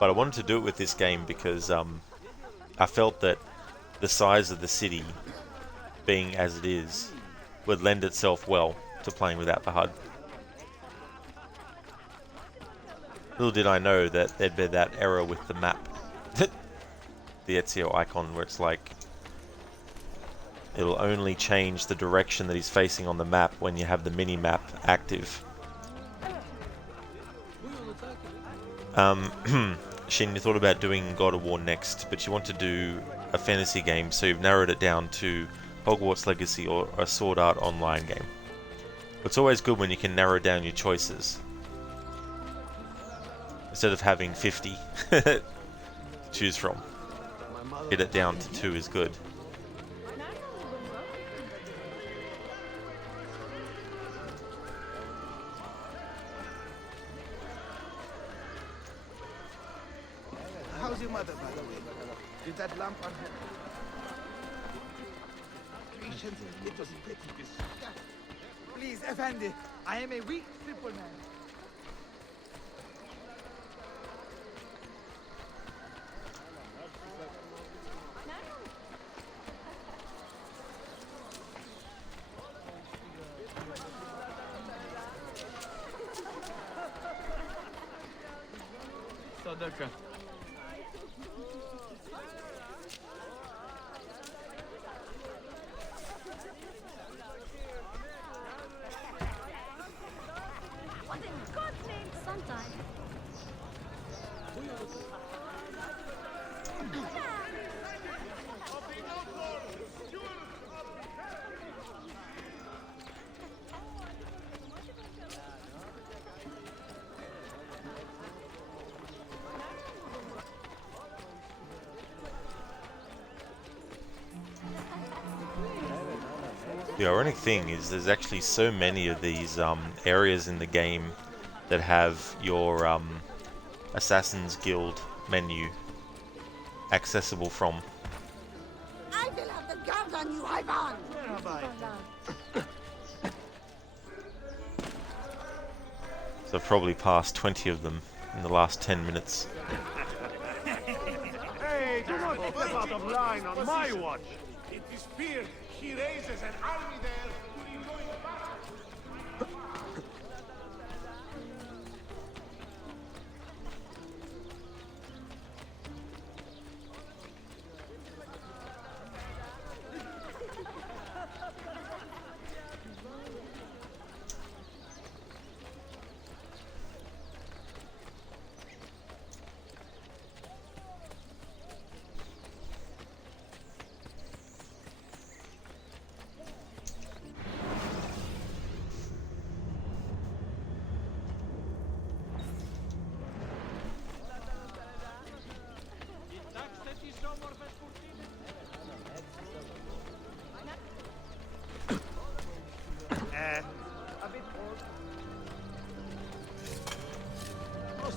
But I wanted to do it with this game because I felt that the size of the city, being as it is, would lend itself well to playing without the HUD. Little did I know that there'd be that error with the map. The Ezio icon where it's like it'll only change the direction that he's facing on the map when you have the mini-map active. Shin, you thought about doing God of War next, but you want to do a fantasy game, so you've narrowed it down to Hogwarts Legacy or a Sword Art Online game. It's always good when you can narrow down your choices, instead of having 50 to choose from. Get it down to 2 is good. How's your mother, by the way? Did that lamp on her? Patience, it was pretty. Please, Effendi, I am a weak, simple man. Sadaka. What in God's name? Sometime. The ironic thing is there's actually so many of these areas in the game that have your Assassin's Guild menu accessible from. I will have the guard on you, Ivan! So I've probably passed 20 of them in the last 10 minutes. Hey, do not step out of line on my watch! It is fear. He raises an army there during going back.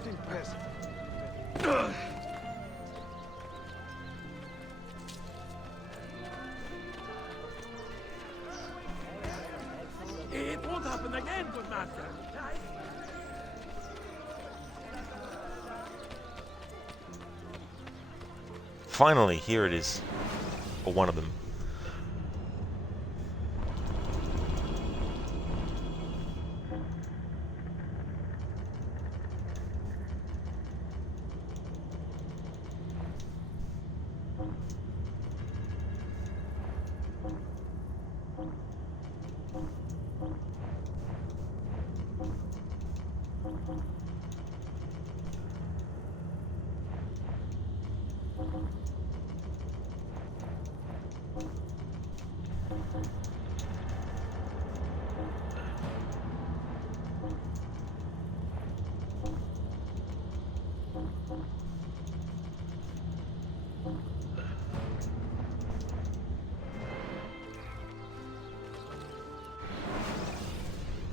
impressive. It won't happen again, good master. Finally, here it is. Or one of them.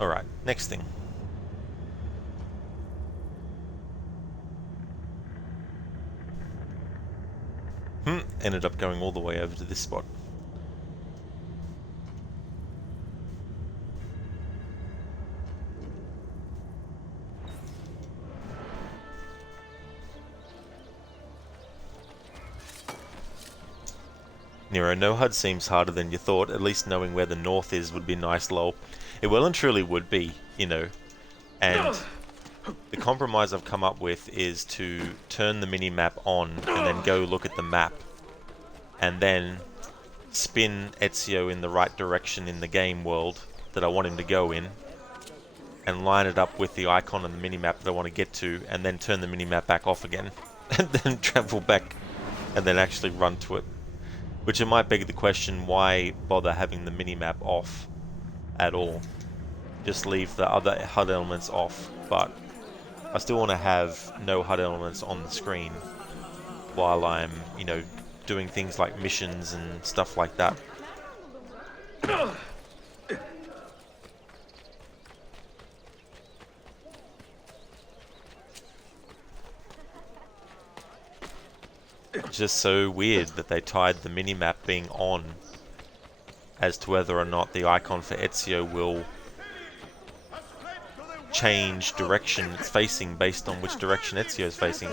Alright, next thing. Ended up going all the way over to this spot. Nero, no HUD seems harder than you thought. At least knowing where the north is would be nice, lol. It well and truly would be, you know. And the compromise I've come up with is to turn the mini-map on and then go look at the map. And then spin Ezio in the right direction in the game world that I want him to go in. And line it up with the icon on the mini-map that I want to get to. And then turn the mini-map back off again. And then travel back and then actually run to it. Which it might beg the question, why bother having the mini-map off at all? Just leave the other HUD elements off, but I still want to have no HUD elements on the screen while I'm, you know, doing things like missions and stuff like that. It's just so weird that they tied the minimap being on as to whether or not the icon for Ezio will change direction it's facing based on which direction Ezio is facing.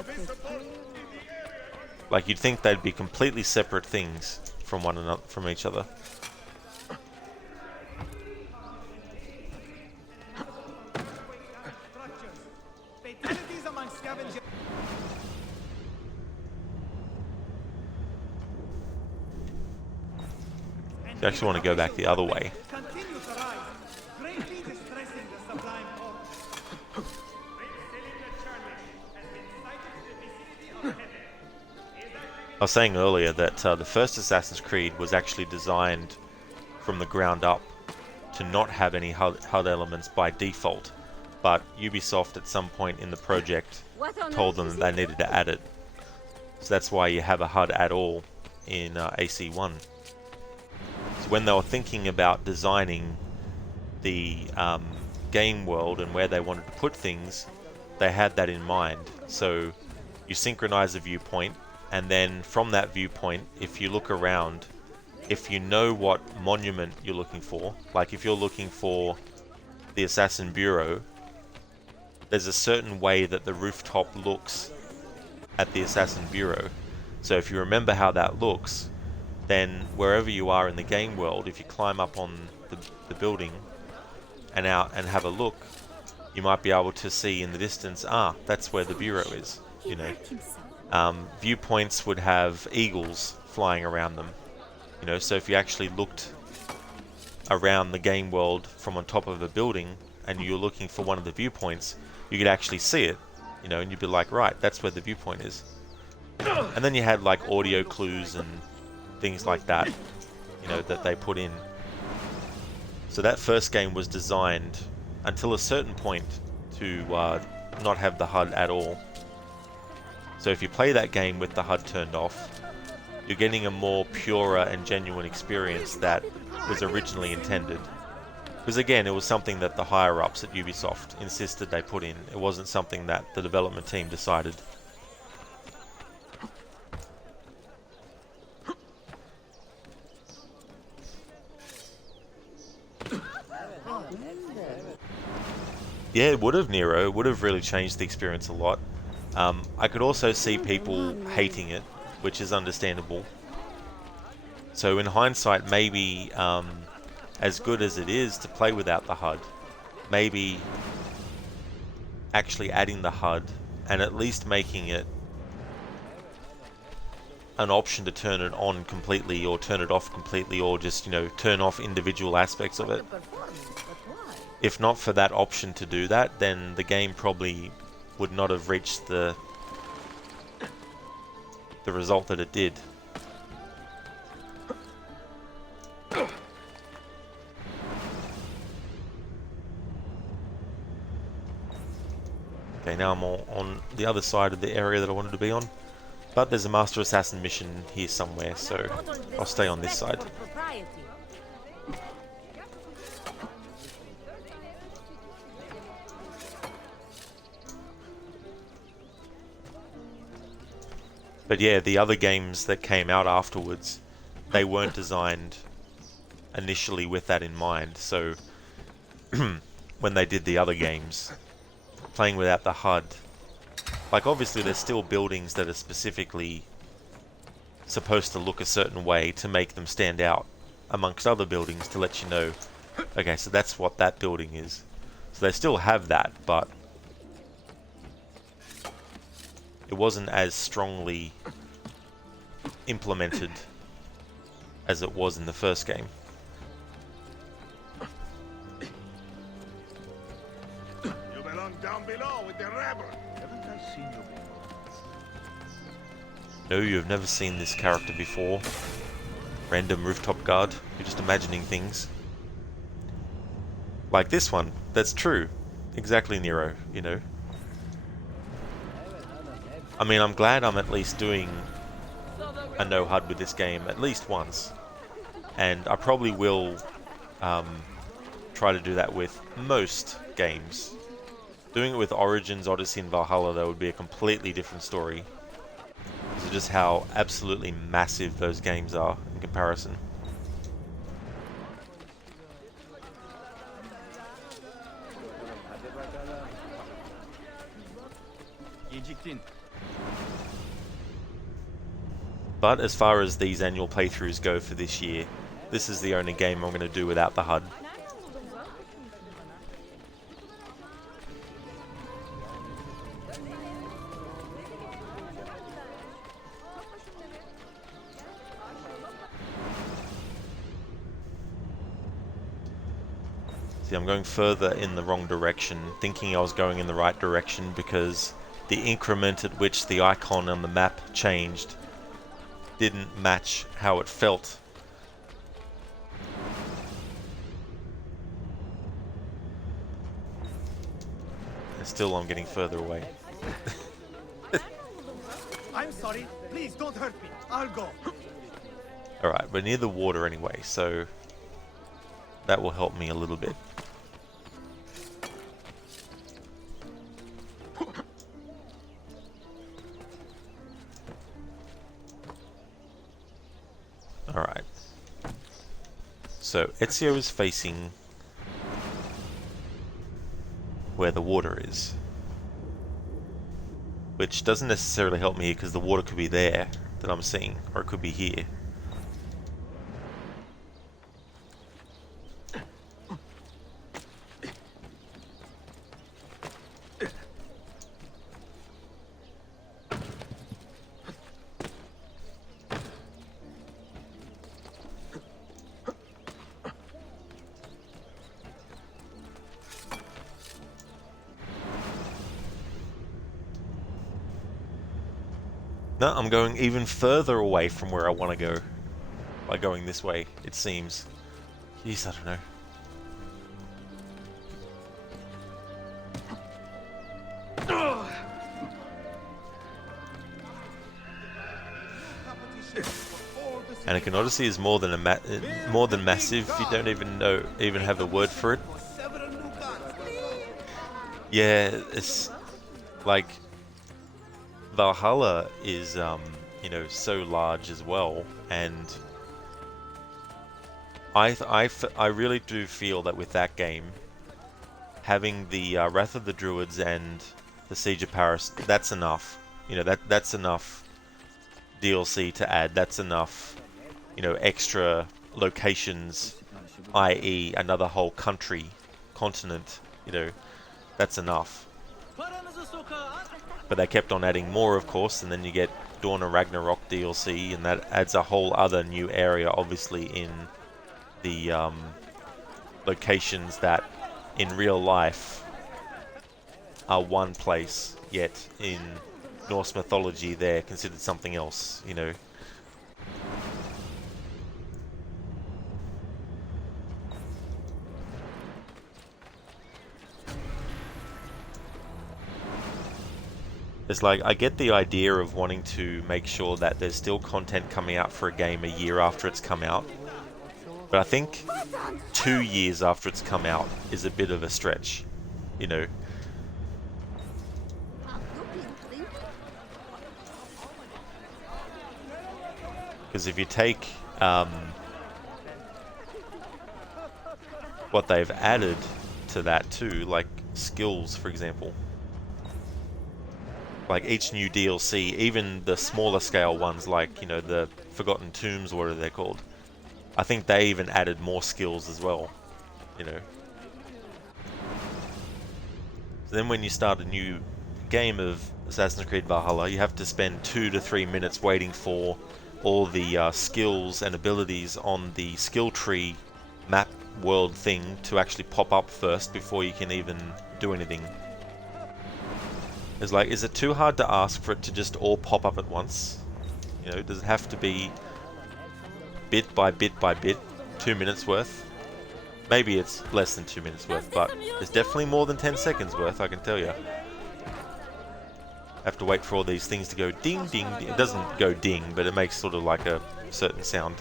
Like, you'd think they'd be completely separate things from one another, from each other. Fatalities among scavengers. You actually want to go back the other way. Continue to rise, greatly distressing the sublime order. I was saying earlier that the first Assassin's Creed was actually designed from the ground up to not have any HUD elements by default, but Ubisoft at some point in the project told them that they needed to add it. So that's why you have a HUD at all in AC1. So when they were thinking about designing the game world and where they wanted to put things, they had that in mind. So you synchronize a viewpoint, and then from that viewpoint, if you look around, if you know what monument you're looking for, like if you're looking for the Assassin Bureau, there's a certain way that the rooftop looks at the Assassin Bureau. So if you remember how that looks, then wherever you are in the game world, if you climb up on the building and out and have a look, you might be able to see in the distance, that's where the bureau is, you know. Viewpoints would have eagles flying around them, you know, so if you actually looked around the game world from on top of a building and you're looking for one of the viewpoints, you could actually see it, you know, and you'd be like, right, that's where the viewpoint is. And then you had like audio clues and things like that, you know, that they put in. So that first game was designed until a certain point to not have the HUD at all. So if you play that game with the HUD turned off, you're getting a more purer and genuine experience that was originally intended. Because again, it was something that the higher-ups at Ubisoft insisted they put in. It wasn't something that the development team decided. Yeah, it would have, Nero. It would have really changed the experience a lot. I could also see people hating it, which is understandable. So in hindsight, maybe as good as it is to play without the HUD, maybe actually adding the HUD and at least making it an option to turn it on completely or turn it off completely, or just, you know, turn off individual aspects of it. If not for that option to do that, then the game probably would not have reached the result that it did. Okay, now I'm on the other side of the area that I wanted to be on. But there's a Master Assassin mission here somewhere, so I'll stay on this side. But yeah, the other games that came out afterwards, they weren't designed initially with that in mind. So when they did the other games, playing without the HUD, like obviously there's still buildings that are specifically supposed to look a certain way to make them stand out amongst other buildings, to let you know, okay, so that's what that building is. So they still have that, but it wasn't as strongly implemented as it was in the first game. You belong down below with the rebel. Haven't I seen you before? No, you have never seen this character before. Random rooftop guard. You're just imagining things. Like this one. That's true. Exactly, Nero, you know. I mean, I'm glad I'm at least doing a no HUD with this game at least once. And I probably will try to do that with most games. Doing it with Origins, Odyssey and Valhalla, though, would be a completely different story. Because of just how absolutely massive those games are in comparison. But as far as these annual playthroughs go for this year, this is the only game I'm going to do without the HUD. See, I'm going further in the wrong direction, thinking I was going in the right direction because the increment at which the icon on the map changed didn't match how it felt. And still I'm getting further away. I'm sorry. Please don't hurt me. I'll go. Alright, we're near the water anyway, so that will help me a little bit. Alright. So Ezio is facing where the water is. Which doesn't necessarily help me because the water could be there that I'm seeing, or it could be here. No, I'm going even further away from where I want to go by going this way, it seems. Jeez, I don't know. Anakin Odyssey is more than more than massive. You don't even have a word for it. Yeah, it's like Valhalla is you know, so large as well, and I really do feel that with that game, having the Wrath of the Druids and the Siege of Paris, that's enough. You know, that's enough DLC to add. That's enough, you know, extra locations, i.e. another whole country, continent, you know, that's enough. But they kept on adding more, of course, and then you get Dawn of Ragnarok DLC, and that adds a whole other new area, obviously, in the locations that in real life are one place, yet in Norse mythology they're considered something else, you know. It's like, I get the idea of wanting to make sure that there's still content coming out for a game a year after it's come out, but I think 2 years after it's come out is a bit of a stretch, you know. Because if you take what they've added to that too, like skills, for example, like each new DLC, even the smaller scale ones, like, you know, the Forgotten Tombs, what are they called? I think they even added more skills as well, you know. So then when you start a new game of Assassin's Creed Valhalla, you have to spend 2 to 3 minutes waiting for all the skills and abilities on the skill tree map world thing to actually pop up first before you can even do anything. It's like, is it too hard to ask for it to just all pop up at once? You know, does it have to be bit by bit by bit, 2 minutes worth? Maybe it's less than 2 minutes worth, but it's definitely more than 10 seconds worth, I can tell you. Have to wait for all these things to go ding, ding, ding. It doesn't go ding, but it makes sort of like a certain sound.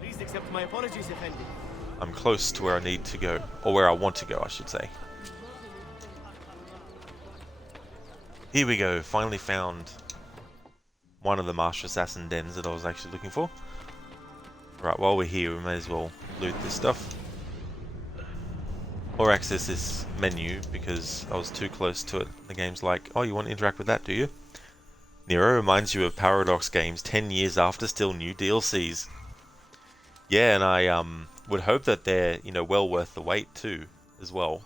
Please accept my apologies, Effendi. I'm close to where I need to go, or where I want to go, I should say. Here we go, finally found one of the Master Assassin dens that I was actually looking for. Right, while we're here, we may as well loot this stuff. Or access this menu, because I was too close to it. The game's like, oh, you want to interact with that, do you? Nero reminds you of Paradox games 10 years after still new DLCs. Yeah, and I would hope that they're, you know, well worth the wait too, as well.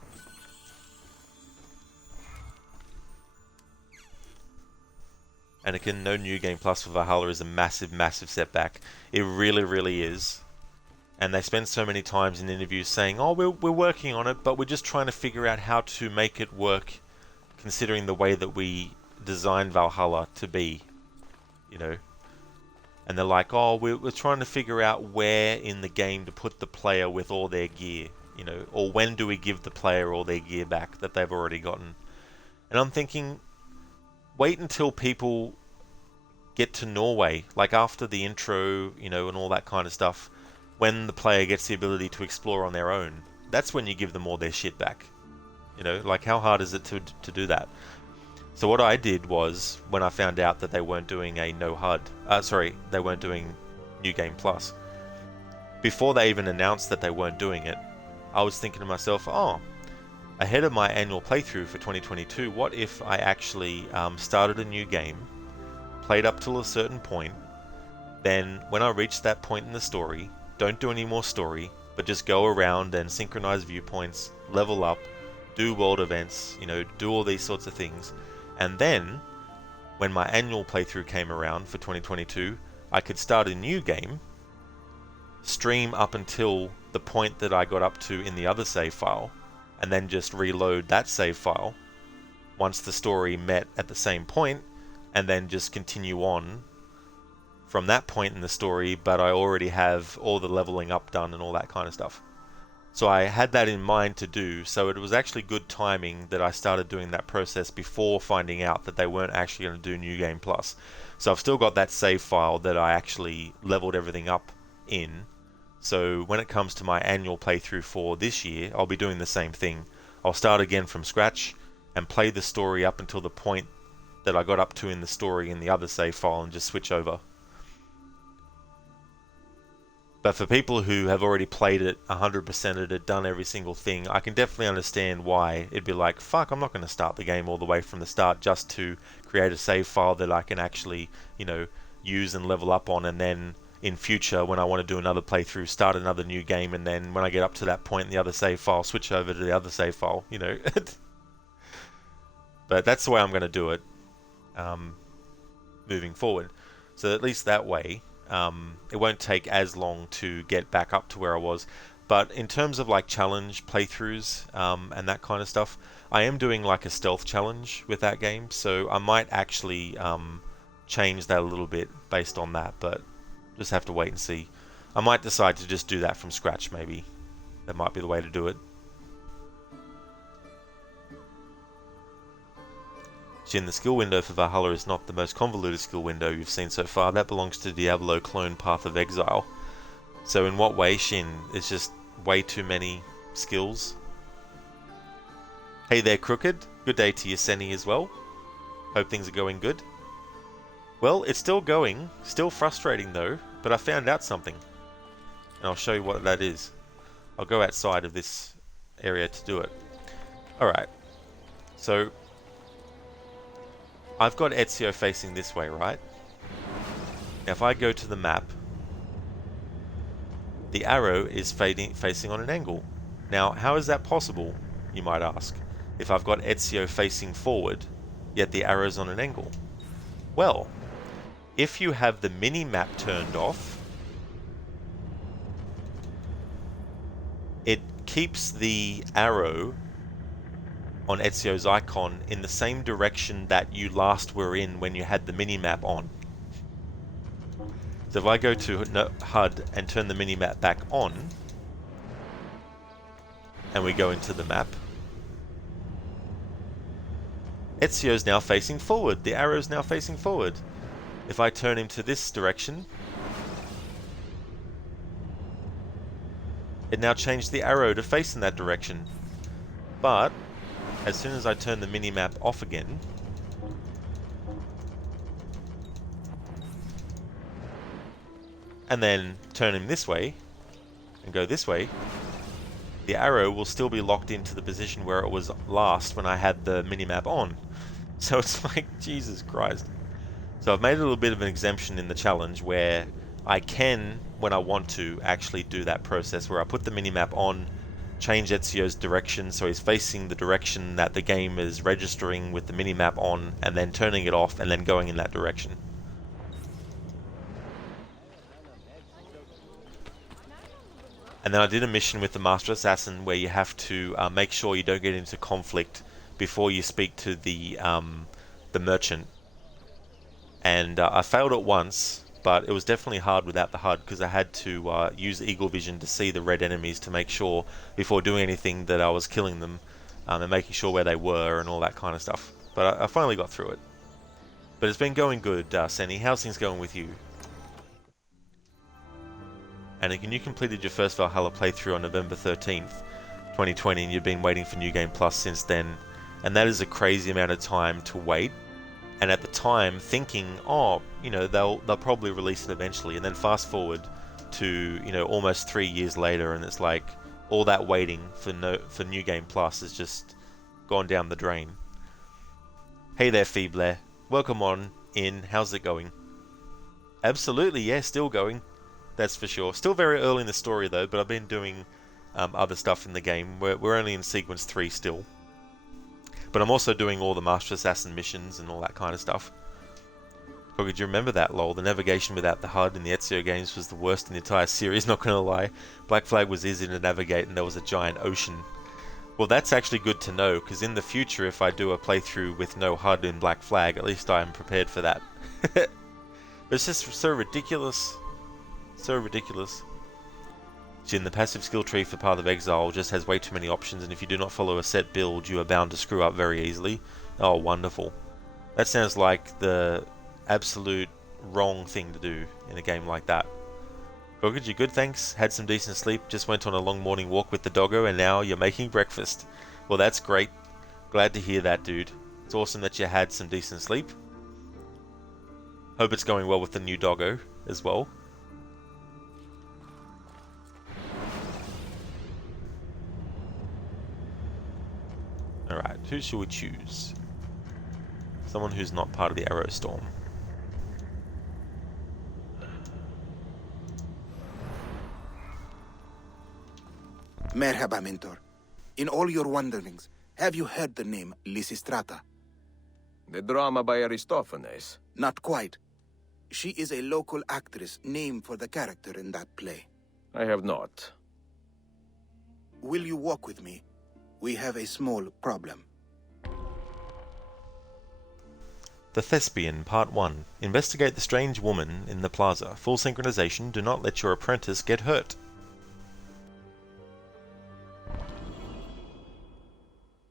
Anakin, no New Game Plus for Valhalla is a massive, massive setback. It really, really is. And they spend so many times in interviews saying, oh, we're working on it, but we're just trying to figure out how to make it work considering the way that we designed Valhalla to be, you know. And they're like, oh, we're trying to figure out where in the game to put the player with all their gear, you know, or when do we give the player all their gear back that they've already gotten. And I'm thinking, wait until people get to Norway, like after the intro, you know, and all that kind of stuff. When the player gets the ability to explore on their own, that's when you give them all their shit back. You know, like how hard is it to do that? So what I did was, when I found out that they weren't doing a No HUD, they weren't doing New Game Plus, before they even announced that they weren't doing it, I was thinking to myself, oh, ahead of my annual playthrough for 2022, what if I actually started a new game, played up till a certain point, then when I reached that point in the story, don't do any more story, but just go around and synchronize viewpoints, level up, do world events, you know, do all these sorts of things. And then, when my annual playthrough came around for 2022, I could start a new game, stream up until the point that I got up to in the other save file, and then just reload that save file once the story met at the same point, and then just continue on from that point in the story, but I already have all the leveling up done and all that kind of stuff. So I had that in mind to do, so it was actually good timing that I started doing that process before finding out that they weren't actually going to do New Game Plus. So I've still got that save file that I actually leveled everything up in. So when it comes to my annual playthrough for this year, I'll be doing the same thing. I'll start again from scratch and play the story up until the point that I got up to in the story in the other save file and just switch over. But for people who have already played it, 100%ed it, done every single thing, I can definitely understand why it'd be like, fuck, I'm not going to start the game all the way from the start just to create a save file that I can actually, you know, use and level up on, and then in future when I want to do another playthrough, start another new game, and then when I get up to that point in the other save file, switch over to the other save file, you know. But that's the way I'm going to do it moving forward. So at least that way, it won't take as long to get back up to where I was. But in terms of like challenge playthroughs and that kind of stuff, I am doing like a stealth challenge with that game, so I might actually change that a little bit based on that, but just have to wait and see. I might decide to just do that from scratch, maybe. That might be the way to do it. Jin, the skill window for Valhalla is not the most convoluted skill window you've seen so far. That belongs to Diablo clone Path of Exile. So in what way, Shin? It's just way too many skills. Hey there, Crooked. Good day to you, Senny, as well. Hope things are going good. Well, it's still going. Still frustrating, though. But I found out something. And I'll show you what that is. I'll go outside of this area to do it. Alright. So I've got Ezio facing this way, right? Now if I go to the map, the arrow is facing on an angle. Now, how is that possible, you might ask, if I've got Ezio facing forward, yet the arrow's on an angle? Well, if you have the mini-map turned off, it keeps the arrow on Ezio's icon in the same direction that you last were in when you had the minimap on. So if I go to No HUD and turn the minimap back on, and we go into the map, Ezio's now facing forward. The arrow's now facing forward. If I turn him to this direction, it now changed the arrow to face in that direction. But as soon as I turn the minimap off again, and then turn him this way, and go this way, the arrow will still be locked into the position where it was last when I had the minimap on. So it's like, Jesus Christ. So I've made a little bit of an exemption in the challenge where I can, when I want to, actually do that process where I put the minimap on, change Ezio's direction so he's facing the direction that the game is registering with the minimap on, and then turning it off and then going in that direction. And then I did a mission with the Master Assassin where you have to make sure you don't get into conflict before you speak to the merchant. And I failed it once, but it was definitely hard without the HUD because I had to use Eagle Vision to see the red enemies to make sure before doing anything that I was killing them and making sure where they were and all that kind of stuff. But I finally got through it. But it's been going good, Senny. How's things going with you? And again, you completed your first Valhalla playthrough on November 13th, 2020, and you've been waiting for New Game Plus since then. And that is a crazy amount of time to wait. And at the time, thinking, oh, you know, they'll probably release it eventually. And then fast forward to, you know, almost 3 years later, and it's like all that waiting for New Game Plus has just gone down the drain. Hey there, Feebler. Welcome on in. How's it going? Absolutely, yeah, still going. That's for sure. Still very early in the story though, but I've been doing other stuff in the game. We're only in sequence 3 still. But I'm also doing all the Master Assassin missions and all that kind of stuff. Oh, do you remember that, lol? The navigation without the HUD in the Ezio games was the worst in the entire series, not gonna lie. Black Flag was easy to navigate and there was a giant ocean. Well, that's actually good to know, because in the future, if I do a playthrough with no HUD in Black Flag, at least I am prepared for that. But it's just so ridiculous. So ridiculous. See, the passive skill tree for Path of Exile just has way too many options, and if you do not follow a set build, you are bound to screw up very easily. Oh, wonderful. That sounds like the absolute wrong thing to do in a game like that. Rocket, you good, thanks? Had some decent sleep, just went on a long morning walk with the doggo, and now you're making breakfast. Well, that's great. Glad to hear that, dude. It's awesome that you had some decent sleep. Hope it's going well with the new doggo as well. Alright, who should we choose? Someone who's not part of the Arrow Storm. Merhaba, Mentor. In all your wanderings, have you heard the name Lysistrata? The drama by Aristophanes? Not quite. She is a local actress named for the character in that play. I have not. Will you walk with me? We have a small problem. The Thespian, Part 1. Investigate the strange woman in the plaza. Full synchronization. Do not let your apprentice get hurt.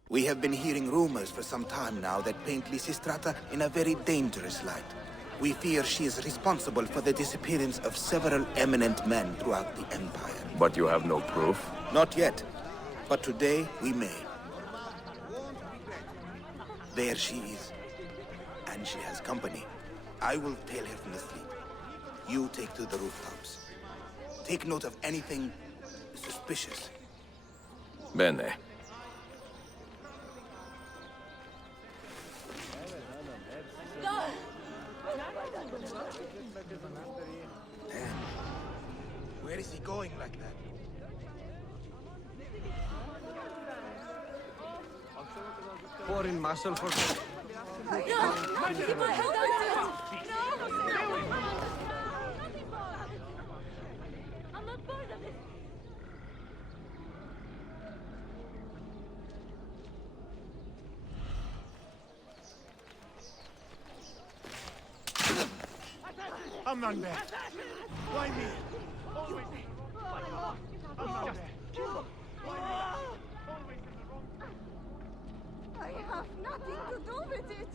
We have been hearing rumors for some time now that paint Lysistrata in a very dangerous light. We fear she is responsible for the disappearance of several eminent men throughout the Empire. But you have no proof? Not yet. But today, we may. There she is. And she has company. I will tail her from the street. You take to the rooftops. Take note of anything suspicious. Bene. Where is he going like that? Foreign muscle for... I'm not part of it. I'm not there. Why me? Always. I'm not there. I have nothing to do with it.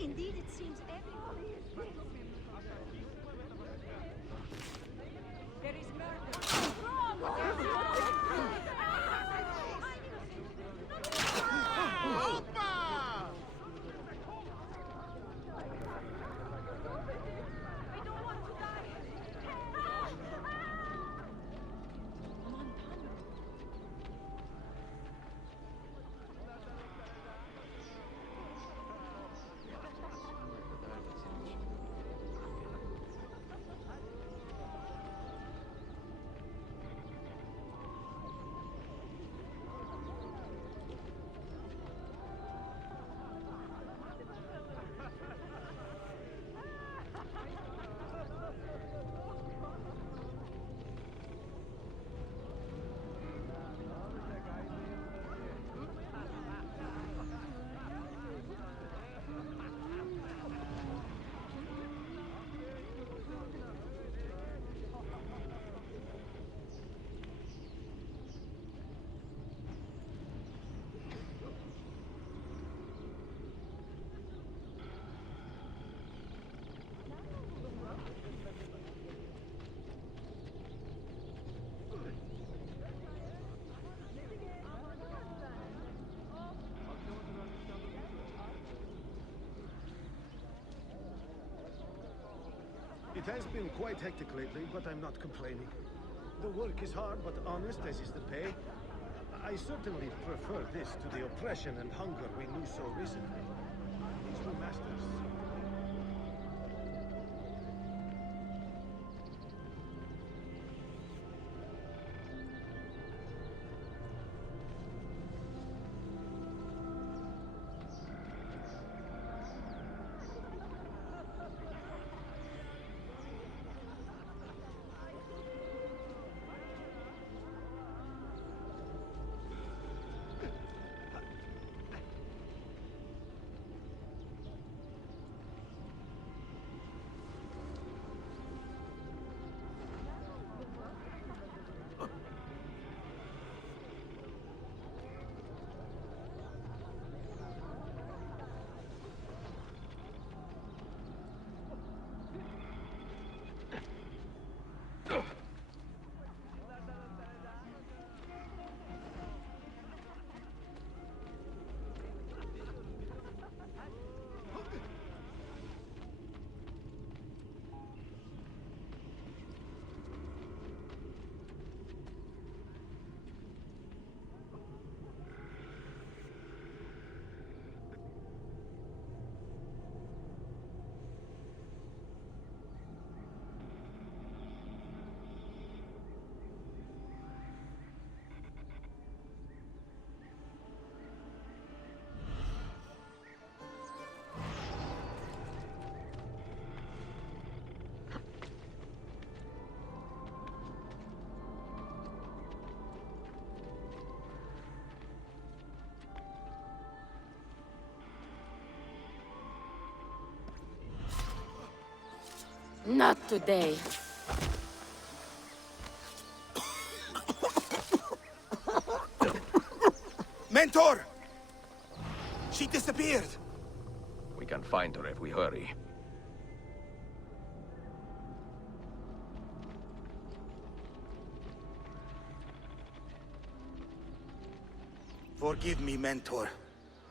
Indeed, it seems everybody is right. There is murder. It has been quite hectic lately, but I'm not complaining. The work is hard, but honest, as is the pay. I certainly prefer this to the oppression and hunger we knew so recently. These new masters... Not today. Mentor! She disappeared! We can find her if we hurry. Forgive me, Mentor.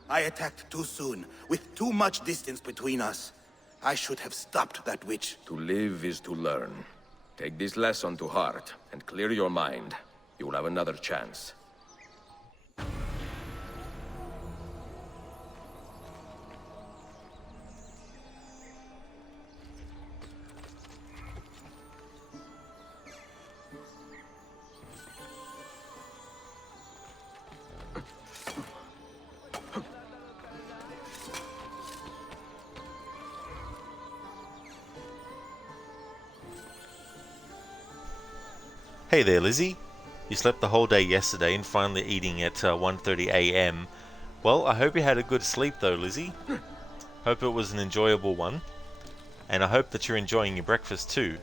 I attacked too soon, with too much distance between us. I should have stopped that witch. To live is to learn. Take this lesson to heart, and clear your mind. You will have another chance. Hey there, Lizzie. You slept the whole day yesterday and finally eating at 1:30 AM. Well, I hope you had a good sleep though, Lizzie. Hope it was an enjoyable one. And I hope that you're enjoying your breakfast too.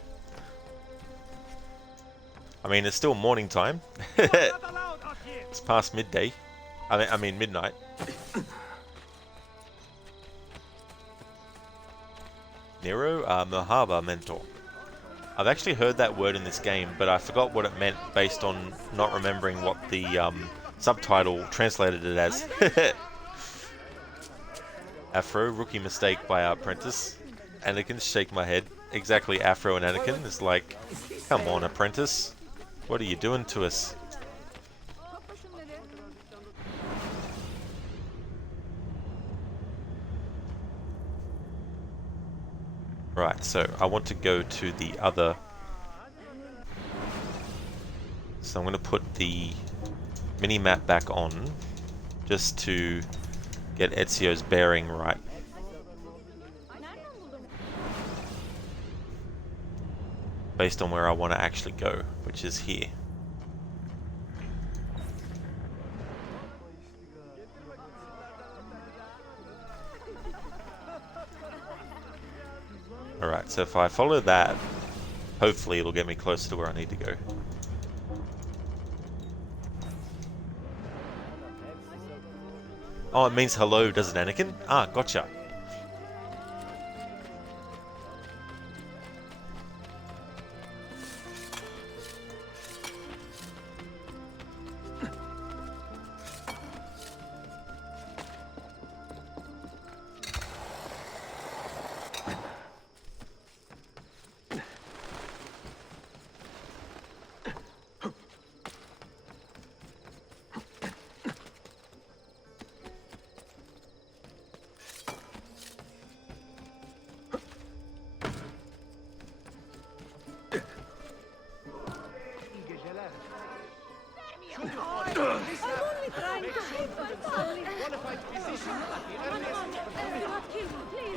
I mean, it's still morning time. It's past midday. I mean midnight. Nero, Mahaba Mentor. I've actually heard that word in this game, but I forgot what it meant based on not remembering what the subtitle translated it as. Afro, rookie mistake by our apprentice. Anakin, shake my head. Exactly, Afro and Anakin. It's like, come on, apprentice. What are you doing to us? Right, so I want to go to the other. So I'm going to put the mini-map back on just to get Ezio's bearing right. Based on where I want to actually go, which is here. Alright, so if I follow that, hopefully it'll get me closer to where I need to go. Oh, it means hello, does it, Anakin? Ah, gotcha.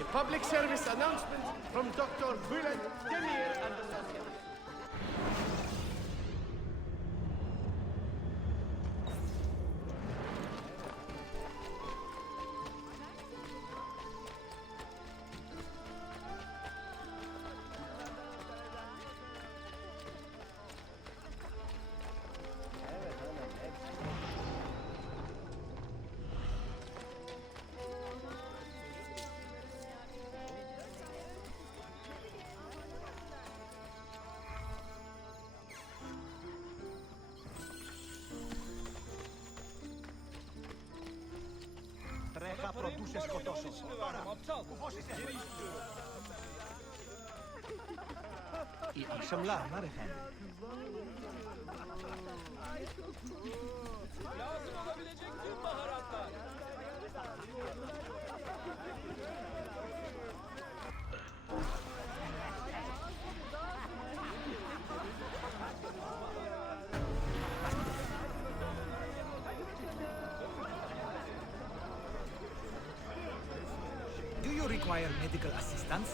A public service announcement from Dr. Bülent Demir and Associates. Τρέχα προτού σε σκοτώσω. Τώρα, κουφώσεις İyi akşamlar Nar Efendi. Lazım olabilecek tüm baharatlar. Do you require medical assistance?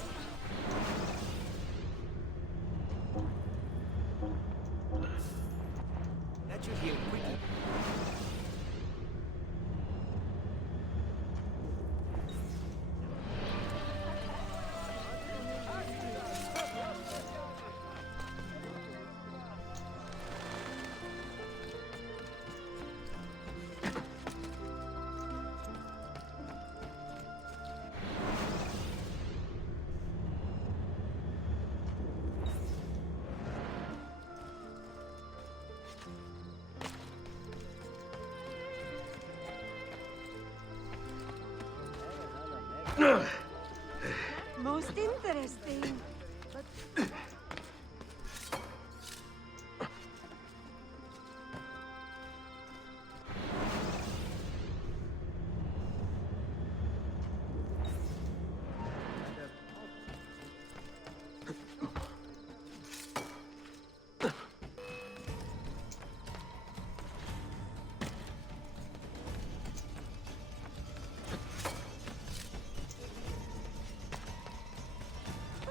Let you heal quickly. Most interesting.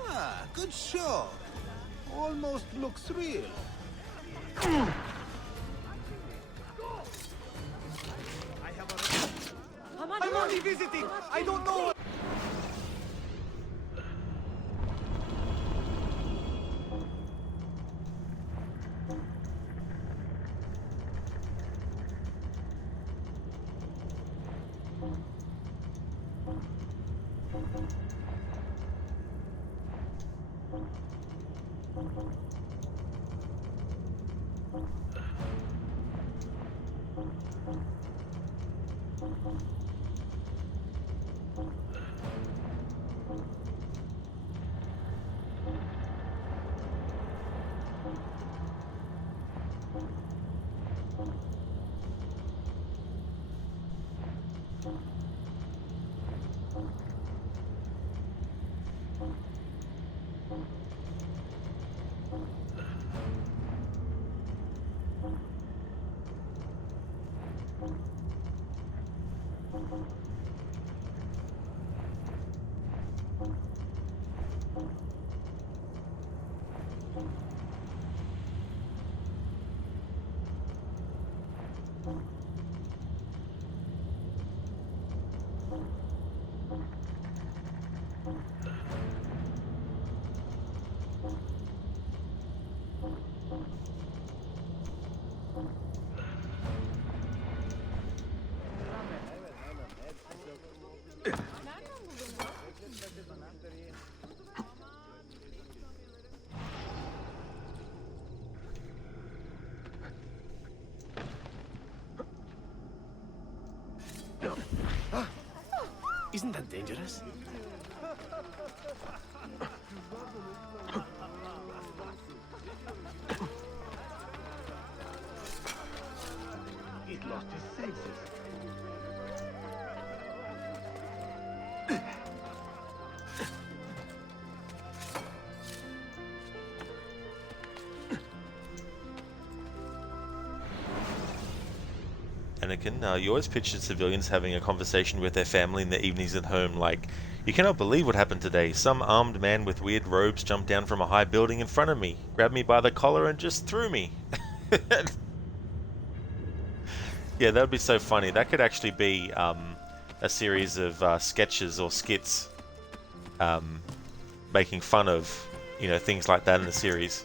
Ah, good show. Almost looks real. I'm only visiting. I don't know. Isn't that dangerous? It lost his senses. Anakin, you always pictured civilians having a conversation with their family in the evenings at home, like, "You cannot believe what happened today. Some armed man with weird robes jumped down from a high building in front of me, grabbed me by the collar and just threw me." Yeah, that would be so funny. That could actually be a series of sketches or skits making fun of, you know, things like that in the series.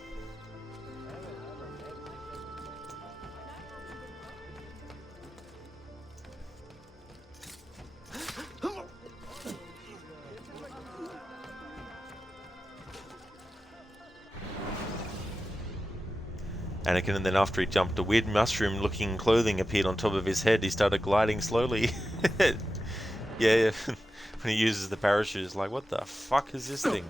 Anakin, and then after he jumped, a weird mushroom-looking clothing appeared on top of his head. He started gliding slowly. Yeah, when he uses the parachute, it's like, what the fuck is this thing?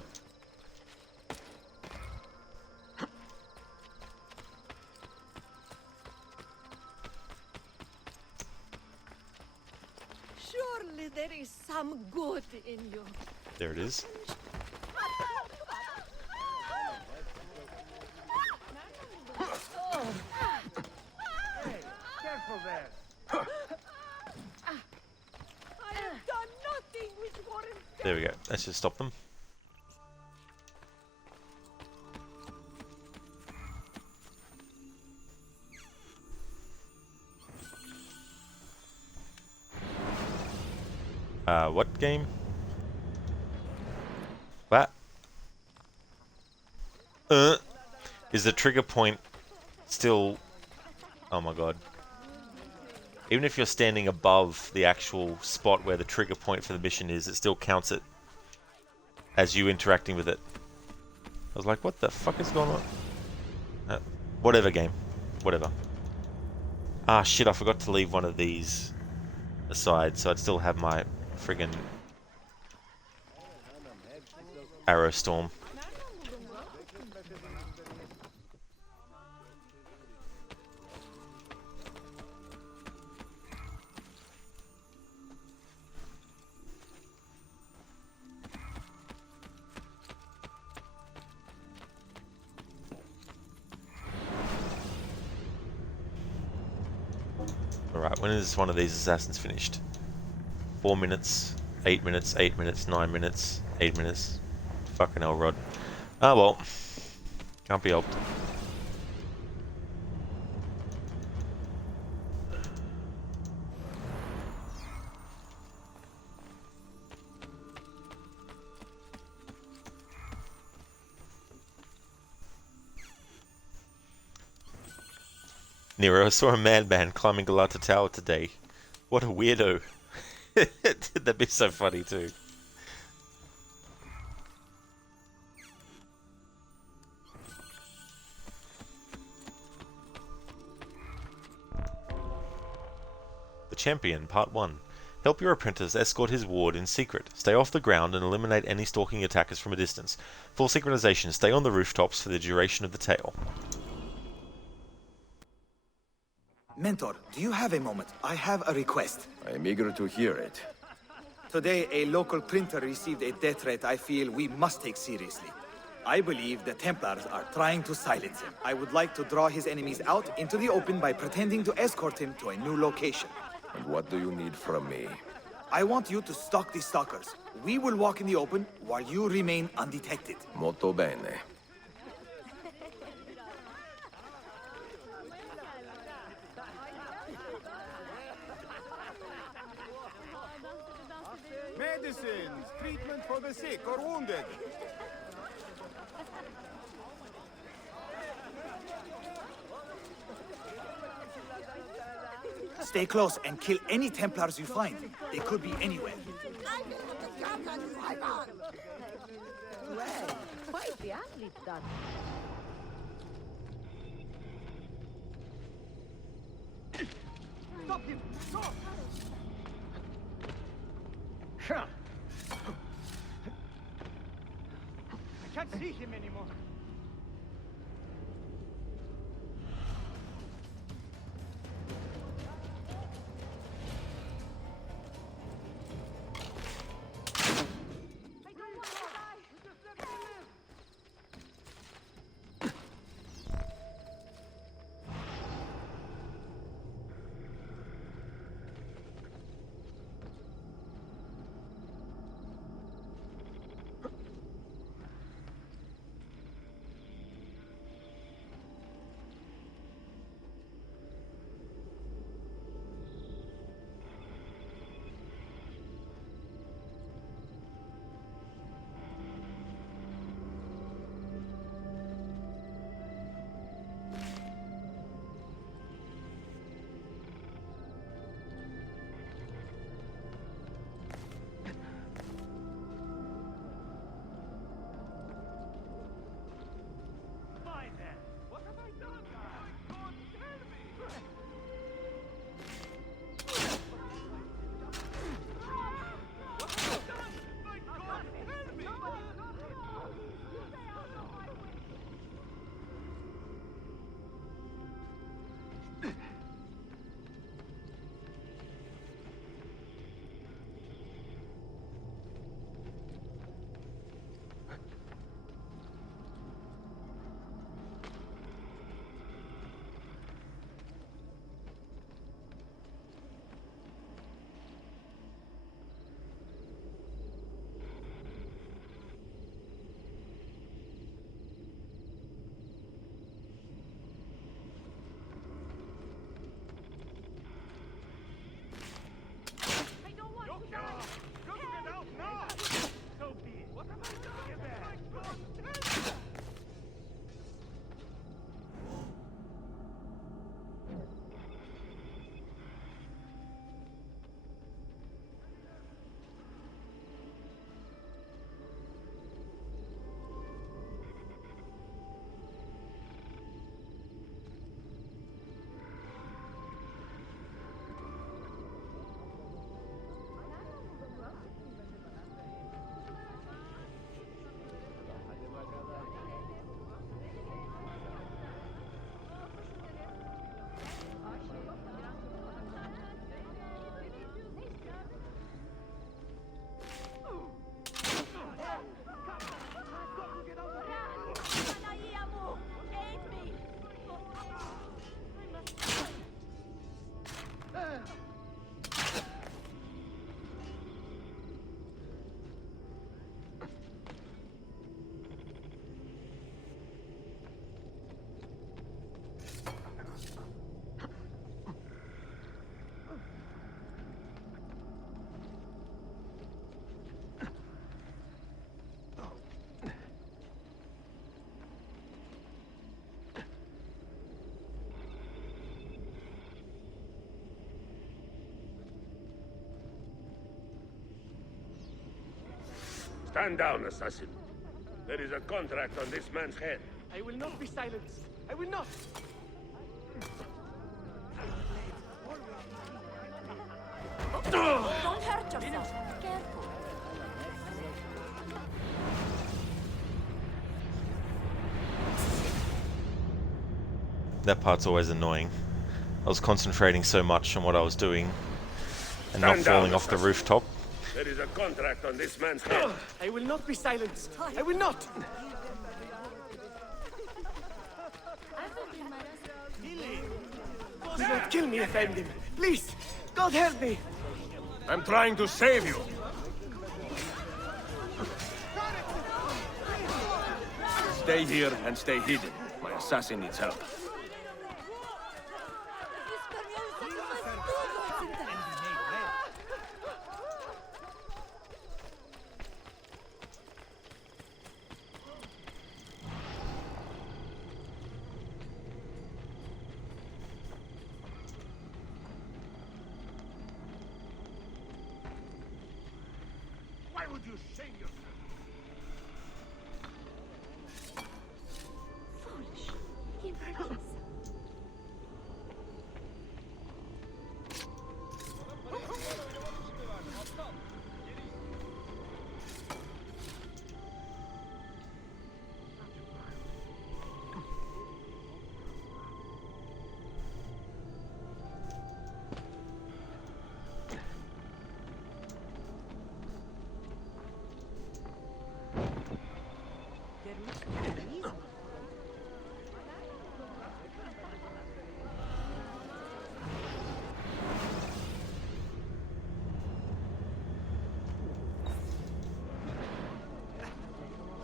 Surely there is some good in you. There it is. Hey, careful there. I have done nothing which warrants. There we go. Let's just stop them. What game? What? Is the trigger point still... Oh my god. Even if you're standing above the actual spot where the trigger point for the mission is, it still counts it as you interacting with it. I was like, what the fuck is going on? Whatever game. Whatever. Ah shit, I forgot to leave one of these aside, so I'd still have my friggin' Arrow Storm. Alright, when is one of these assassins finished? 4 minutes, 8 minutes, 8 minutes, 9 minutes, 8 minutes. Fucking hell, Rod. Ah well. Can't be helped. Nero, I saw a madman climbing Galata Tower today. What a weirdo. That'd be so funny too. The Champion, Part 1. Help your apprentice escort his ward in secret. Stay off the ground and eliminate any stalking attackers from a distance. Full synchronization. Stay on the rooftops for the duration of the tale. Mentor, do you have a moment? I have a request. I am eager to hear it. Today, a local printer received a death threat I feel we must take seriously. I believe the Templars are trying to silence him. I would like to draw his enemies out into the open by pretending to escort him to a new location. And what do you need from me? I want you to stalk the stalkers. We will walk in the open while you remain undetected. Molto bene. Medicines, treatment for the sick or wounded. Stay close and kill any Templars you find. They could be anywhere. Well, quite the athlete done. Stop him! Stop! I can't see him anymore. Stand down, assassin. There is a contract on this man's head. I will not be silenced. I will not. Don't hurt yourself. Careful. That part's always annoying. I was concentrating so much on what I was doing and not Stand down, falling off the assassin. rooftop. There is a contract on this man's head. I will not be silenced. I will not. Do not kill me, Effendim. Please, God help me. I'm trying to save you. Stay here and stay hidden. My assassin needs help. Why would you shame yourself? Foolish. Give her a kiss.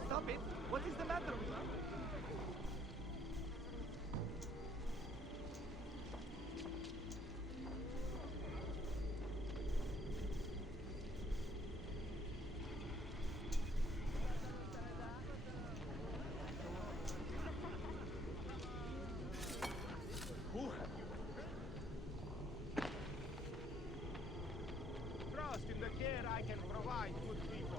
Stop it. What is the matter with you? Trust in the care I can provide, good people.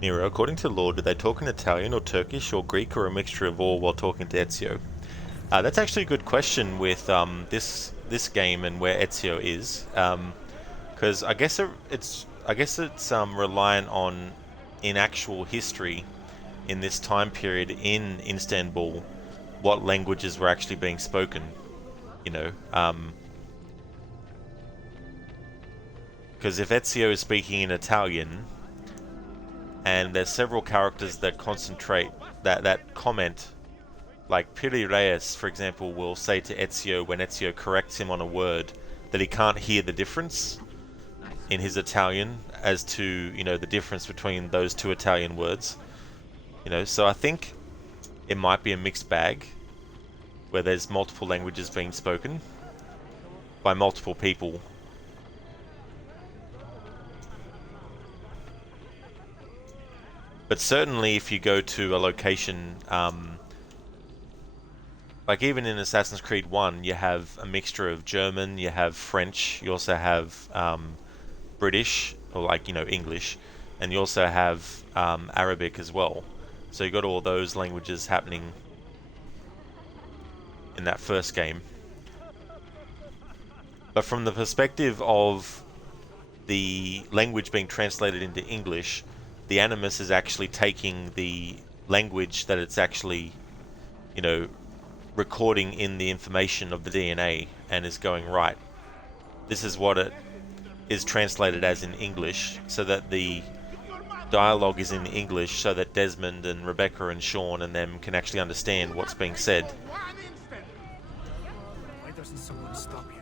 Nero, according to lore, did they talk in Italian or Turkish or Greek or a mixture of all while talking to Ezio? That's actually a good question with this game and where Ezio is, because I guess it's reliant on in actual history in this time period in Istanbul what languages were actually being spoken, you know. Because if Ezio is speaking in Italian, and there's several characters that concentrate, that comment, like Piri Reyes, for example, will say to Ezio when Ezio corrects him on a word that he can't hear the difference in his Italian as to, you know, the difference between those two Italian words. You know, so I think it might be a mixed bag where there's multiple languages being spoken by multiple people. But certainly if you go to a location, like even in Assassin's Creed 1, you have a mixture of German, you have French, you also have British, or like, you know, English, and you also have Arabic as well. So you got all those languages happening in that first game. But from the perspective of the language being translated into English, the Animus is actually taking the language that it's actually, you know, recording in the information of the DNA and is going, right, this is what it is translated as in English, so that the dialogue is in English, so that Desmond and Rebecca and Sean and them can actually understand what's being said. Why doesn't someone stop you?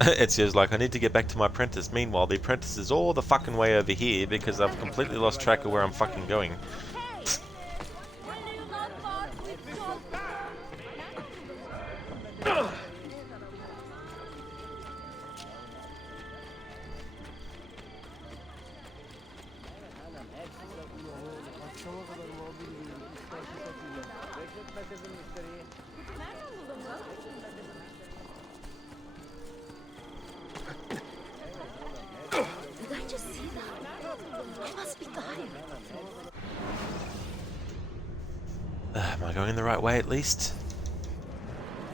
Ezio's like, I need to get back to my apprentice. Meanwhile, the apprentice is all the fucking way over here because I've completely lost track of where I'm fucking going. Am I going in the right way at least?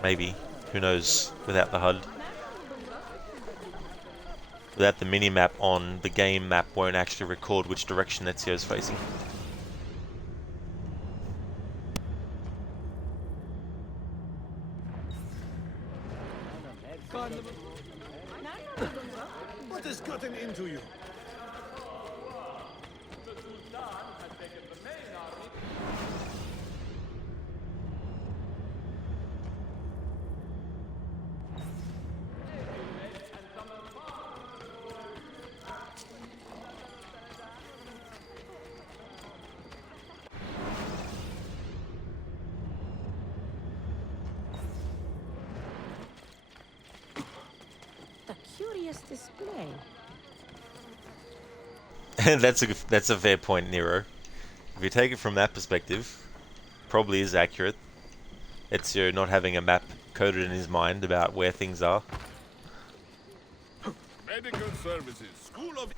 Maybe. Who knows without the HUD. Without the mini-map on, the game map won't actually record which direction Ezio's facing. What has gotten into you? Curious display. That's a fair point, Nero. If you take it from that perspective, probably is accurate. Ezio not having a map coded in his mind about where things are. Medical services, School of...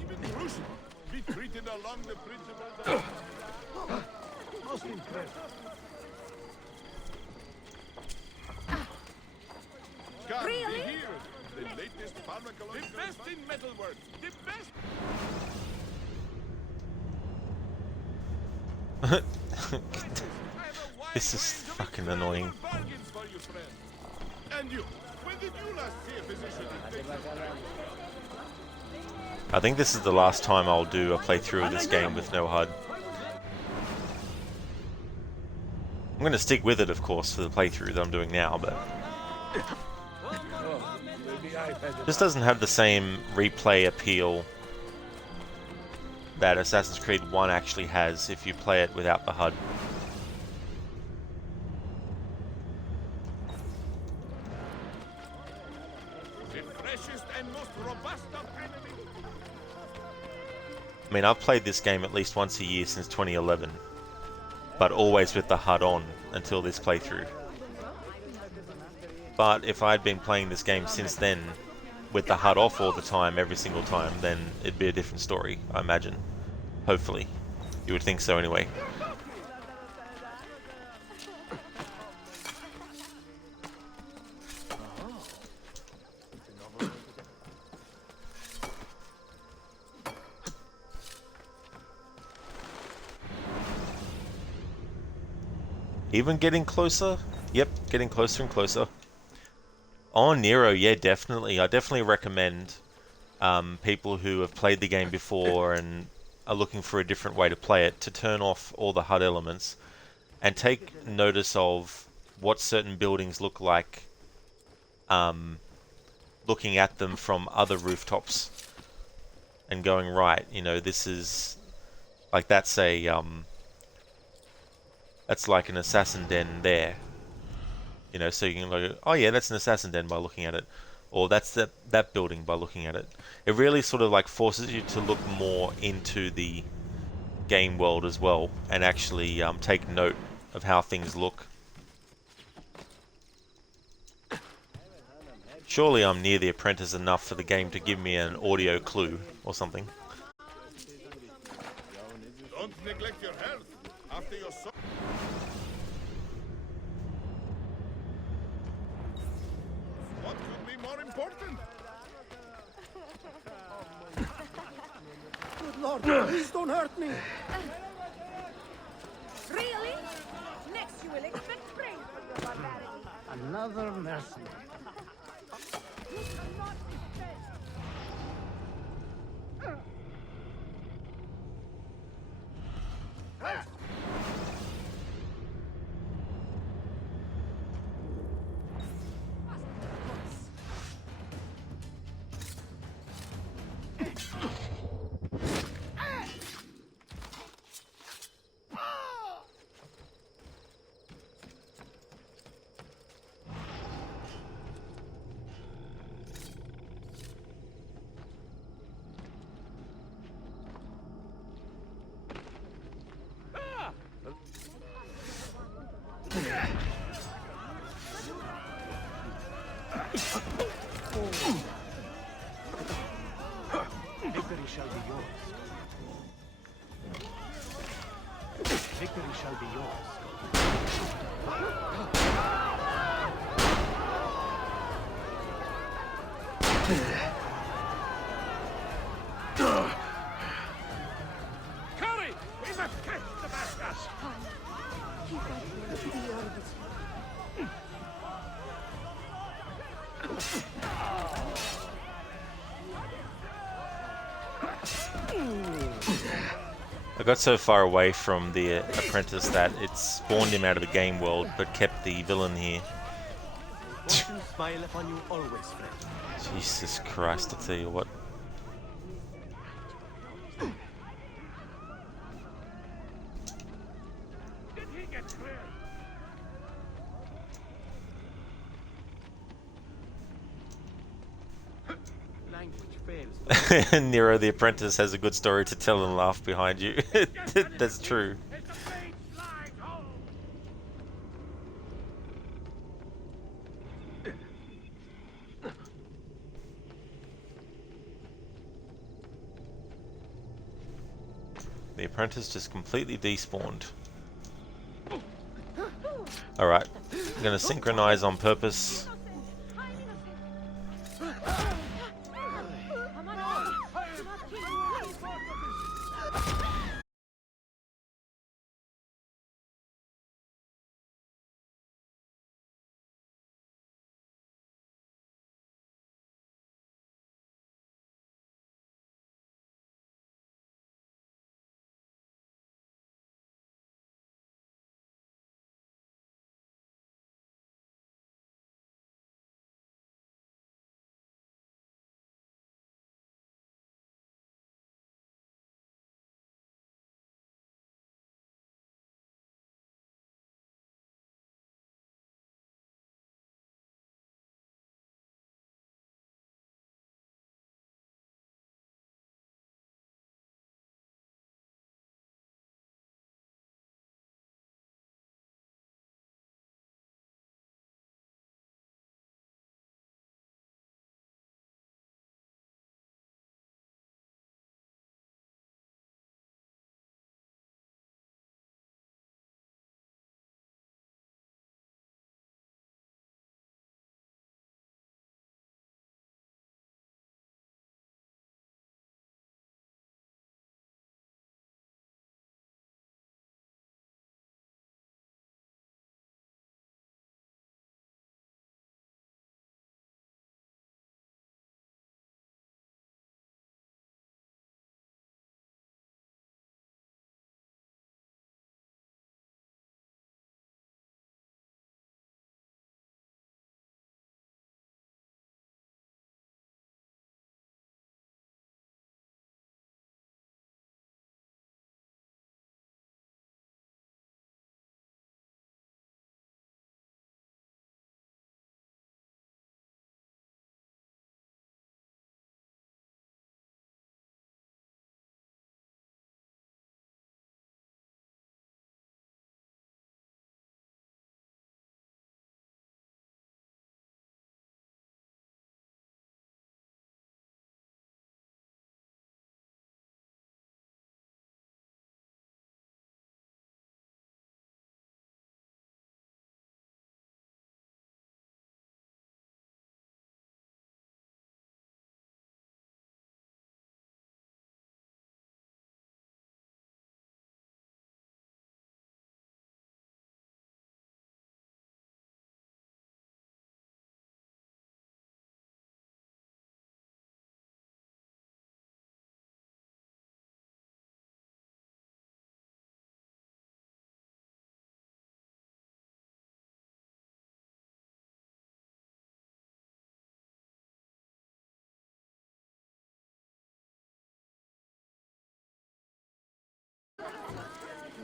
Even crucial. Be treated along the principles of... Most impressive. Come, Really? be here. The latest pharmacological... The best in metalwork. The best... This is fucking annoying. And you, when did you last see a physician? I think this is the last time I'll do a playthrough of this game with no HUD. I'm going to stick with it, of course, for the playthrough that I'm doing now, but... This doesn't have the same replay appeal that Assassin's Creed 1 actually has if you play it without the HUD. The freshest and most robust of enemies. I mean, I've played this game at least once a year since 2011, but always with the HUD on until this playthrough. But if I'd been playing this game since then, with the HUD off all the time, every single time, then it'd be a different story, I imagine. Hopefully. You would think so anyway. Even getting closer? Yep, getting closer and closer. Oh, Nero, yeah, definitely. I definitely recommend people who have played the game before and are looking for a different way to play it to turn off all the HUD elements and take notice of what certain buildings look like looking at them from other rooftops and going, right, you know, this is like that's like an assassin den there. You know, so you can look, oh yeah, that's an assassin den by looking at it. Or that's that building by looking at it. It really sort of like forces you to look more into the game world as well and actually take note of how things look. Surely I'm near the apprentice enough for the game to give me an audio clue or something. Don't neglect your health. After your soul... What could be more important? Good Lord, please don't hurt me. Really? Next you will expect praise for your barbarity. Another mercenary. You cannot defend. Victory shall be yours. Victory shall be yours. Curry! We must catch the bastards! I got so far away from the apprentice that it spawned him out of the game world, but kept the villain here. Smile upon you always, friend. Jesus Christ, I tell you what. Nero the apprentice has a good story to tell and laugh behind you. That's true. The apprentice just completely despawned. Alright, I'm gonna synchronize on purpose.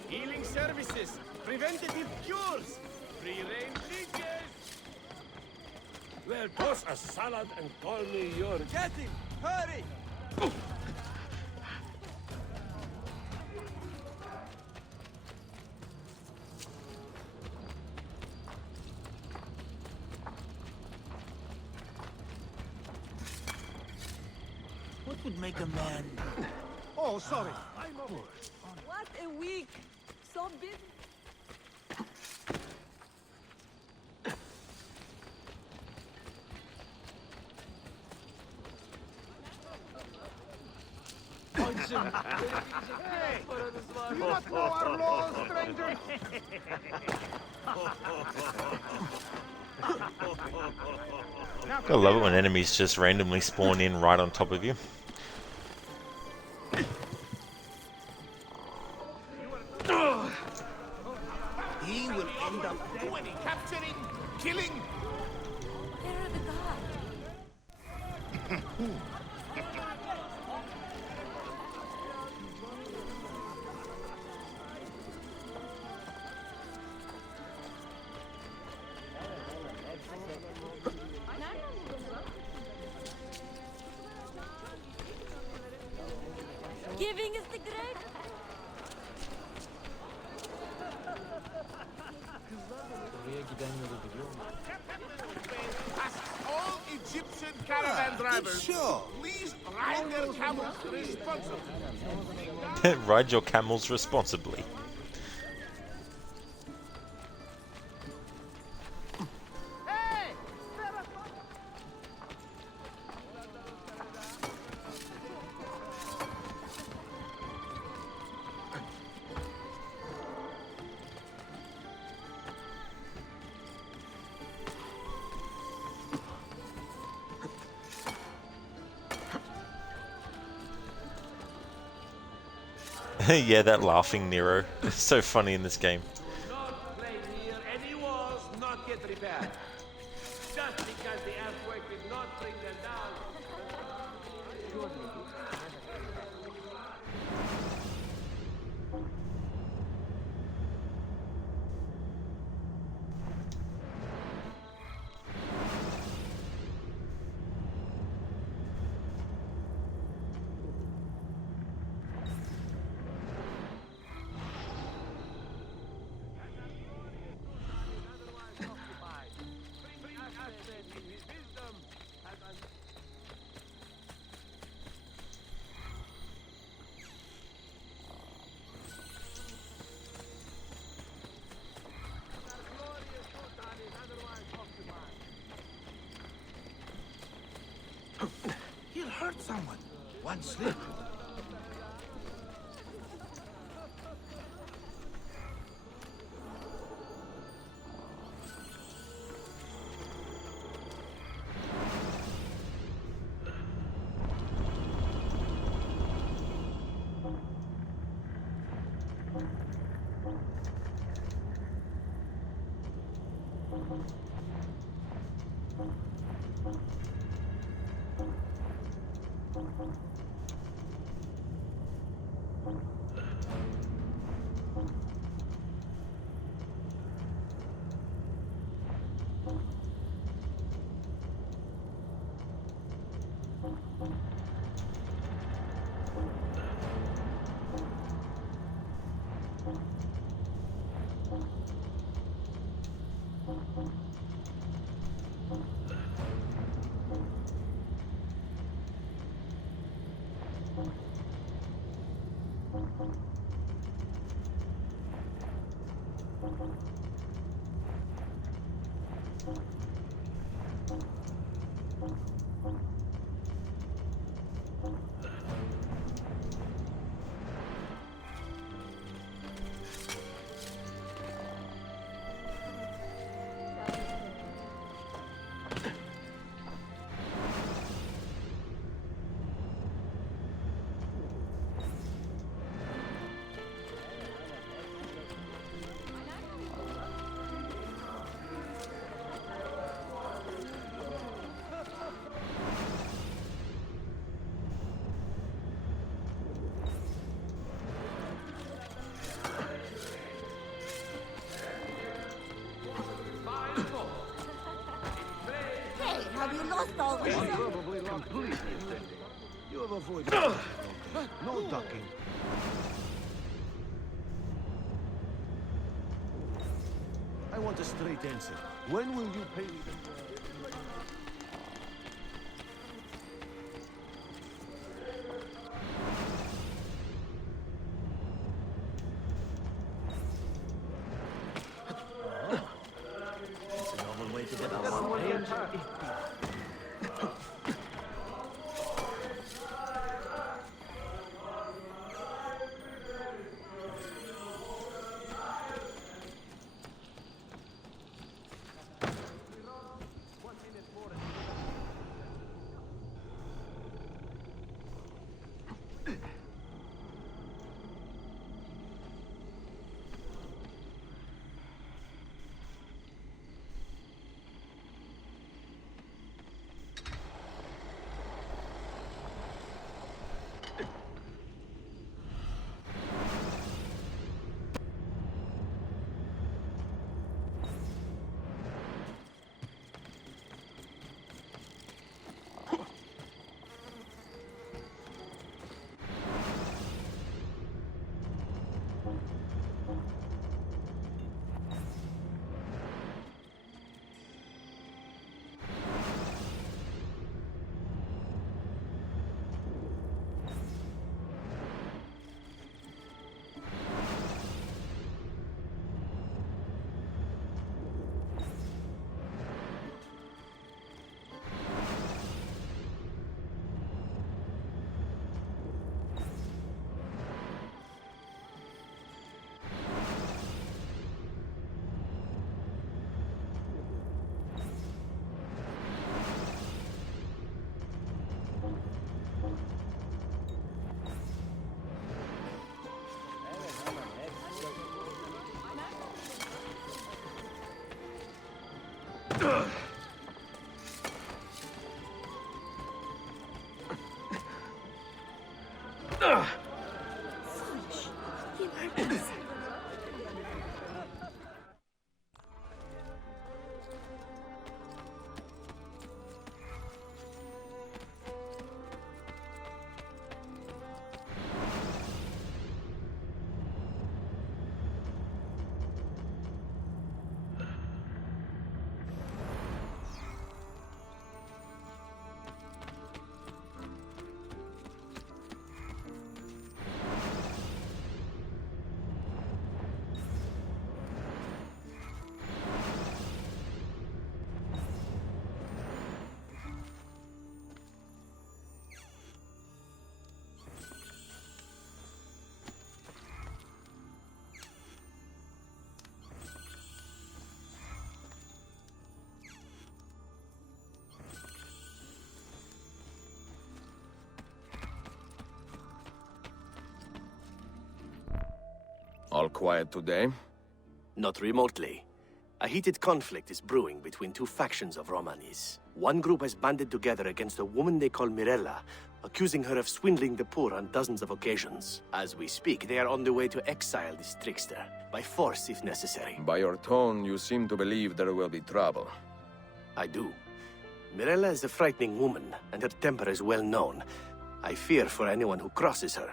Healing services, preventative cures, free-range leeches. Well, toss a salad and call me your... Get him! Hurry! What would make a man... Oh, sorry. What a week! So business. Hey! Do you not know our laws, stranger? I love it when enemies just randomly spawn in right on top of you. He will end up doing it, capturing, killing. Where are the guards? Giving is the great. Oraya giden yolu biliyor musun? All Egyptian caravan drivers, please ride their camels responsibly. Ride your camels responsibly. Yeah, that laughing Nero. It's so funny in this game. Not play near any walls not yet repaired. Just because the earthquake did not bring them down. He'll hurt someone. One slip. Probably completely offended. You have avoided that. No ducking. I want a straight answer. When will you pay me the... All quiet today? Not remotely. A heated conflict is brewing between two factions of Romanis. One group has banded together against a woman they call Mirella, accusing her of swindling the poor on dozens of occasions. As we speak, they are on the way to exile this trickster, by force if necessary. By your tone, you seem to believe there will be trouble. I do. Mirella is a frightening woman, and her temper is well known. I fear for anyone who crosses her.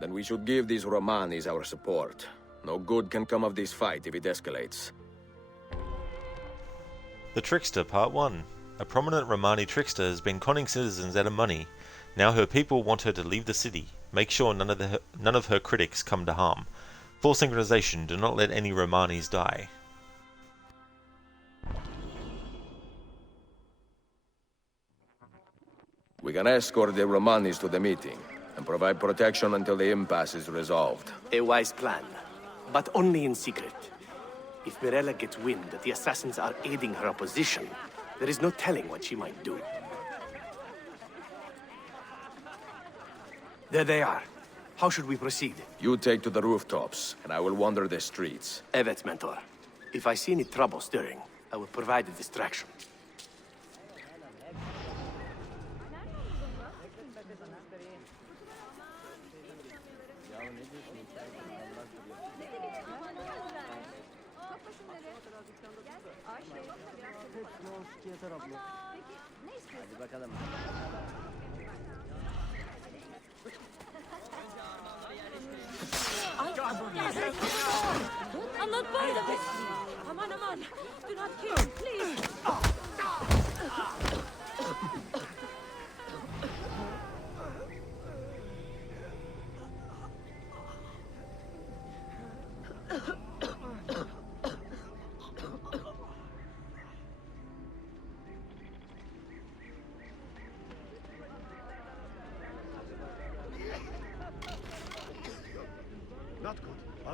Then we should give these Romanis our support. No good can come of this fight if it escalates. The Trickster, Part 1. A prominent Romani trickster has been conning citizens out of money. Now her people want her to leave the city. Make sure none of her critics come to harm. Full synchronization, do not let any Romanis die. We can escort the Romanis to the meeting, and provide protection until the impasse is resolved. A wise plan, but only in secret. If Mirella gets wind that the assassins are aiding her opposition, there is no telling what she might do. There they are. How should we proceed? You take to the rooftops, and I will wander the streets. Evet, Mentor. If I see any trouble stirring, I will provide a distraction. Hadi bakalım. I'm not part of it! Aman, aman! Do not kill, please!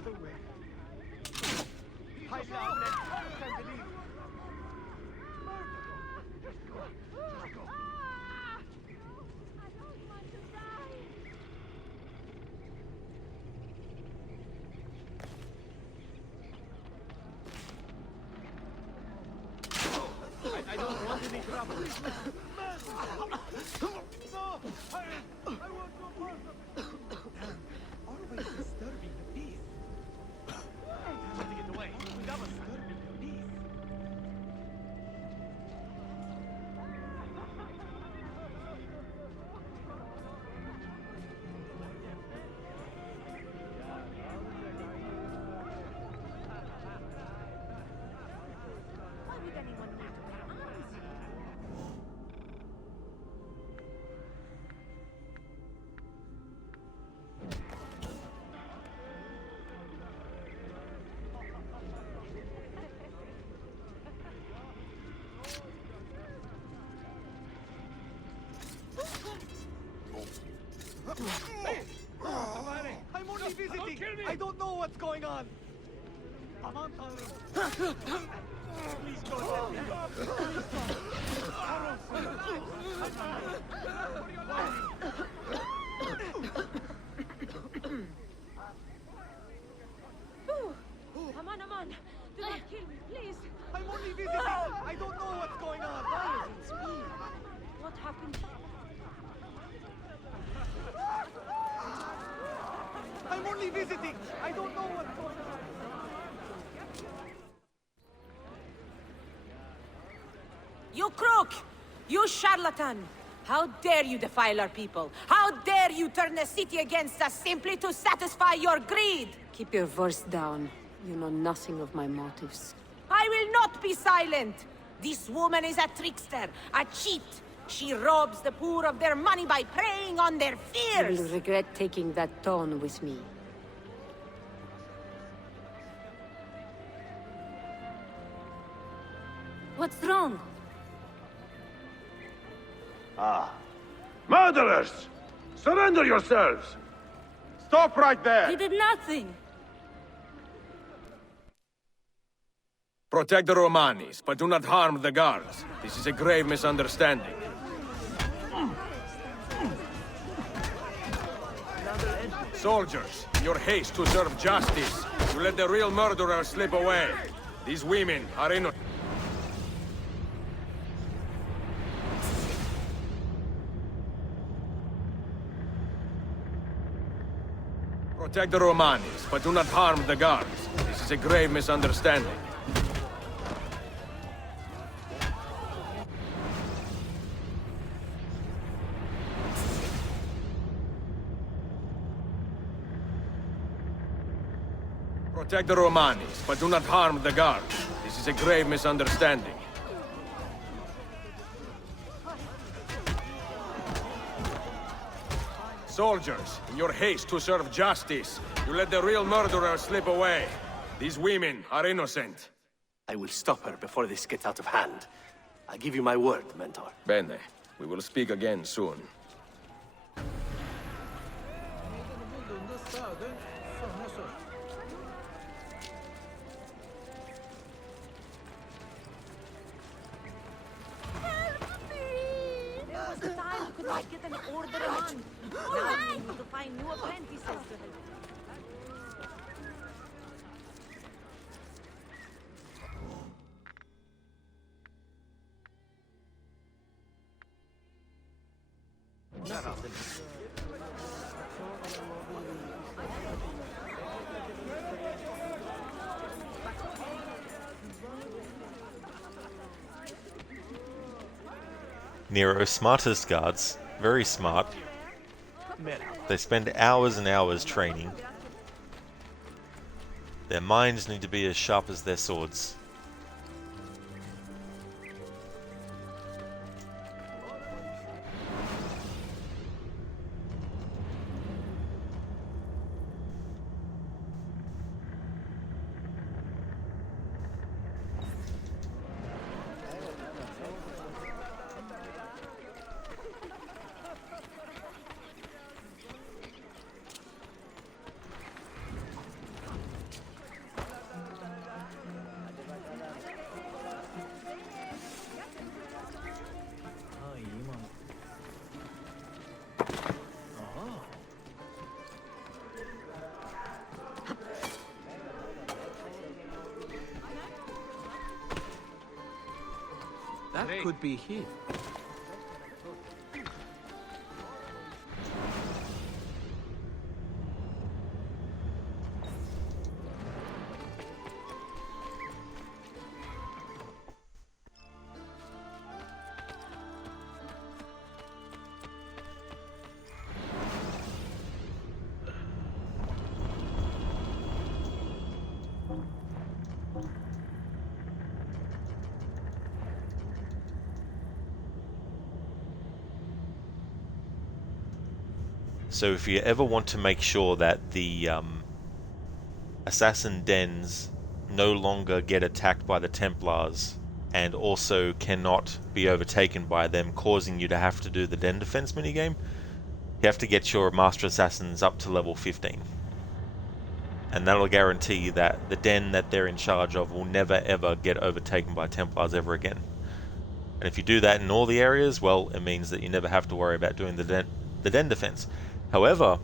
other way. Hi, Sam. Let's time to leave. I don't want any trouble. No! I want no part of it! Always disturbing the peace. Trying to get away. That was disturbing the peace. Why would anyone need to wear arms? I'm only visiting. I don't know what's going on. I'm on Please don't let me go. Please Aman, do not kill me, please. I'm only visiting. I don't know what's going on. It's me. What happened? I'm only visiting. I don't know what's going on. You crook! You charlatan! How dare you defile our people? How dare you turn the city against us simply to satisfy your greed? Keep your voice down. You know nothing of my motives. I will not be silent! This woman is a trickster, a cheat. She robs the poor of their money by preying on their You fears! will regret taking that tone with me. What's wrong? Murderers! Surrender yourselves! Stop right there! He did nothing. Protect the Romanis, but do not harm the guards. This is a grave misunderstanding. Soldiers, in your haste to serve justice, you let the real murderer slip away. These women are innocent. Protect the Romanis, but do not harm the guards. This is a grave misunderstanding. Protect the Romanis, but do not harm the guards. This is a grave misunderstanding. Soldiers, in your haste to serve justice, you let the real murderer slip away. These women are innocent. I will stop her before this gets out of hand. I give you my word, Mentor. Bene. We will speak again soon. There was a time we could not get an order a month. Now we need to find new apprentices to help. Nero's smartest guards, very smart. They spend hours and hours training. Their minds need to be as sharp as their swords. That could be here. So if you ever want to make sure that the assassin dens no longer get attacked by the Templars and also cannot be overtaken by them, causing you to have to do the den defense minigame, you have to get your master assassins up to level 15. And that'll guarantee that the den that they're in charge of will never ever get overtaken by Templars ever again. And if you do that in all the areas, well, it means that you never have to worry about doing the den defense. However,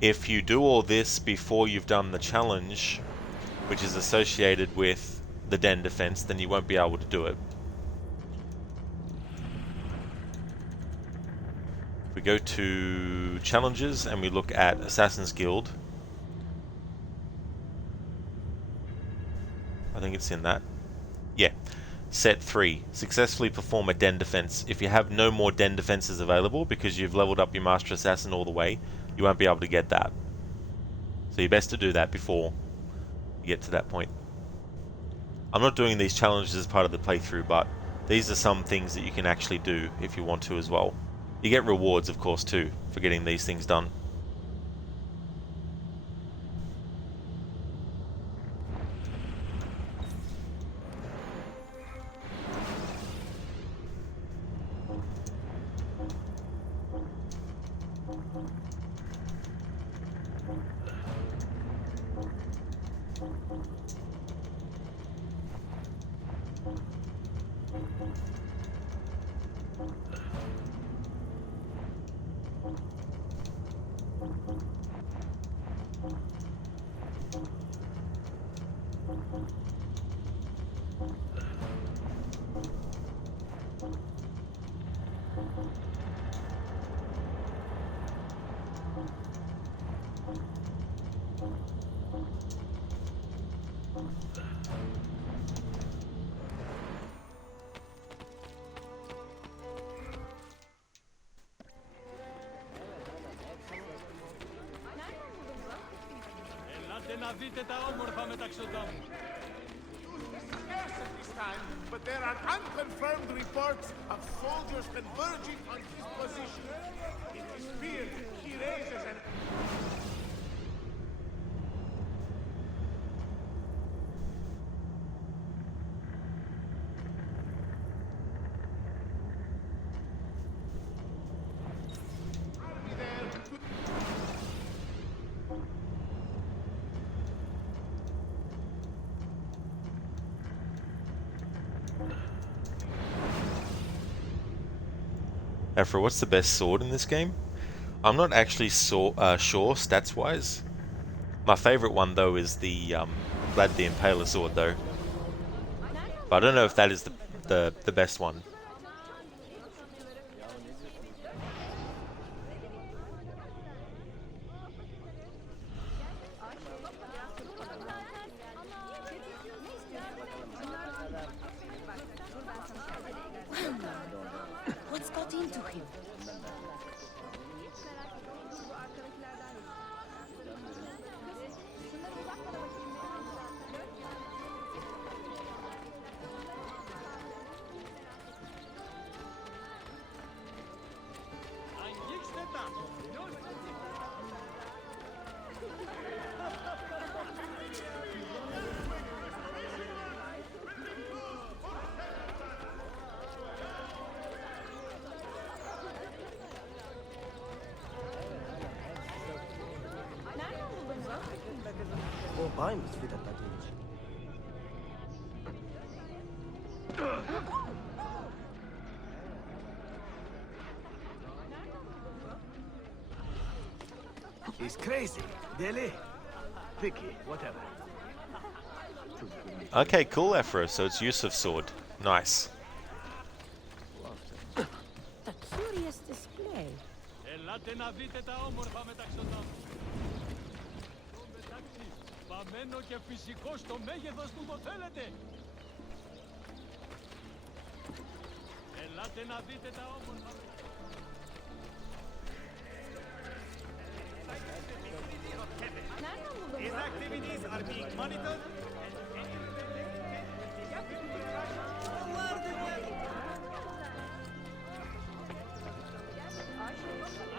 if you do all this before you've done the challenge, which is associated with the den defense, then you won't be able to do it. If we go to challenges and we look at Assassin's Guild, I think it's in that. Yeah. Set 3. Successfully perform a den defense. If you have no more den defenses available because you've leveled up your Master Assassin all the way, you won't be able to get that. So you're best to do that before you get to that point. I'm not doing these challenges as part of the playthrough, but these are some things that you can actually do if you want to as well. You get rewards, of course, too, for getting these things done. But there are unconfirmed reports of soldiers converging on his position. In his fear, he raises an... Afra, what's the best sword in this game? I'm not actually sure stats-wise. My favourite one, though, is the Vlad the Impaler sword, though. But I don't know if that is the best one. What's got into him? He's crazy. Dele. Picky, whatever. Okay, cool, Afro. So it's use of sword. Nice. Ελάτε να δείτε τα όμορφα μεταξωτά μου. Στο μεταξύ, βαμμένο και φυσικό στο μέγεθος που το θέλετε. Ελάτε να δείτε τα όμορφα. His activities are being monitored and any rebellion will be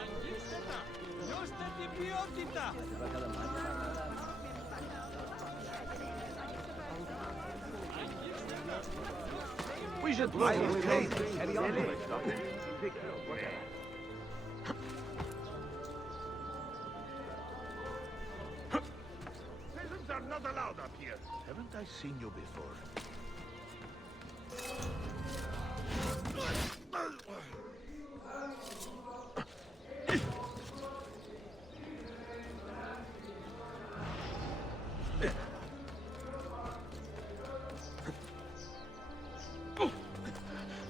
Αγγίξτε τα! Νιώστε την ποιότητα! We should probably carry on. Peasants are not allowed up here. Haven't I seen you before?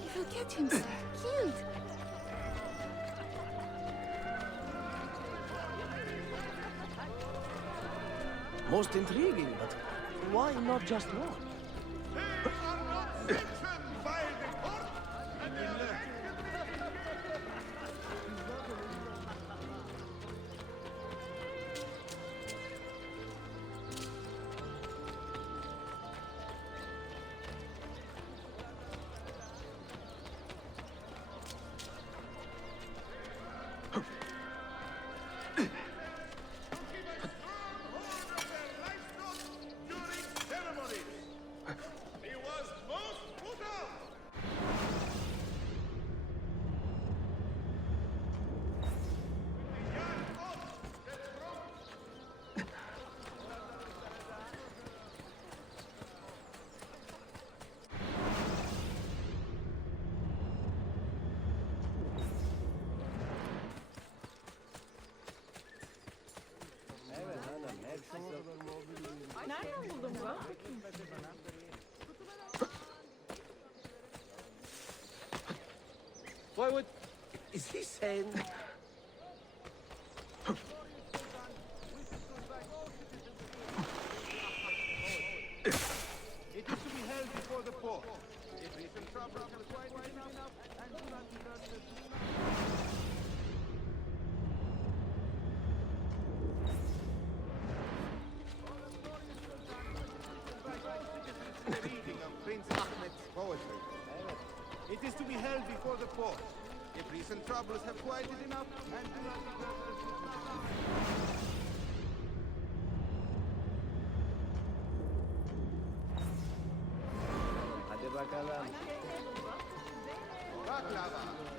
You will get him killed. Most intriguing, but why not just one? Nereden buldun bu? Why would... Is he saying... It is to be held before the court. If recent troubles have quieted enough and do not disturb the reading of Prince Ahmed's poetry. It is to be held before the court. If recent troubles have quieted enough and do not disturb the baklava,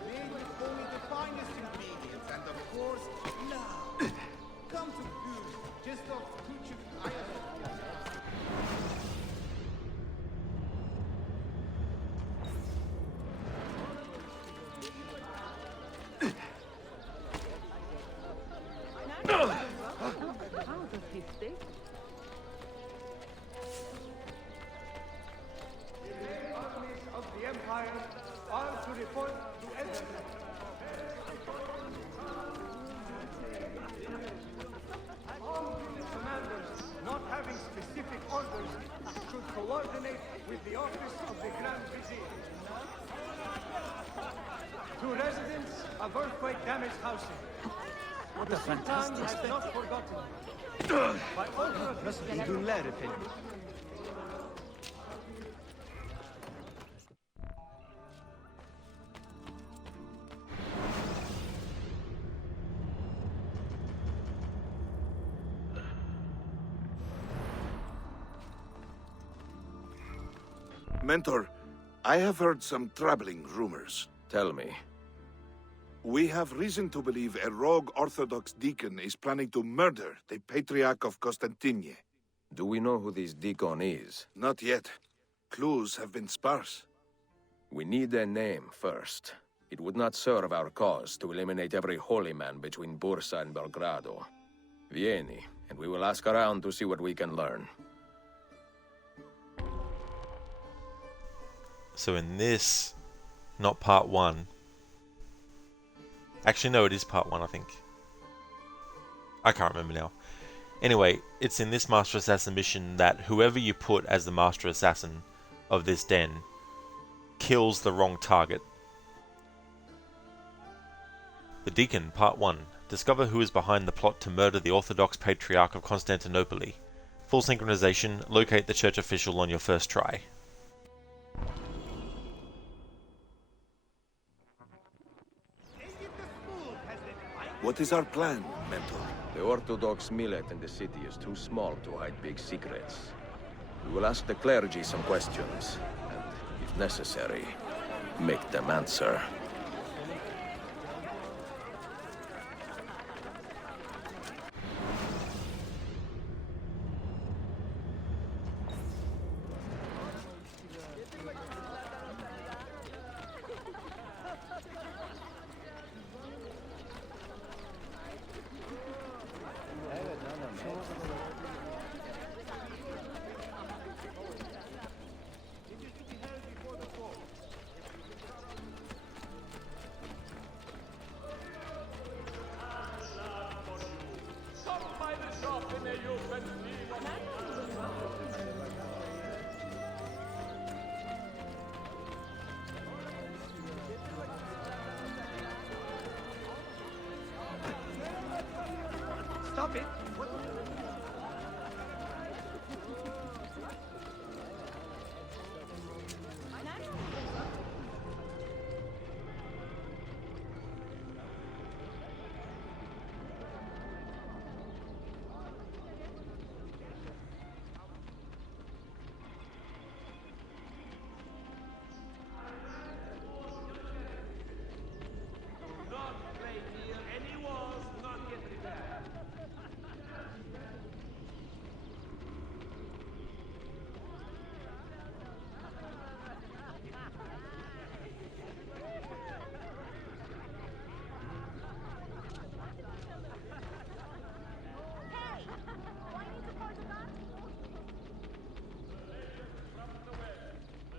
made with only the finest ingredients and of course, love. Come to Gül, just off Küçük Ayasofya. How does he stay? The armies of the Empire are to report to Ezio. All unit commanders not having specific orders should coordinate with the office of the Grand Vizier. To residents of earthquake-damaged housing, What a the Sultan fantastic has not forgotten. By order of Nasıl his idunler efendim? Mentor, I have heard some troubling rumors. Tell me. We have reason to believe a rogue Orthodox deacon is planning to murder the Patriarch of Constantine. Do we know who this deacon is? Not yet. Clues have been sparse. We need a name first. It would not serve our cause to eliminate every holy man between Bursa and Belgrado. Vieni, and we will ask around to see what we can learn. So in this, not part 1, Actually, no, it is part 1, I think. I can't remember now. Anyway, it's in this Master Assassin mission that whoever you put as the Master Assassin of this den kills the wrong target. The Deacon, Part 1. Discover who is behind the plot to murder the Orthodox Patriarch of Constantinople. Full synchronization, locate the church official on your first try. What is our plan, Mentor? The Orthodox millet in the city is too small to hide big secrets. We will ask the clergy some questions, and, if necessary, make them answer. Stop it!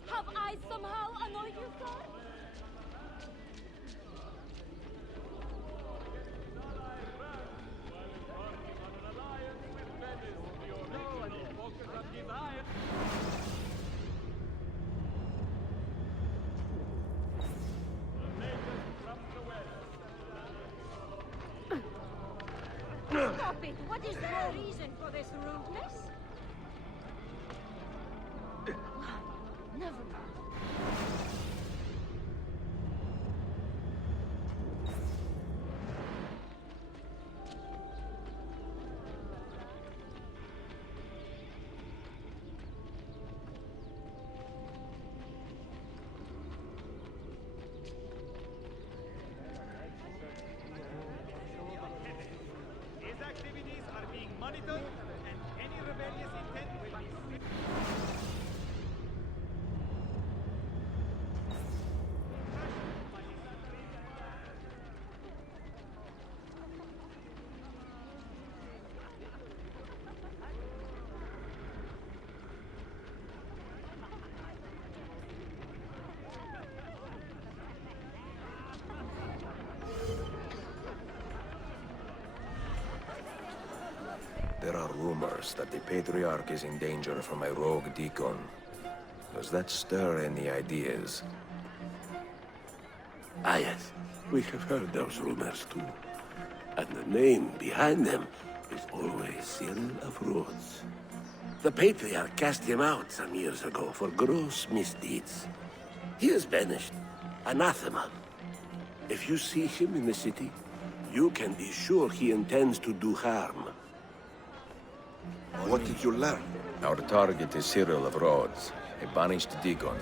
Have I somehow annoyed you, sir? Stop it! What is your reason for this rudeness? Never mind. These activities are being monitored, and any rebellious intent will be strict. There are rumors that the Patriarch is in danger from a rogue deacon. Does that stir any ideas? Ah, yes. We have heard those rumors too. And the name behind them is always Cyril of Rhodes. The Patriarch cast him out some years ago for gross misdeeds. He is banished, anathema. If you see him in the city, you can be sure he intends to do harm. What did you learn? Our target is Cyril of Rhodes, a banished deacon.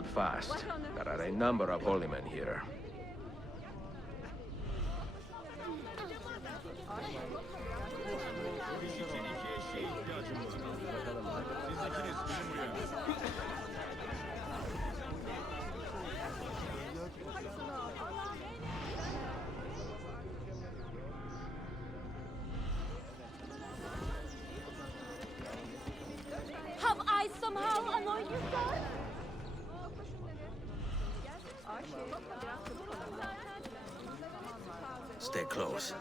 hold fast. There are a number of holy men here. Have I somehow annoyed you, sir? Stay close.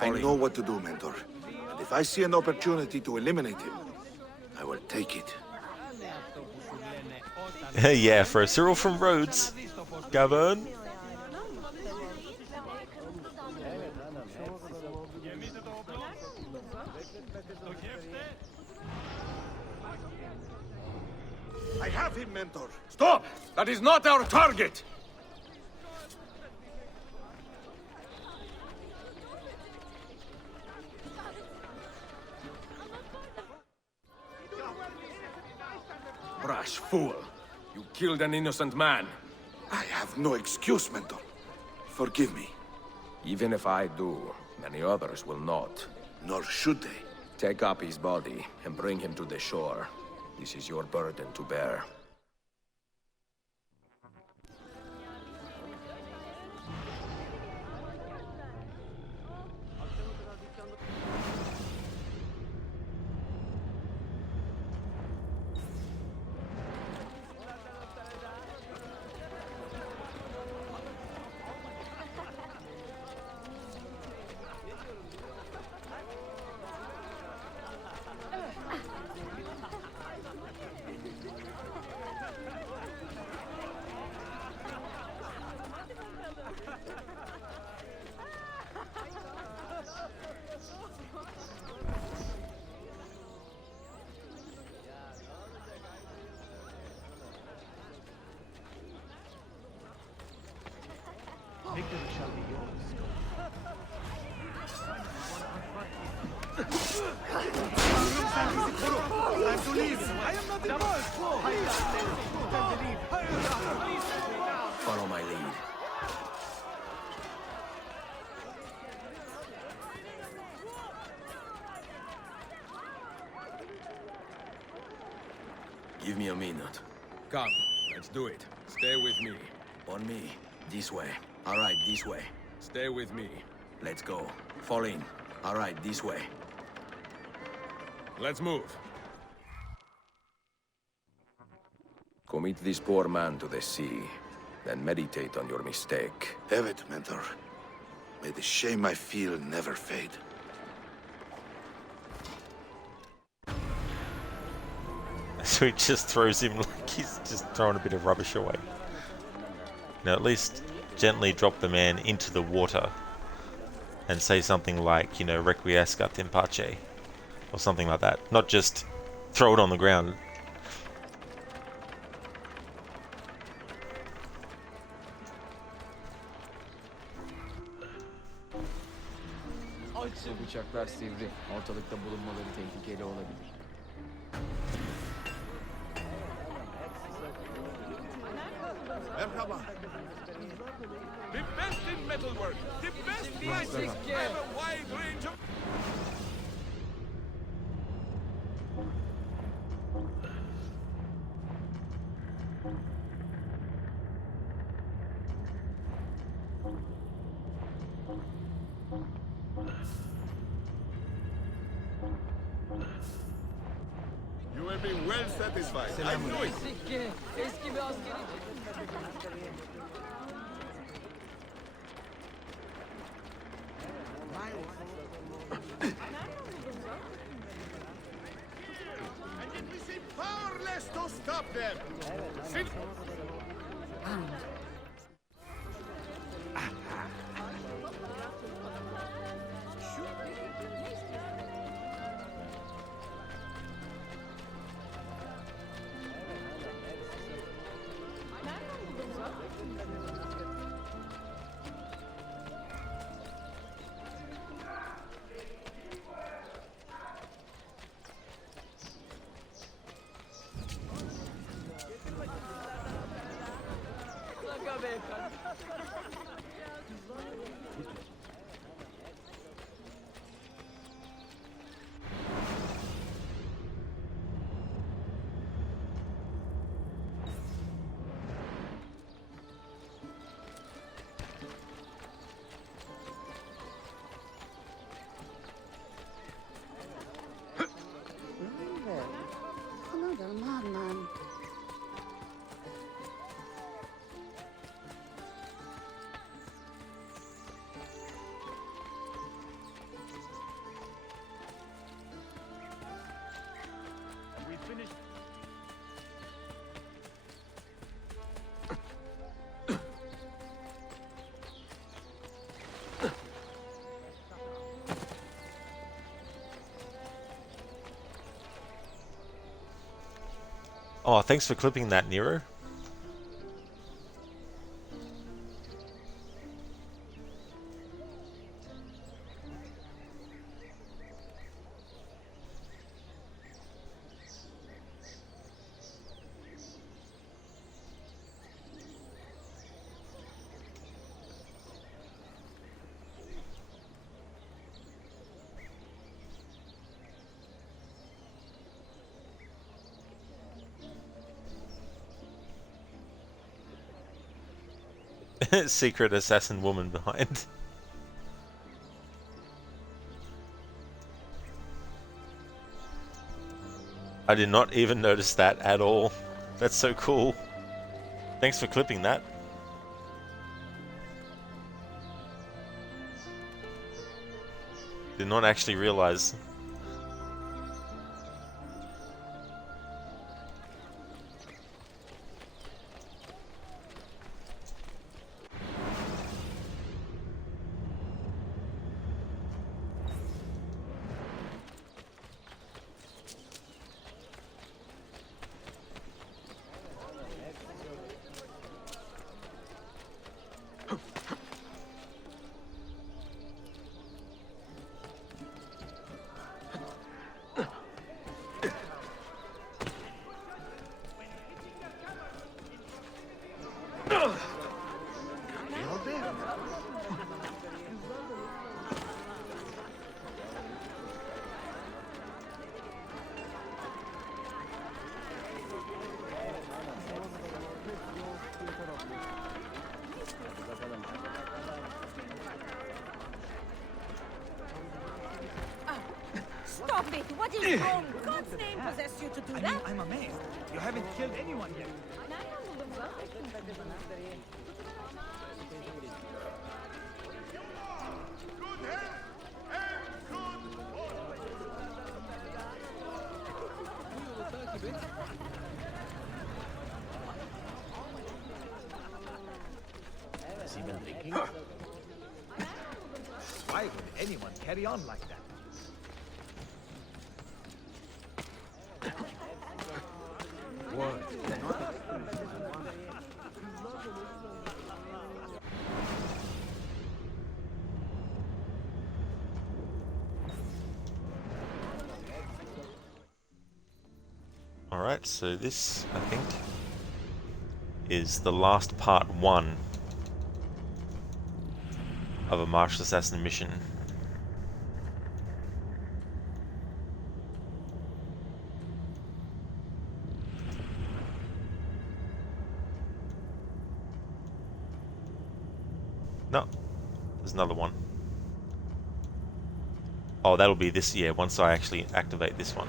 I know what to do, Mentor. And if I see an opportunity to eliminate him, I will take it. Yeah, for a Cyril from Rhodes. Gavin. I have him, Mentor. Stop! That is not our target! Brash fool! You killed an innocent man. I have no excuse, Mentor. Forgive me. Even if I do, many others will not. Nor should they. Take up his body and bring him to the shore. This is your burden to bear. Victory shall be yours. I'm to leave. I am not involved. Follow my lead. Give me a minute. Come, let's do it. Stay with me. On me. This way. All right, this way. Stay with me. Let's go. Fall in. All right, this way. Let's move. Commit this poor man to the sea, then meditate on your mistake. Have it, Mentor. May the shame I feel never fade. So he just throws him like he's just throwing a bit of rubbish away. Now at least gently drop the man into the water and say something like, you know, requiescat in pace, or something like that. Not just throw it on the ground. Bu bıçaklar sivri. Ortalıkta bulunmaları tehlikeli olabilir. Merhaba. The best in metalwork, the best prices, have a wide range of... You will be well satisfied. I knew it. Sikke, eski bir askeri. And yet we seem powerless to stop them. Sit. Oh, thanks for clipping that, Nero. Secret assassin woman behind. I did not even notice that at all. That's so cool. Thanks for clipping that. Did not actually realize. Stop it! What is wrong? God's name possessed you to do that? I'm amazed. You haven't killed anyone yet. Has he been drinking? Why would anyone carry on like that? Alright, so this, I think, is the last part 1 of a martial assassin mission. No, there's another one. Oh, that'll be this year once I actually activate this one.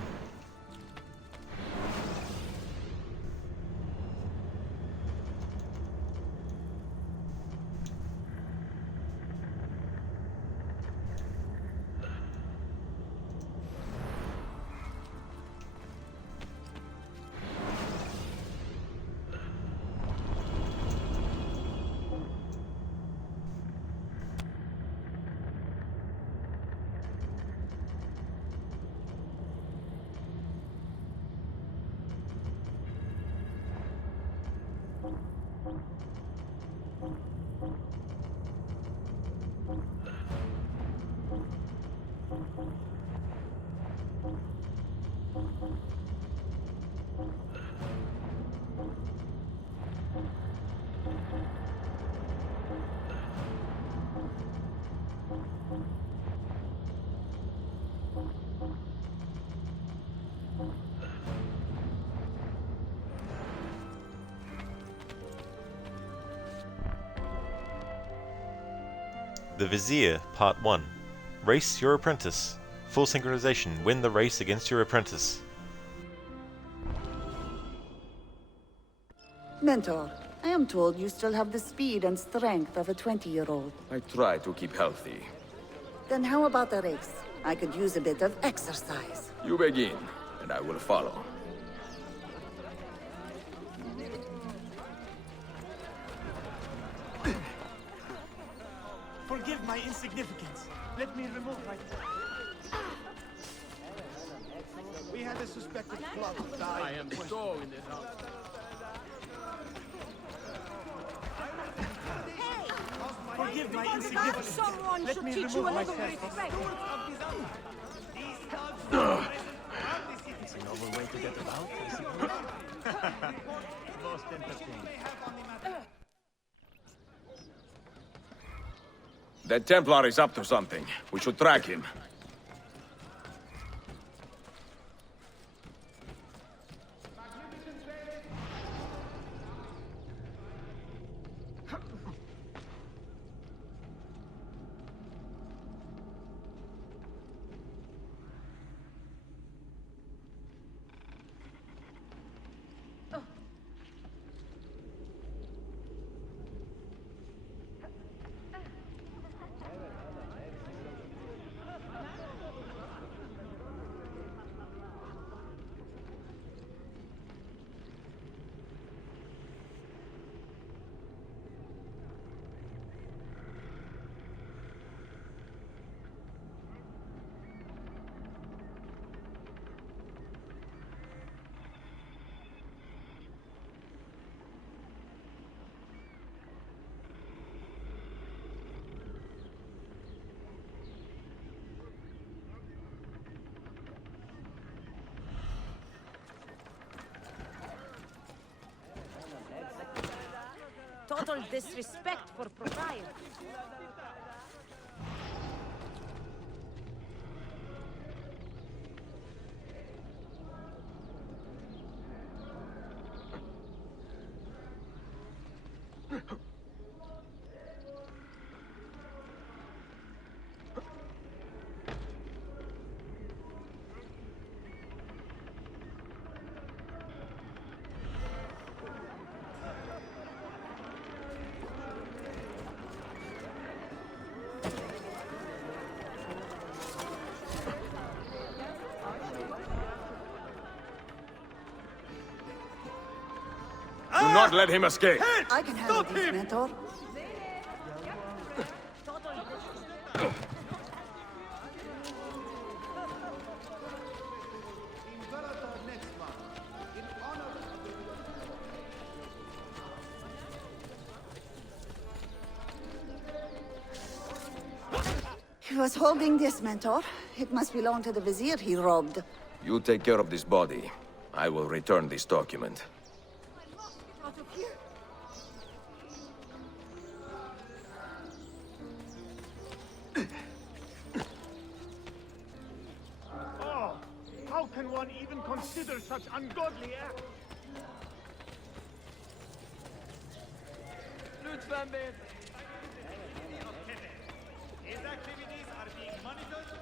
The Vizier, Part 1. Race your apprentice. Full synchronization. Win the race against your apprentice. Mentor, I am told you still have the speed and strength of a 20-year-old. I try to keep healthy. Then how about a race? I could use a bit of exercise. You begin, and I will follow. Forgive my insignificance. Let me remove my... We had a suspicion. unexpected flood of I am so in this house. Forgive my insignificance. Someone Let should me teach you a remove little myself. respect. It's a novel way to get about, I suppose. Most entertaining. That Templar is up to something. We should track him. Total disrespect for propriety. Do not let him escape. I can handle this, Mentor. He was holding this, Mentor. It must belong to the Vizier he robbed. You take care of this body. I will return this document. Out of here. Oh, how can one even consider such ungodly acts? Lütfen bey. His activities are being monitored.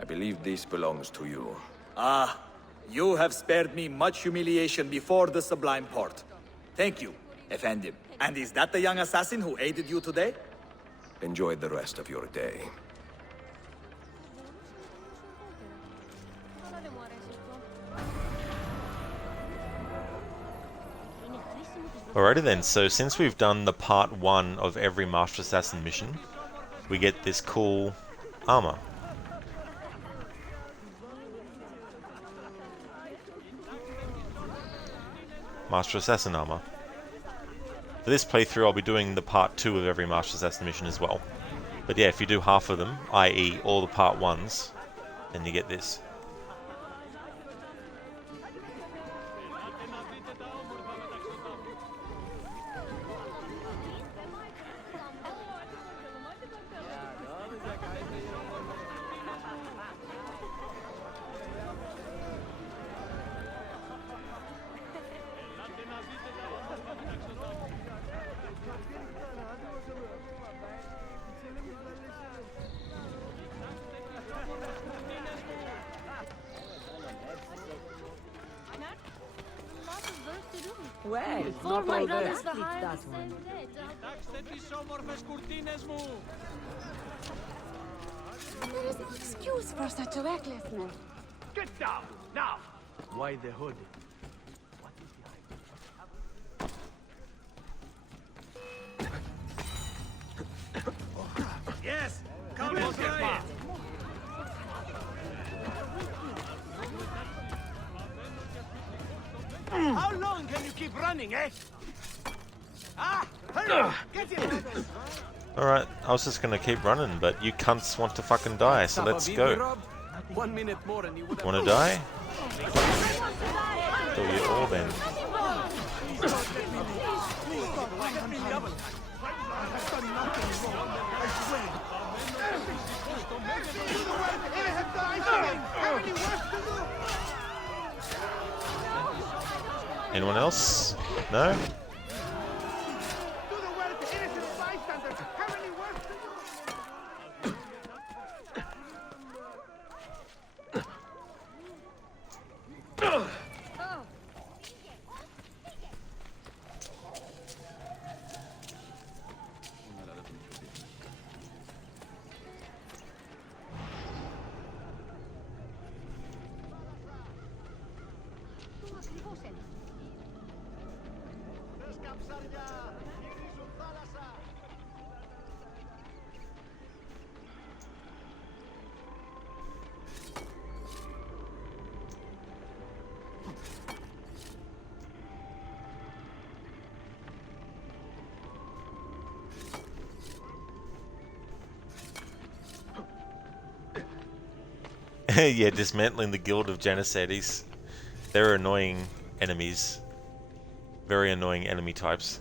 I believe this belongs to you. Ah, you have spared me much humiliation before the Sublime Port. Thank you, Effendim. And is that the young assassin who aided you today? Enjoy the rest of your day. Alrighty then, so since we've done the part 1 of every Master Assassin mission, we get this cool armor. Master Assassin armor. For this playthrough I'll be doing the part 2 of every Master Assassin mission as well. But yeah, if you do half of them, i.e. all the part 1s, then you get this. Well, For my brothers, that the highest one. There is no excuse for such recklessness. Get down, now! Why the hood? Yes! Come and try it! keep running, eh? Ah! Hurry! Get it! Alright, I was just gonna keep running, but you cunts want to fucking die, so let's go. 1 minute more and you would have... Wanna die? Do you all then. Anyone else? No? Yeah, dismantling the Guild of Janissaries. They're annoying enemies. Very annoying enemy types.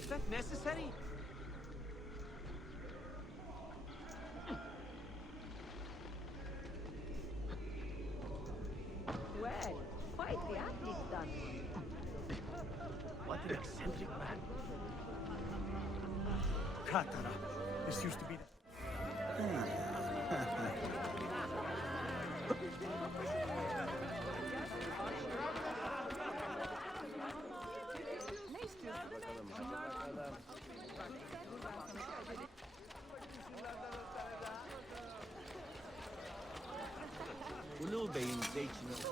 Is that necessary? Well, quite the athlete done. What an eccentric man. Katara. This used to be...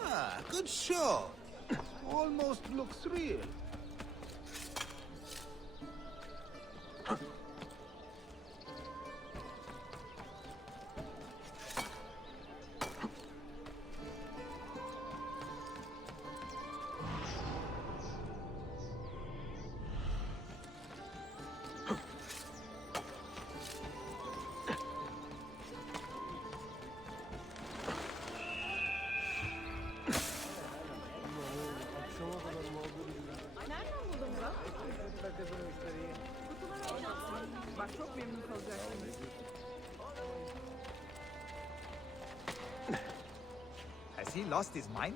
Ah, good show. Almost looks real. Has he lost his mind?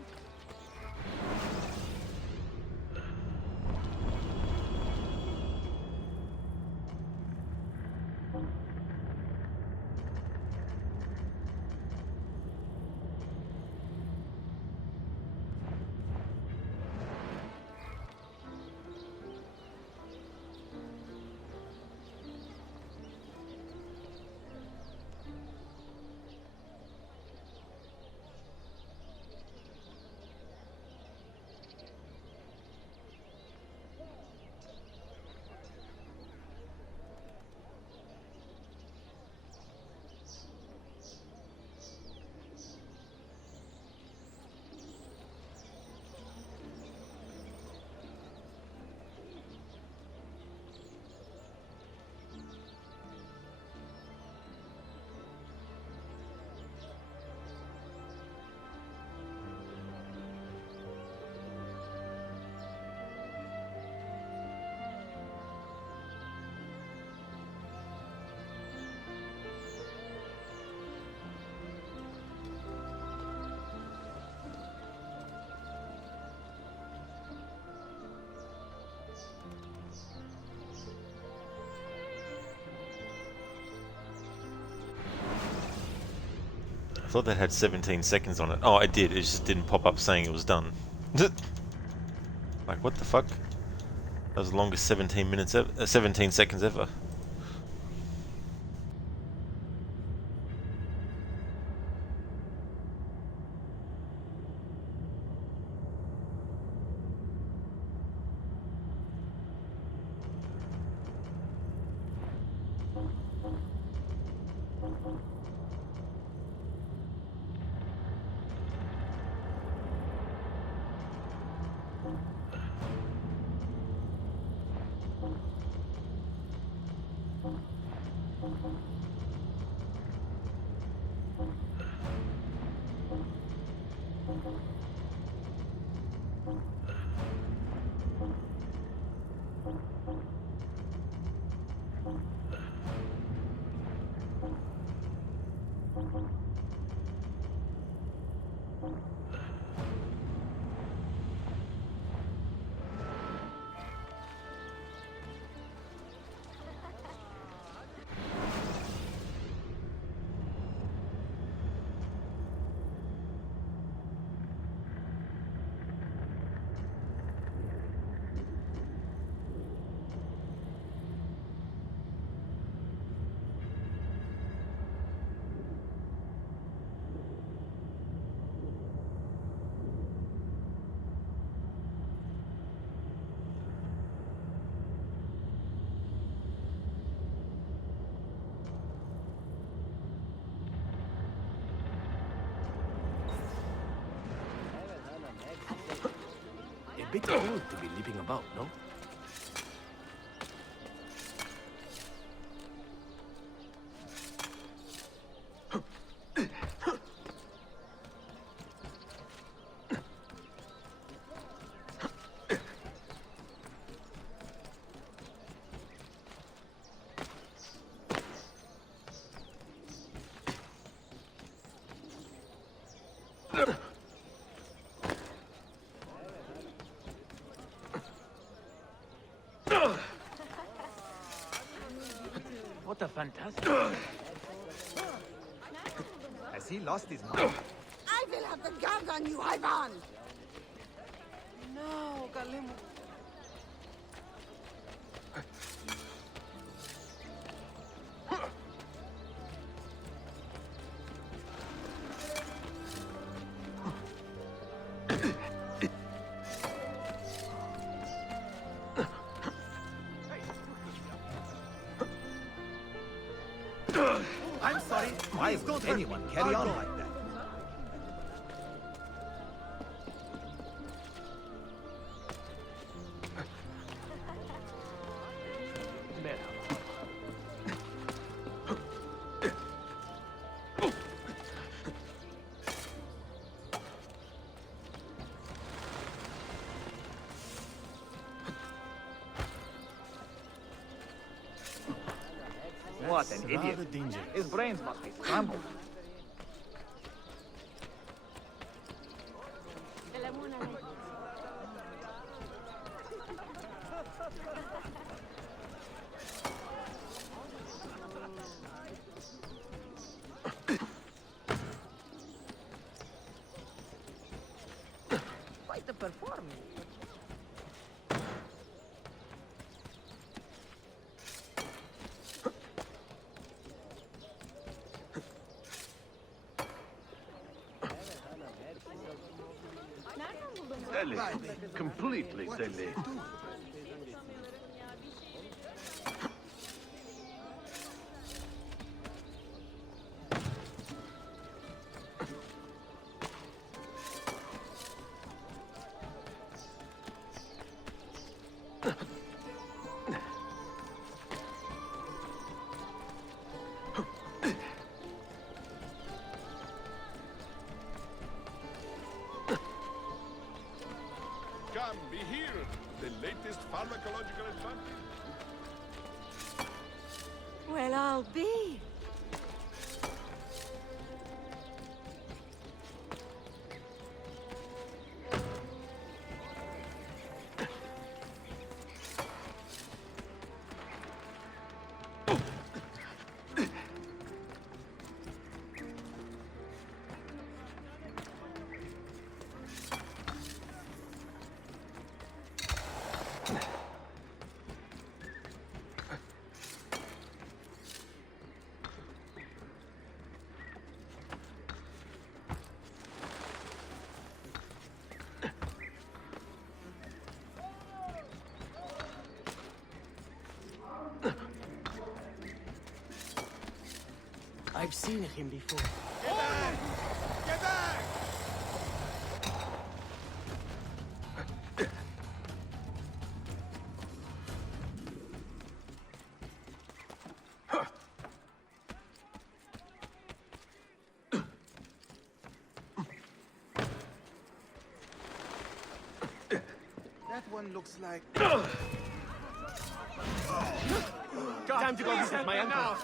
thought that had 17 seconds on it. Oh, it did. It just didn't pop up saying it was done. Like, what the fuck? That was the longest 17 seconds ever. A bit old to be leaping about, no? What a fantastic... Has he lost his mind? I will have the guard on you, Ivan! No, Galimo. I'm sorry. Why would anyone carry on like that? What an idiot. His brains must be scrambled. Quite the performance. Silly. Completely silly. Come, be here. The latest pharmacological advantage. Well, I'll be. I've seen him before. Get back! Get back! That one looks like... Time to go visit my uncle.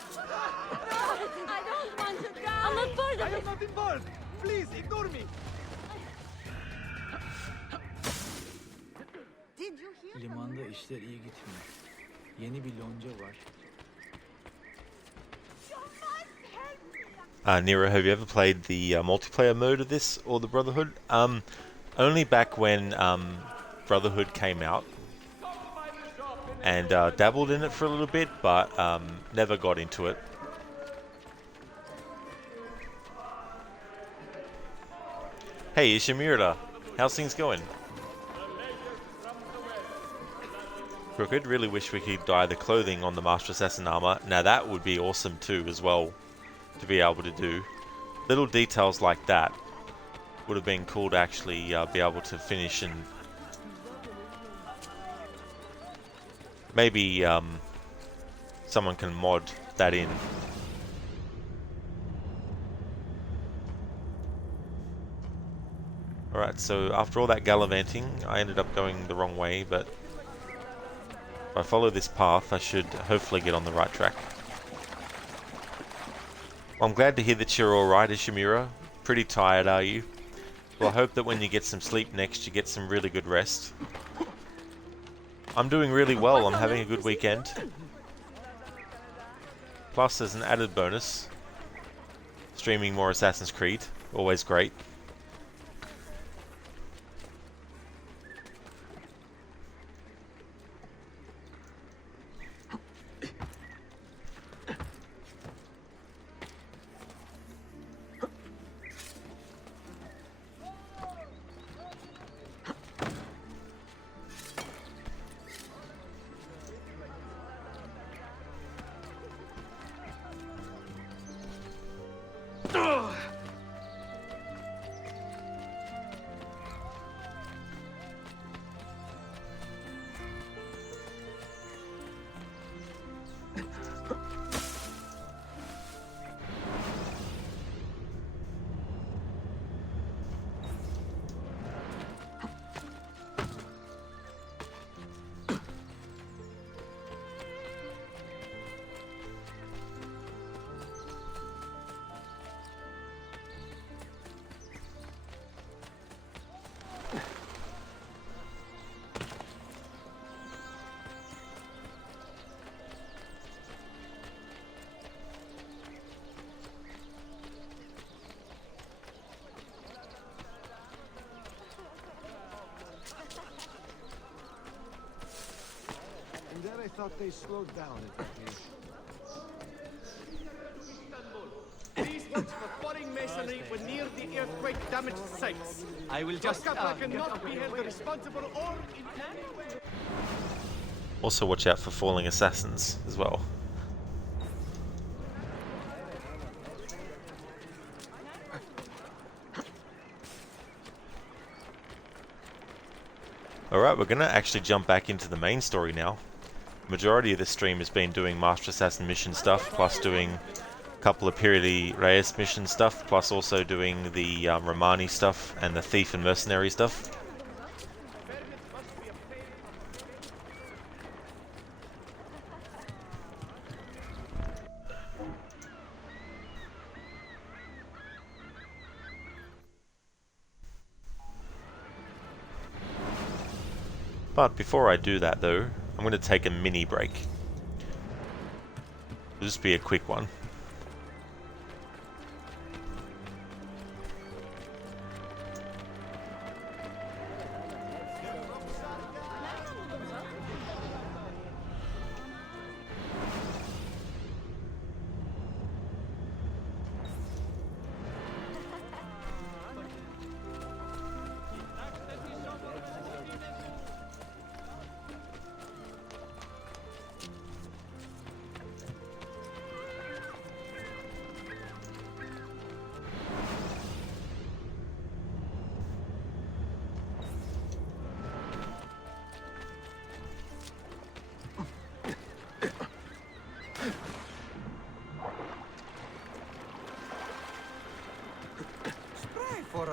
I don't want to go! I'm not part of it! not involved! Please, ignore me! Did you hear? Limanda işler iyi gitmiyor. Yeni bir lonca var. Nero, have you ever played the multiplayer mode of this or the Brotherhood? Only back when Brotherhood came out, and dabbled in it for a little bit, but never got into it. Hey, Ishimura, how's things going? Crooked, really wish we could dye the clothing on the Master Assassin armor. Now that would be awesome too as well, to be able to do. Little details like that would have been cool to actually be able to finish, and maybe someone can mod that in. Alright, so after all that gallivanting, I ended up going the wrong way, but if I follow this path, I should hopefully get on the right track. Well, I'm glad to hear that you're alright, Ishimura. Pretty tired, are you? Well, I hope that when you get some sleep next, you get some really good rest. I'm doing really well. I'm having a good weekend. Plus, as an added bonus, streaming more Assassin's Creed. Always great. And there I thought they slowed down at that age. These works for pouring masonry were near the earthquake-damaged sites. I will just... Kappa cannot be held responsible or in any way... Also watch out for falling assassins as well. Alright, we're gonna actually jump back into the main story now. Majority of this stream has been doing Master Assassin mission stuff, plus doing a couple of Piri Reyes mission stuff, plus also doing the Romani stuff and the Thief and Mercenary stuff. But before I do that though, I'm going to take a mini break. It'll just be a quick one.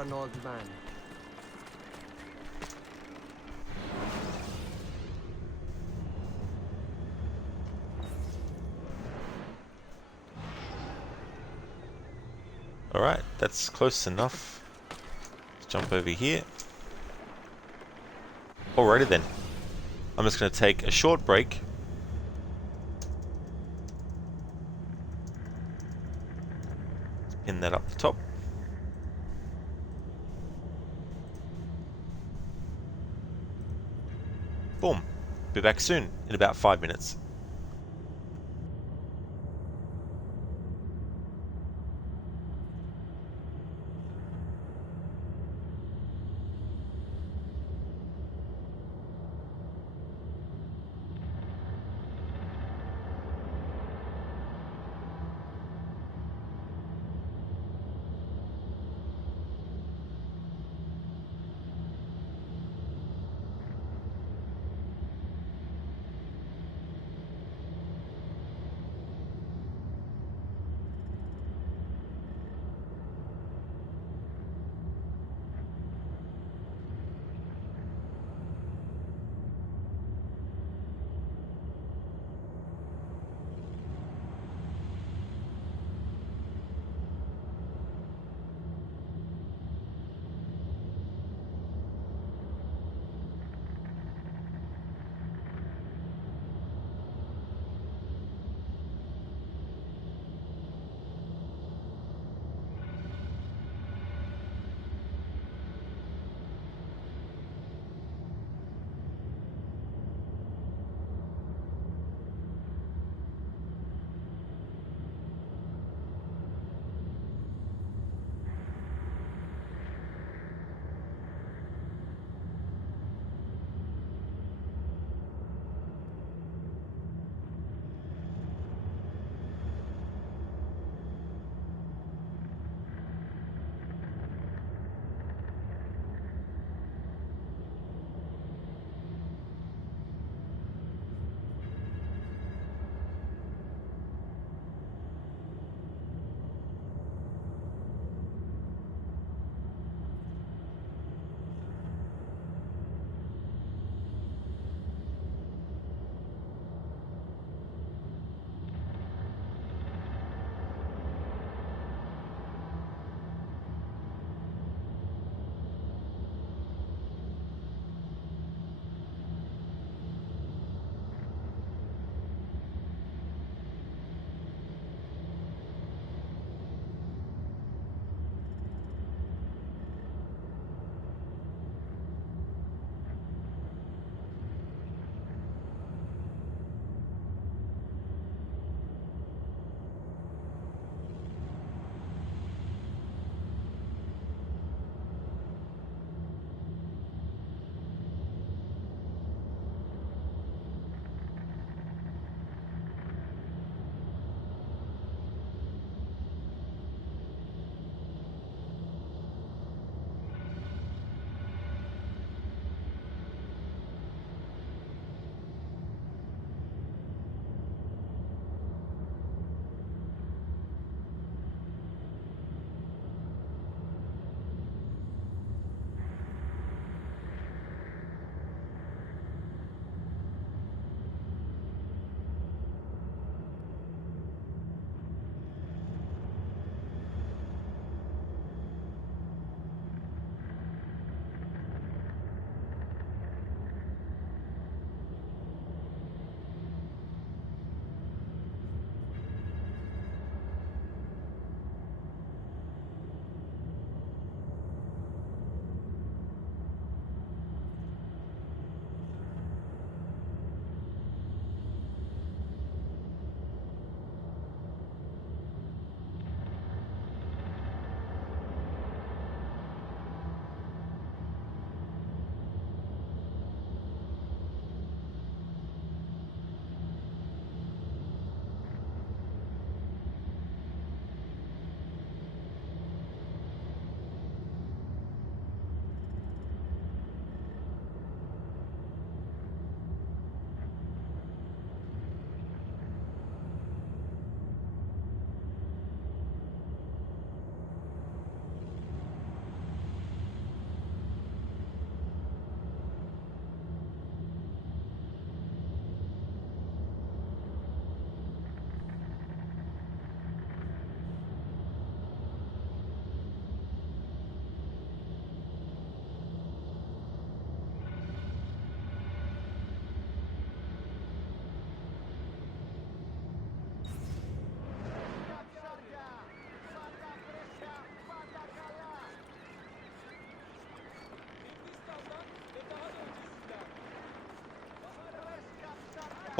an old man. Alright, that's close enough. Let's jump over here. Alrighty then. I'm just going to take a short break. Pin that up the top. Boom. Be back soon, in about 5 minutes.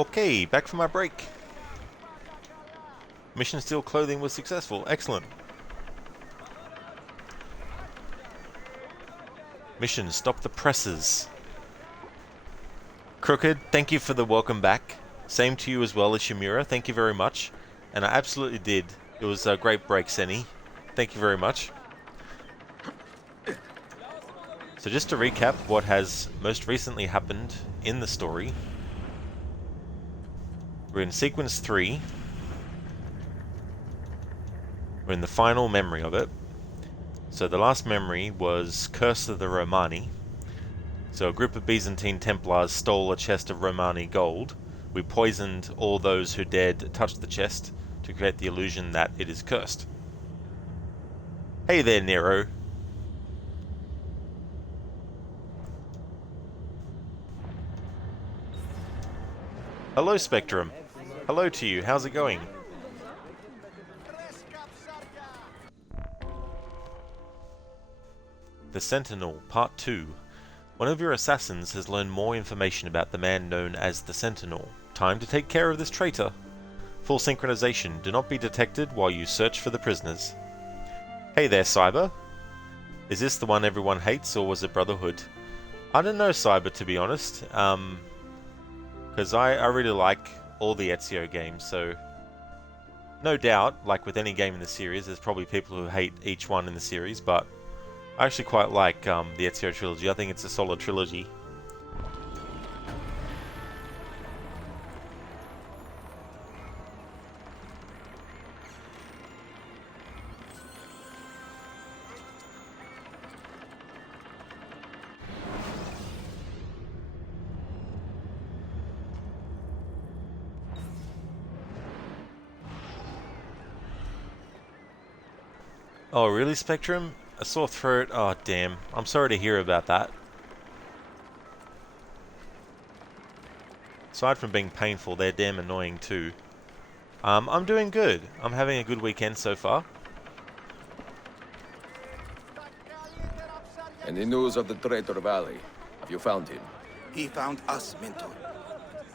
Okay, back from my break. Mission Steal Clothing was successful. Excellent. Mission Stop the Presses. Crooked, thank you for the welcome back. Same to you as well, Ishimura. Thank you very much. And I absolutely did. It was a great break, Senny. Thank you very much. So just to recap what has most recently happened in the story. We're in sequence 3. We're in the final memory of it. So the last memory was Curse of the Romani. So a group of Byzantine Templars stole a chest of Romani gold. We poisoned all those who dared touch the chest to create the illusion that it is cursed. Hey there, Nero. Hello, Spectrum. Hello to you. How's it going? The Sentinel, Part 2. One of your assassins has learned more information about the man known as the Sentinel. Time to take care of this traitor. Full synchronization. Do not be detected while you search for the prisoners. Hey there, Cyber. Is this the one everyone hates, or was it Brotherhood? I don't know, Cyber, to be honest. Because I really like all the Ezio games, so... No doubt, like with any game in the series, there's probably people who hate each one in the series, but... I actually quite like the Ezio trilogy. I think it's a solid trilogy. Oh, really, Spectrum? A sore throat? Oh, damn. I'm sorry to hear about that. Aside from being painful, they're damn annoying too. I'm doing good. I'm having a good weekend so far. Any news of the traitor Valley? Have you found him? He found us, Mentor.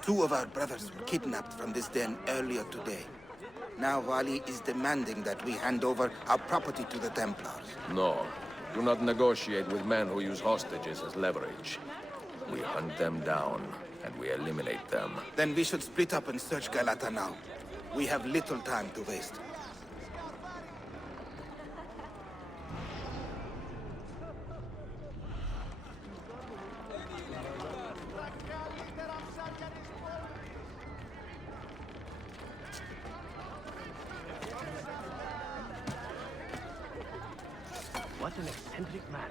2 of our brothers were kidnapped from this den earlier today. Now Vali is demanding that we hand over our property to the Templars. No. Do not negotiate with men who use hostages as leverage. We hunt them down, and we eliminate them. Then we should split up and search Galata now. We have little time to waste. What an eccentric man.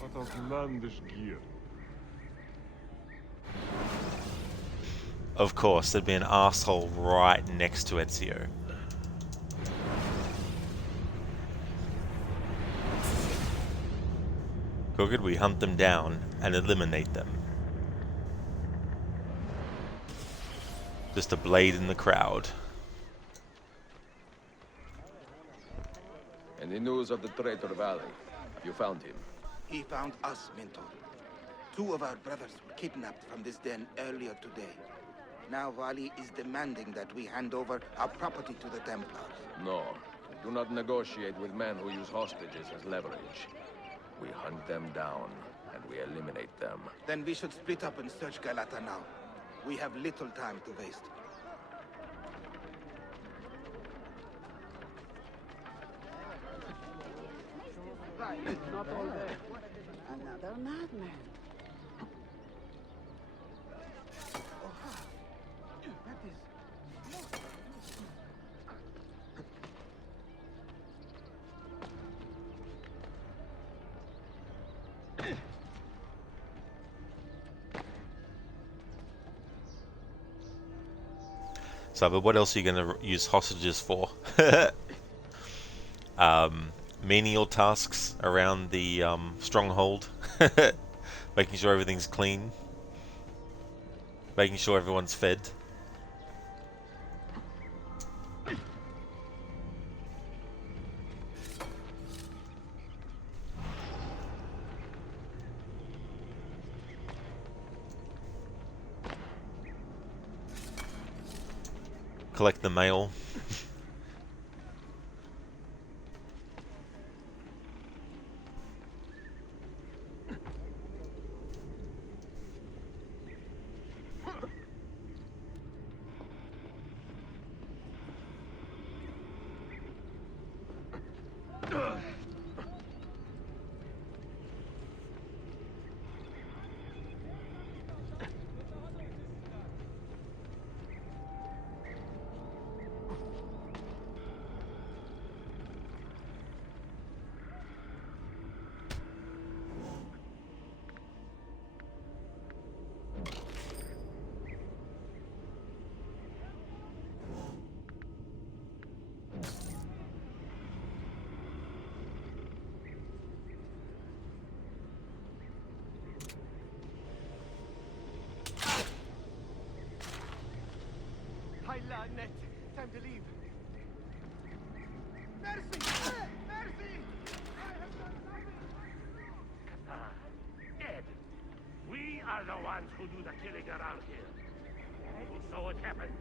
Wat als mandisch gier. Of course, there'd be an asshole right next to Ezio. Crooked, we hunt them down and eliminate them. Just a blade in the crowd. Any news of the traitor Valley? Have you found him? He found us, Mentor. 2 of our brothers were kidnapped from this den earlier today. Now Vali is demanding that we hand over our property to the Templars. No. Do not negotiate with men who use hostages as leverage. We hunt them down, and we eliminate them. Then we should split up and search Galata now. We have little time to waste. Not all there. Another madman. So, but what else are you going to use hostages for? Menial tasks around the stronghold. Making sure everything's clean. Making sure everyone's fed. Collect the mail. Net. Time to leave. Mercy! Mercy! I have done nothing! Ed, we are the ones who do the killing around here. You saw what happened.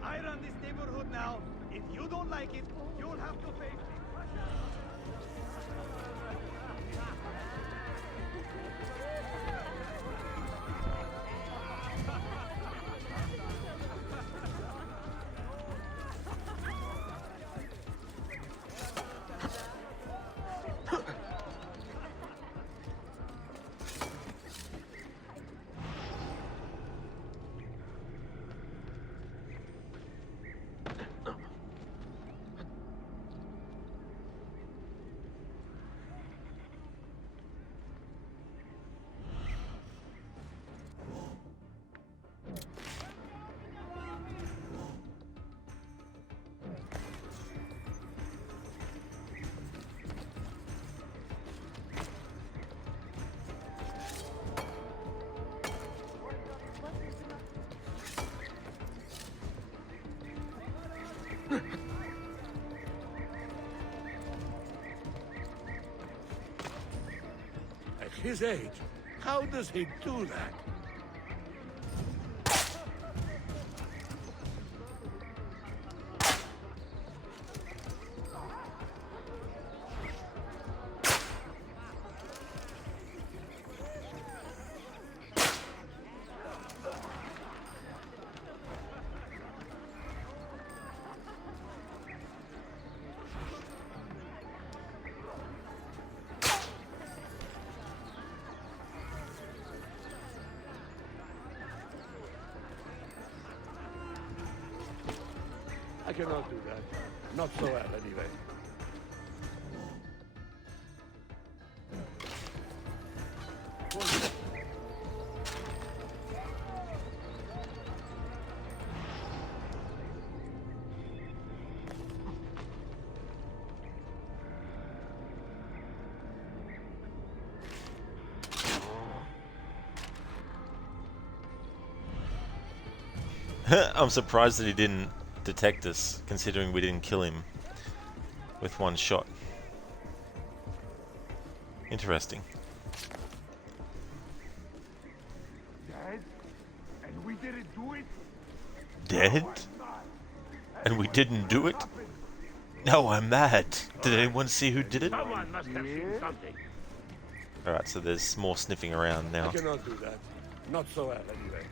I run this neighborhood now. If you don't like it, you'll have to face me. At his age, how does he do that? cannot do that. Not so well, anyway. I'm surprised that he didn't detect us, considering we didn't kill him with one shot. Interesting. Dead? And we didn't do it? Dead? And we didn't do it? No, I'm mad. Did anyone see who did it? Someone must have seen something. Alright, so there's more sniffing around now. I cannot do that. Not so well, anyway.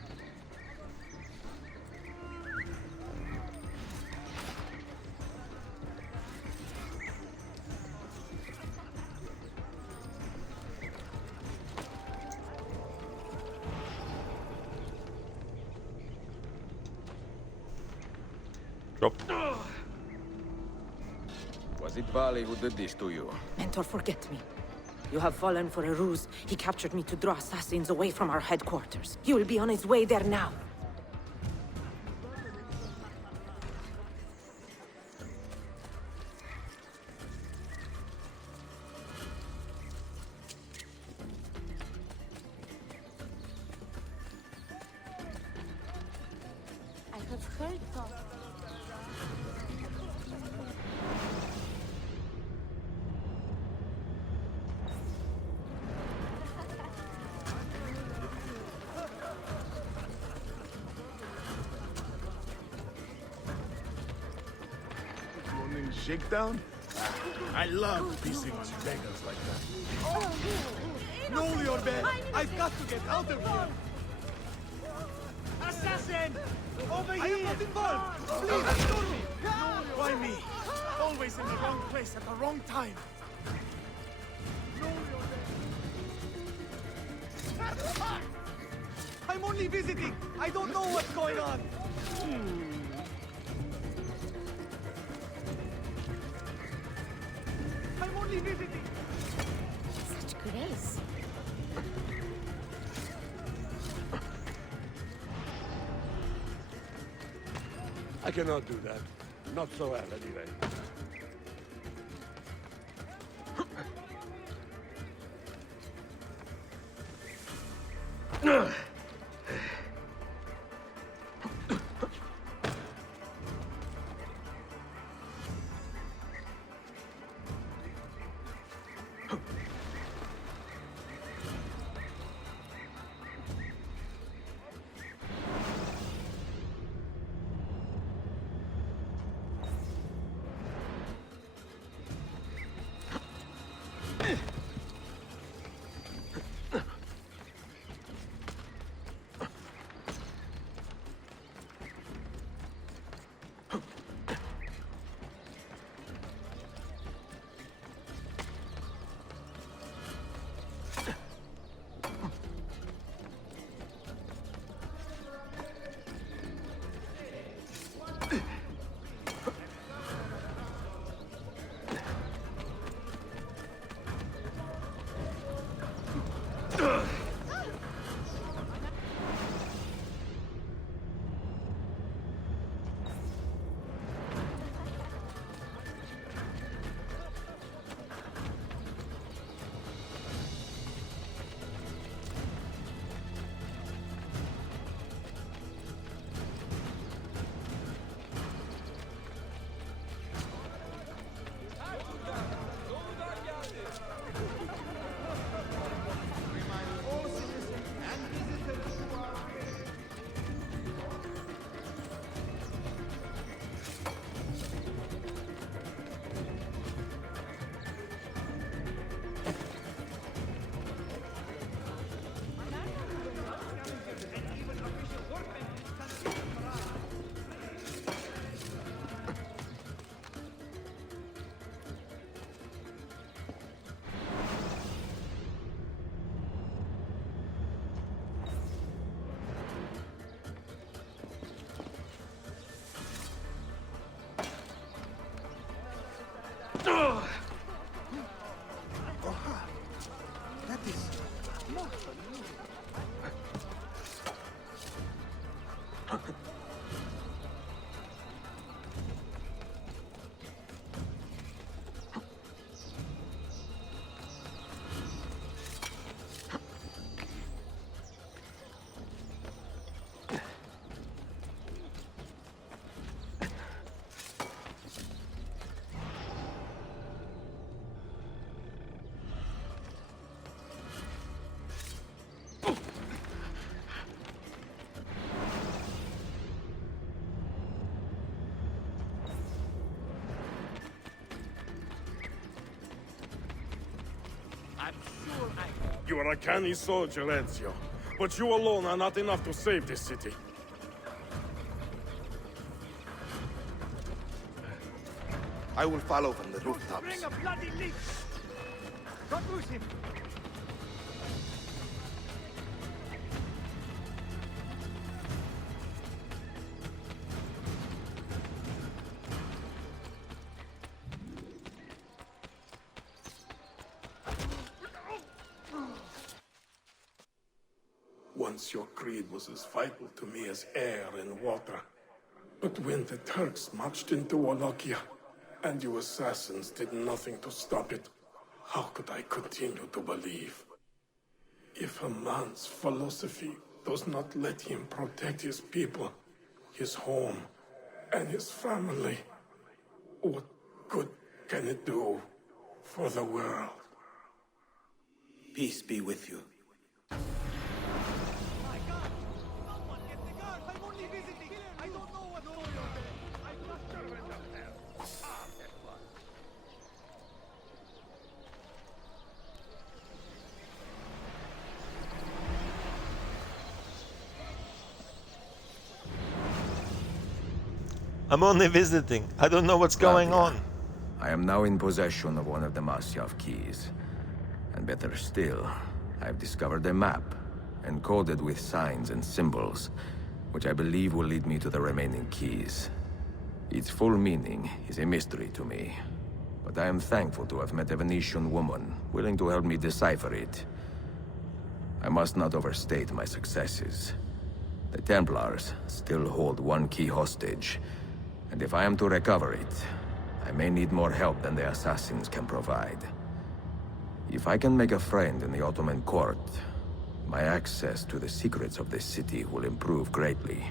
Drop. Was it Bali who did this to you? Mentor, forget me. You have fallen for a ruse. He captured me to draw assassins away from our headquarters. He will be on his way there now. I have heard of... Morning shakedown? I love piecing on beggars like that. Know your bed. I've got to get out of here. Assassin! Over here! I am not involved! Please, restore me! Why me? Always in the wrong place at the wrong time. I'm only visiting. I don't know what's going on. I'm only visiting. Such grace. I cannot do that. Not so well, anyway. You are a canny soldier, Ezio. But you alone are not enough to save this city. I will follow from the rooftops. Bring a bloody leak! Don't lose him! Once your creed was as vital to me as air and water. But when the Turks marched into Wallachia, and you assassins did nothing to stop it, how could I continue to believe? If a man's philosophy does not let him protect his people, his home, and his family, what good can it do for the world? Peace be with you. I'm only visiting. I don't know what's going on. I am now in possession of one of the Masyav keys. And better still, I've discovered a map, encoded with signs and symbols, which I believe will lead me to the remaining keys. Its full meaning is a mystery to me, but I am thankful to have met a Venetian woman willing to help me decipher it. I must not overstate my successes. The Templars still hold one key hostage, and if I am to recover it, I may need more help than the assassins can provide. If I can make a friend in the Ottoman court, my access to the secrets of this city will improve greatly.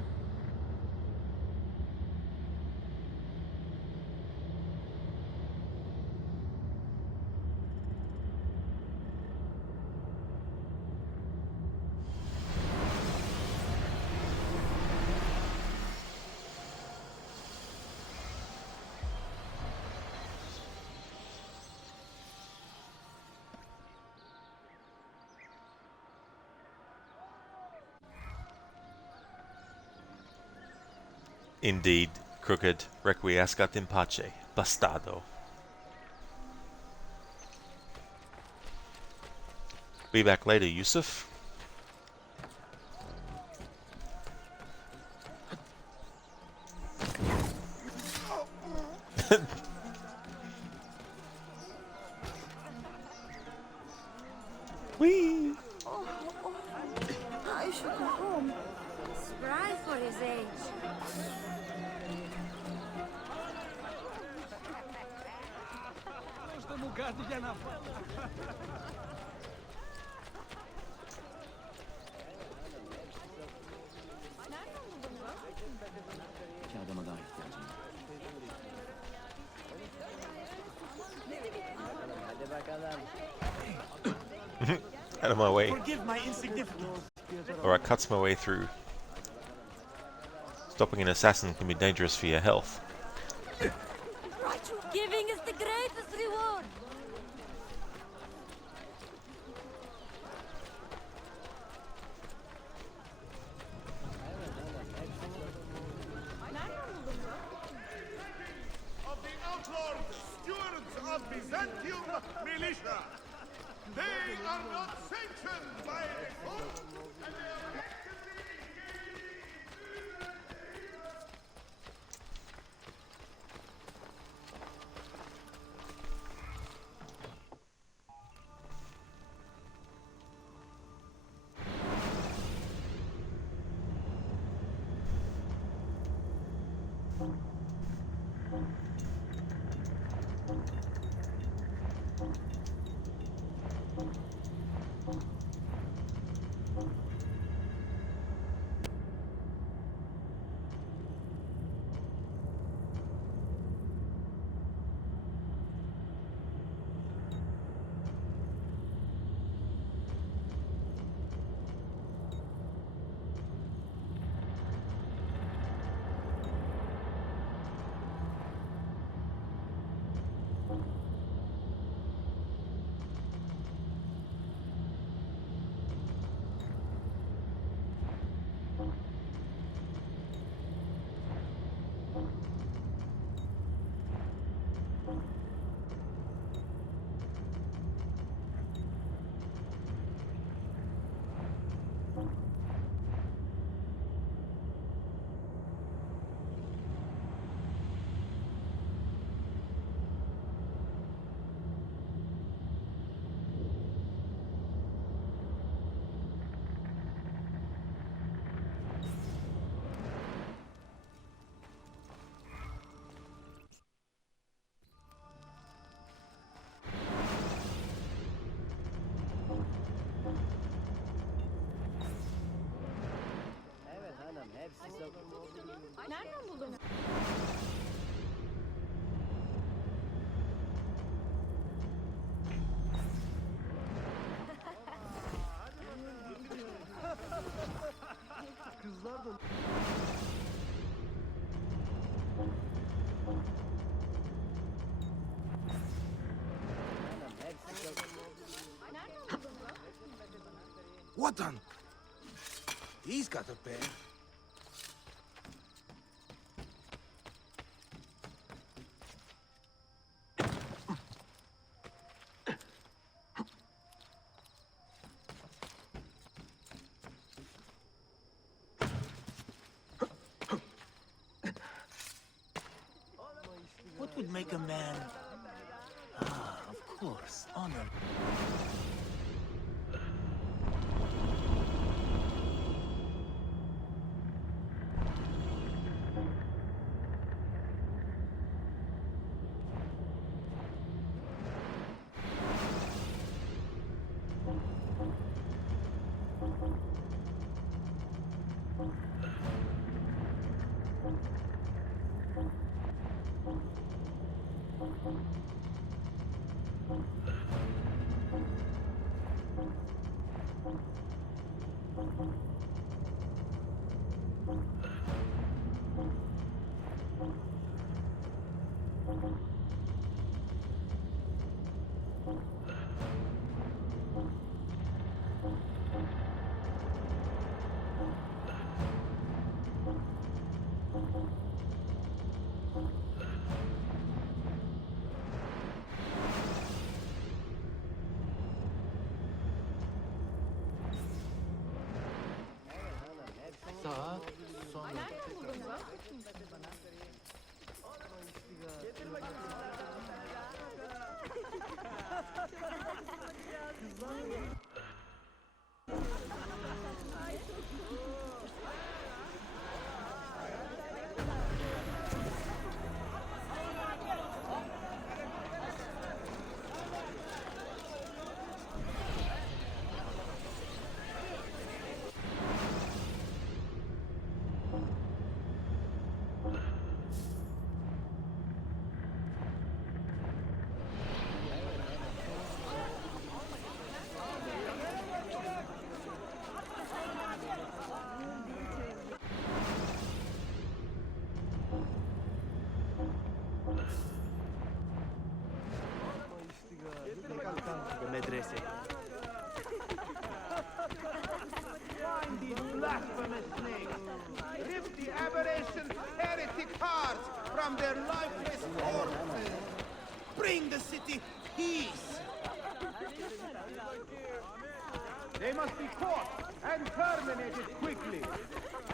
Indeed, crooked, requiescat in pace, bastardo. Be back later, Yusuf. Whee! I should go home. Spry for his age. İki adama daha ihtiyacım var. Hadi bakalım. Out of my way. Forgive my insignificance. Or I cuts my way through. Stopping an assassin can be dangerous for your health. Giving is the greatest reward. Of the outlawed stewards of Byzantium militia. They are not sanctioned by a court, and they are What on? He's got a pair. What would make a man... Ah, of course, honor. Sağ, sol. medrese. Find these blasphemous snakes. Rip the aberration heretic hearts from their lifeless corpses. Bring the city peace. They must be caught and terminated quickly.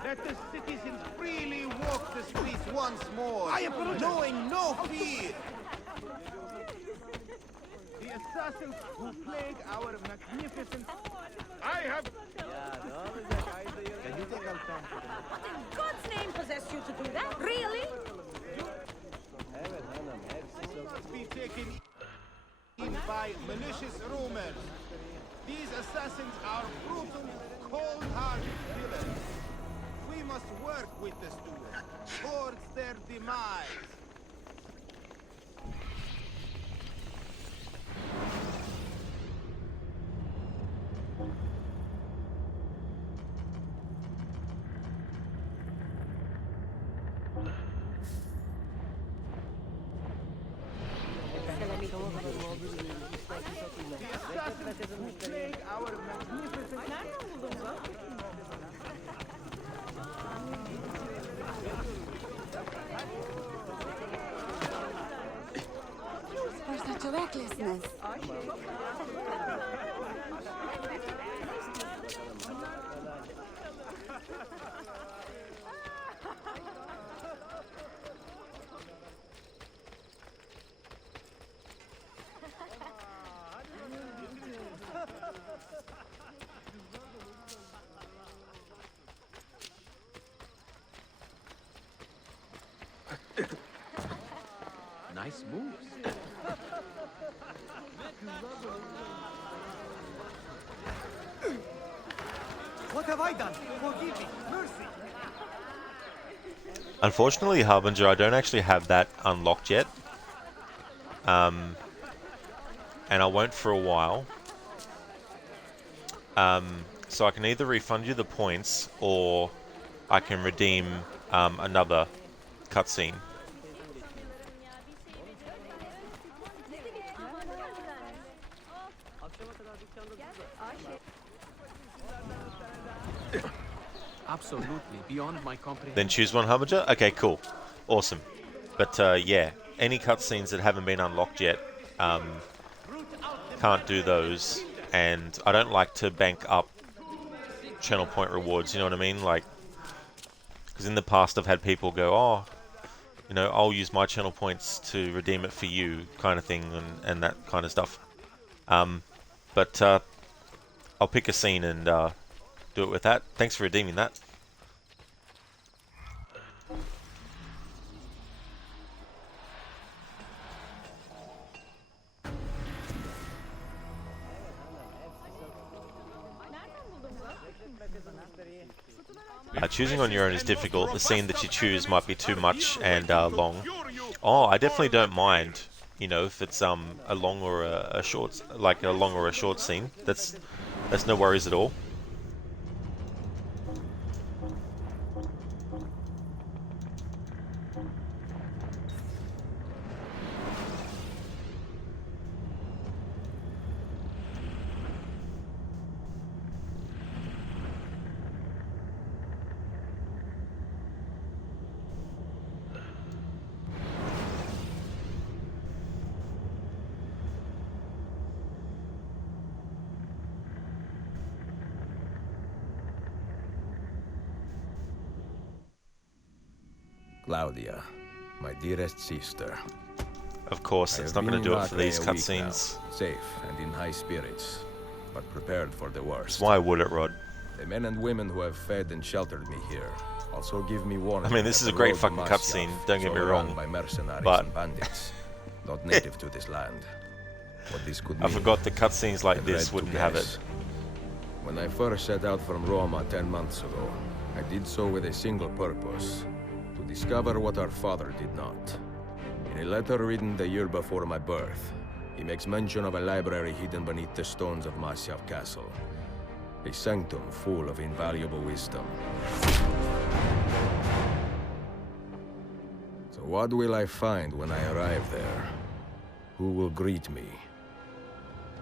Let the citizens freely walk the streets once more, knowing no fear. The assassins who plague our magnificent... I have... Can you take out time? What in God's name possessed you to do that? Really? Must be taken in by malicious rumors. These assassins are brutal, cold-hearted villains. We must work with the stewards towards their demise. The assassins who plague our magnificent... For such recklessness. Nice moves. What have I done? Forgive me. Mercy. Unfortunately, Harbinger, I don't actually have that unlocked yet. And I won't for a while. So I can either refund you the points, or I can redeem another cutscene. Absolutely beyond my comprehension. Then choose one Harbinger? Okay, cool. Awesome. But yeah, any cutscenes that haven't been unlocked yet, can't do those. And I don't like to bank up channel point rewards, you know what I mean? Like, because in the past I've had people go, oh, you know, I'll use my channel points to redeem it for you, kind of thing, and that kind of stuff. But I'll pick a scene and do it with that. Thanks for redeeming that. Choosing on your own is difficult. The scene that you choose might be too much and long. Oh, I definitely don't mind. You know, if it's a long or a short, like a long or a short scene. That's no worries at all. Claudia, my dearest sister. Of course, it's not going to do it for these cutscenes. Safe and in high spirits, but prepared for the worst. Why would it, Rod? The men and women who have fed and sheltered me here also give me warning. I mean, this is a great fucking cutscene, don't get me wrong, by mercenaries but and bandits, not native to this land. What this could mean, I forgot the cutscenes like this wouldn't have it. When I first set out from Roma 10 months ago, I did so with a single purpose: to discover what our father did not. In a letter written the year before my birth, he makes mention of a library hidden beneath the stones of Masyav Castle. A sanctum full of invaluable wisdom. So what will I find when I arrive there? Who will greet me?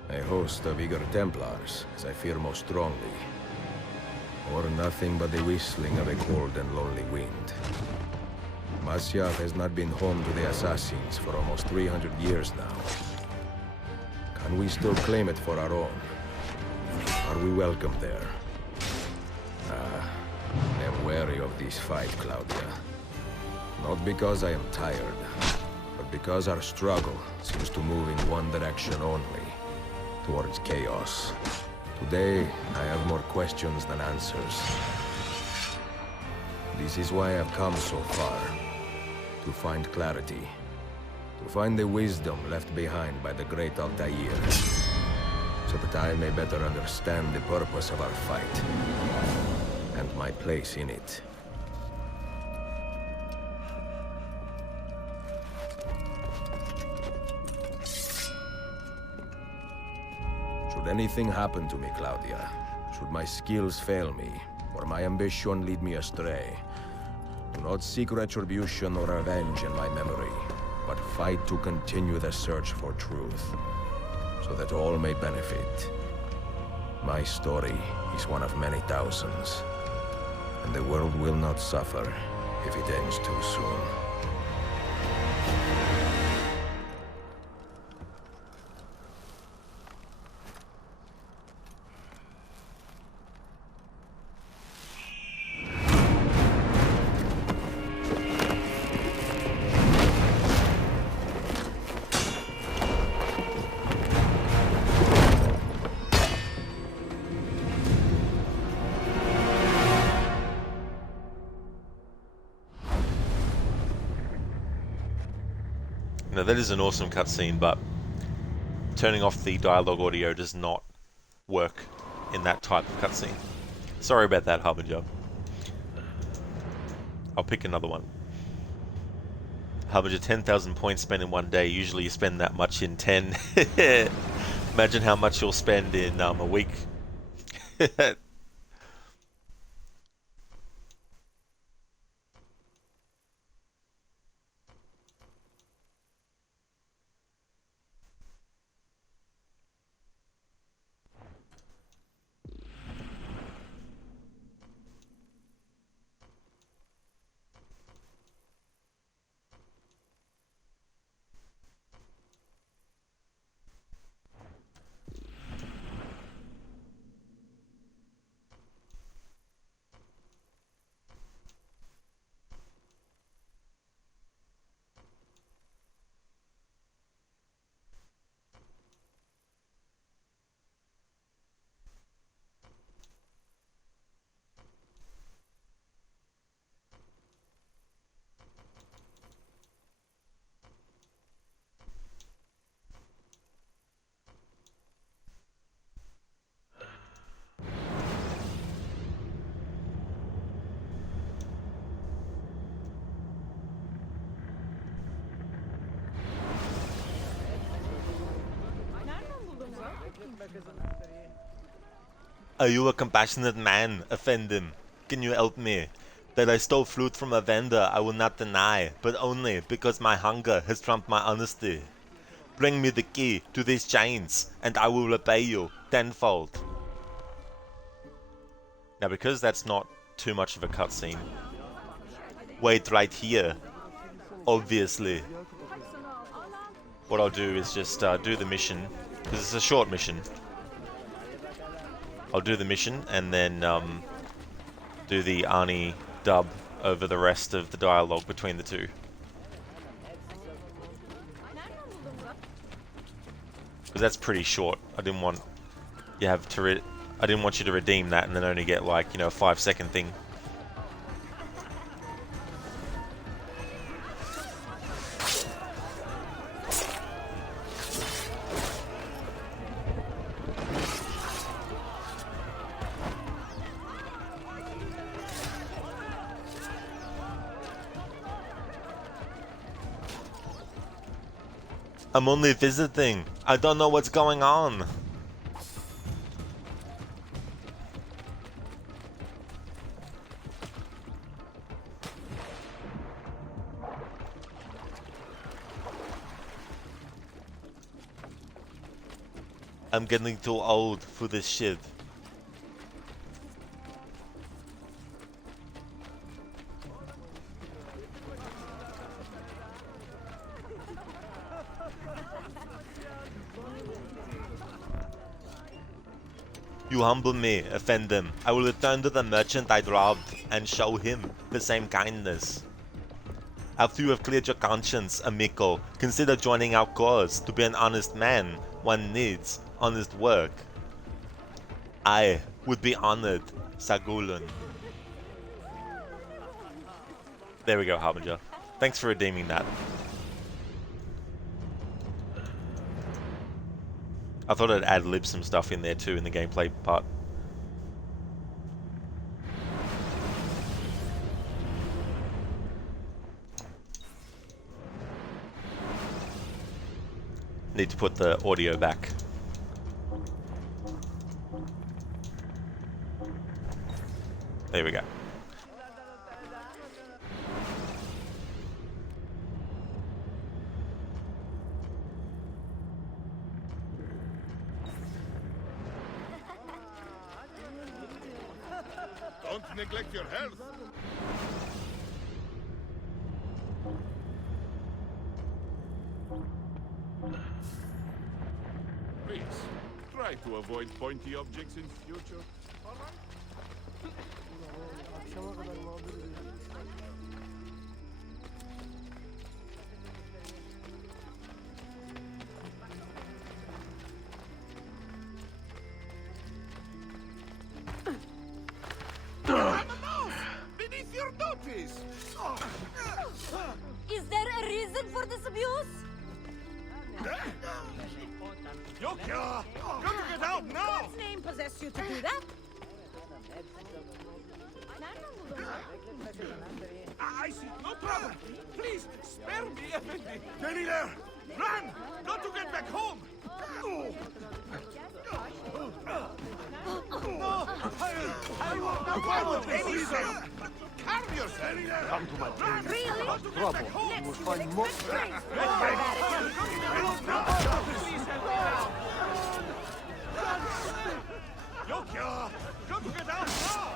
A host of eager Templars, as I fear most strongly. Or nothing but the whistling of a cold and lonely wind. Masyav has not been home to the assassins for almost 300 years now. Can we still claim it for our own? Are we welcome there? I am wary of this fight, Claudia. Not because I am tired, but because our struggle seems to move in one direction only, towards chaos. Today, I have more questions than answers. This is why I've come so far. To find clarity. To find the wisdom left behind by the great Altair. So that I may better understand the purpose of our fight. And my place in it. Should anything happen to me, Claudia, should my skills fail me, or my ambition lead me astray, do not seek retribution or revenge in my memory, but fight to continue the search for truth, so that all may benefit. My story is one of many thousands, and the world will not suffer if it ends too soon. Now that is an awesome cutscene, but turning off the dialogue audio does not work in that type of cutscene. Sorry about that, Harbinger. I'll pick another one. Harbinger, 10,000 points spent in one day. Usually you spend that much in 10. Imagine how much you'll spend in a week. Are you a compassionate man, Effendim? Can you help me? That I stole fruit from a vendor I will not deny, but only because my hunger has trumped my honesty. Bring me the key to these chains, and I will repay you tenfold. Now, because that's not too much of a cutscene, wait right here, obviously. What I'll do is just do the mission, because it's a short mission. I'll do the mission and then do the Arnie dub over the rest of the dialogue between the two. Because that's pretty short. I didn't want you to redeem that and then only get, like, you know, a 5-second thing. I'm only visiting. I don't know what's going on. I'm getting too old for this shit. You humble me, offend him. I will return to the merchant I'd robbed and show him the same kindness. After you have cleared your conscience, amico, consider joining our cause. To be an honest man, one needs honest work. I would be honored, Sagulun. There we go, Harbinger. Thanks for redeeming that. I thought I'd ad-lib some stuff in there too in the gameplay part. Need to put the audio back. There we go. Don't neglect your health. Please, try to avoid pointy objects in future. All right? Beneath your notice! Is there a reason for this abuse? Yokia! Got to get out now! God's name possessed you to do that? I see. No trouble. Please, spare me, Effendi. Steady there! Run! Got to get back home! No! I will not follow anything! Calm yourself! Come to my place. Really? Trouble. You will find more... Yokia! Got to get out now!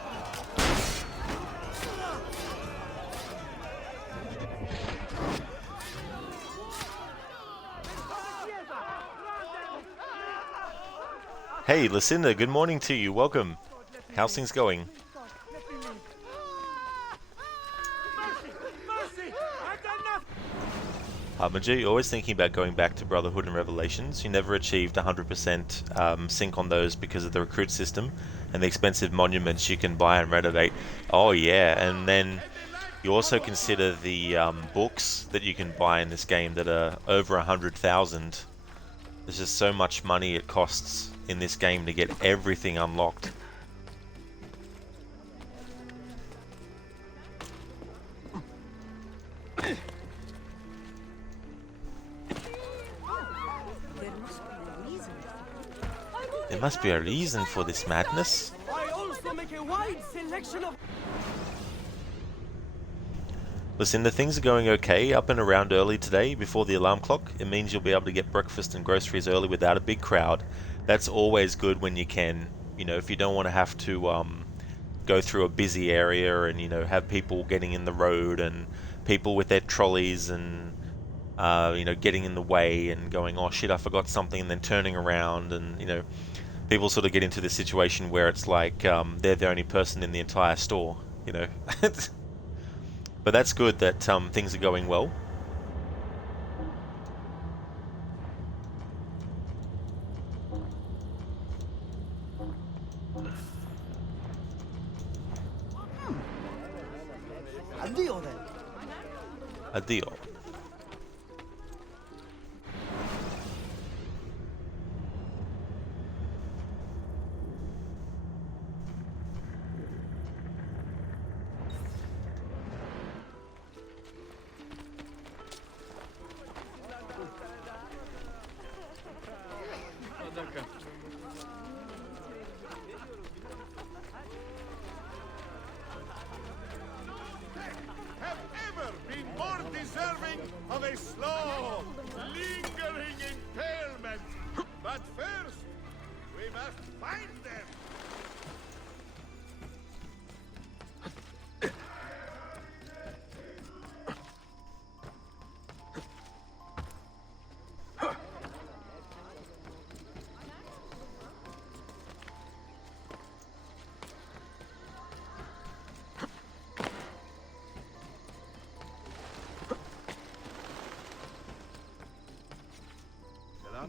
Hey, Lucinda, good morning to you. Welcome. How's things going? Harbinger, you're always thinking about going back to Brotherhood and Revelations. You never achieved 100% sync on those because of the recruit system and the expensive monuments you can buy and renovate. Oh yeah, and then you also consider the books that you can buy in this game that are over 100,000. There's just so much money it costs in this game to get everything unlocked. There must be a reason for this madness. I also make a wide selection of... Listen, the things are going okay up and around early today before the alarm clock. It means you'll be able to get breakfast and groceries early without a big crowd. That's always good when you can. You know, if you don't want to have to go through a busy area and, you know, have people getting in the road and people with their trolleys and, you know, getting in the way and going, oh shit, I forgot something, and then turning around, and, you know, people sort of get into this situation where it's like they're the only person in the entire store, you know. But that's good that things are going well. Addio then. Addio. Have ever been more deserving of a slow, lingering impalement. But first, we must find them.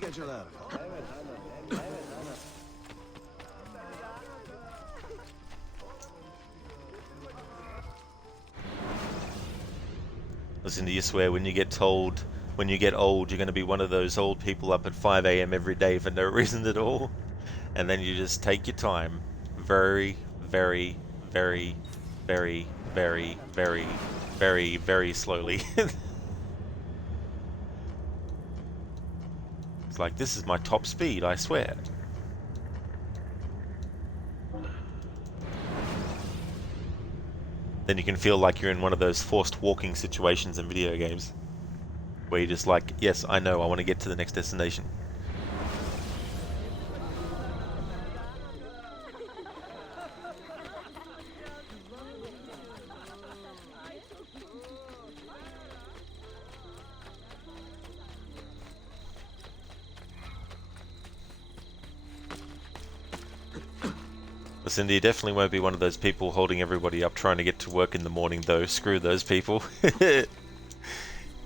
Get your love. Listen, do you swear when you get told, when you get old, you're going to be one of those old people up at 5 a.m. every day for no reason at all? And then you just take your time very, very, very, very, very, very, very, very slowly. It's like, this is my top speed, I swear. Then you can feel like you're in one of those forced walking situations in video games, where you're just like, yes, I know, I want to get to the next destination. Listen, you definitely won't be one of those people holding everybody up trying to get to work in the morning, though. Screw those people.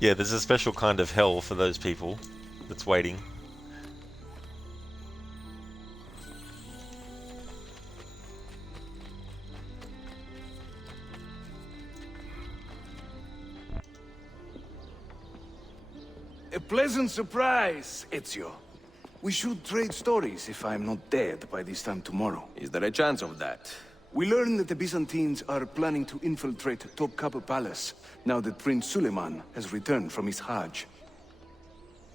Yeah, there's a special kind of hell for those people that's waiting. A pleasant surprise, Ezio. We should trade stories if I'm not dead by this time tomorrow. Is there a chance of that? We learn that the Byzantines are planning to infiltrate Topkapi Palace, now that Prince Suleiman has returned from his Hajj.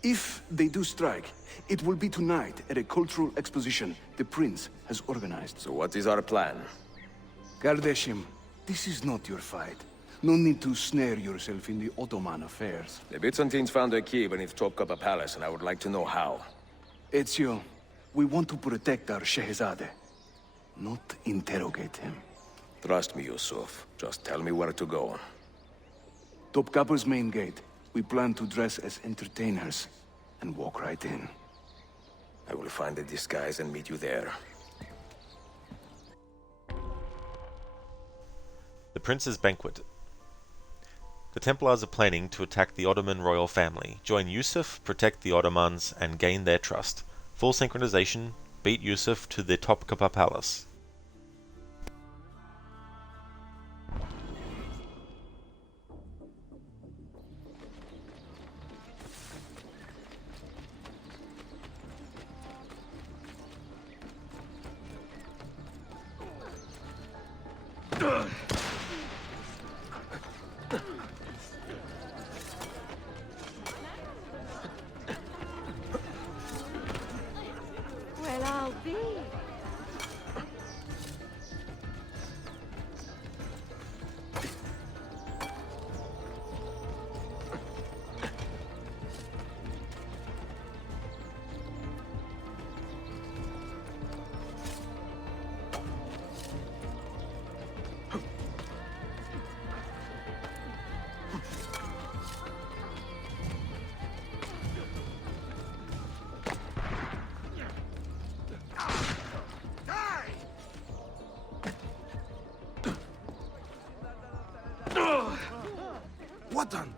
If they do strike, it will be tonight at a cultural exposition the Prince has organized. So what is our plan? Kardashim, this is not your fight. No need to snare yourself in the Ottoman affairs. The Byzantines found a key beneath Topkapi Palace, and I would like to know how. Ezio, we want to protect our Shehzade, not interrogate him. Trust me, Yusuf. Just tell me where to go. Topkapi's main gate. We plan to dress as entertainers and walk right in. I will find a disguise and meet you there. The Prince's Banquet. The Templars are planning to attack the Ottoman royal family. Join Yusuf, protect the Ottomans, and gain their trust. Full synchronization, beat Yusuf to the Topkapi Palace. Well, well, I'll be. What done?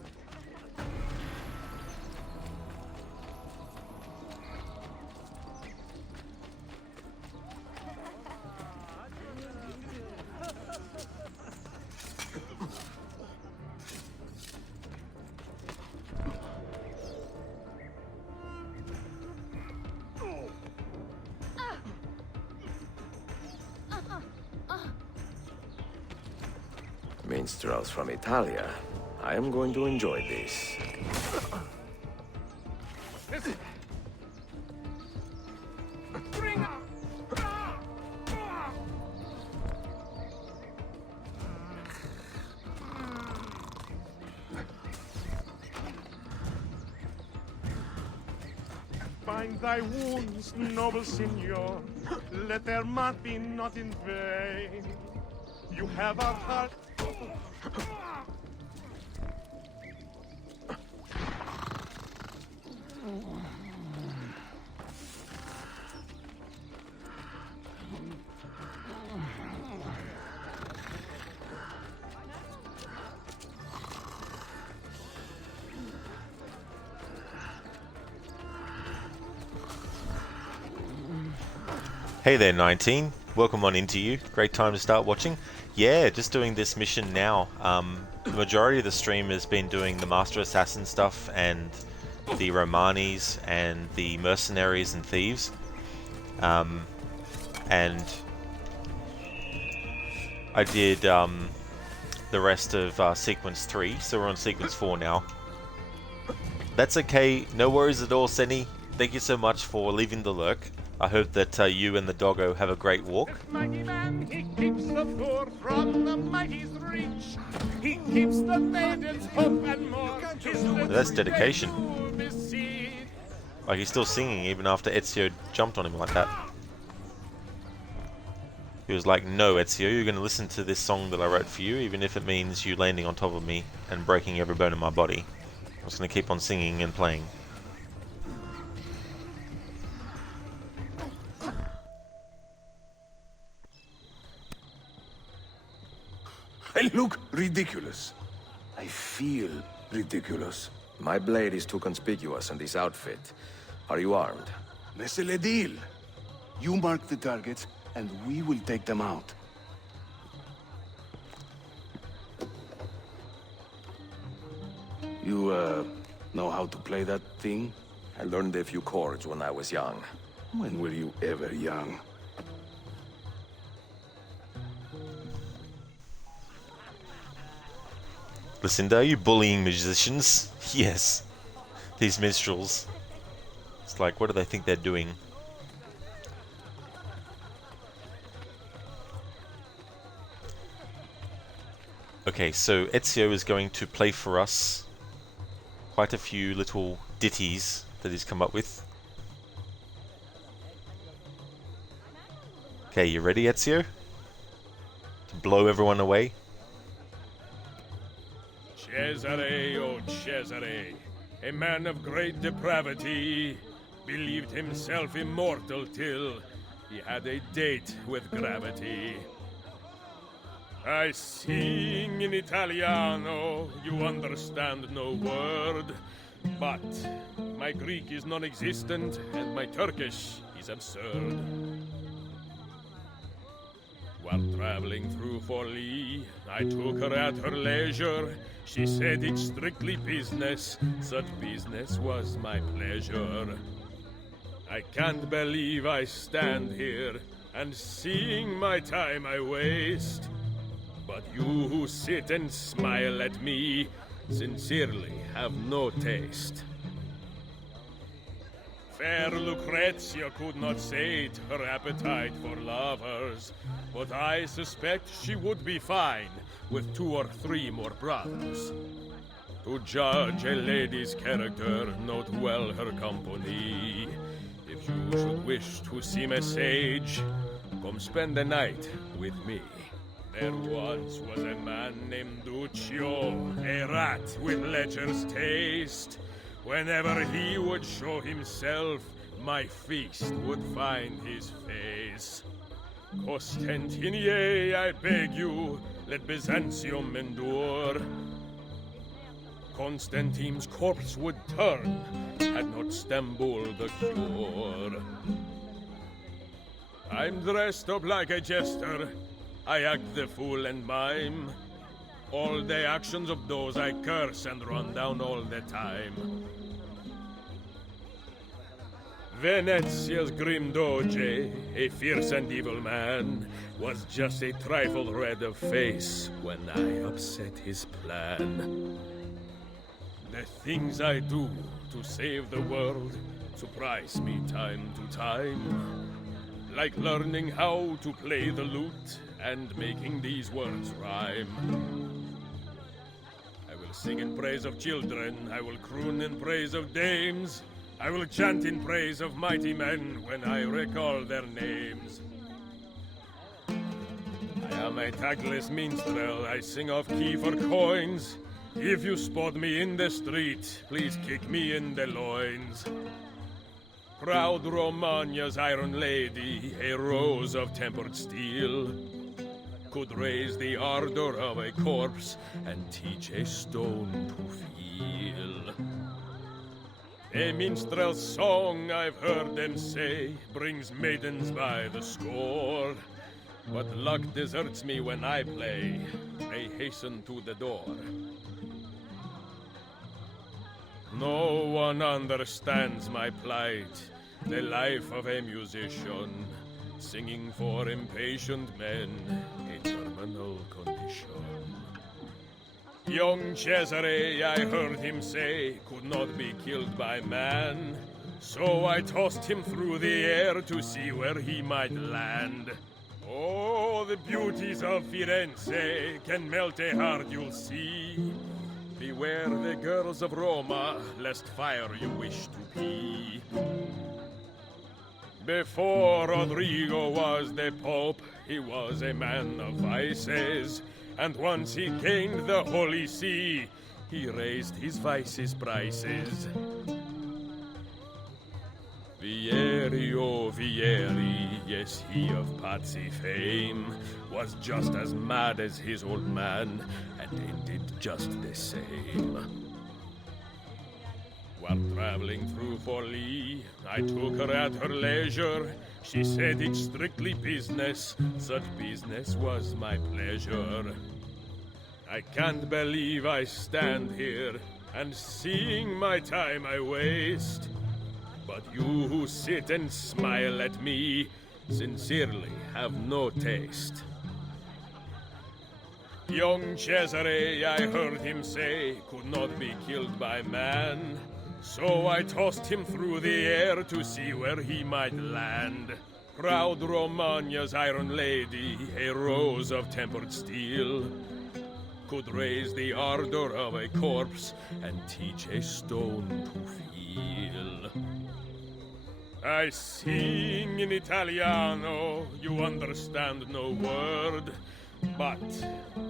Minstrels from Italia. I am going to enjoy this. Bind thy wounds, noble signor. Let their mirth be not in vain. You have our heart. Hey there 19, welcome on into you, great time to start watching. Yeah, just doing this mission now. The majority of the stream has been doing the Master Assassin stuff and the Romanis and the Mercenaries and Thieves. And I did the rest of Sequence 3, so we're on Sequence 4 now. That's okay, no worries at all, Senny. Thank you so much for leaving the lurk. I hope that you and the doggo have a great walk. Mighty man, he keeps the poor from the mighty's reach. He keeps the maiden's hope and more. That's dedication. Like, he's still singing even after Ezio jumped on him like that. He was like, no Ezio, you're going to listen to this song that I wrote for you, even if it means you landing on top of me and breaking every bone in my body. I'm just going to keep on singing and playing. I look ridiculous. I feel ridiculous. My blade is too conspicuous in this outfit. Are you armed? C'est le deal. You mark the targets, and we will take them out. You, know how to play that thing? I learned a few chords when I was young. When were you ever young? Lucinda, are you bullying musicians? Yes. These minstrels. It's like, what do they think they're doing? Okay, so Ezio is going to play for us quite a few little ditties that he's come up with. Okay, you ready, Ezio? To blow everyone away? Cesare, oh Cesare, a man of great depravity, believed himself immortal till he had a date with gravity. I sing in Italiano, you understand no word, but my Greek is non-existent and my Turkish is absurd. While traveling through Forlì, I took her at her leisure. She said it's strictly business, such business was my pleasure. I can't believe I stand here, and seeing my time I waste. But you who sit and smile at me, sincerely have no taste. Fair Lucrezia could not sate her appetite for lovers, but I suspect she would be fine with 2 or 3 more brothers. To judge a lady's character, note well her company. If you should wish to seem a sage, come spend the night with me. There once was a man named Duccio, a rat with lecher's taste. Whenever he would show himself, my feast would find his face. Costantinier, I beg you, let Byzantium endure. Constantine's corpse would turn, had not Stambul the cure. I'm dressed up like a jester, I act the fool and mime. All the actions of those I curse and run down all the time. Venezia's grim doge, a fierce and evil man, was just a trifle red of face when I upset his plan. The things I do to save the world surprise me time to time. Like learning how to play the lute and making these words rhyme. I will sing in praise of children, I will croon in praise of dames, I will chant in praise of mighty men when I recall their names. I am a tagless minstrel, I sing off key for coins. If you spot me in the street, please kick me in the loins. Proud Romagna's iron lady, a rose of tempered steel, could raise the ardor of a corpse and teach a stone to feel. A minstrel's song, I've heard them say, brings maidens by the score. But luck deserts me when I play, they hasten to the door. No one understands my plight, the life of a musician, singing for impatient men, a terminal condition. Young Cesare, I heard him say, could not be killed by man, so I tossed him through the air to see where he might land. Oh, the beauties of Firenze can melt a heart, you'll see. Beware the girls of Roma, lest fire you wish to be. Before Rodrigo was the Pope, he was a man of vices, and once he gained the Holy See, he raised his vices' prices. Vieri, oh Vieri, yes, he of Pazzi fame, was just as mad as his old man, and ended just the same. While traveling through Forlì, I took her at her leisure. She said it's strictly business, such business was my pleasure. I can't believe I stand here, and seeing my time I waste. But you who sit and smile at me, sincerely have no taste. Young Cesare, I heard him say, could not be killed by man. So I tossed him through the air to see where he might land. Proud Romagna's iron lady, a rose of tempered steel, could raise the ardor of a corpse and teach a stone to feel. I sing in Italiano, you understand no word, but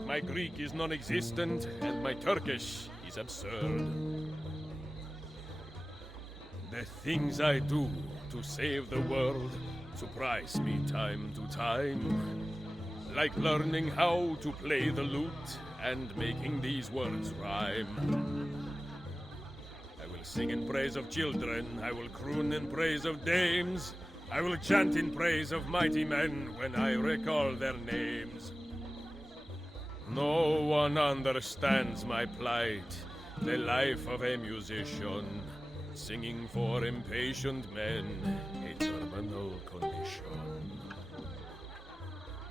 my Greek is non-existent and my Turkish is absurd. The things I do to save the world surprise me time to time, like learning how to play the lute and making these words rhyme. I will sing in praise of children, I will croon in praise of dames, I will chant in praise of mighty men when I recall their names. No one understands my plight, the life of a musician, singing for impatient men, a terminal condition.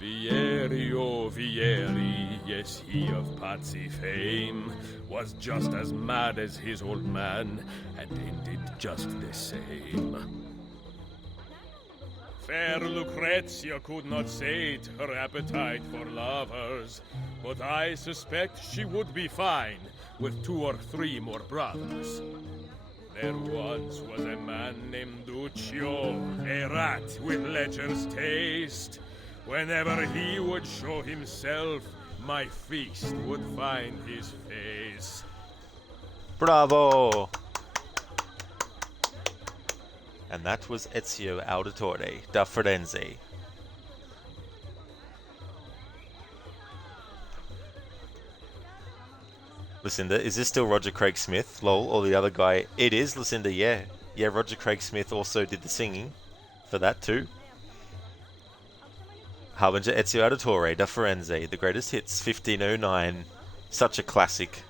Vieri, Vieri, yes, he of Patsy fame, was just as mad as his old man, and ended just the same. Fair Lucrezia could not sate her appetite for lovers, but I suspect she would be fine with 2 or 3 more brothers. There once was a man named Duccio, a rat with lecher's taste. Whenever he would show himself, my feast would find his face. Bravo! And that was Ezio Auditore da Firenze. Lucinda, is this still Roger Craig Smith, lol, or the other guy? It is, Lucinda, yeah. Yeah, Roger Craig Smith also did the singing for that too. Harbinger Ezio Auditore da Firenze, the greatest hits, 1509. Such a classic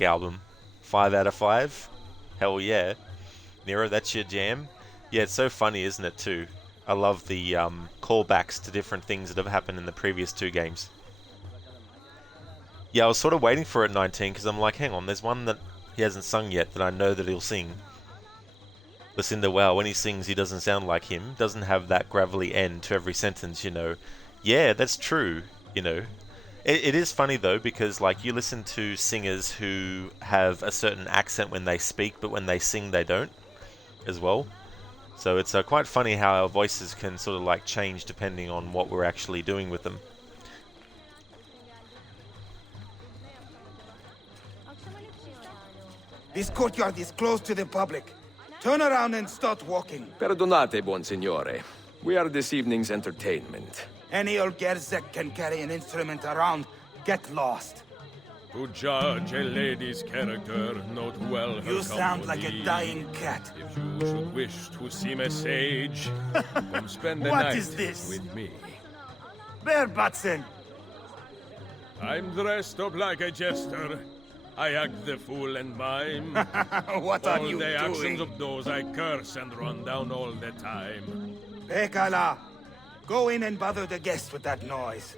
album. 5 out of 5. Hell yeah. Nero, that's your jam. Yeah, it's so funny, isn't it, too? I love the callbacks to different things that have happened in the previous 2 games. Yeah, I was sort of waiting for it 19, because I'm like, hang on, there's one that he hasn't sung yet that I know that he'll sing. Lucinda, wow, when he sings, he doesn't sound like him. Doesn't have that gravelly end to every sentence, you know. Yeah, that's true, you know. It is funny, though, because, like, you listen to singers who have a certain accent when they speak, but when they sing, they don't, as well. So it's quite funny how our voices can sort of, like, change depending on what we're actually doing with them. This courtyard is closed to the public. Turn around and start walking. Perdonate, buon signore. We are this evening's entertainment. Any old Gerzek can carry an instrument around. Get lost. To judge a lady's character, note well her You sound company. like a dying cat. If you should wish to seem a sage, come spend the What night is this? with me. Bear Batson. I'm dressed up like a jester. I act the fool and mime. What are all you the actions doing? of those I curse and run down all the time. Pekala, go in and bother the guests with that noise.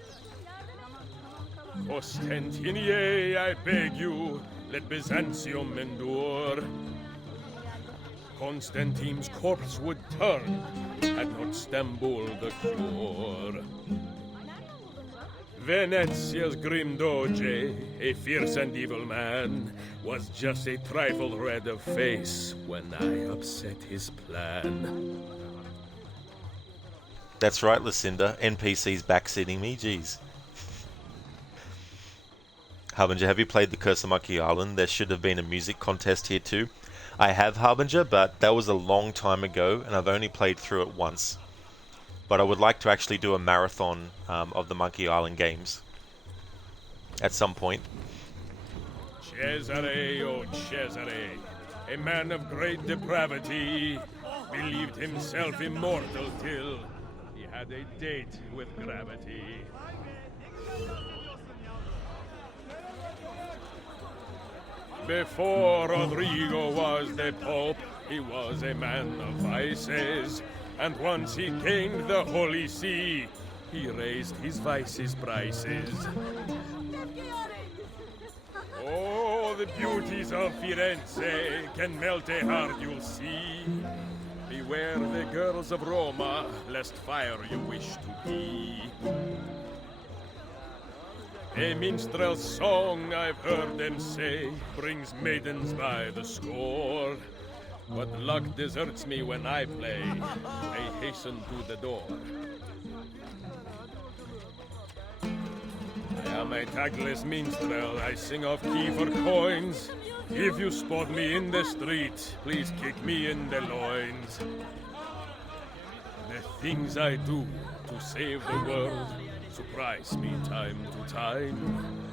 Ostentinier, I beg you, let Byzantium endure. Constantine's corpse would turn, had not Stambul the cure. Venezia's grim doge, a fierce and evil man, was just a trifle red of face when I upset his plan. That's right, Lucinda. NPC's backseating me, jeez. Harbinger, have you played the Curse of Monkey Island? There should have been a music contest here too. I have, Harbinger, but that was a long time ago, and I've only played through it once. But I would like to actually do a marathon of the Monkey Island games at some point. Cesare, oh Cesare, a man of great depravity, believed himself immortal till he had a date with gravity. Before Rodrigo was the Pope, he was a man of vices. And once he gained the Holy See, he raised his vices' prices. Oh, the beauties of Firenze can melt a heart, you'll see. Beware the girls of Roma, lest fire you wish to be. A minstrel's song, I've heard them say, brings maidens by the score. But luck deserts me when I play. I hasten to the door. I am a tagless minstrel. I sing off key for coins. If you spot me in the street, please kick me in the loins. The things I do to save the world surprise me time to time.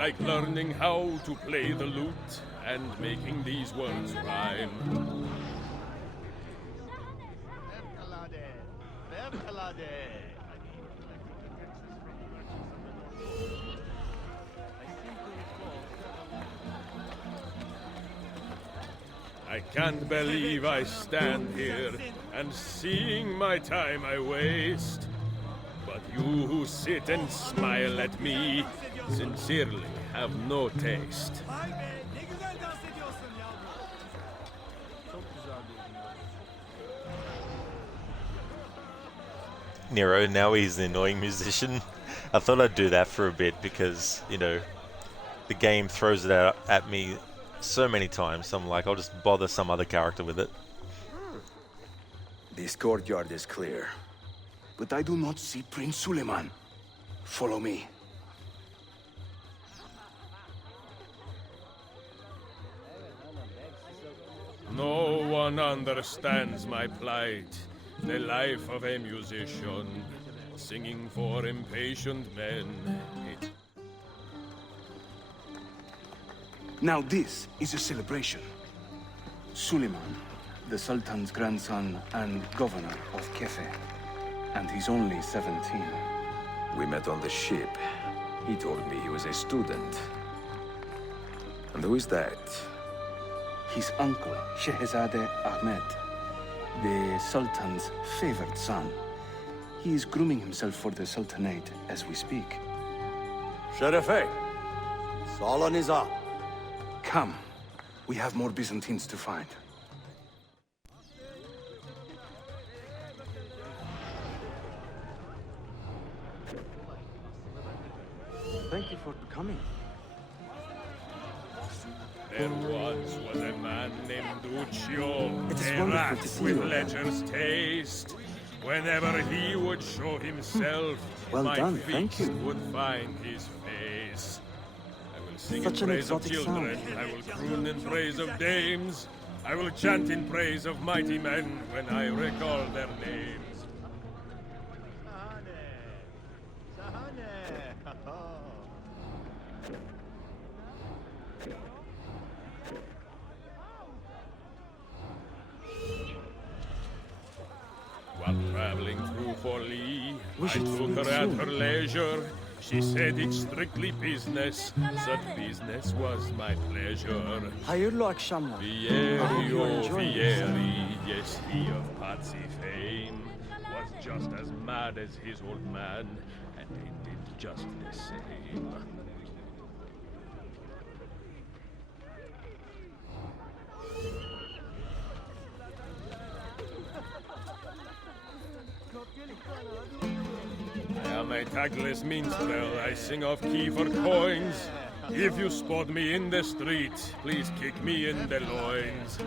Like learning how to play the lute and making these words rhyme. I can't believe I stand here and seeing my time I waste. But you who sit and smile at me sincerely have no taste. Nero, now he's the annoying musician. I thought I'd do that for a bit because, you know, the game throws it out at me so many times, so I'm like, I'll just bother some other character with it. This courtyard is clear. But I do not see Prince Suleiman. Follow me. No one understands my plight. The life of a musician, singing for impatient men. Now this is a celebration. Suleiman, the Sultan's grandson and governor of Kefe. And he's only 17. We met on the ship. He told me he was a student. And who is that? His uncle, Shehzade Ahmed, the Sultan's favored son. He is grooming himself for the Sultanate as we speak. Sherife, Salon is up. Come. We have more Byzantines to find. Thank you for coming. There once was a man named Duccio, It is a wonderful rat to see with you. ledger's taste. Whenever he would show himself, Well my done, feet thank you. would find his face. I will sing Such in an praise of exotic children, sound. I will croon in praise of dames, I will chant in praise of mighty men when I recall their names. While traveling through Forli, We I should took speak her at soon. her leisure. She said it's strictly business, such business was my pleasure. Hayırlı akşamlar. Vierio Vieri, yes, he of Patsy fame, was just as mad as his old man, and they did just the same. I am a tactless minstrel, I sing off key for coins. If you spot me in the street, please kick me in the loins.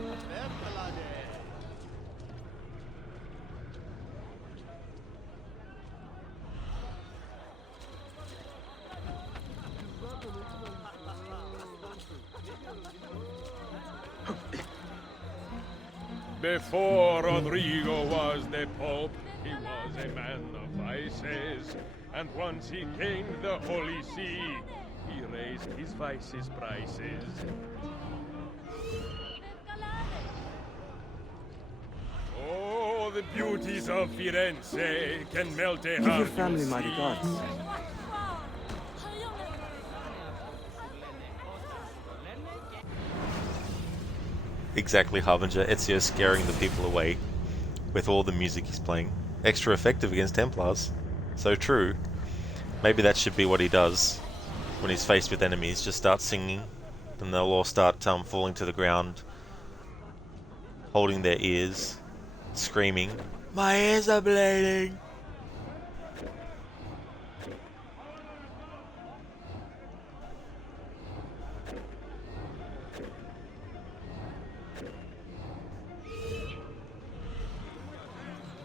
Before Rodrigo was the Pope, he was a man of vices. And once he gained the Holy See, he raised his vices' prices. Oh, the beauties of Firenze can melt a Give heart. your family you'll my see. regards. Exactly, Harbinger. Ezio scaring the people away with all the music he's playing. Extra effective against Templars. So true. Maybe that should be what he does when he's faced with enemies. Just start singing, then they'll all start falling to the ground, holding their ears, screaming, "My ears are bleeding!"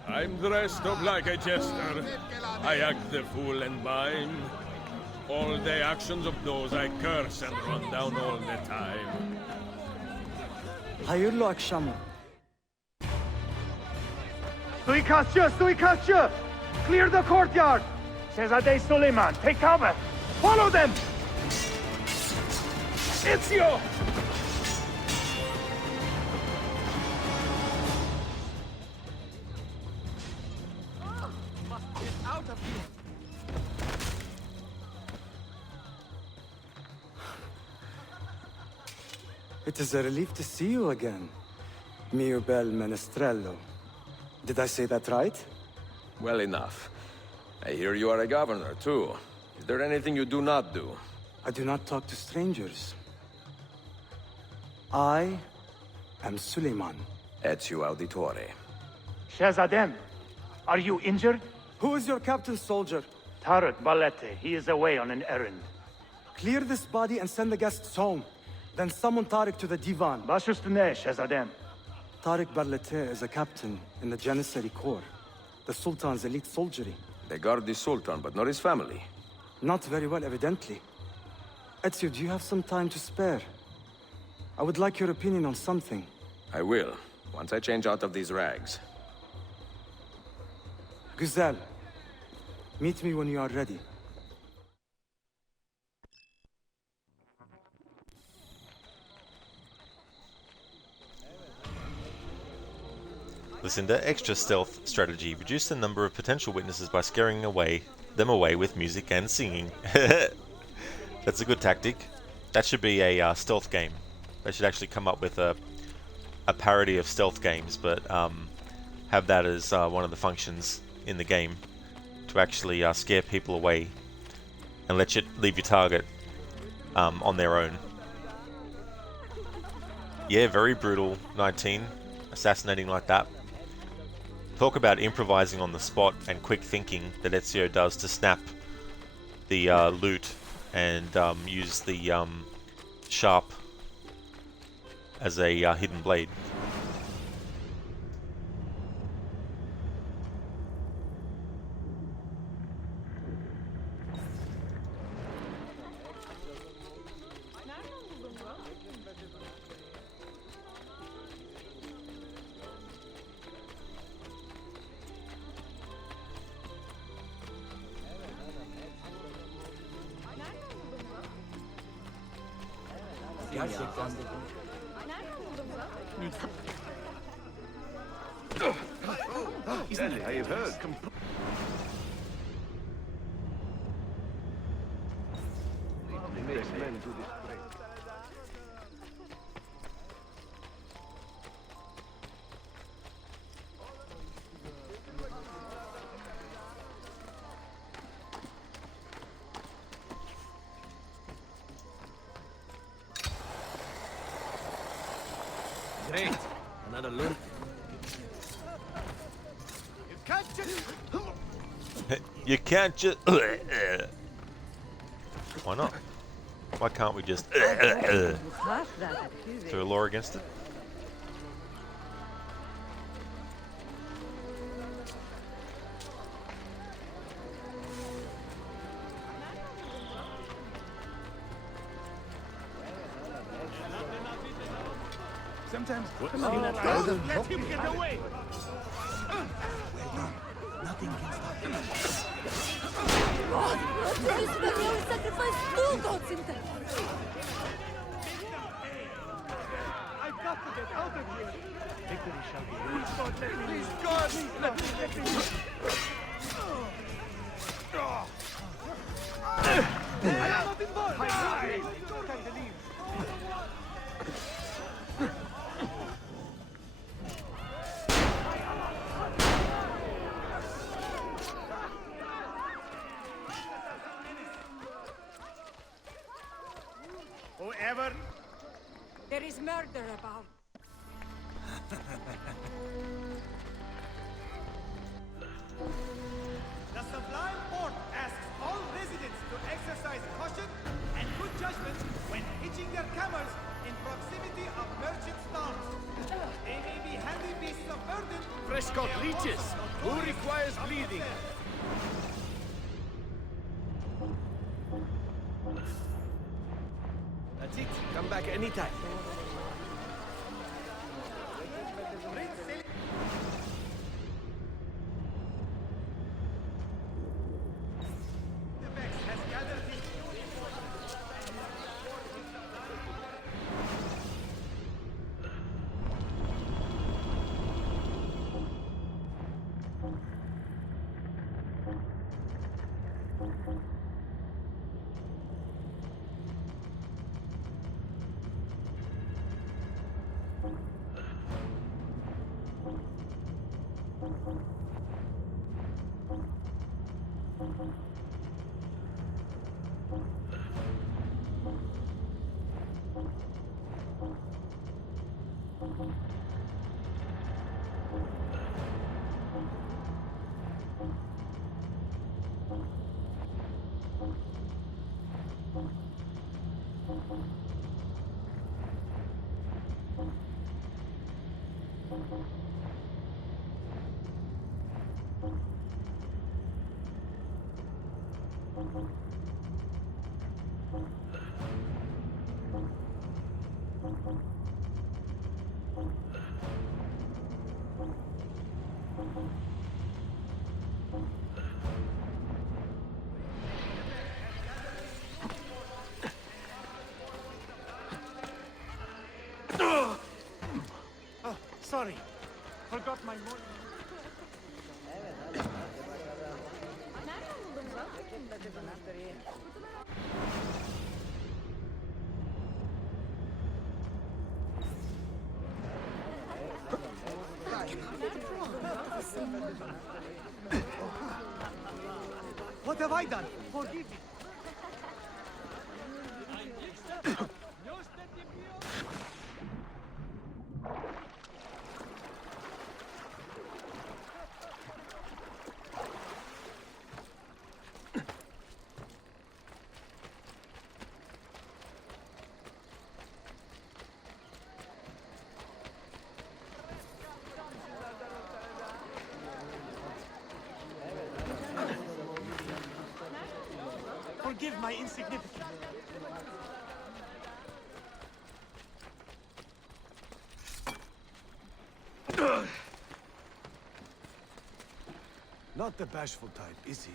I'm dressed up like a jester. I act the fool and mime. All the actions of those I curse and run down all the time. Hayırlı akşamlar. Suikastçı! Suikastçı! Clear the courtyard! Shehzade Suleiman, take cover! Follow them! Ezio! Out of here! It is a relief to see you again, mio bel menestrello. Did I say that right? Well enough. I hear you are a governor, too. Is there anything you do not do? I do not talk to strangers. I am Suleiman. Ezio Auditore. Shahzadem, are you injured? Who is your captain, soldier? Tarek Balete. He is away on an errand. Clear this body and send the guests home. Then summon Tarek to the divan. Bashustane, Shahzadem. Tarek Barlete is a captain in the Janissary Corps, the Sultan's elite soldiery. They guard the Sultan, but not his family. Not very well, evidently. Ezio, do you have some time to spare? I would like your opinion on something. I will, once I change out of these rags. Güzel. Meet me when you are ready. Lucinda, extra stealth strategy. Reduce the number of potential witnesses by scaring them away with music and singing. That's a good tactic. That should be a stealth game. They should actually come up with a parody of stealth games, but have that as one of the functions in the game to actually scare people away and let you leave your target on their own. Yeah, very brutal. 19, assassinating like that. Talk about improvising on the spot and quick thinking that Ezio does to snap the loot and use the sharp as a hidden blade. Gerçekten de. Isn't it? I have heard. It makes men do this great. Great. Another loot. You can't just... Why not? Why can't we just... Is there a law against it? Sometimes. Let him get away! Nothing can stop him. This way we will sacrifice two goats in there. I've got to get out of here! Victory shall be Please God, let me... Please, God, let me... I am not involved! I believe. Whoever... There is murder about. The Sublime Port asks all residents to exercise caution and good judgment when hitching their camels in proximity of merchant stalls. They may be handy beasts of burden. Fresh got leeches. Who requires bleeding? That's it. Come back anytime. Sorry, forgot my money. What have I done? Forgive me. Forgive my insignificance. Not the bashful type, is he?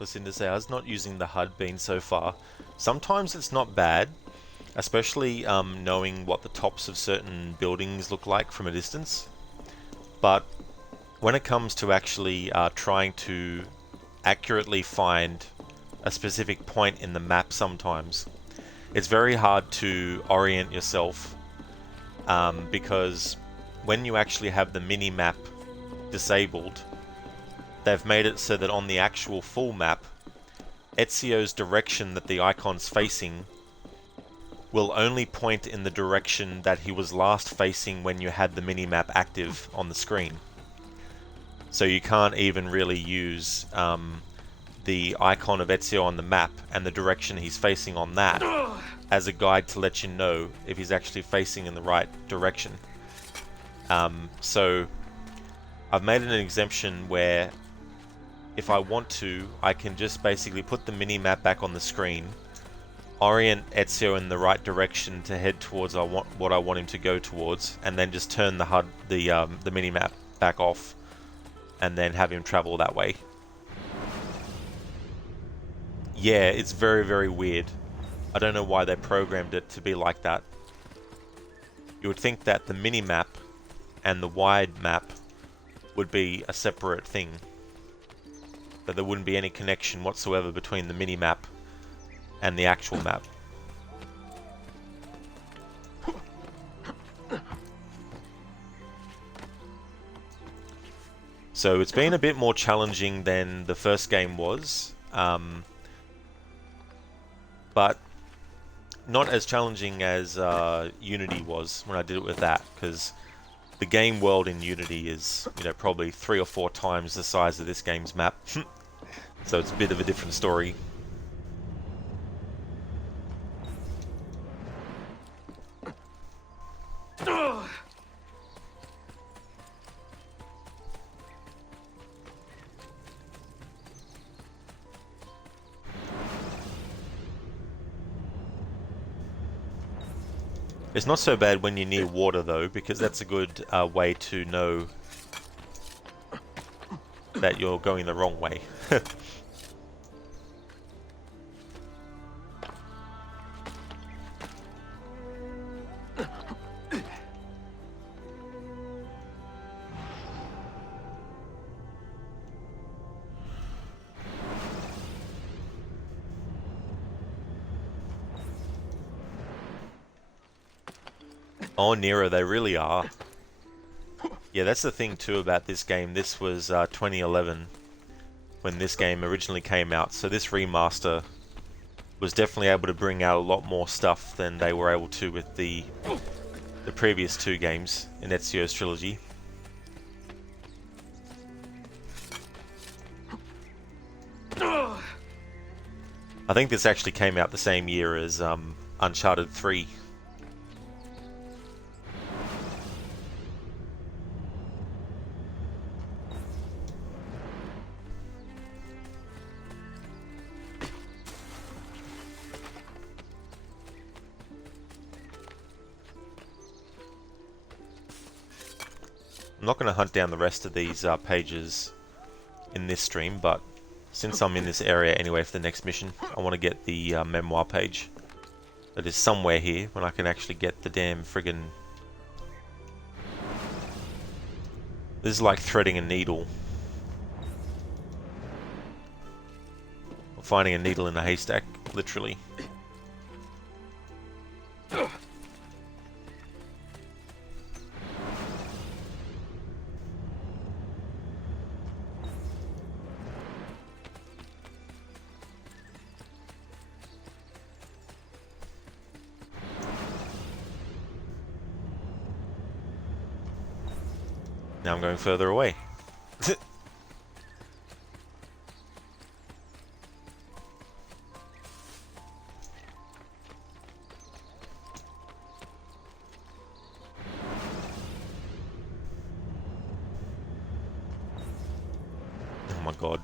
Listen to say, I was not using the HUD bean so far. Sometimes it's not bad, especially knowing what the tops of certain buildings look like from a distance. But when it comes to actually trying to accurately find a specific point in the map sometimes, it's very hard to orient yourself because when you actually have the mini-map disabled, they've made it so that on the actual full map, Ezio's direction that the icon's facing will only point in the direction that he was last facing when you had the mini-map active on the screen. So you can't even really use the icon of Ezio on the map and the direction he's facing on that as a guide to let you know if he's actually facing in the right direction. So I've made an exemption where if I want to, I can just basically put the mini-map back on the screen, orient Ezio in the right direction to head towards what I want him to go towards, and then just turn the HUD, the mini-map back off, and then have him travel that way. Yeah, it's very, very weird. I don't know why they programmed it to be like that. You would think that the mini-map and the wide map would be a separate thing. That there wouldn't be any connection whatsoever between the mini-map and the actual map. So it's been a bit more challenging than the first game was, but not as challenging as Unity was when I did it with that, because the game world in Unity is, you know, probably 3 or 4 times the size of this game's map. So it's a bit of a different story. It's not so bad when you're near water though, because that's a good way to know that you're going the wrong way. Oh, Nero, they really are. Yeah, that's the thing too about this game. This was 2011 when this game originally came out, so this remaster was definitely able to bring out a lot more stuff than they were able to with the previous 2 games in Ezio's trilogy. I think this actually came out the same year as Uncharted 3. I'm not going to hunt down the rest of these pages in this stream, but since I'm in this area anyway for the next mission, I want to get the memoir page that is somewhere here when I can actually get the damn friggin'... This is like threading a needle. Or finding a needle in a haystack, literally. Now I'm going further away. Oh my god.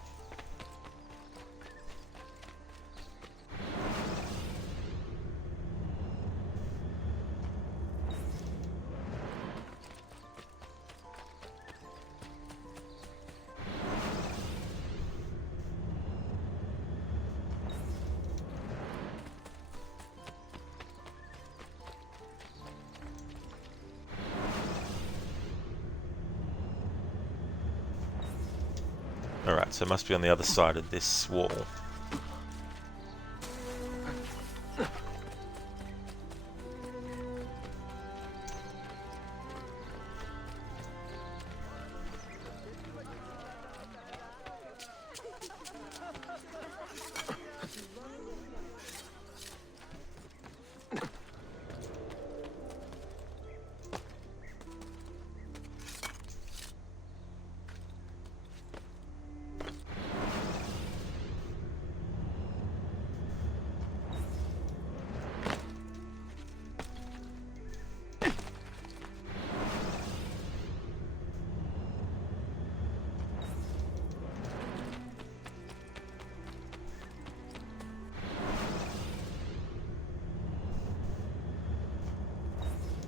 Alright, so it must be on the other side of this wall.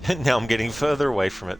And now I'm getting further away from it.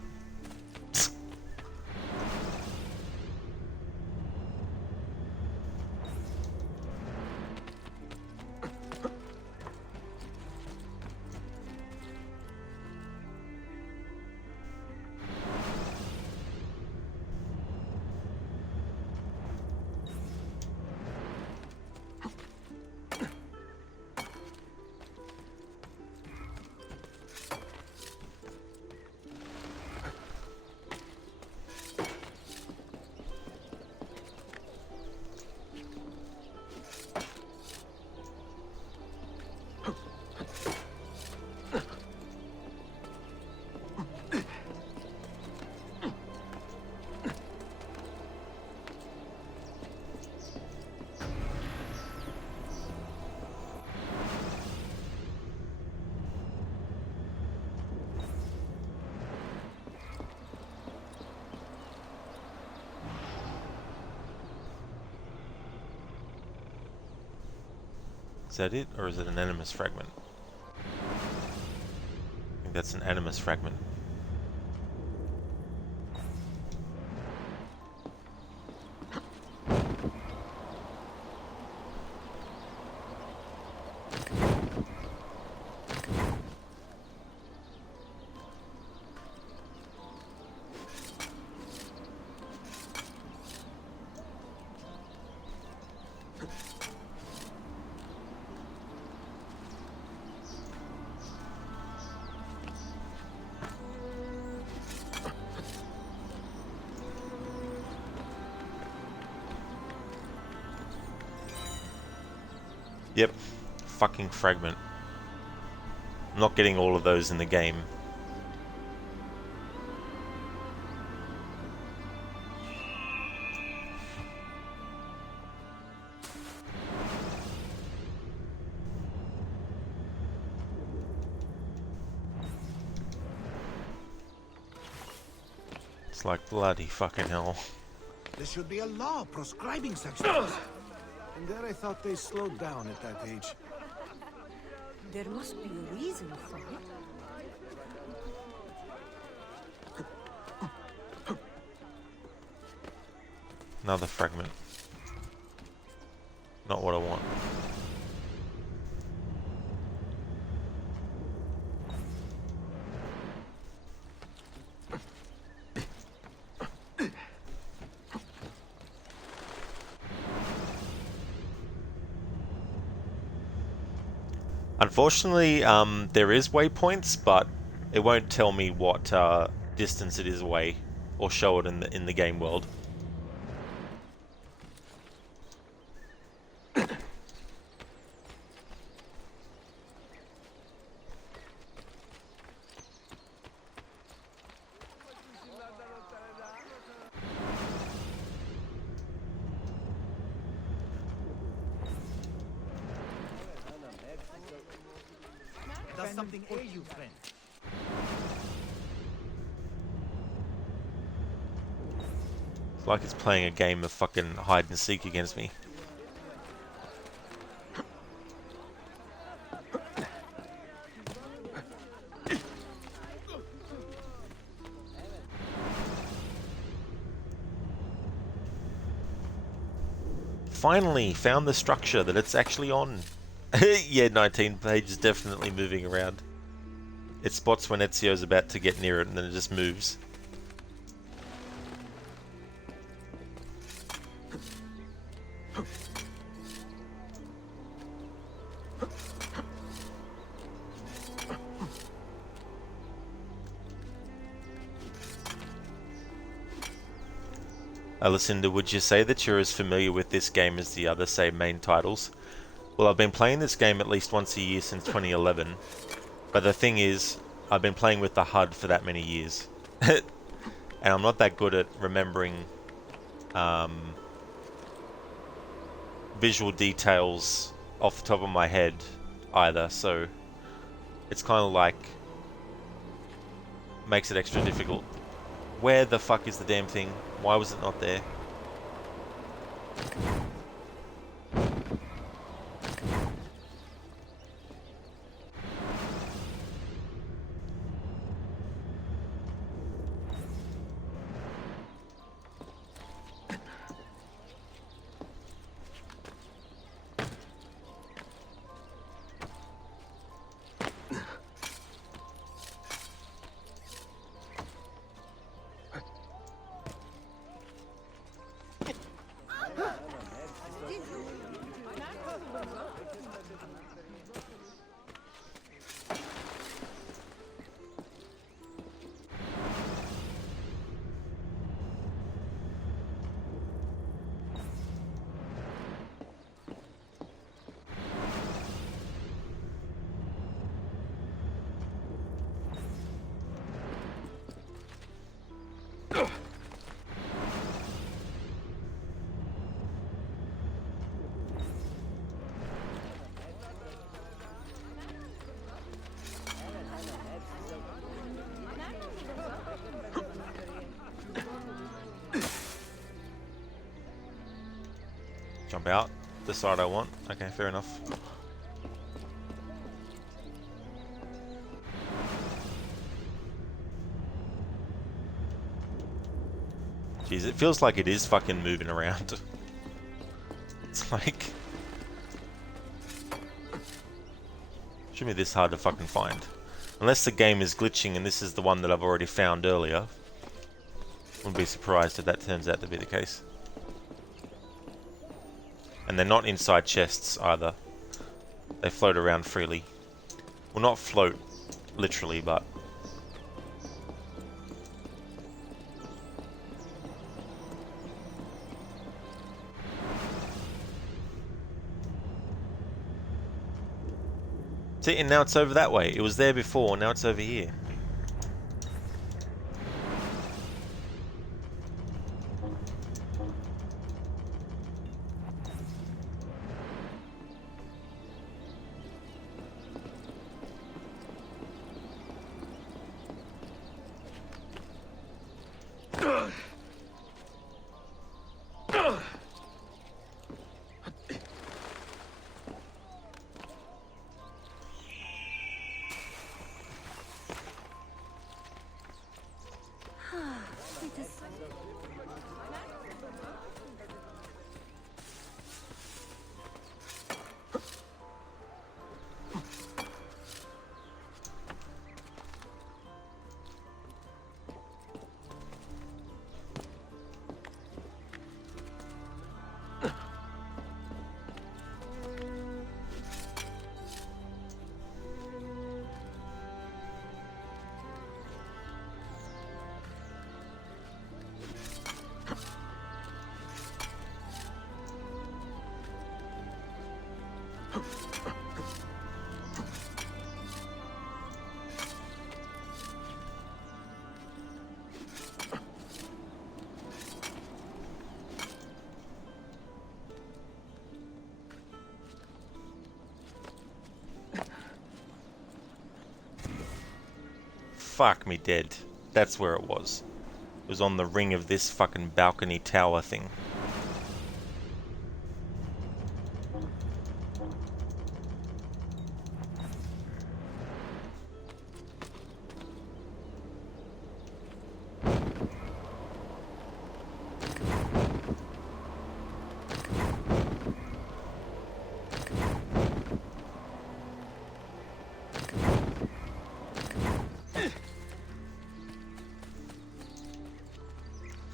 Is that it, or is it an animus fragment? I think that's an animus fragment. Yep, fucking fragment. I'm not getting all of those in the game. It's like bloody fucking hell. There should be a law proscribing such things. And there I thought they slowed down at that age. There must be a reason for it. Another fragment. Not what I want. Unfortunately, there is waypoints, but it won't tell me what distance it is away, or show it in the game world. Does something ail you, friend? It's like it's playing a game of fucking hide and seek against me. Finally found the structure that it's actually on. Yeah, 19 pages definitely moving around. It spots when Ezio's about to get near it and then it just moves. Lucinda, would you say that you're as familiar with this game as the other, say, main titles? Well, I've been playing this game at least once a year since 2011, but the thing is, I've been playing with the HUD for that many years. And I'm not that good at remembering visual details off the top of my head either, so it's kind of like makes it extra difficult. Where the fuck is the damn thing? Why was it not there? jump out the side I want. Okay, fair enough. Jeez, it feels like it is fucking moving around. It's like... shouldn't be this hard to fucking find. Unless the game is glitching and this is the one that I've already found earlier. Wouldn't be surprised if that turns out to be the case. And they're not inside chests either. They float around freely. Well, not float literally, but... see, and now it's over that way. It was there before, now it's over here. Fuck me dead. That's where it was. It was on the ring of this fucking balcony tower thing.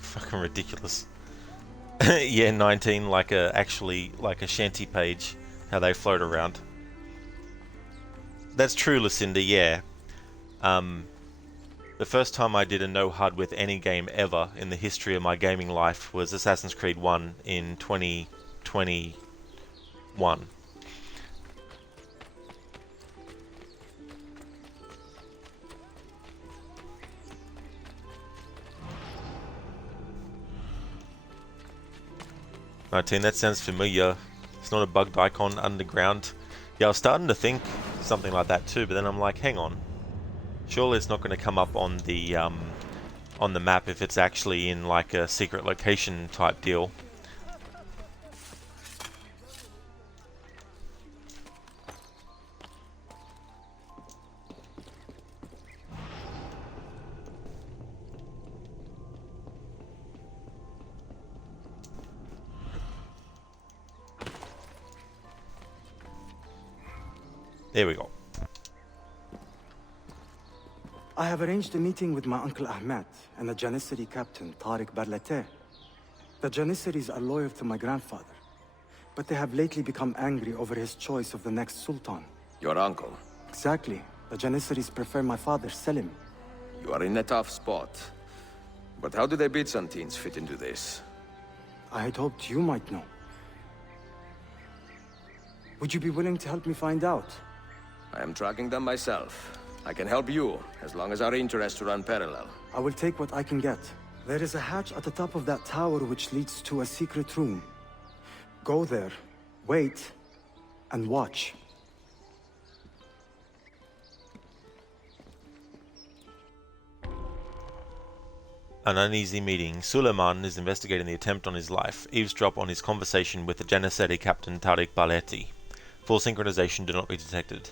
Fucking ridiculous. Yeah, 19 like a actually like a shanty page, how they float around. That's true, Lucinda, yeah. The first time I did a no HUD with any game ever in the history of my gaming life was Assassin's Creed 1 in 2021. That sounds familiar. It's not a bugged icon underground. Yeah, I was starting to think something like that too, but then I'm like, hang on. Surely it's not going to come up on the map if it's actually in like a secret location type deal. There we go. I have arranged a meeting with my uncle Ahmed and the Janissary captain, Tariq Barlate. The Janissaries are loyal to my grandfather, but they have lately become angry over his choice of the next sultan. Your uncle? Exactly. The Janissaries prefer my father, Selim. You are in a tough spot. But how do the Byzantines fit into this? I had hoped you might know. Would you be willing to help me find out? I am tracking them myself. I can help you, as long as our interests run parallel. I will take what I can get. There is a hatch at the top of that tower which leads to a secret room. Go there, wait, and watch. an uneasy meeting. Suleiman is investigating the attempt on his life. Eavesdrop on his conversation with the Janissary captain Tariq Baleti. Full synchronization do not be detected.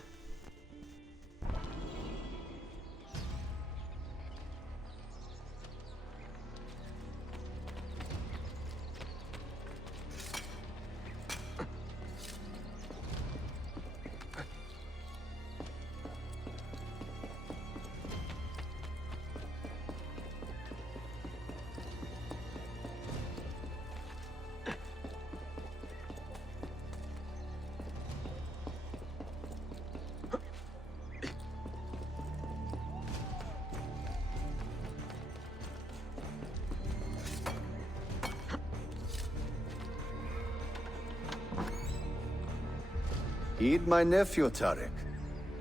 Heed my nephew, Tariq.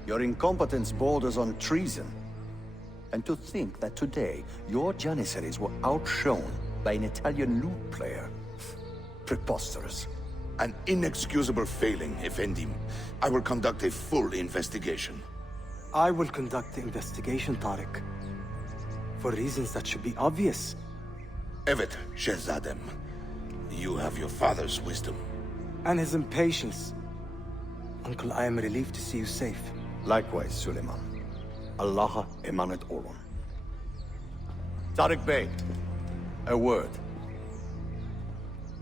Your incompetence borders on treason. And to think that today, your Janissaries were outshone by an Italian lute player. Preposterous. An inexcusable failing, Effendim. I will conduct a full investigation. I will conduct the investigation, Tariq. For reasons that should be obvious. Evet, Shehzadem. You have your father's wisdom. And his impatience. Uncle, I am relieved to see you safe. Likewise, Suleiman. Allah emanet olun. Tariq Bey, a word.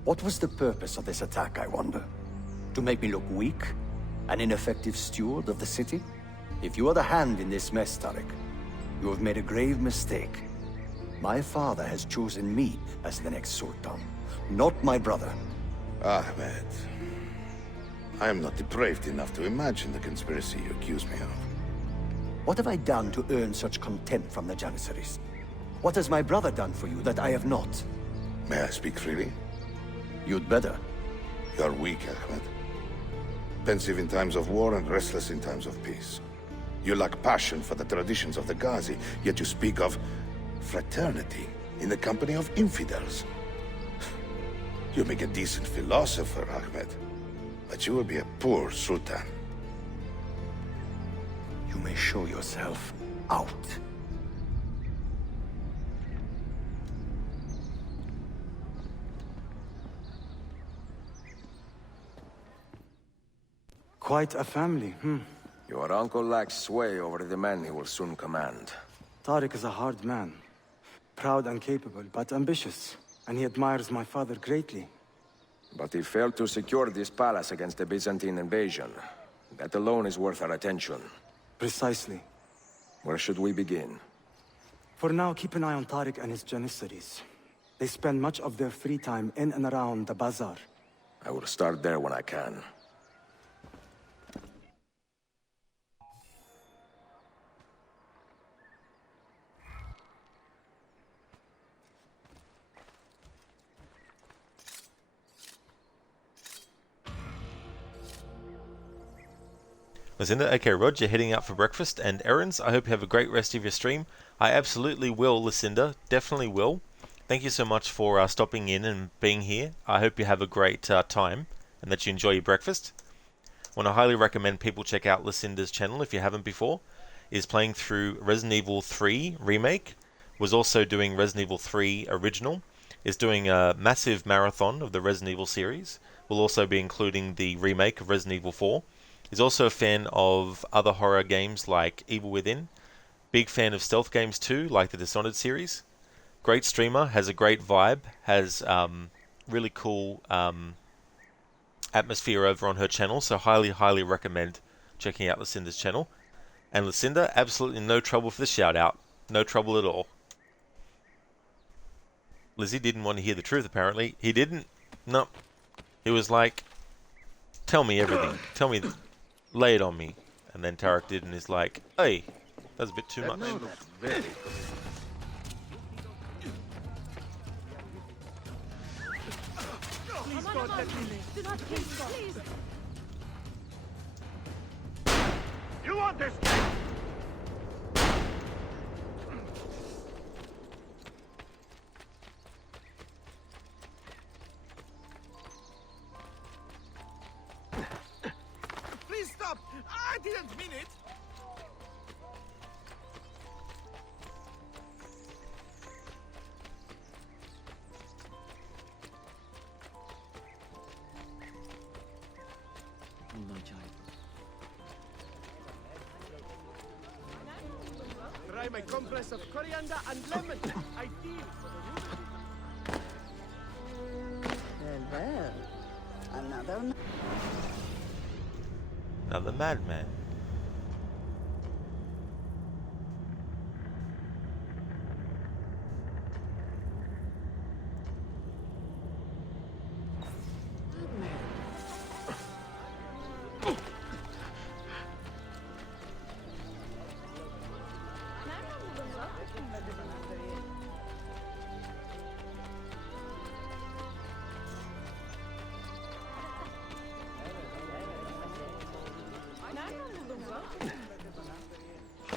What was the purpose of this attack, I wonder? To make me look weak? An ineffective steward of the city? If you are the hand in this mess, Tariq, you have made a grave mistake. My father has chosen me as the next Sultan, not my brother. Ahmed. I am not depraved enough to imagine the conspiracy you accuse me of. What have I done to earn such contempt from the Janissaries? What has my brother done for you that I have not? May I speak freely? You'd better. You are weak, Ahmed. Pensive in times of war and restless in times of peace. You lack passion for the traditions of the Ghazi, yet you speak of fraternity in the company of infidels. You make a decent philosopher, Ahmed, but you will be a poor sultan. You may show yourself out. Quite a family, Your uncle lacks sway over the men he will soon command. Tariq is a hard man. Proud and capable, but ambitious. And he admires my father greatly. But he failed to secure this palace against the Byzantine invasion. That alone is worth our attention. Precisely. Where should we begin? For now, keep an eye on Tariq and his Janissaries. They spend much of their free time in and around the bazaar. I will start there when I can. Lucinda, okay, Roger, heading out for breakfast and errands. I hope you have a great rest of your stream. I absolutely will, Lucinda. Definitely will. Thank you so much for stopping in and being here. I hope you have a great time and that you enjoy your breakfast. I want to highly recommend people check out Lucinda's channel if you haven't before. Is playing through Resident Evil 3 Remake. Was also doing Resident Evil 3 Original. Is doing a massive marathon of the Resident Evil series. Will also be including the remake of Resident Evil 4. He's also a fan of other horror games like Evil Within. Big fan of stealth games too, like the Dishonored series. Great streamer, has a great vibe, has really cool atmosphere over on her channel, so highly recommend checking out Lucinda's channel. And Lucinda, absolutely no trouble for the shout out. No trouble at all. Lizzie didn't want to hear the truth apparently. He didn't. No. He was like, tell me everything. Tell me... Lay it on me. And then Tariq did and is like, hey, that's a bit too much. Please, God, let me live. Do not kill me, please. You want this? Please stop! I didn't mean it! try my compress of coriander and lemon. I feel for the root. Well, another. Another madman.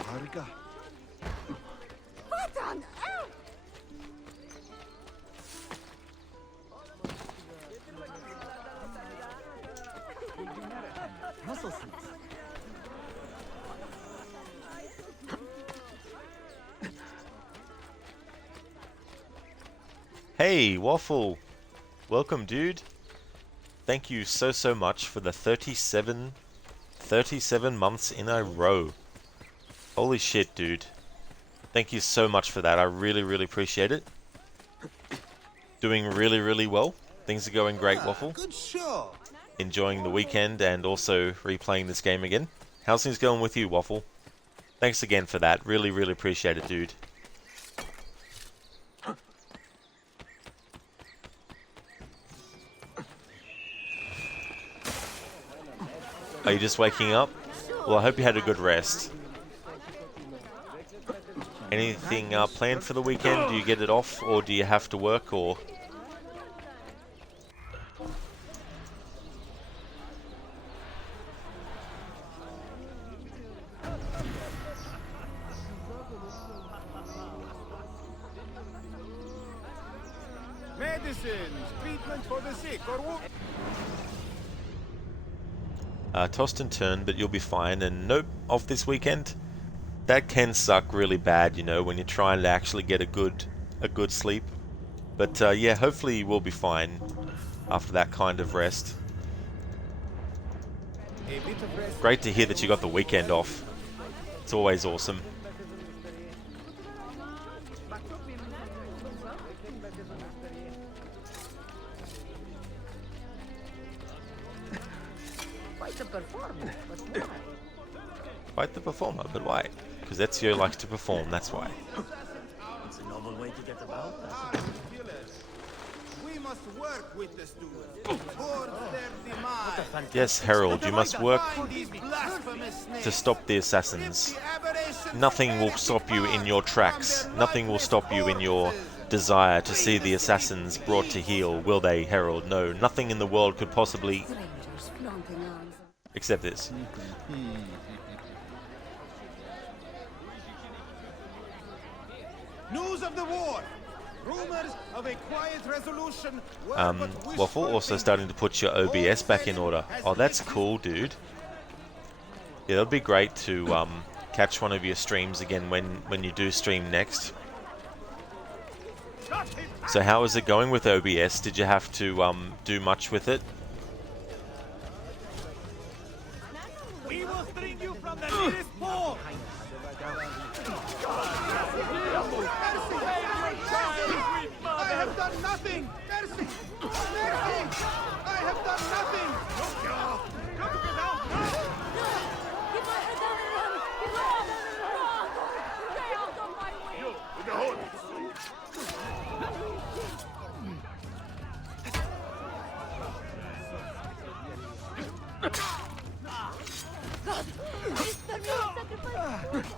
Harga. What on earth? Nasılsınız? Hey, Waffle! Welcome, dude. Thank you so much for the 37 months in a row. Holy shit, dude. Thank you so much for that. I really appreciate it. Doing really well. Things are going great, Waffle. Good show. Enjoying the weekend and also replaying this game again. How's things going with you, Waffle? Thanks again for that. Really appreciate it, dude. Are you just waking up? Well, I hope you had a good rest. Anything planned for the weekend? Do you get it off, or do you have to work, or...? Medicines, treatment for the sick, or what? Tossed and turned, but you'll be fine. And nope, off this weekend. That can suck really bad, you know, when you're trying to actually get a good sleep. But yeah, hopefully we'll be fine after that kind of rest. Great to hear that you got the weekend off. It's always awesome. Fight the performer, but why? Because Ezio likes to perform, that's why. It's a noble way to get about. We must work with the students towards their demise. Yes, Herald, you must work to stop the assassins. Nothing will stop you in your tracks. Nothing will stop you in your desire to see the assassins brought to heel, will they, Herald? No, nothing in the world could possibly... except this. News of the war. Rumors of a quiet resolution. Waffle also starting to put your OBS back in order. Oh, that's cool, dude. Yeah, that'd be great to catch one of your streams again when you do stream next. So how is it going with OBS? Did you have to do much with it? We will string you from the nearest pole. I have done nothing! Mercy! Mercy! I have done nothing! Get my head down and run! Run! Stay out of my way! You, with the hood! God! It's the real sacrifice!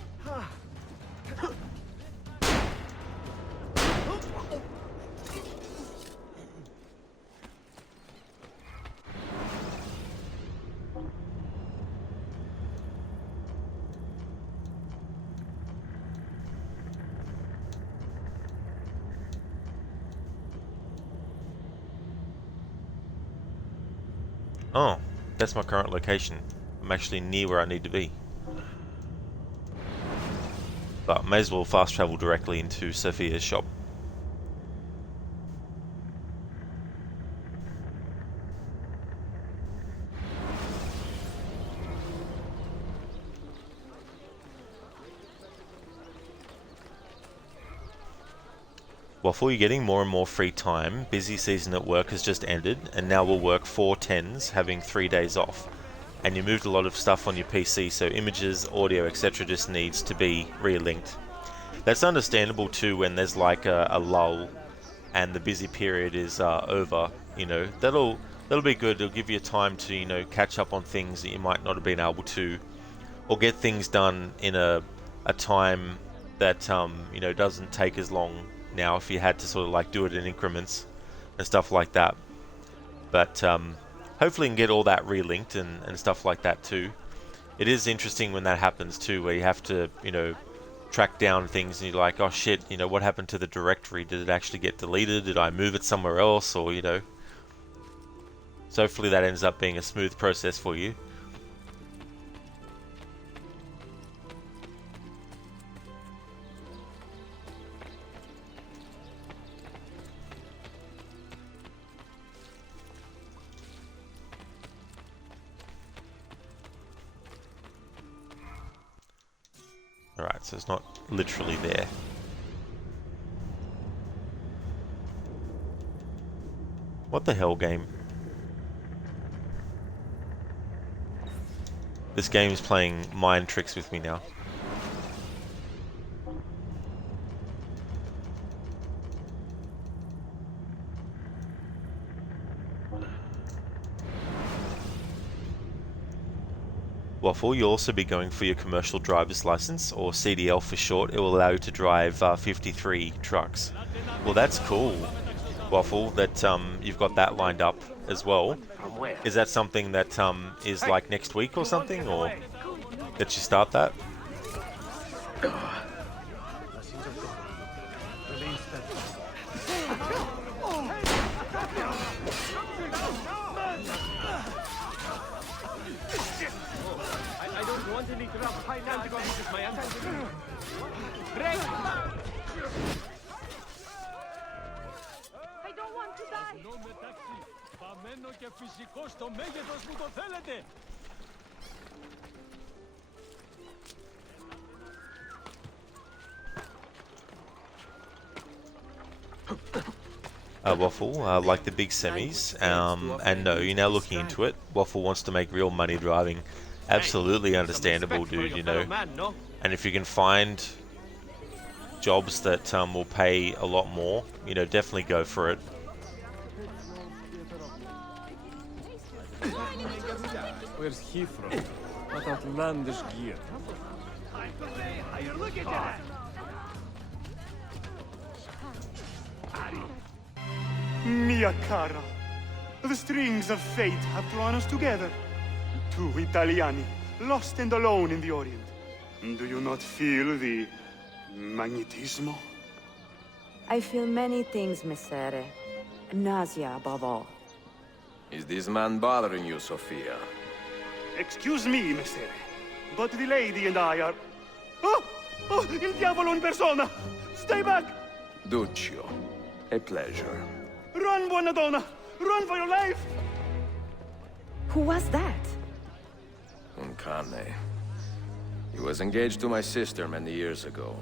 Oh, that's my current location. I'm actually near where I need to be. But may as well fast travel directly into Sophia's shop. Waffle, you're getting more and more free time. Busy season at work has just ended, and now we'll work 4 10s, having 3 days off. And you moved a lot of stuff on your PC, so images, audio, etc. just needs to be relinked. That's understandable too when there's like a lull and the busy period is over. You know, that'll be good. It'll give you time to, you know, catch up on things that you might not have been able to, or get things done in a time that you know, doesn't take as long now if you had to sort of like do it in increments and stuff like that. But hopefully you can get all that relinked and stuff like that too. It is interesting when that happens too, where you have to, you know, track down things and you're like, oh shit, you know, what happened to the directory? Did it actually get deleted? Did I move it somewhere else? Or, you know. So hopefully that ends up being a smooth process for you. Alright, so it's not literally there. What the hell, game? This game is playing mind tricks with me now. Waffle, you'll also be going for your commercial driver's license, or CDL for short. It will allow you to drive 53 trucks. Well, that's cool, Waffle, that you've got that lined up as well. Is that something that is like next week or something, or that you start that? I don't want any drop financial. This is my answer. Break! I don't want to die. Waffle, like the big semis, and no, you're now looking into it. Waffle wants to make real money driving. Absolutely understandable, dude, you know. And if you can find jobs that will pay a lot more, you know, definitely go for it. Where's he from? What outlandish gear? Look at that! Mia cara, the strings of fate have drawn us together. Two Italiani, lost and alone in the Orient. Do you not feel the magnetismo? I feel many things, Messere. Nausea above all. Is this man bothering you, Sophia? Excuse me, Messere, but the lady and I are... Oh! Oh, il diavolo in persona! Stay back! Duccio, a pleasure. Run, buona donna! Run for your life! Who was that? Un cane. He was engaged to my sister many years ago.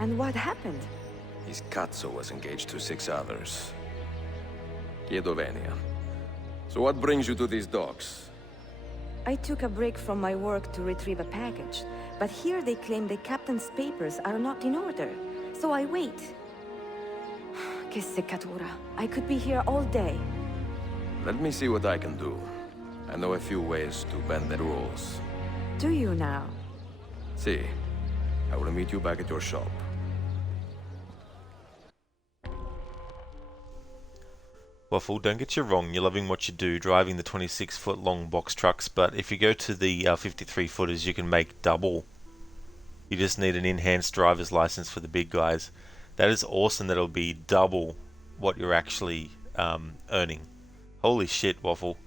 And what happened? His cazzo was engaged to 6 others. Chiedo venia. So what brings you to these docks? I took a break from my work to retrieve a package, but here they claim the captain's papers are not in order, so I wait. Che seccatura. I could be here all day. Let me see what I can do. I know a few ways to bend the rules. Do you now? See, I will meet you back at your shop. Waffle, don't get you wrong, you're loving what you do, driving the 26-foot long box trucks, but if you go to the 53-footers, you can make double. You just need an enhanced driver's license for the big guys. That is awesome that it'll be double what you're actually earning. Holy shit, Waffle.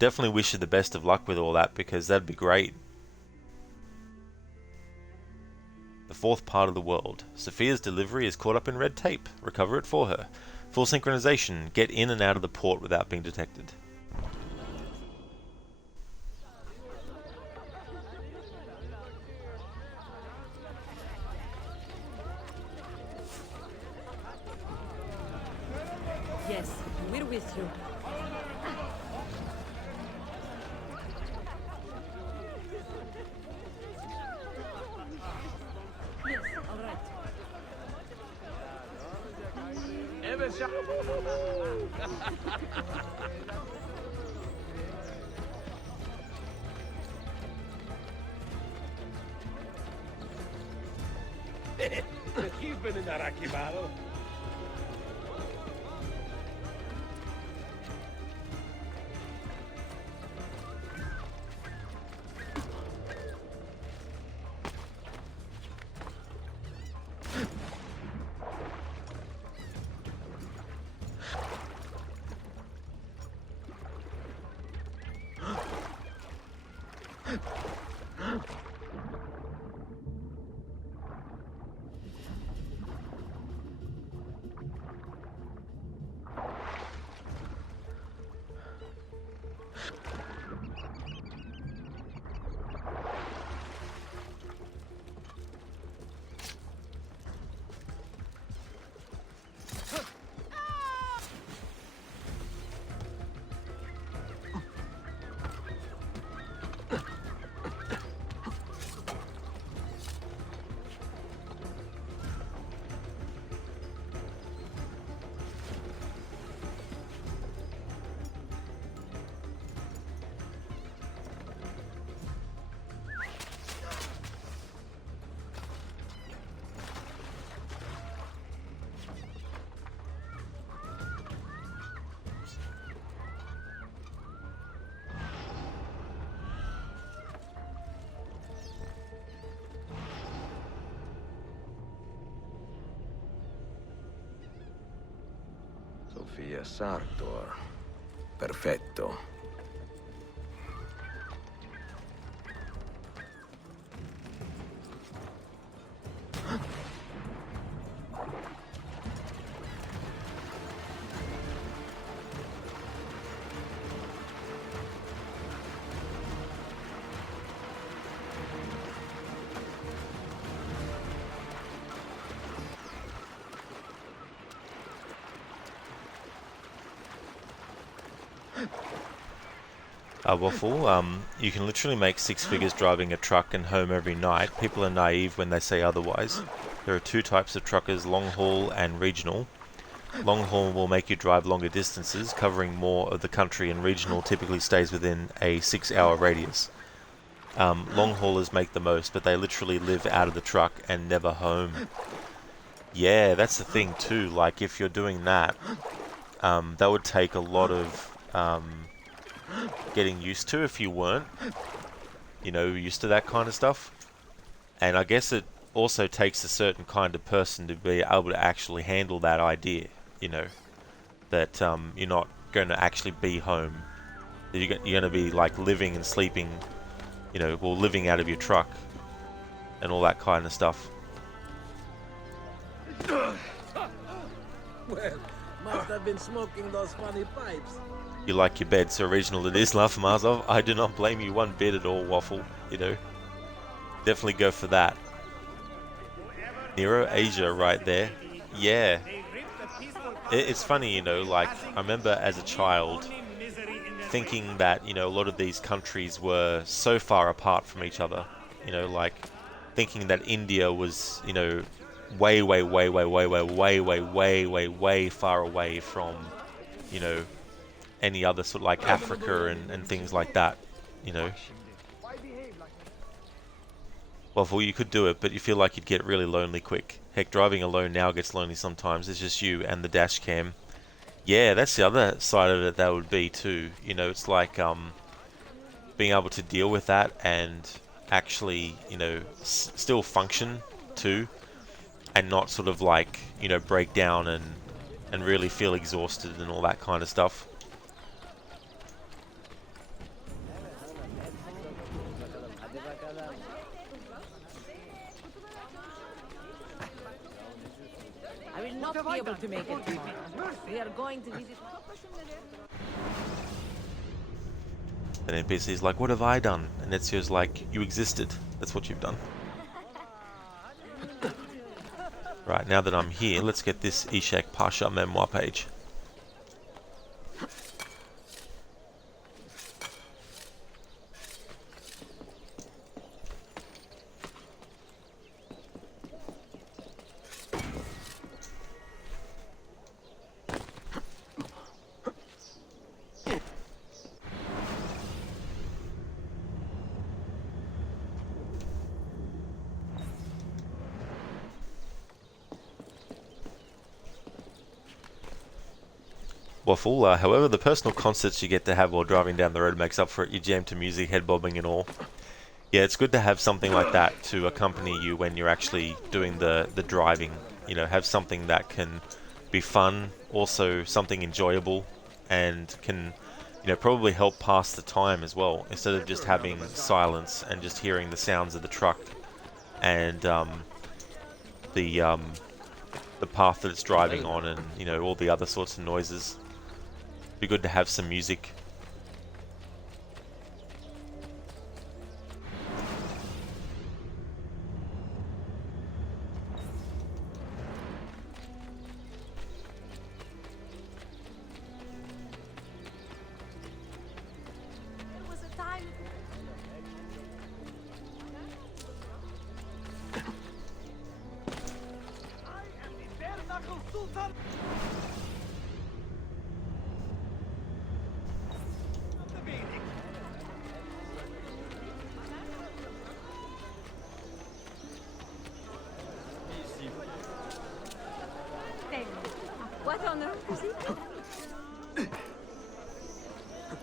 Definitely wish you the best of luck with all that, because that'd be great. The fourth part of the world. Sophia's delivery is caught up in red tape. Recover it for her. Full synchronization. Get in and out of the port without being detected. We're with you. Yes, all right. You've been in that Iraqi battle. Sofia Sartor. Perfetto. Waffle, you can literally make 6 figures driving a truck and home every night. People are naive when they say otherwise. There are 2 types of truckers, long haul and regional. Long haul will make you drive longer distances, covering more of the country, and regional typically stays within a 6-hour radius. Long haulers make the most, but they literally live out of the truck and never home. Yeah, that's the thing too, like if you're doing that, that would take a lot of getting used to if you weren't, you know, used to that kind of stuff. And I guess it also takes a certain kind of person to be able to actually handle that idea, you know, that you're not going to actually be home. You're going to be like living and sleeping, you know, or living out of your truck and all that kind of stuff. Well, must have been smoking those funny pipes. You like your bed, so regional it is, Love Mazov. I do not blame you one bit at all, Waffle, you know. Definitely go for that. Nero Asia right there. Yeah. It's funny, you know, like, I remember as a child thinking that, you know, a lot of these countries were so far apart from each other. You know, like, thinking that India was, you know, way far away from, you know, any other sort of like Africa and things like that, you know. Well, you could do it, but you feel like you'd get really lonely quick. Heck, driving alone now gets lonely sometimes. It's just you and the dash cam. Yeah, that's the other side of it that would be too. You know, it's like being able to deal with that and actually, you know, still function too, and not sort of like, you know, break down and really feel exhausted and all that kind of stuff. I will not be able to make it tomorrow. We are going to visit... And NPC's like, what have I done? And Ezio's like, you existed. That's what you've done. Right, now that I'm here, let's get this Ishak Pasha memoir page. Waffle. However, the personal concerts you get to have while driving down the road makes up for it. You jam to music, head bobbing and all. Yeah, it's good to have something like that to accompany you when you're actually doing the driving. You know, have something that can be fun, also something enjoyable, and can, you know, probably help pass the time as well, instead of just having silence and just hearing the sounds of the truck and the path that it's driving on, and, you know, all the other sorts of noises. Be good to have some music. What on earth is it?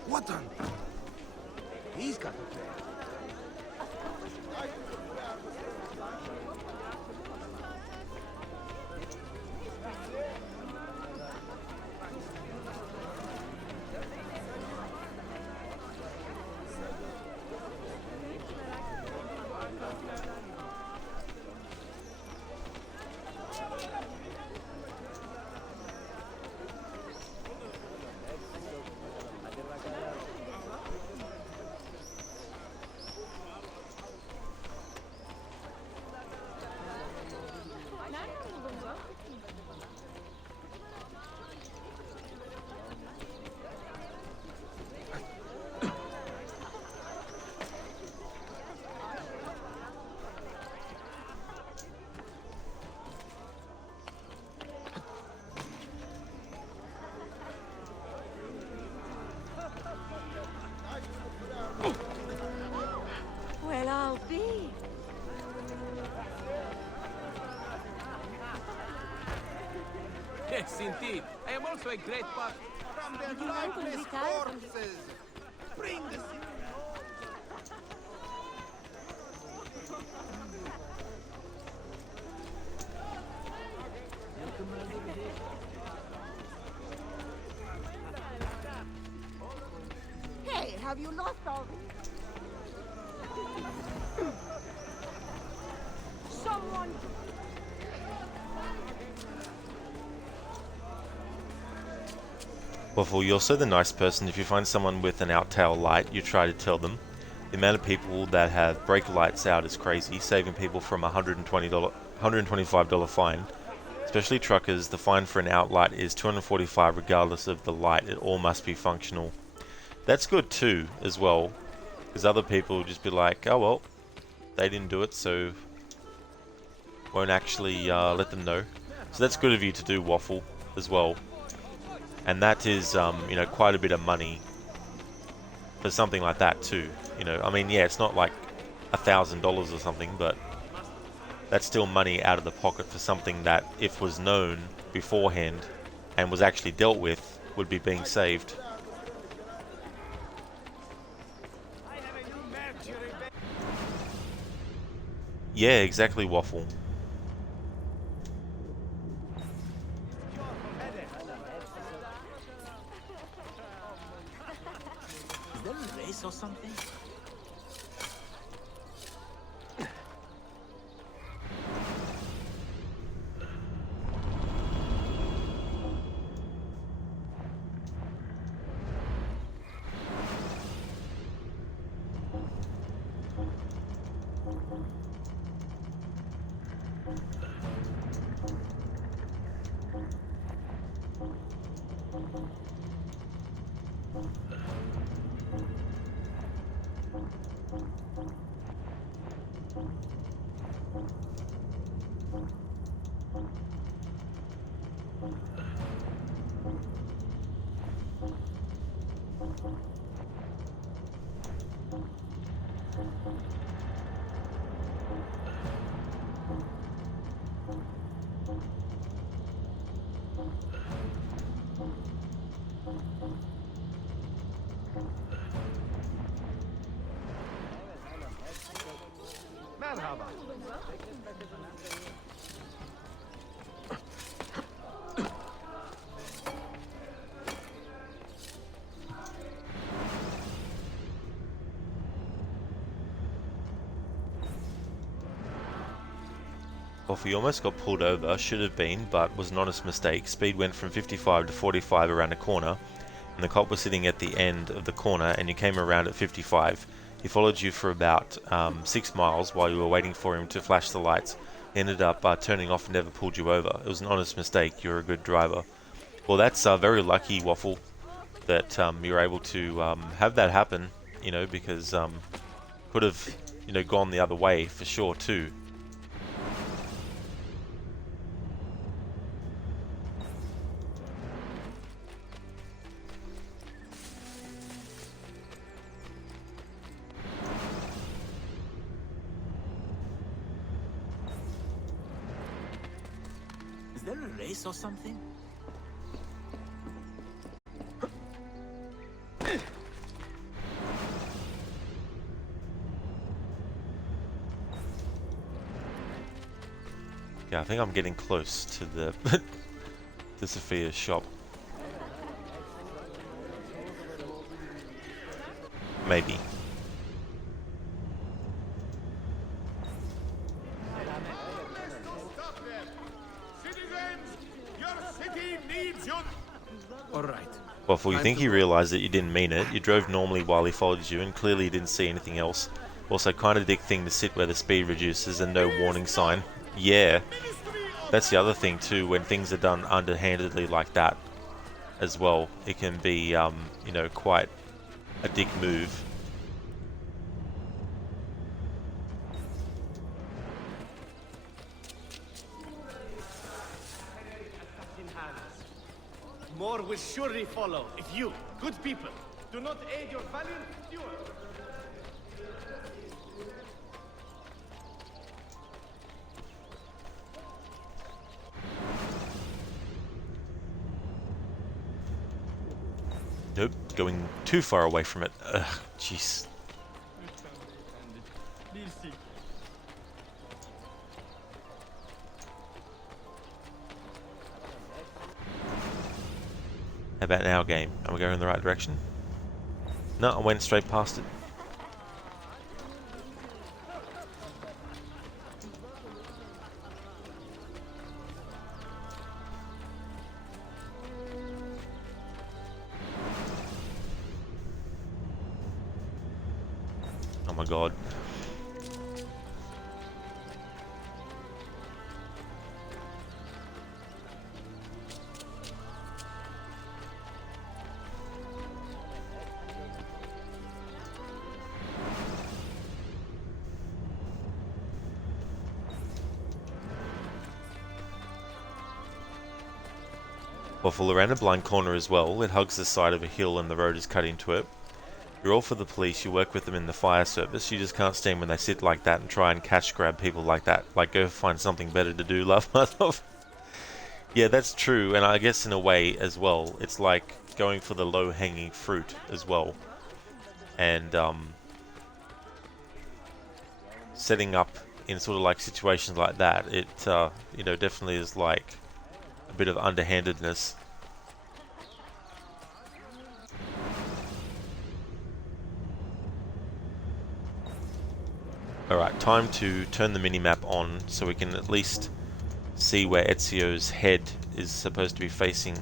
What on? He's got a plan. Well, I'll be. Yes, indeed. I am also a great part. From their lifeless corpses. Bring the Hey, have you lost all? Someone. Waffle, you're also the nice person. If you find someone with an out-tail light, you try to tell them. The amount of people that have brake lights out is crazy, saving people from a $125 fine. Especially truckers, the fine for an out light is $245 regardless of the light. It all must be functional. That's good too, as well, because other people will just be like, oh well, they didn't do it, so won't actually let them know. So that's good of you to do, Waffle, as well. And that is, you know, quite a bit of money for something like that too. You know, I mean, yeah, it's not like $1,000 or something, but that's still money out of the pocket for something that, if was known beforehand and was actually dealt with, would be being saved. Yeah, exactly, Waffle. Is there a race or something? Waffle, you almost got pulled over, should have been, but was an honest mistake. Speed went from 55 to 45 around a corner, and the cop was sitting at the end of the corner, and you came around at 55. He followed you for about 6 miles while you were waiting for him to flash the lights. He ended up turning off and never pulled you over. It was an honest mistake. You're a good driver. Well, that's very lucky, Waffle, that you're able to have that happen, you know, because could have, you know, gone the other way for sure too. Is there a race or something? Yeah, I think I'm getting close to the the Sophia's shop. Maybe. Stop there! Citizens, your city needs you! Alright. Waffle, you think he realised that you didn't mean it. You drove normally while he followed you, and clearly didn't see anything else. Also, kind of dick thing to sit where the speed reduces and no warning sign. Yeah. That's the other thing too, when things are done underhandedly like that as well. It can be, you know, quite a dick move. More will surely follow if you, good people, do not aid your valiant steward. Nope, going too far away from it. Ugh, jeez. How about now, game? Are we going in the right direction? No, I went straight past it. Oh my god. Waffle, around a blind corner as well. It hugs the side of a hill and the road is cut into it. You're all for the police, you work with them in the fire service, you just can't stand when they sit like that and try and cash grab people like that. Like, go find something better to do, love. Yeah, that's true, and I guess in a way as well, it's like going for the low-hanging fruit as well. And, setting up in sort of like situations like that, it, you know, definitely is like a bit of underhandedness. Alright, time to turn the minimap on so we can at least see where Ezio's head is supposed to be facing.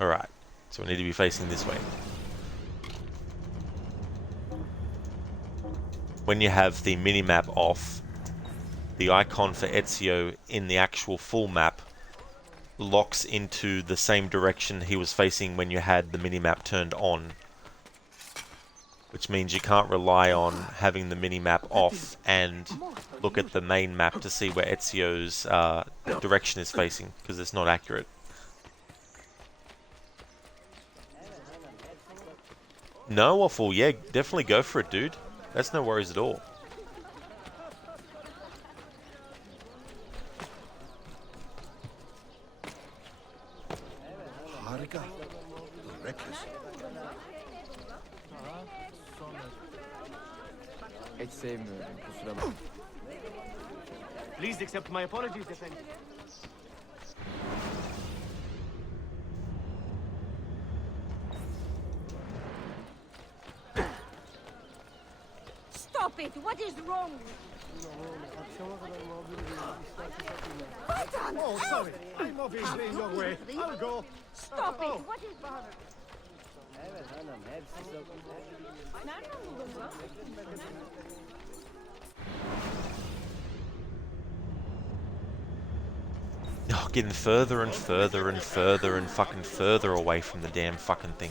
Alright, so we need to be facing this way. When you have the minimap off, the icon for Ezio in the actual full map locks into the same direction he was facing when you had the minimap turned on. Which means you can't rely on having the minimap off and look at the main map to see where Ezio's direction is facing, because it's not accurate. No, Waffle, yeah, definitely go for it, dude. That's no worries at all. Harga, the reckless. Hiç sevmiyorum, kusura bakma. Please accept my apologies, Defender. Stop it! What is wrong? What on Oh, earth? sorry. I'm obviously in your way. I'll go. Stop Oh. it! What is bothering? Oh, getting further and further and further and fucking further away from the damn fucking thing.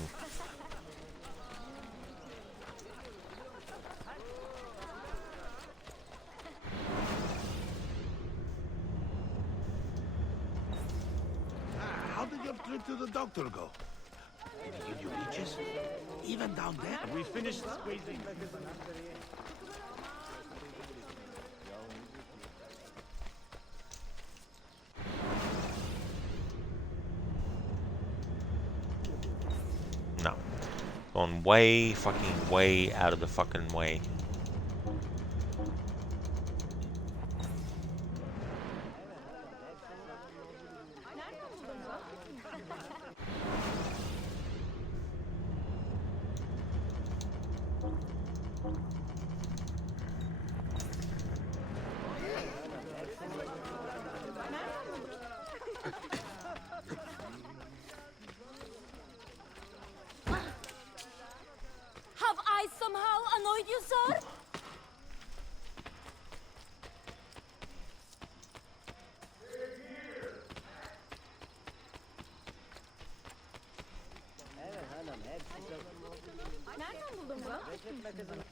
How did your trip to the doctor go? Did he give you leeches? Even down there? We finished squeezing. No. Gone way, fucking way out of the fucking way. Have I somehow annoyed you, sir? Nereden buldun bunu?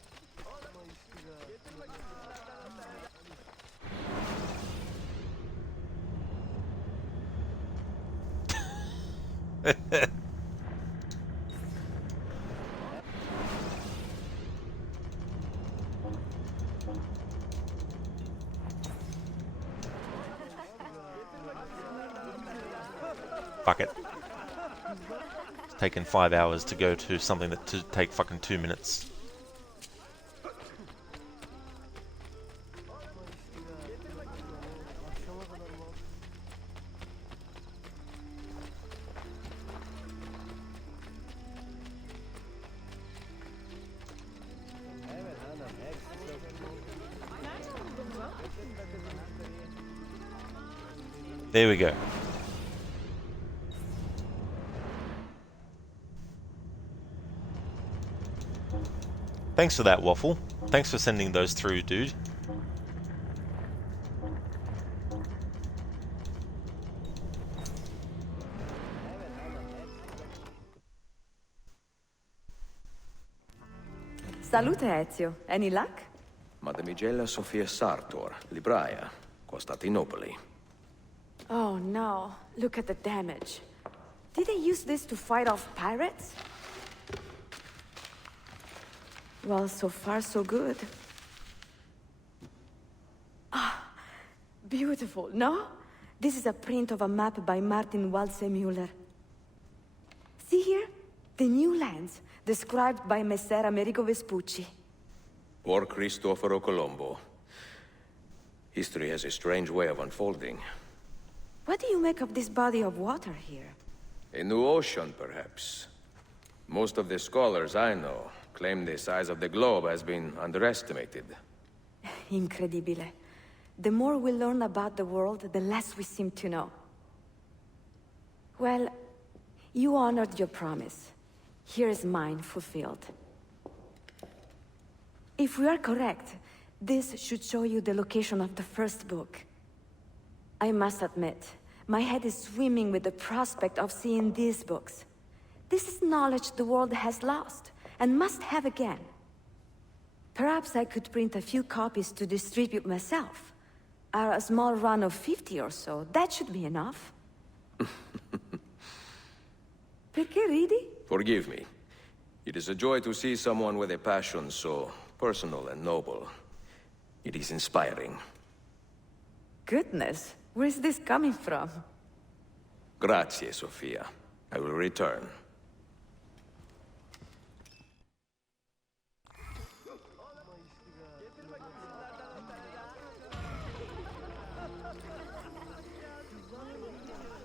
Fuck it. It's taken 5 hours to go to something that to take fucking 2 minutes. There we go. Thanks for that, Waffle. Thanks for sending those through, dude. Salute, Ezio. Any luck? Mademoiselle Sofia Sartor, Libraia, Costantinopoli. Oh no, look at the damage. Did they use this to fight off pirates? Well, so far so good. Ah, beautiful, no? This is a print of a map by Martin Waldseemüller. See here? The new lands, described by Messer Amerigo Vespucci. Or Cristoforo Colombo. History has a strange way of unfolding. What do you make of this body of water here? A new ocean, perhaps. Most of the scholars I know claim the size of the globe has been underestimated. Incredibile. The more we learn about the world, the less we seem to know. Well, you honored your promise. Here is mine fulfilled. If we are correct, this should show you the location of the first book. I must admit, my head is swimming with the prospect of seeing these books. This is knowledge the world has lost, and must have again. Perhaps I could print a few copies to distribute myself. A small run of 50 or so, that should be enough. Perché ridi? Forgive me. It is a joy to see someone with a passion so personal and noble. It is inspiring. Goodness, where is this coming from? Grazie, Sofia. I will return.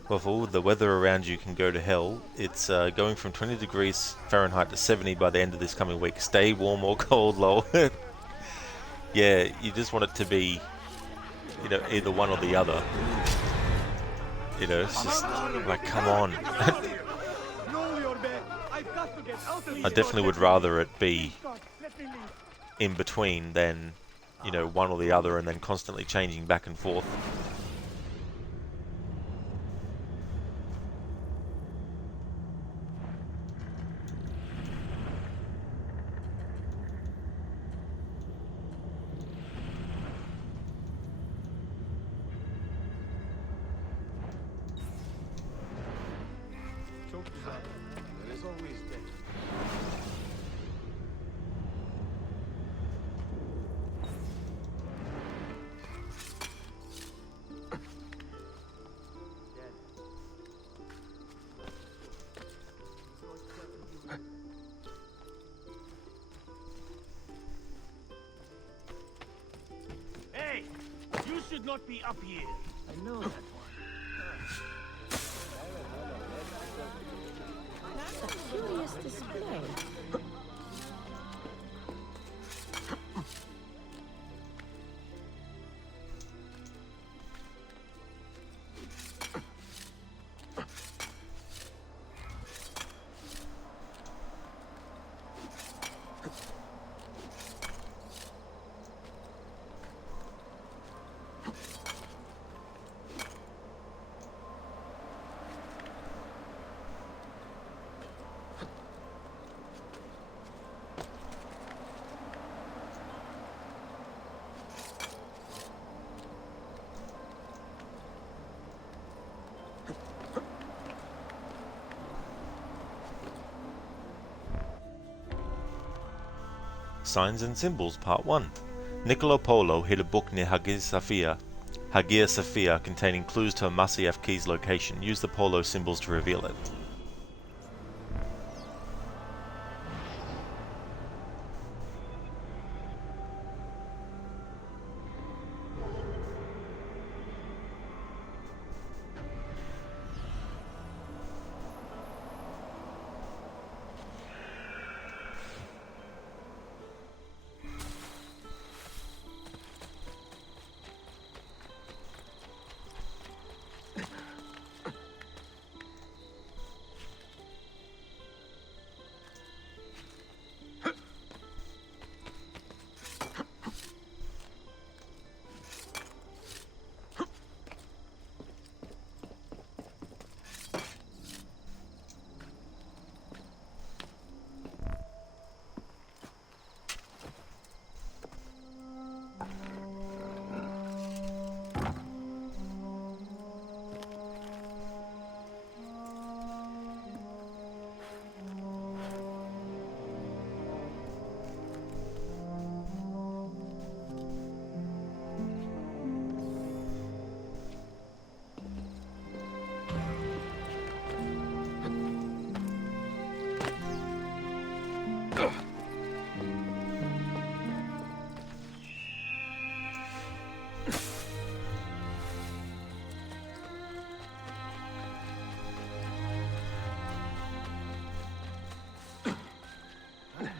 Waffle, the weather around you can go to hell. It's going from 20 degrees Fahrenheit to 70 by the end of this coming week. Stay warm or cold, lol. Yeah, you just want it to be, you know, either one or the other. You know, it's just like, come on. I definitely would rather it be in between than, you know, one or the other and then constantly changing back and forth. There is always danger. Hey! You should not be up here. I know that one. A curious display. Signs and Symbols Part 1. Niccolo Polo hid a book near Hagia Sophia containing clues to a Masyaf key's location. Use the Polo symbols to reveal it.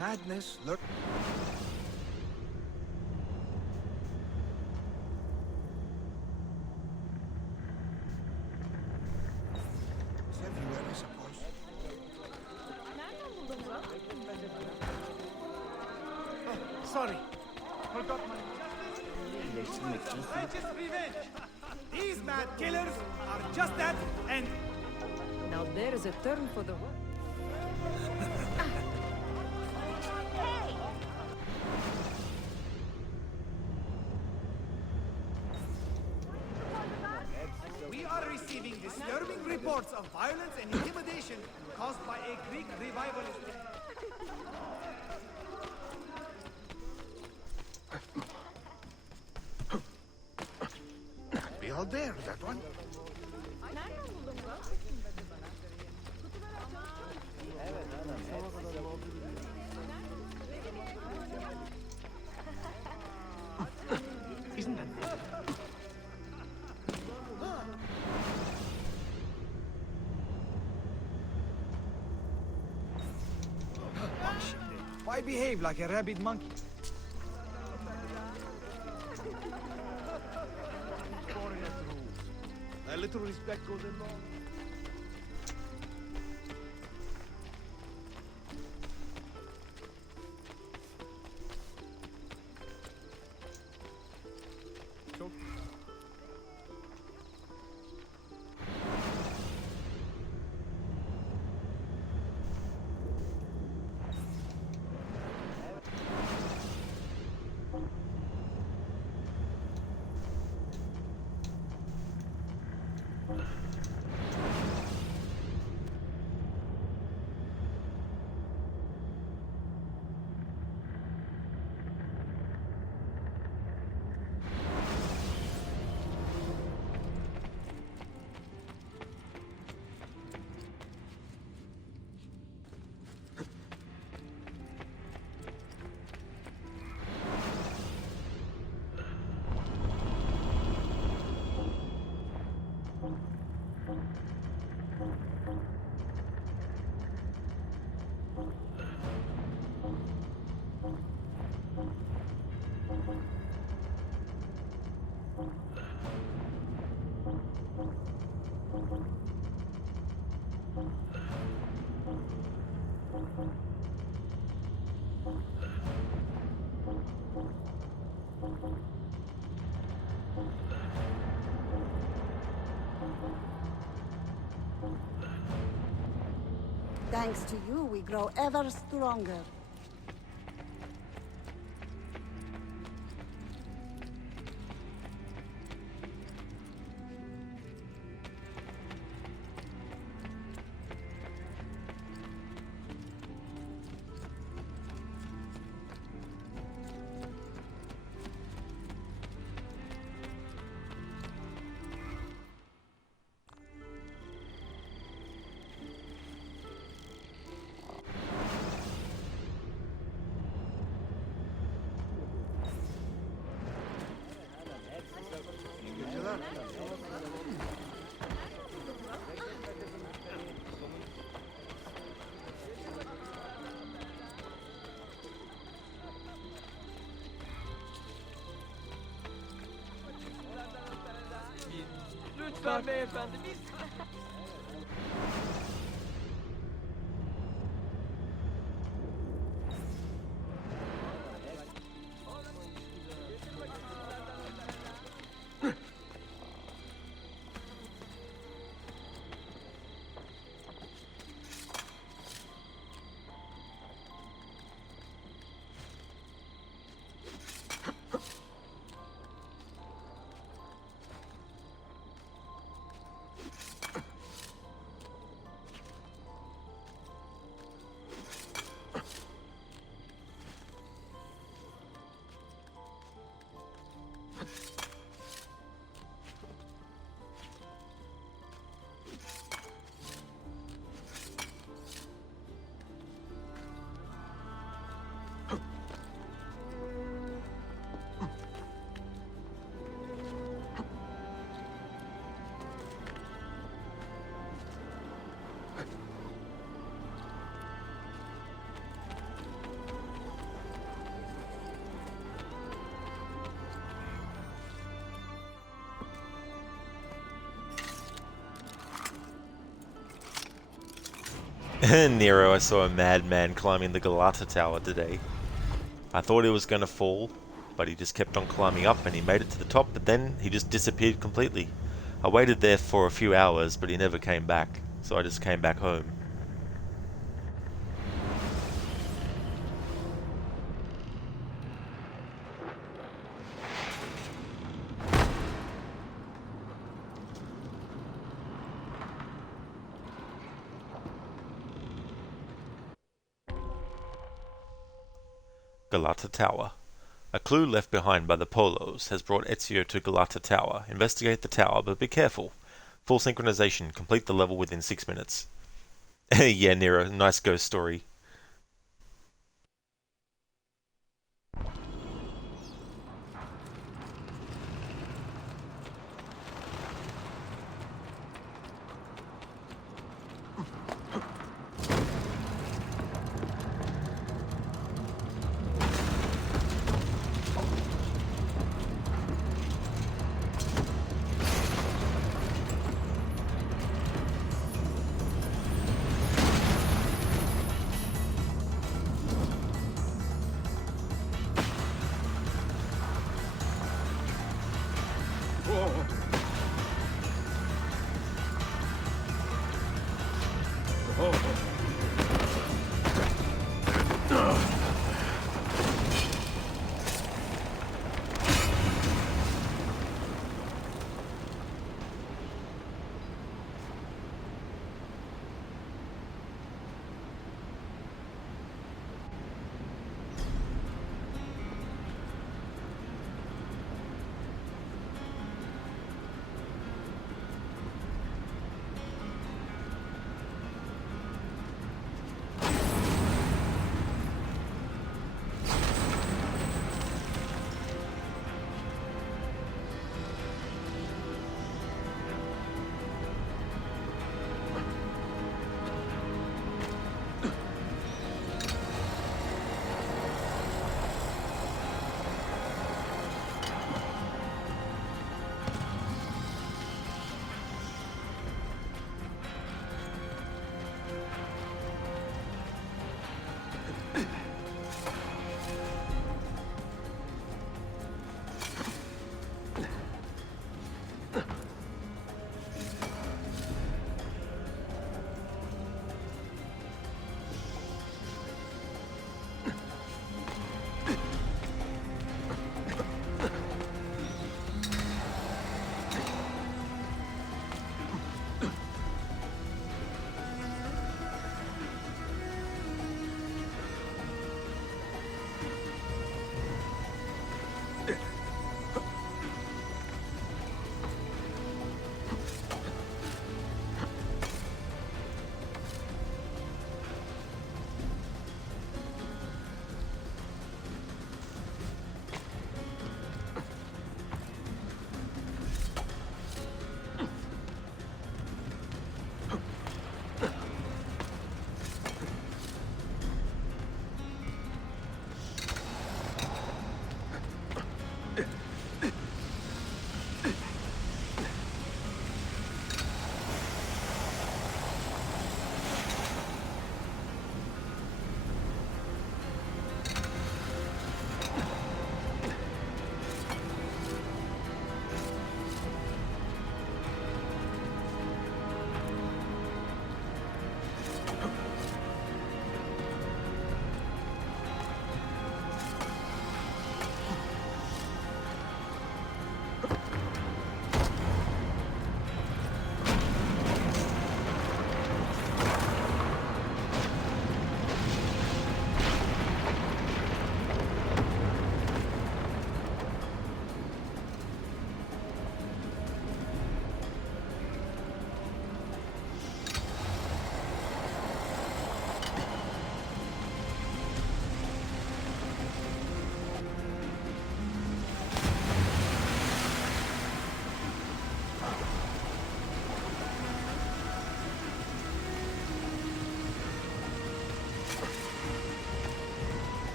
Madness lurk. It's everywhere, I suppose. Oh, sorry. Forgot my righteous revenge. These mad killers are just that, and Now there is a term for the word. we are receiving disturbing reports of violence and intimidation caused by a Greek revivalist. Be all there, that one. Isn't that Why behave like a rabid monkey? little respect goes a long. Thanks to you, we grow ever stronger. Lütfen beyefendi, biz... Nero, I saw a madman climbing the Galata Tower today. I thought he was going to fall, but he just kept on climbing up and he made it to the top, but then he just disappeared completely. I waited there for a few hours, but he never came back, so I just came back home. Galata Tower. A clue left behind by the Polos has brought Ezio to Galata Tower. Investigate the tower, but be careful. Full synchronization. Complete the level within 6 minutes. Yeah, Nero. Nice ghost story.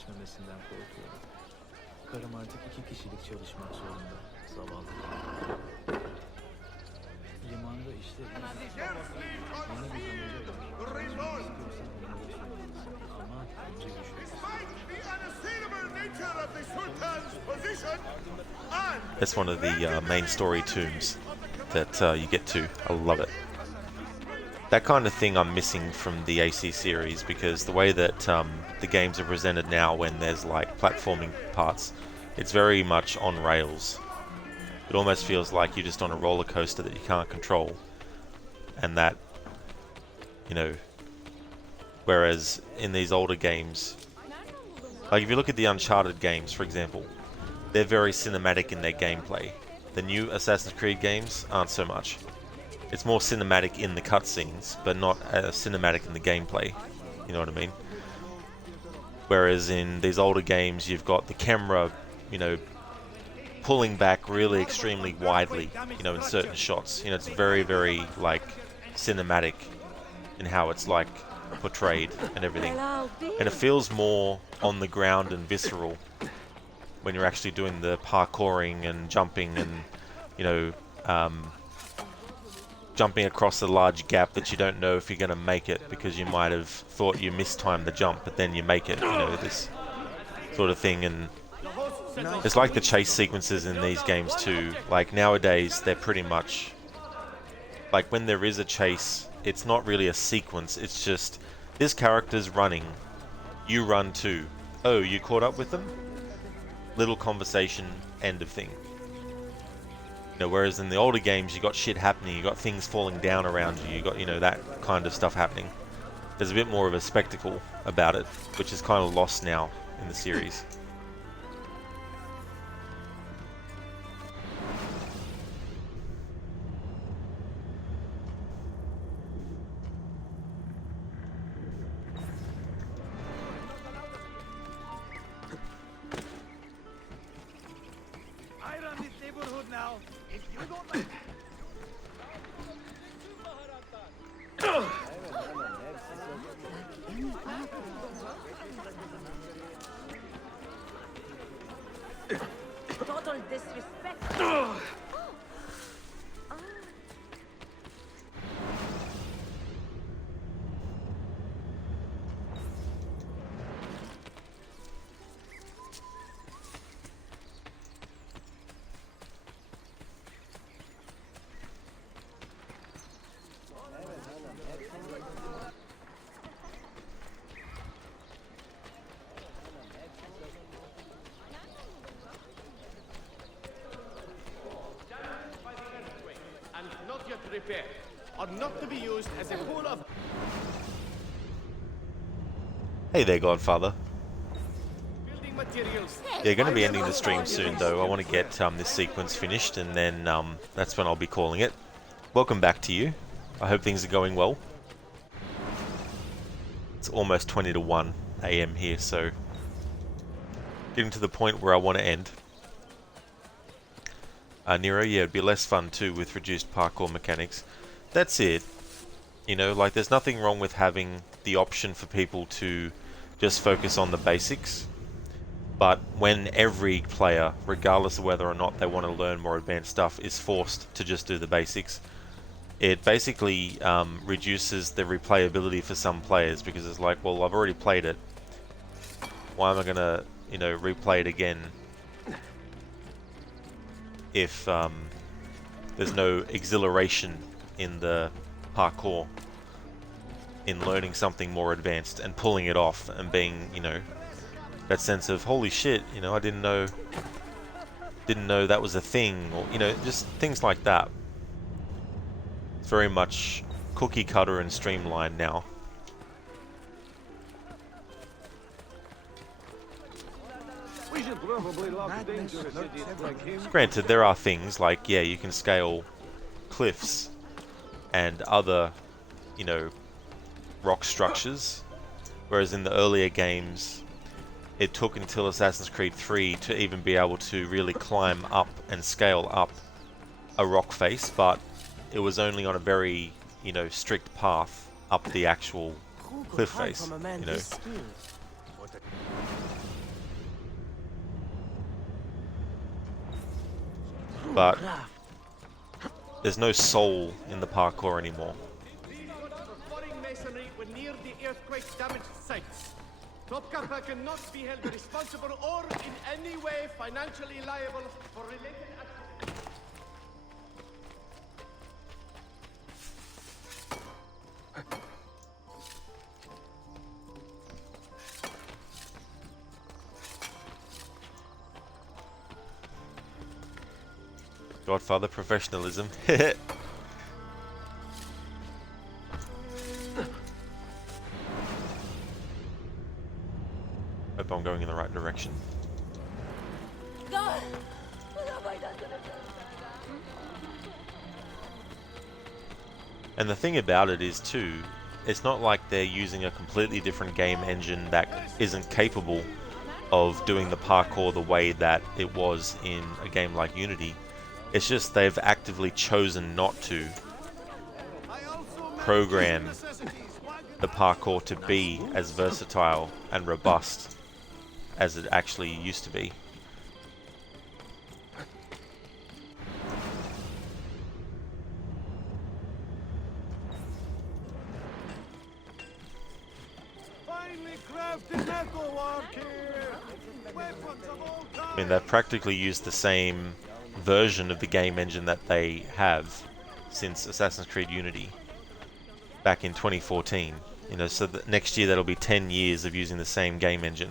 gerçekleşmemesinden korkuyorum. Karım artık 2 kişilik çalışmak zorunda. Zavallı. Limanda işler iyi. Yeni bir zamanda ama önce düşüyoruz. That's one of the main story tombs that you get to. I love it. That kind of thing I'm missing from the AC series, because the way that the games are presented now, when there's like platforming parts, it's very much on rails. It almost feels like you're just on a roller coaster that you can't control, and that, you know, whereas in these older games, like if you look at the Uncharted games, for example, they're very cinematic in their gameplay. The new Assassin's Creed games aren't so much. It's more cinematic in the cutscenes, but not cinematic in the gameplay. You know what I mean? Whereas in these older games, you've got the camera, you know, pulling back really extremely widely, you know, in certain shots. You know, it's very, very, like, cinematic in how it's, like, portrayed and everything. And it feels more on the ground and visceral when you're actually doing the parkouring and jumping and, you know, jumping across a large gap that you don't know if you're going to make it because you might have thought you mistimed the jump, but then you make it, you know, this sort of thing. And it's like the chase sequences in these games too. Like nowadays, they're pretty much, like when there is a chase, it's not really a sequence, it's just, this character's running, you run too. Oh, you caught up with them? Little conversation, end of thing. You know, whereas in the older games, you got shit happening, you got things falling down around you, you got, you know, that kind of stuff happening. There's a bit more of a spectacle about it, which is kind of lost now in the series. I run this neighborhood now. If you don't like Total disrespect. And not yet repaired, are not to be used as a pool of... Hey there, Godfather. building materials. Yeah, going to be ending the stream soon though. I want to get this sequence finished, and then that's when I'll be calling it. Welcome back to you. I hope things are going well. It's almost 20 to 1 AM here, so getting to the point where I want to end. Nero, yeah, it'd be less fun too with reduced parkour mechanics. That's it. You know, like there's nothing wrong with having the option for people to just focus on the basics. But when every player, regardless of whether or not they want to learn more advanced stuff, is forced to just do the basics, it basically reduces the replayability for some players, because it's like, well, I've already played it. Why am I gonna, you know, replay it again if there's no exhilaration in the parkour, in learning something more advanced and pulling it off and being, you know, that sense of holy shit, you know, I didn't know that was a thing, or, you know, just things like that. It's very much cookie cutter and streamlined now. We should probably lock dangerous idiots like him. Granted, there are things like, yeah, you can scale cliffs and other, you know, rock structures, whereas in the earlier games, it took until Assassin's Creed 3 to even be able to really climb up and scale up a rock face, but it was only on a very, you know, strict path up the actual cliff face, you know. but there's no soul in the parkour anymore. Perforing masonry were near the earthquake-damaged sites. Topkappa cannot be held responsible or in any way financially liable for related actions. Godfather professionalism. Hope I'm going in the right direction. And the thing about it is too, it's not like they're using a completely different game engine that isn't capable of doing the parkour the way that it was in a game like Unity. It's just they've actively chosen not to program the parkour to be as versatile and robust as it actually used to be. I mean, they've practically used the same version of the game engine that they have since Assassin's Creed Unity back in 2014. You know, so that next year that'll be 10 years of using the same game engine.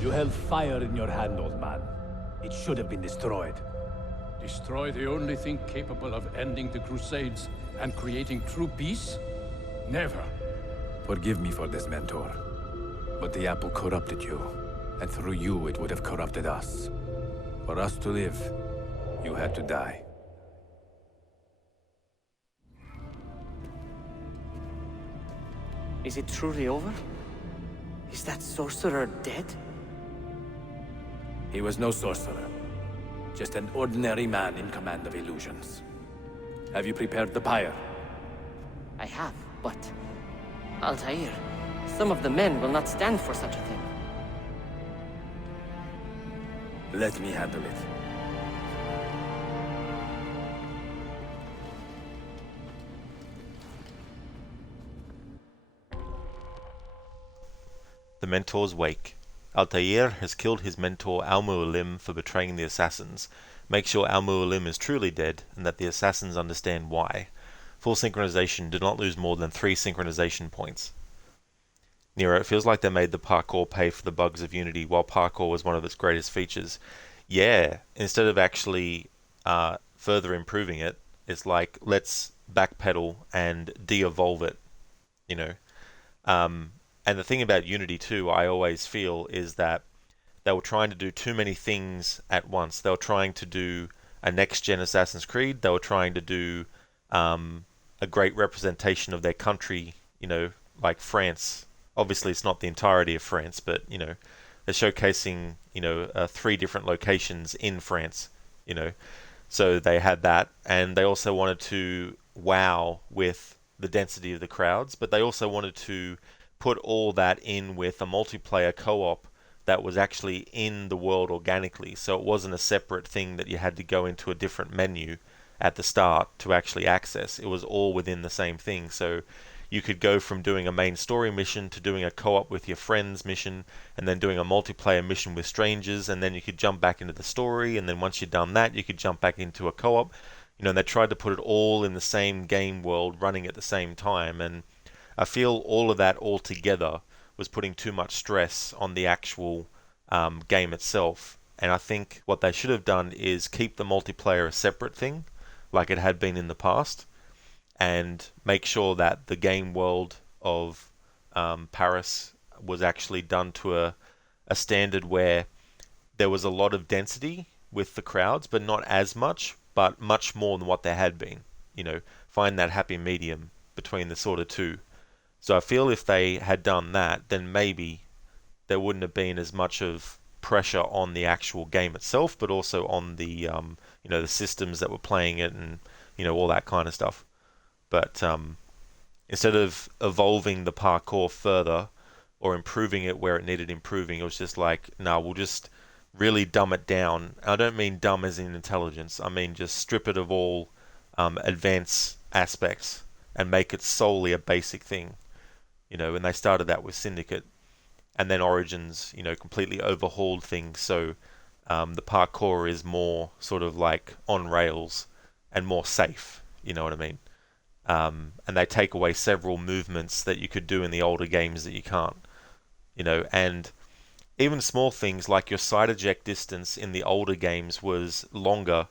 You held fire in your hand, old man. It should have been destroyed. Destroy the only thing capable of ending the Crusades and creating true peace? Never. Forgive me for this, Mentor. But the apple corrupted you, and through you it would have corrupted us. For us to live, you had to die. Is it truly over? Is that sorcerer dead? He was no sorcerer. Just an ordinary man in command of illusions. Have you prepared the pyre? I have, but... Altair, some of the men will not stand for such a thing. Let me handle it. The Mentor's wake. Altair has killed his mentor Al-Mualim for betraying the assassins. Make sure Al-Mualim is truly dead and that the assassins understand why. Full synchronization did not lose more than 3 synchronization points. Nero, it feels like they made the parkour pay for the bugs of Unity while parkour was one of its greatest features. Yeah, instead of actually further improving it, it's like, let's backpedal and de-evolve it, you know. And the thing about Unity too, I always feel, is that they were trying to do too many things at once. They were trying to do a next-gen Assassin's Creed. They were trying to do a great representation of their country, you know, like France. Obviously, it's not the entirety of France, but, you know, they're showcasing, you know, 3 different locations in France, you know. So they had that, and they also wanted to wow with the density of the crowds, but they also wanted to put all that in with a multiplayer co-op that was actually in the world organically, so it wasn't a separate thing that you had to go into a different menu at the start to actually access. It was all within the same thing, so you could go from doing a main story mission to doing a co-op with your friends mission, and then doing a multiplayer mission with strangers, and then you could jump back into the story, and then once you'd done that, you could jump back into a co-op. You know, and they tried to put it all in the same game world running at the same time, and I feel all of that all together was putting too much stress on the actual game itself. And I think what they should have done is keep the multiplayer a separate thing, like it had been in the past, and make sure that the game world of Paris was actually done to a standard where there was a lot of density with the crowds, but not as much, but much more than what there had been. You know, find that happy medium between the sort of two. So I feel if they had done that, then maybe there wouldn't have been as much of pressure on the actual game itself, but also on the you know, the systems that were playing it, and you know, all that kind of stuff. But instead of evolving the parkour further or improving it where it needed improving, it was just like, no, we'll just really dumb it down. I don't mean dumb as in intelligence. I mean just strip it of all advanced aspects and make it solely a basic thing. You know, and they started that with Syndicate, and then Origins, you know, completely overhauled things. So the parkour is more sort of like on rails and more safe. You know what I mean? And they take away several movements that you could do in the older games that you can't. You know, and even small things like your side eject distance in the older games was longer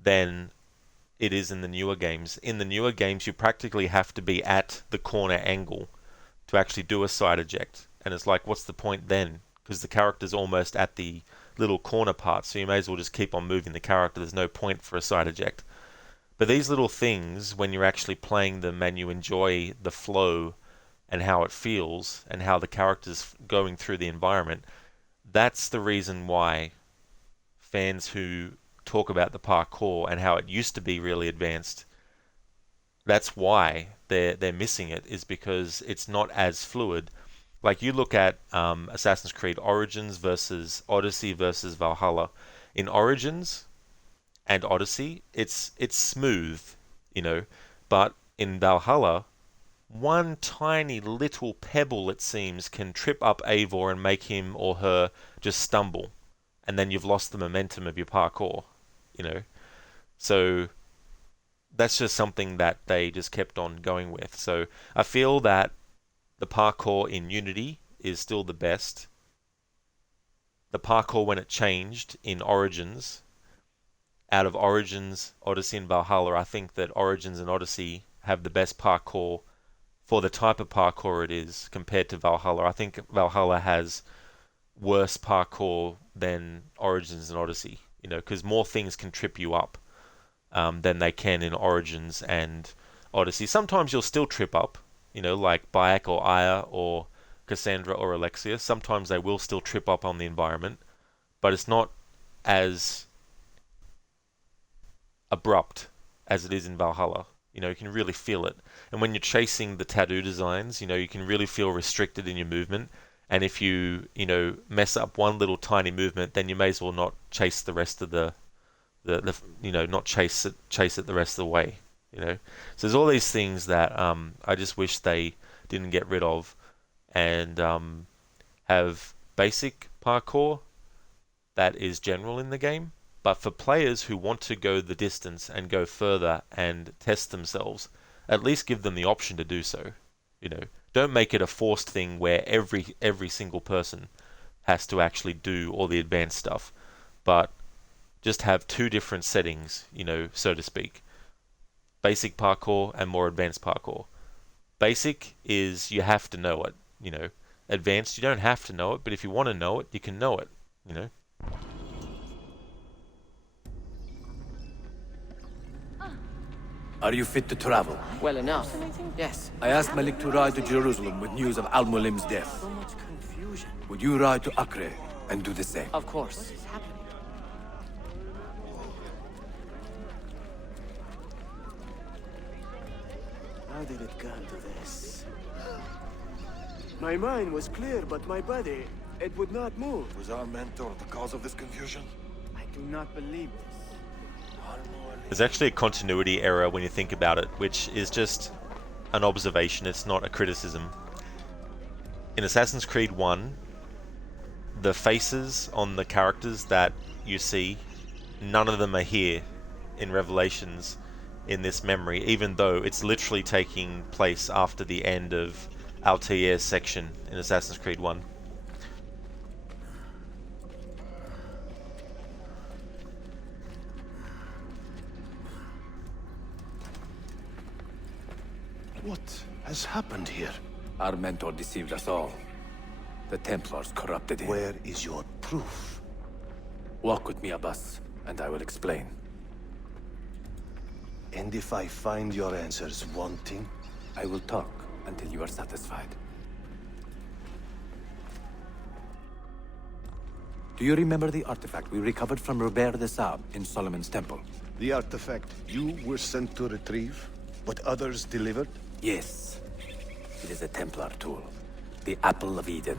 than it is in the newer games. In the newer games, you practically have to be at the corner angle to actually do a side eject. And it's like, what's the point then? Because the character's almost at the little corner part, so you may as well just keep on moving the character. There's no point for a side eject. But these little things, when you're actually playing them and you enjoy the flow and how it feels and how the character's going through the environment, that's the reason why fans who talk about the parkour and how it used to be really advanced, that's why they're missing it, is because it's not as fluid. Like you look at Assassin's Creed Origins versus Odyssey versus Valhalla. In Origins and Odyssey, it's smooth, you know, but in Valhalla, one tiny little pebble, it seems, can trip up Eivor and make him or her just stumble, and then you've lost the momentum of your parkour, you know. So that's just something that they just kept on going with. So I feel that the parkour in Unity is still the best. The parkour when it changed in Origins, out of Origins, Odyssey and Valhalla, I think that Origins and Odyssey have the best parkour for the type of parkour it is compared to Valhalla. I think Valhalla has worse parkour than Origins and Odyssey, you know, because more things can trip you up than they can in Origins and Odyssey. Sometimes you'll still trip up, you know, like Bayek or Aya or Cassandra or Alexia. Sometimes they will still trip up on the environment, but it's not as abrupt as it is in Valhalla. You know, you can really feel it. And when you're chasing the tattoo designs, you know, you can really feel restricted in your movement. And if you, you know, mess up one little tiny movement, then you may as well not chase the rest of the you know, not chase it the rest of the way, you know. So there's all these things that I just wish they didn't get rid of, and have basic parkour that is general in the game. But for players who want to go the distance and go further and test themselves, at least give them the option to do so. You know, don't make it a forced thing where every single person has to actually do all the advanced stuff, but just have two different settings, you know, so to speak. Basic parkour and more advanced parkour. Basic is you have to know it, you know. Advanced, you don't have to know it, but if you want to know it, you can know it, you know. Are you fit to travel? Well enough. Yes. I asked Malik to ride to Jerusalem with news of Al-Mulim's death. So much confusion. Would you ride to Acre and do the same? Of course. How did it come to this? My mind was clear, but my body, it would not move. Was our mentor the cause of this confusion? I do not believe this. There's actually a continuity error when you think about it, which is just an observation, it's not a criticism. In Assassin's Creed 1, the faces on the characters that you see, none of them are here in Revelations in this memory, even though it's literally taking place after the end of Altair's section in Assassin's Creed 1. What has happened here? Our mentor deceived us all. The Templars corrupted him. Where is your proof? Walk with me, Abbas, and I will explain. And if I find your answers wanting? I will talk until you are satisfied. Do you remember the artifact we recovered from Robert de Sab in Solomon's temple? The artifact you were sent to retrieve, but others delivered? Yes. It is a Templar tool. The Apple of Eden.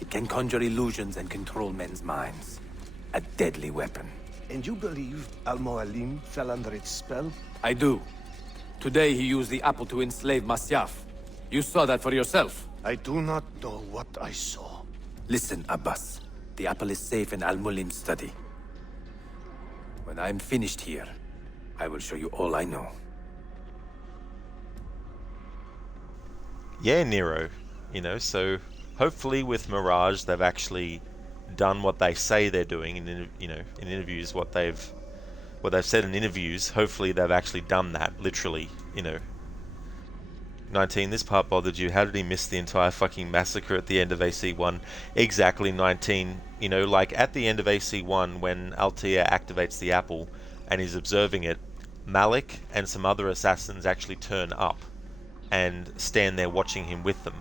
It can conjure illusions and control men's minds. A deadly weapon. And you believe Al-Mualim fell under its spell? I do. Today he used the apple to enslave Masyaf. You saw that for yourself. I do not know what I saw. Listen, Abbas. The apple is safe in Al-Mulim's study. When I'm finished here, I will show you all I know. Yeah, Nero. You know, so hopefully with Mirage they've actually done what they say they're doing in in interviews, what they've said in interviews. Hopefully they've actually done that, literally, 19, this part bothered you. How did he miss the entire fucking massacre at the end of AC1? Exactly, 19. Like at the end of AC1, when Altair activates the apple and he's observing it, Malik and some other assassins actually turn up and stand there watching him with them.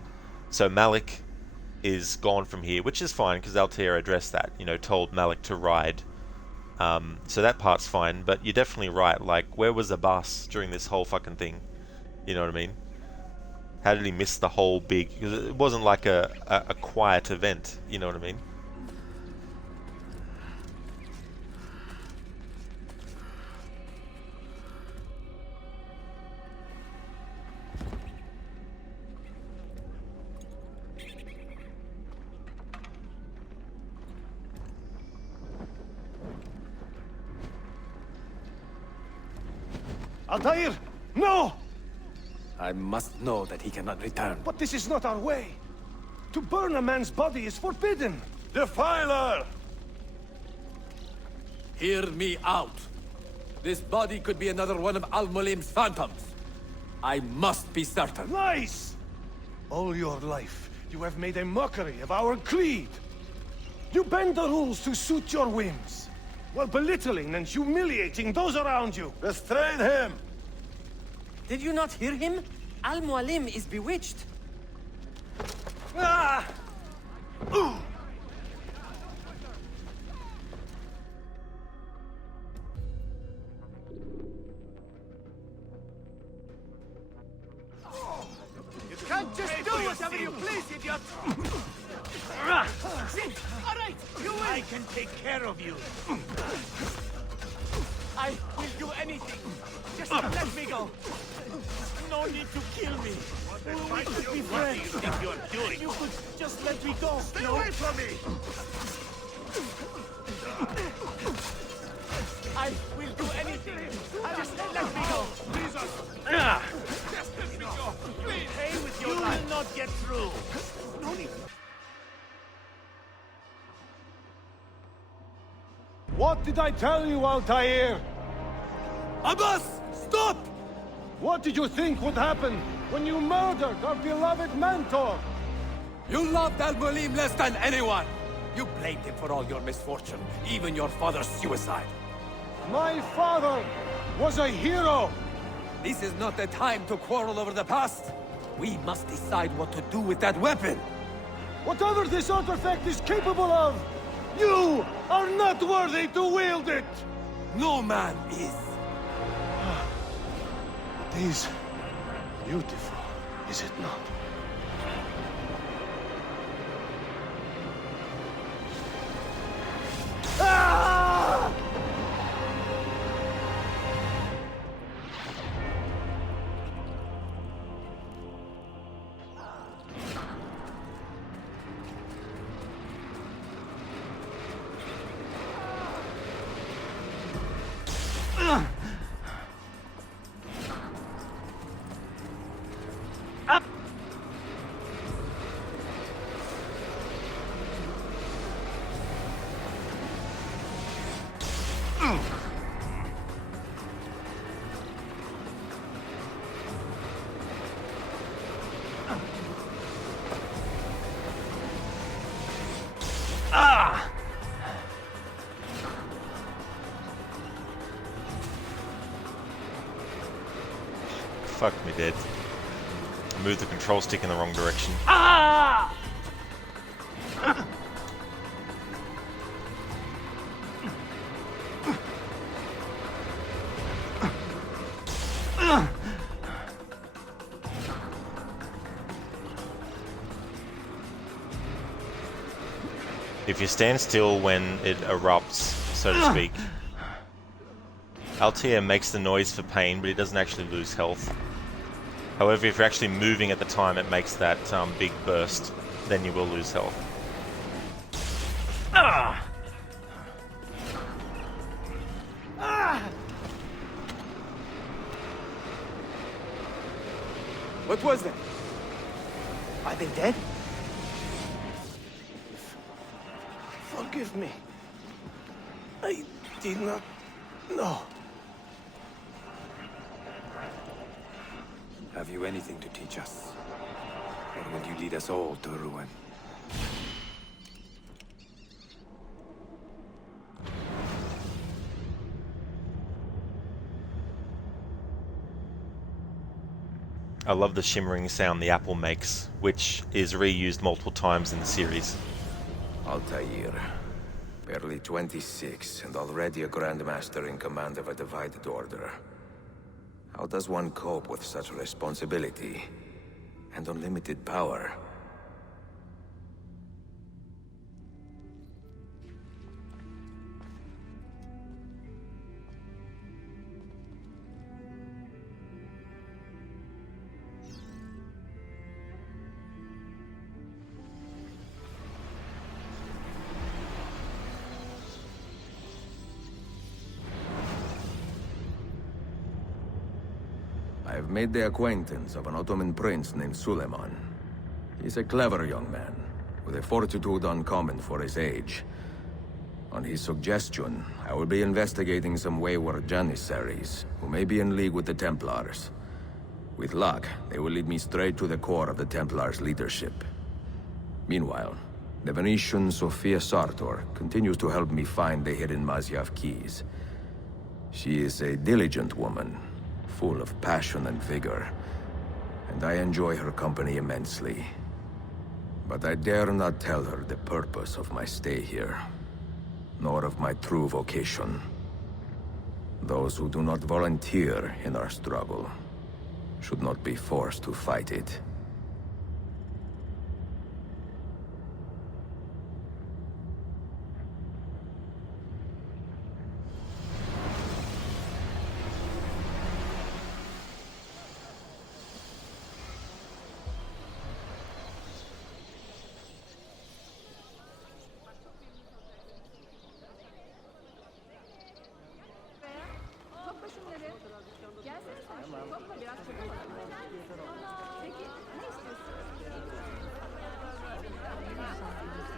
So Malik is gone from here, which is fine because Altair addressed that, told Malik to ride. So that part's fine, but you're definitely right. Like, where was Abbas during this whole fucking thing? You know what I mean? How did he miss the whole big... Because it wasn't like a quiet event, you know what I mean? Altair! No! I must know that he cannot return. But this is not our way. To burn a man's body is forbidden. Defiler! Hear me out. This body could be another one of Al-Mulim's phantoms. I must be certain. Lies! All your life, you have made a mockery of our creed. You bend the rules to suit your whims, while belittling and humiliating those around you. Restrain him! Did you not hear him? Al-Mualim is bewitched. Ah! Ooh! You can't just do whatever you please, idiot! All right, you win! I can take care of you. I will do anything. Just let me go. No need to kill me. We could be friends. What do you think you're doing? You could just let me go. Stay away from me! I will do anything. Just let me go. Jesus! Just let me go! Please! Stay with your life. You will not get through. No need. What did I tell you, Altair? Abbas! Stop! What did you think would happen when you murdered our beloved mentor? You loved Al-Mulim less than anyone! You blamed him for all your misfortune, even your father's suicide. My father was a hero! This is not the time to quarrel over the past. We must decide what to do with that weapon. Whatever this artifact is capable of, you are not worthy to wield it! No man is. It is beautiful, is it not? Ah! Fuck me dead. I moved the control stick in the wrong direction. Ah! If you stand still when it erupts, so to speak, Altair makes the noise for pain, but he doesn't actually lose health. However, if you're actually moving at the time it makes that big burst, then you will lose health. Ah! Ah! What was that? Are they dead? Forgive me. I did not know. Have you anything to teach us? Or will you lead us all to ruin? I love the shimmering sound the apple makes, which is reused multiple times in the series. Altair. Barely 26 and already a Grandmaster in command of a divided order. How does one cope with such responsibility and unlimited power? I have made the acquaintance of an Ottoman prince named Suleiman. He's a clever young man, with a fortitude uncommon for his age. On his suggestion, I will be investigating some wayward Janissaries, who may be in league with the Templars. With luck, they will lead me straight to the core of the Templars' leadership. Meanwhile, the Venetian Sophia Sartor continues to help me find the hidden Masyaf keys. She is a diligent woman, full of passion and vigor, and I enjoy her company immensely. But I dare not tell her the purpose of my stay here, nor of my true vocation. Those who do not volunteer in our struggle should not be forced to fight it.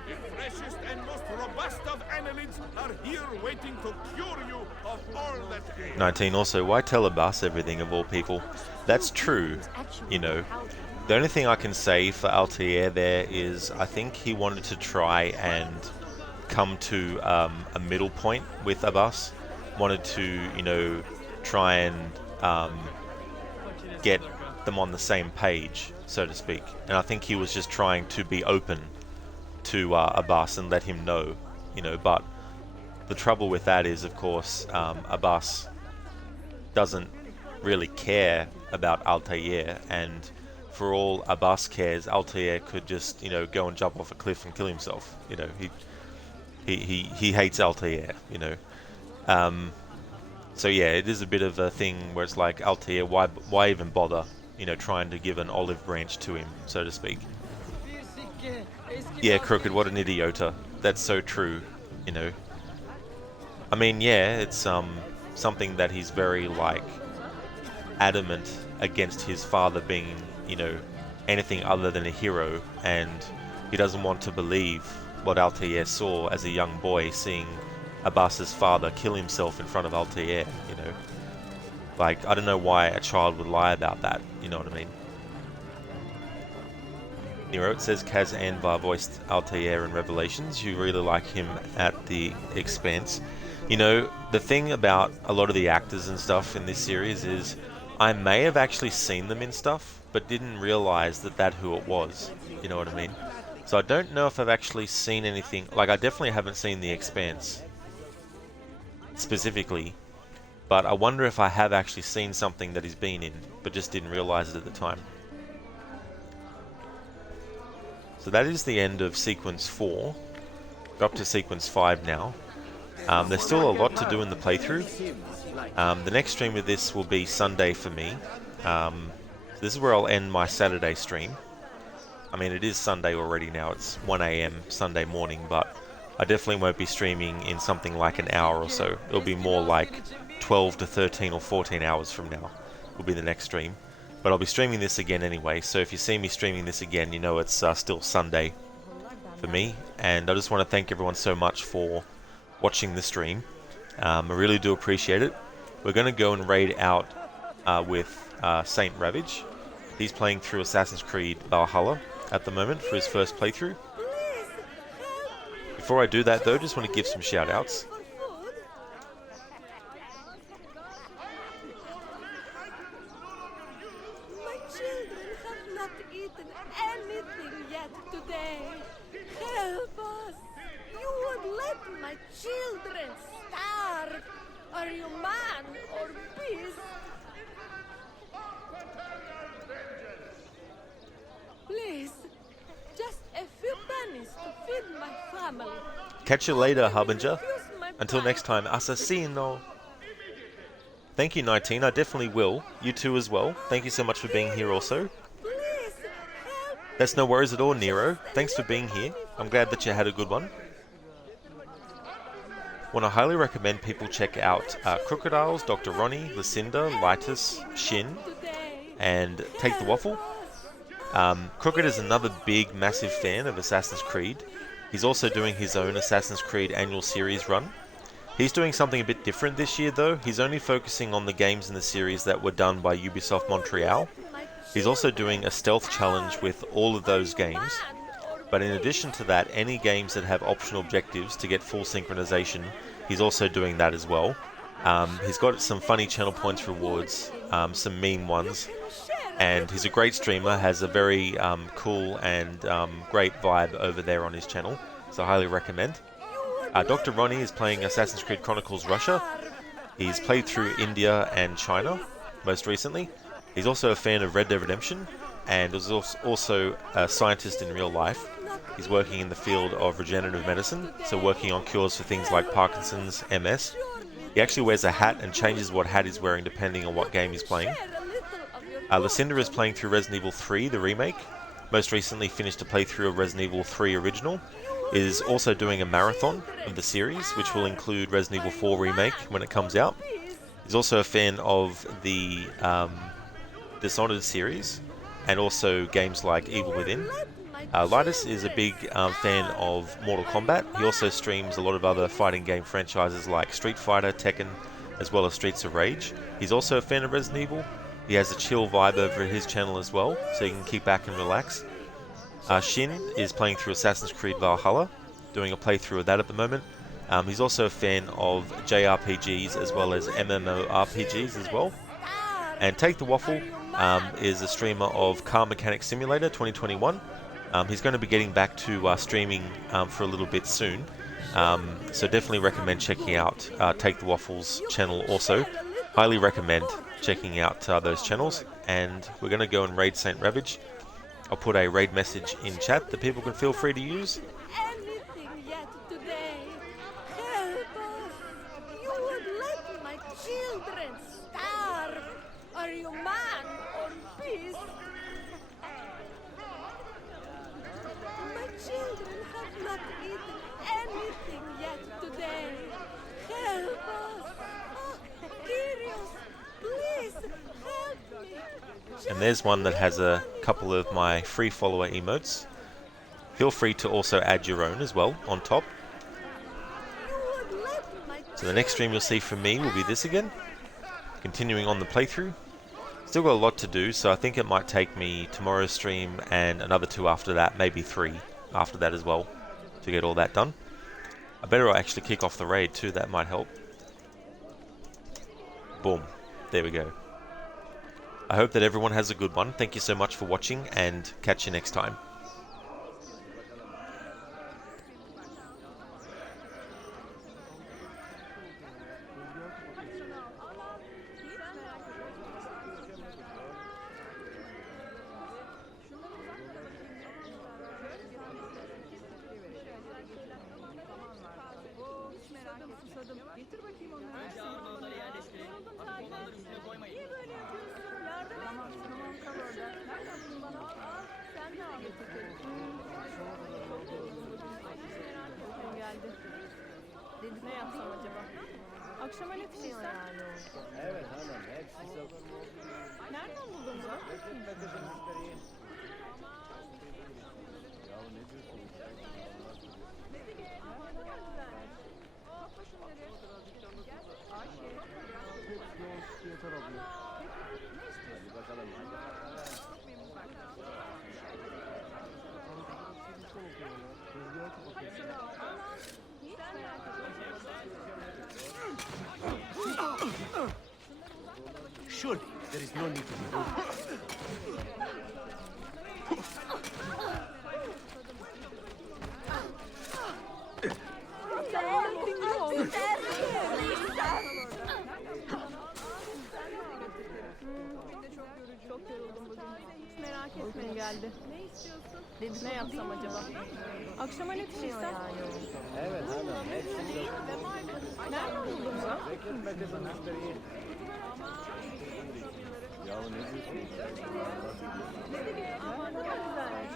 The freshest and most robust of annelids are here waiting to cure you of all that ails. 19 also, why tell Abbas everything of all people? That's true, you know. The only thing I can say for Altair there is I think he wanted to try and come to a middle point with Abbas. Wanted to, you know, try and get them on the same page, so to speak. And I think he was just trying to be open to Abbas and let him know, you know, but the trouble with that is, of course, Abbas doesn't really care about Altair, and for all Abbas cares, Altair could just, you know, go and jump off a cliff and kill himself. You know, he hates Altair, you know. So yeah, it is a bit of a thing where it's like, Altair, why even bother, you know, trying to give an olive branch to him, so to speak. Yeah, Crooked, what an idiota. That's so true, you know. I mean, yeah, it's something that he's very, like, adamant against his father being, you know, anything other than a hero, and he doesn't want to believe what Altair saw as a young boy, seeing Abbas's father kill himself in front of Altair, you know. Like, I don't know why a child would lie about that, you know what I mean? Nero, it says Kaz Anvar voiced Altair in Revelations. You really like him at the Expanse. You know, the thing about a lot of the actors and stuff in this series is I may have actually seen them in stuff, but didn't realize that who it was. You know what I mean? So I don't know if I've actually seen anything. Like, I definitely haven't seen The Expanse specifically, but I wonder if I have actually seen something that he's been in, but just didn't realize it at the time. So that is the end of sequence 4. We're up to sequence 5 now. There's still a lot to do in the playthrough. The next stream of this will be Sunday for me. So this is where I'll end my Saturday stream. I mean, it is Sunday already now. It's 1 AM Sunday morning, but I definitely won't be streaming in something like an hour or so. It'll be more like 12 to 13 or 14 hours from now will be the next stream. But I'll be streaming this again anyway, so if you see me streaming this again, you know it's still Sunday for me. And I just want to thank everyone so much for watching the stream. I really do appreciate it. We're going to go and raid out with Saint Ravage. He's playing through Assassin's Creed Valhalla at the moment for his first playthrough. Before I do that though, just want to give some shout outs. My children have not eaten anything yet today. Help us! You would let my children starve. Are you man or beast? Please, just a few pennies to feed my family. Catch you later, Harbinger. Until next time, Assassino. Thank you, 19. I definitely will. You too as well. Thank you so much for being here also. That's no worries at all, Nero. Thanks for being here. I'm glad that you had a good one. Want to highly recommend people check out Crocodiles, Dr. Ronnie, Lucinda, Litus, Shin, and Take the Waffle. Crooked is another big, massive fan of Assassin's Creed. He's also doing his own Assassin's Creed annual series run. He's doing something a bit different this year though. He's only focusing on the games in the series that were done by Ubisoft Montreal. He's also doing a stealth challenge with all of those games. But in addition to that, any games that have optional objectives to get full synchronization, he's also doing that as well. He's got some funny channel points rewards, some meme ones, and he's a great streamer, has a very cool and great vibe over there on his channel, so I highly recommend. Dr. Ronnie is playing Assassin's Creed Chronicles Russia. He's played through India and China most recently. He's also a fan of Red Dead Redemption, and is also a scientist in real life. He's working in the field of regenerative medicine, so working on cures for things like Parkinson's, MS. He actually wears a hat and changes what hat he's wearing depending on what game he's playing. Lucinda is playing through Resident Evil 3, the remake. Most recently finished a playthrough of Resident Evil 3 original. Is also doing a marathon of the series, which will include Resident Evil 4 remake when it comes out. He's also a fan of the Dishonored series, and also games like Evil Within. Litus is a big fan of Mortal Kombat. He also streams a lot of other fighting game franchises like Street Fighter, Tekken, as well as Streets of Rage. He's also a fan of Resident Evil. He has a chill vibe over his channel as well, so you can keep back and relax. Shin is playing through Assassin's Creed Valhalla, doing a playthrough of that at the moment. He's also a fan of JRPGs as well as MMORPGs as well. And Take the Waffle is a streamer of Car Mechanic Simulator 2021. He's going to be getting back to streaming for a little bit soon. So definitely recommend checking out Take the Waffle's channel also. Highly recommend checking out those channels. And we're going to go and raid Saint Ravage. I'll put a raid message in chat that people can feel free to use. Anything yet today. Help us! You would let my children starve. Are you man or beast? My children have not eaten anything yet today. Help us! Kyrios, please help me! And there's one that has a couple of my free follower emotes. Feel free to also add your own as well on top. So the next stream you'll see from me will be this again. Continuing on the playthrough. Still got a lot to do, so I think it might take me tomorrow's stream and another 2 after that, maybe 3 after that as well, to get all that done. I better actually kick off the raid too, that might help. Boom. There we go. I hope that everyone has a good one. Thank you so much for watching, and catch you next time. Getir bakayım onları. Onları yerleştirin. Onların üstüne koymayın. Niye böyle yapıyorsun? Yardım et. Tamam kal orada. Nereden buldun bana? Sen de al getir. Geldi. Dedik ne yapsam acaba? Akşama ne pişirsen? Evet hanım, hepsi Nereden buldun bunu? Ya ne diyorsun? Yeter abla. Hadi bakalım. Surely there is no need to be rude. Çok yoruldum bugün. Hiç merak etmeyin geldi. Ne istiyorsun? Dedik ne yapsam acaba? Akşama ne pişirsen? Evet hanım, hepsi Nereden buldun bunu? Bekletme kızın müşteriyi. Ya ne diyorsun? Aman ne güzelmiş.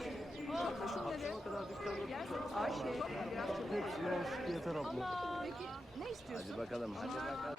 Topla şunları. Ayşe. Hepsi hoş, yeter abla. Peki ne istiyorsun? Hadi bakalım, hadi bakalım.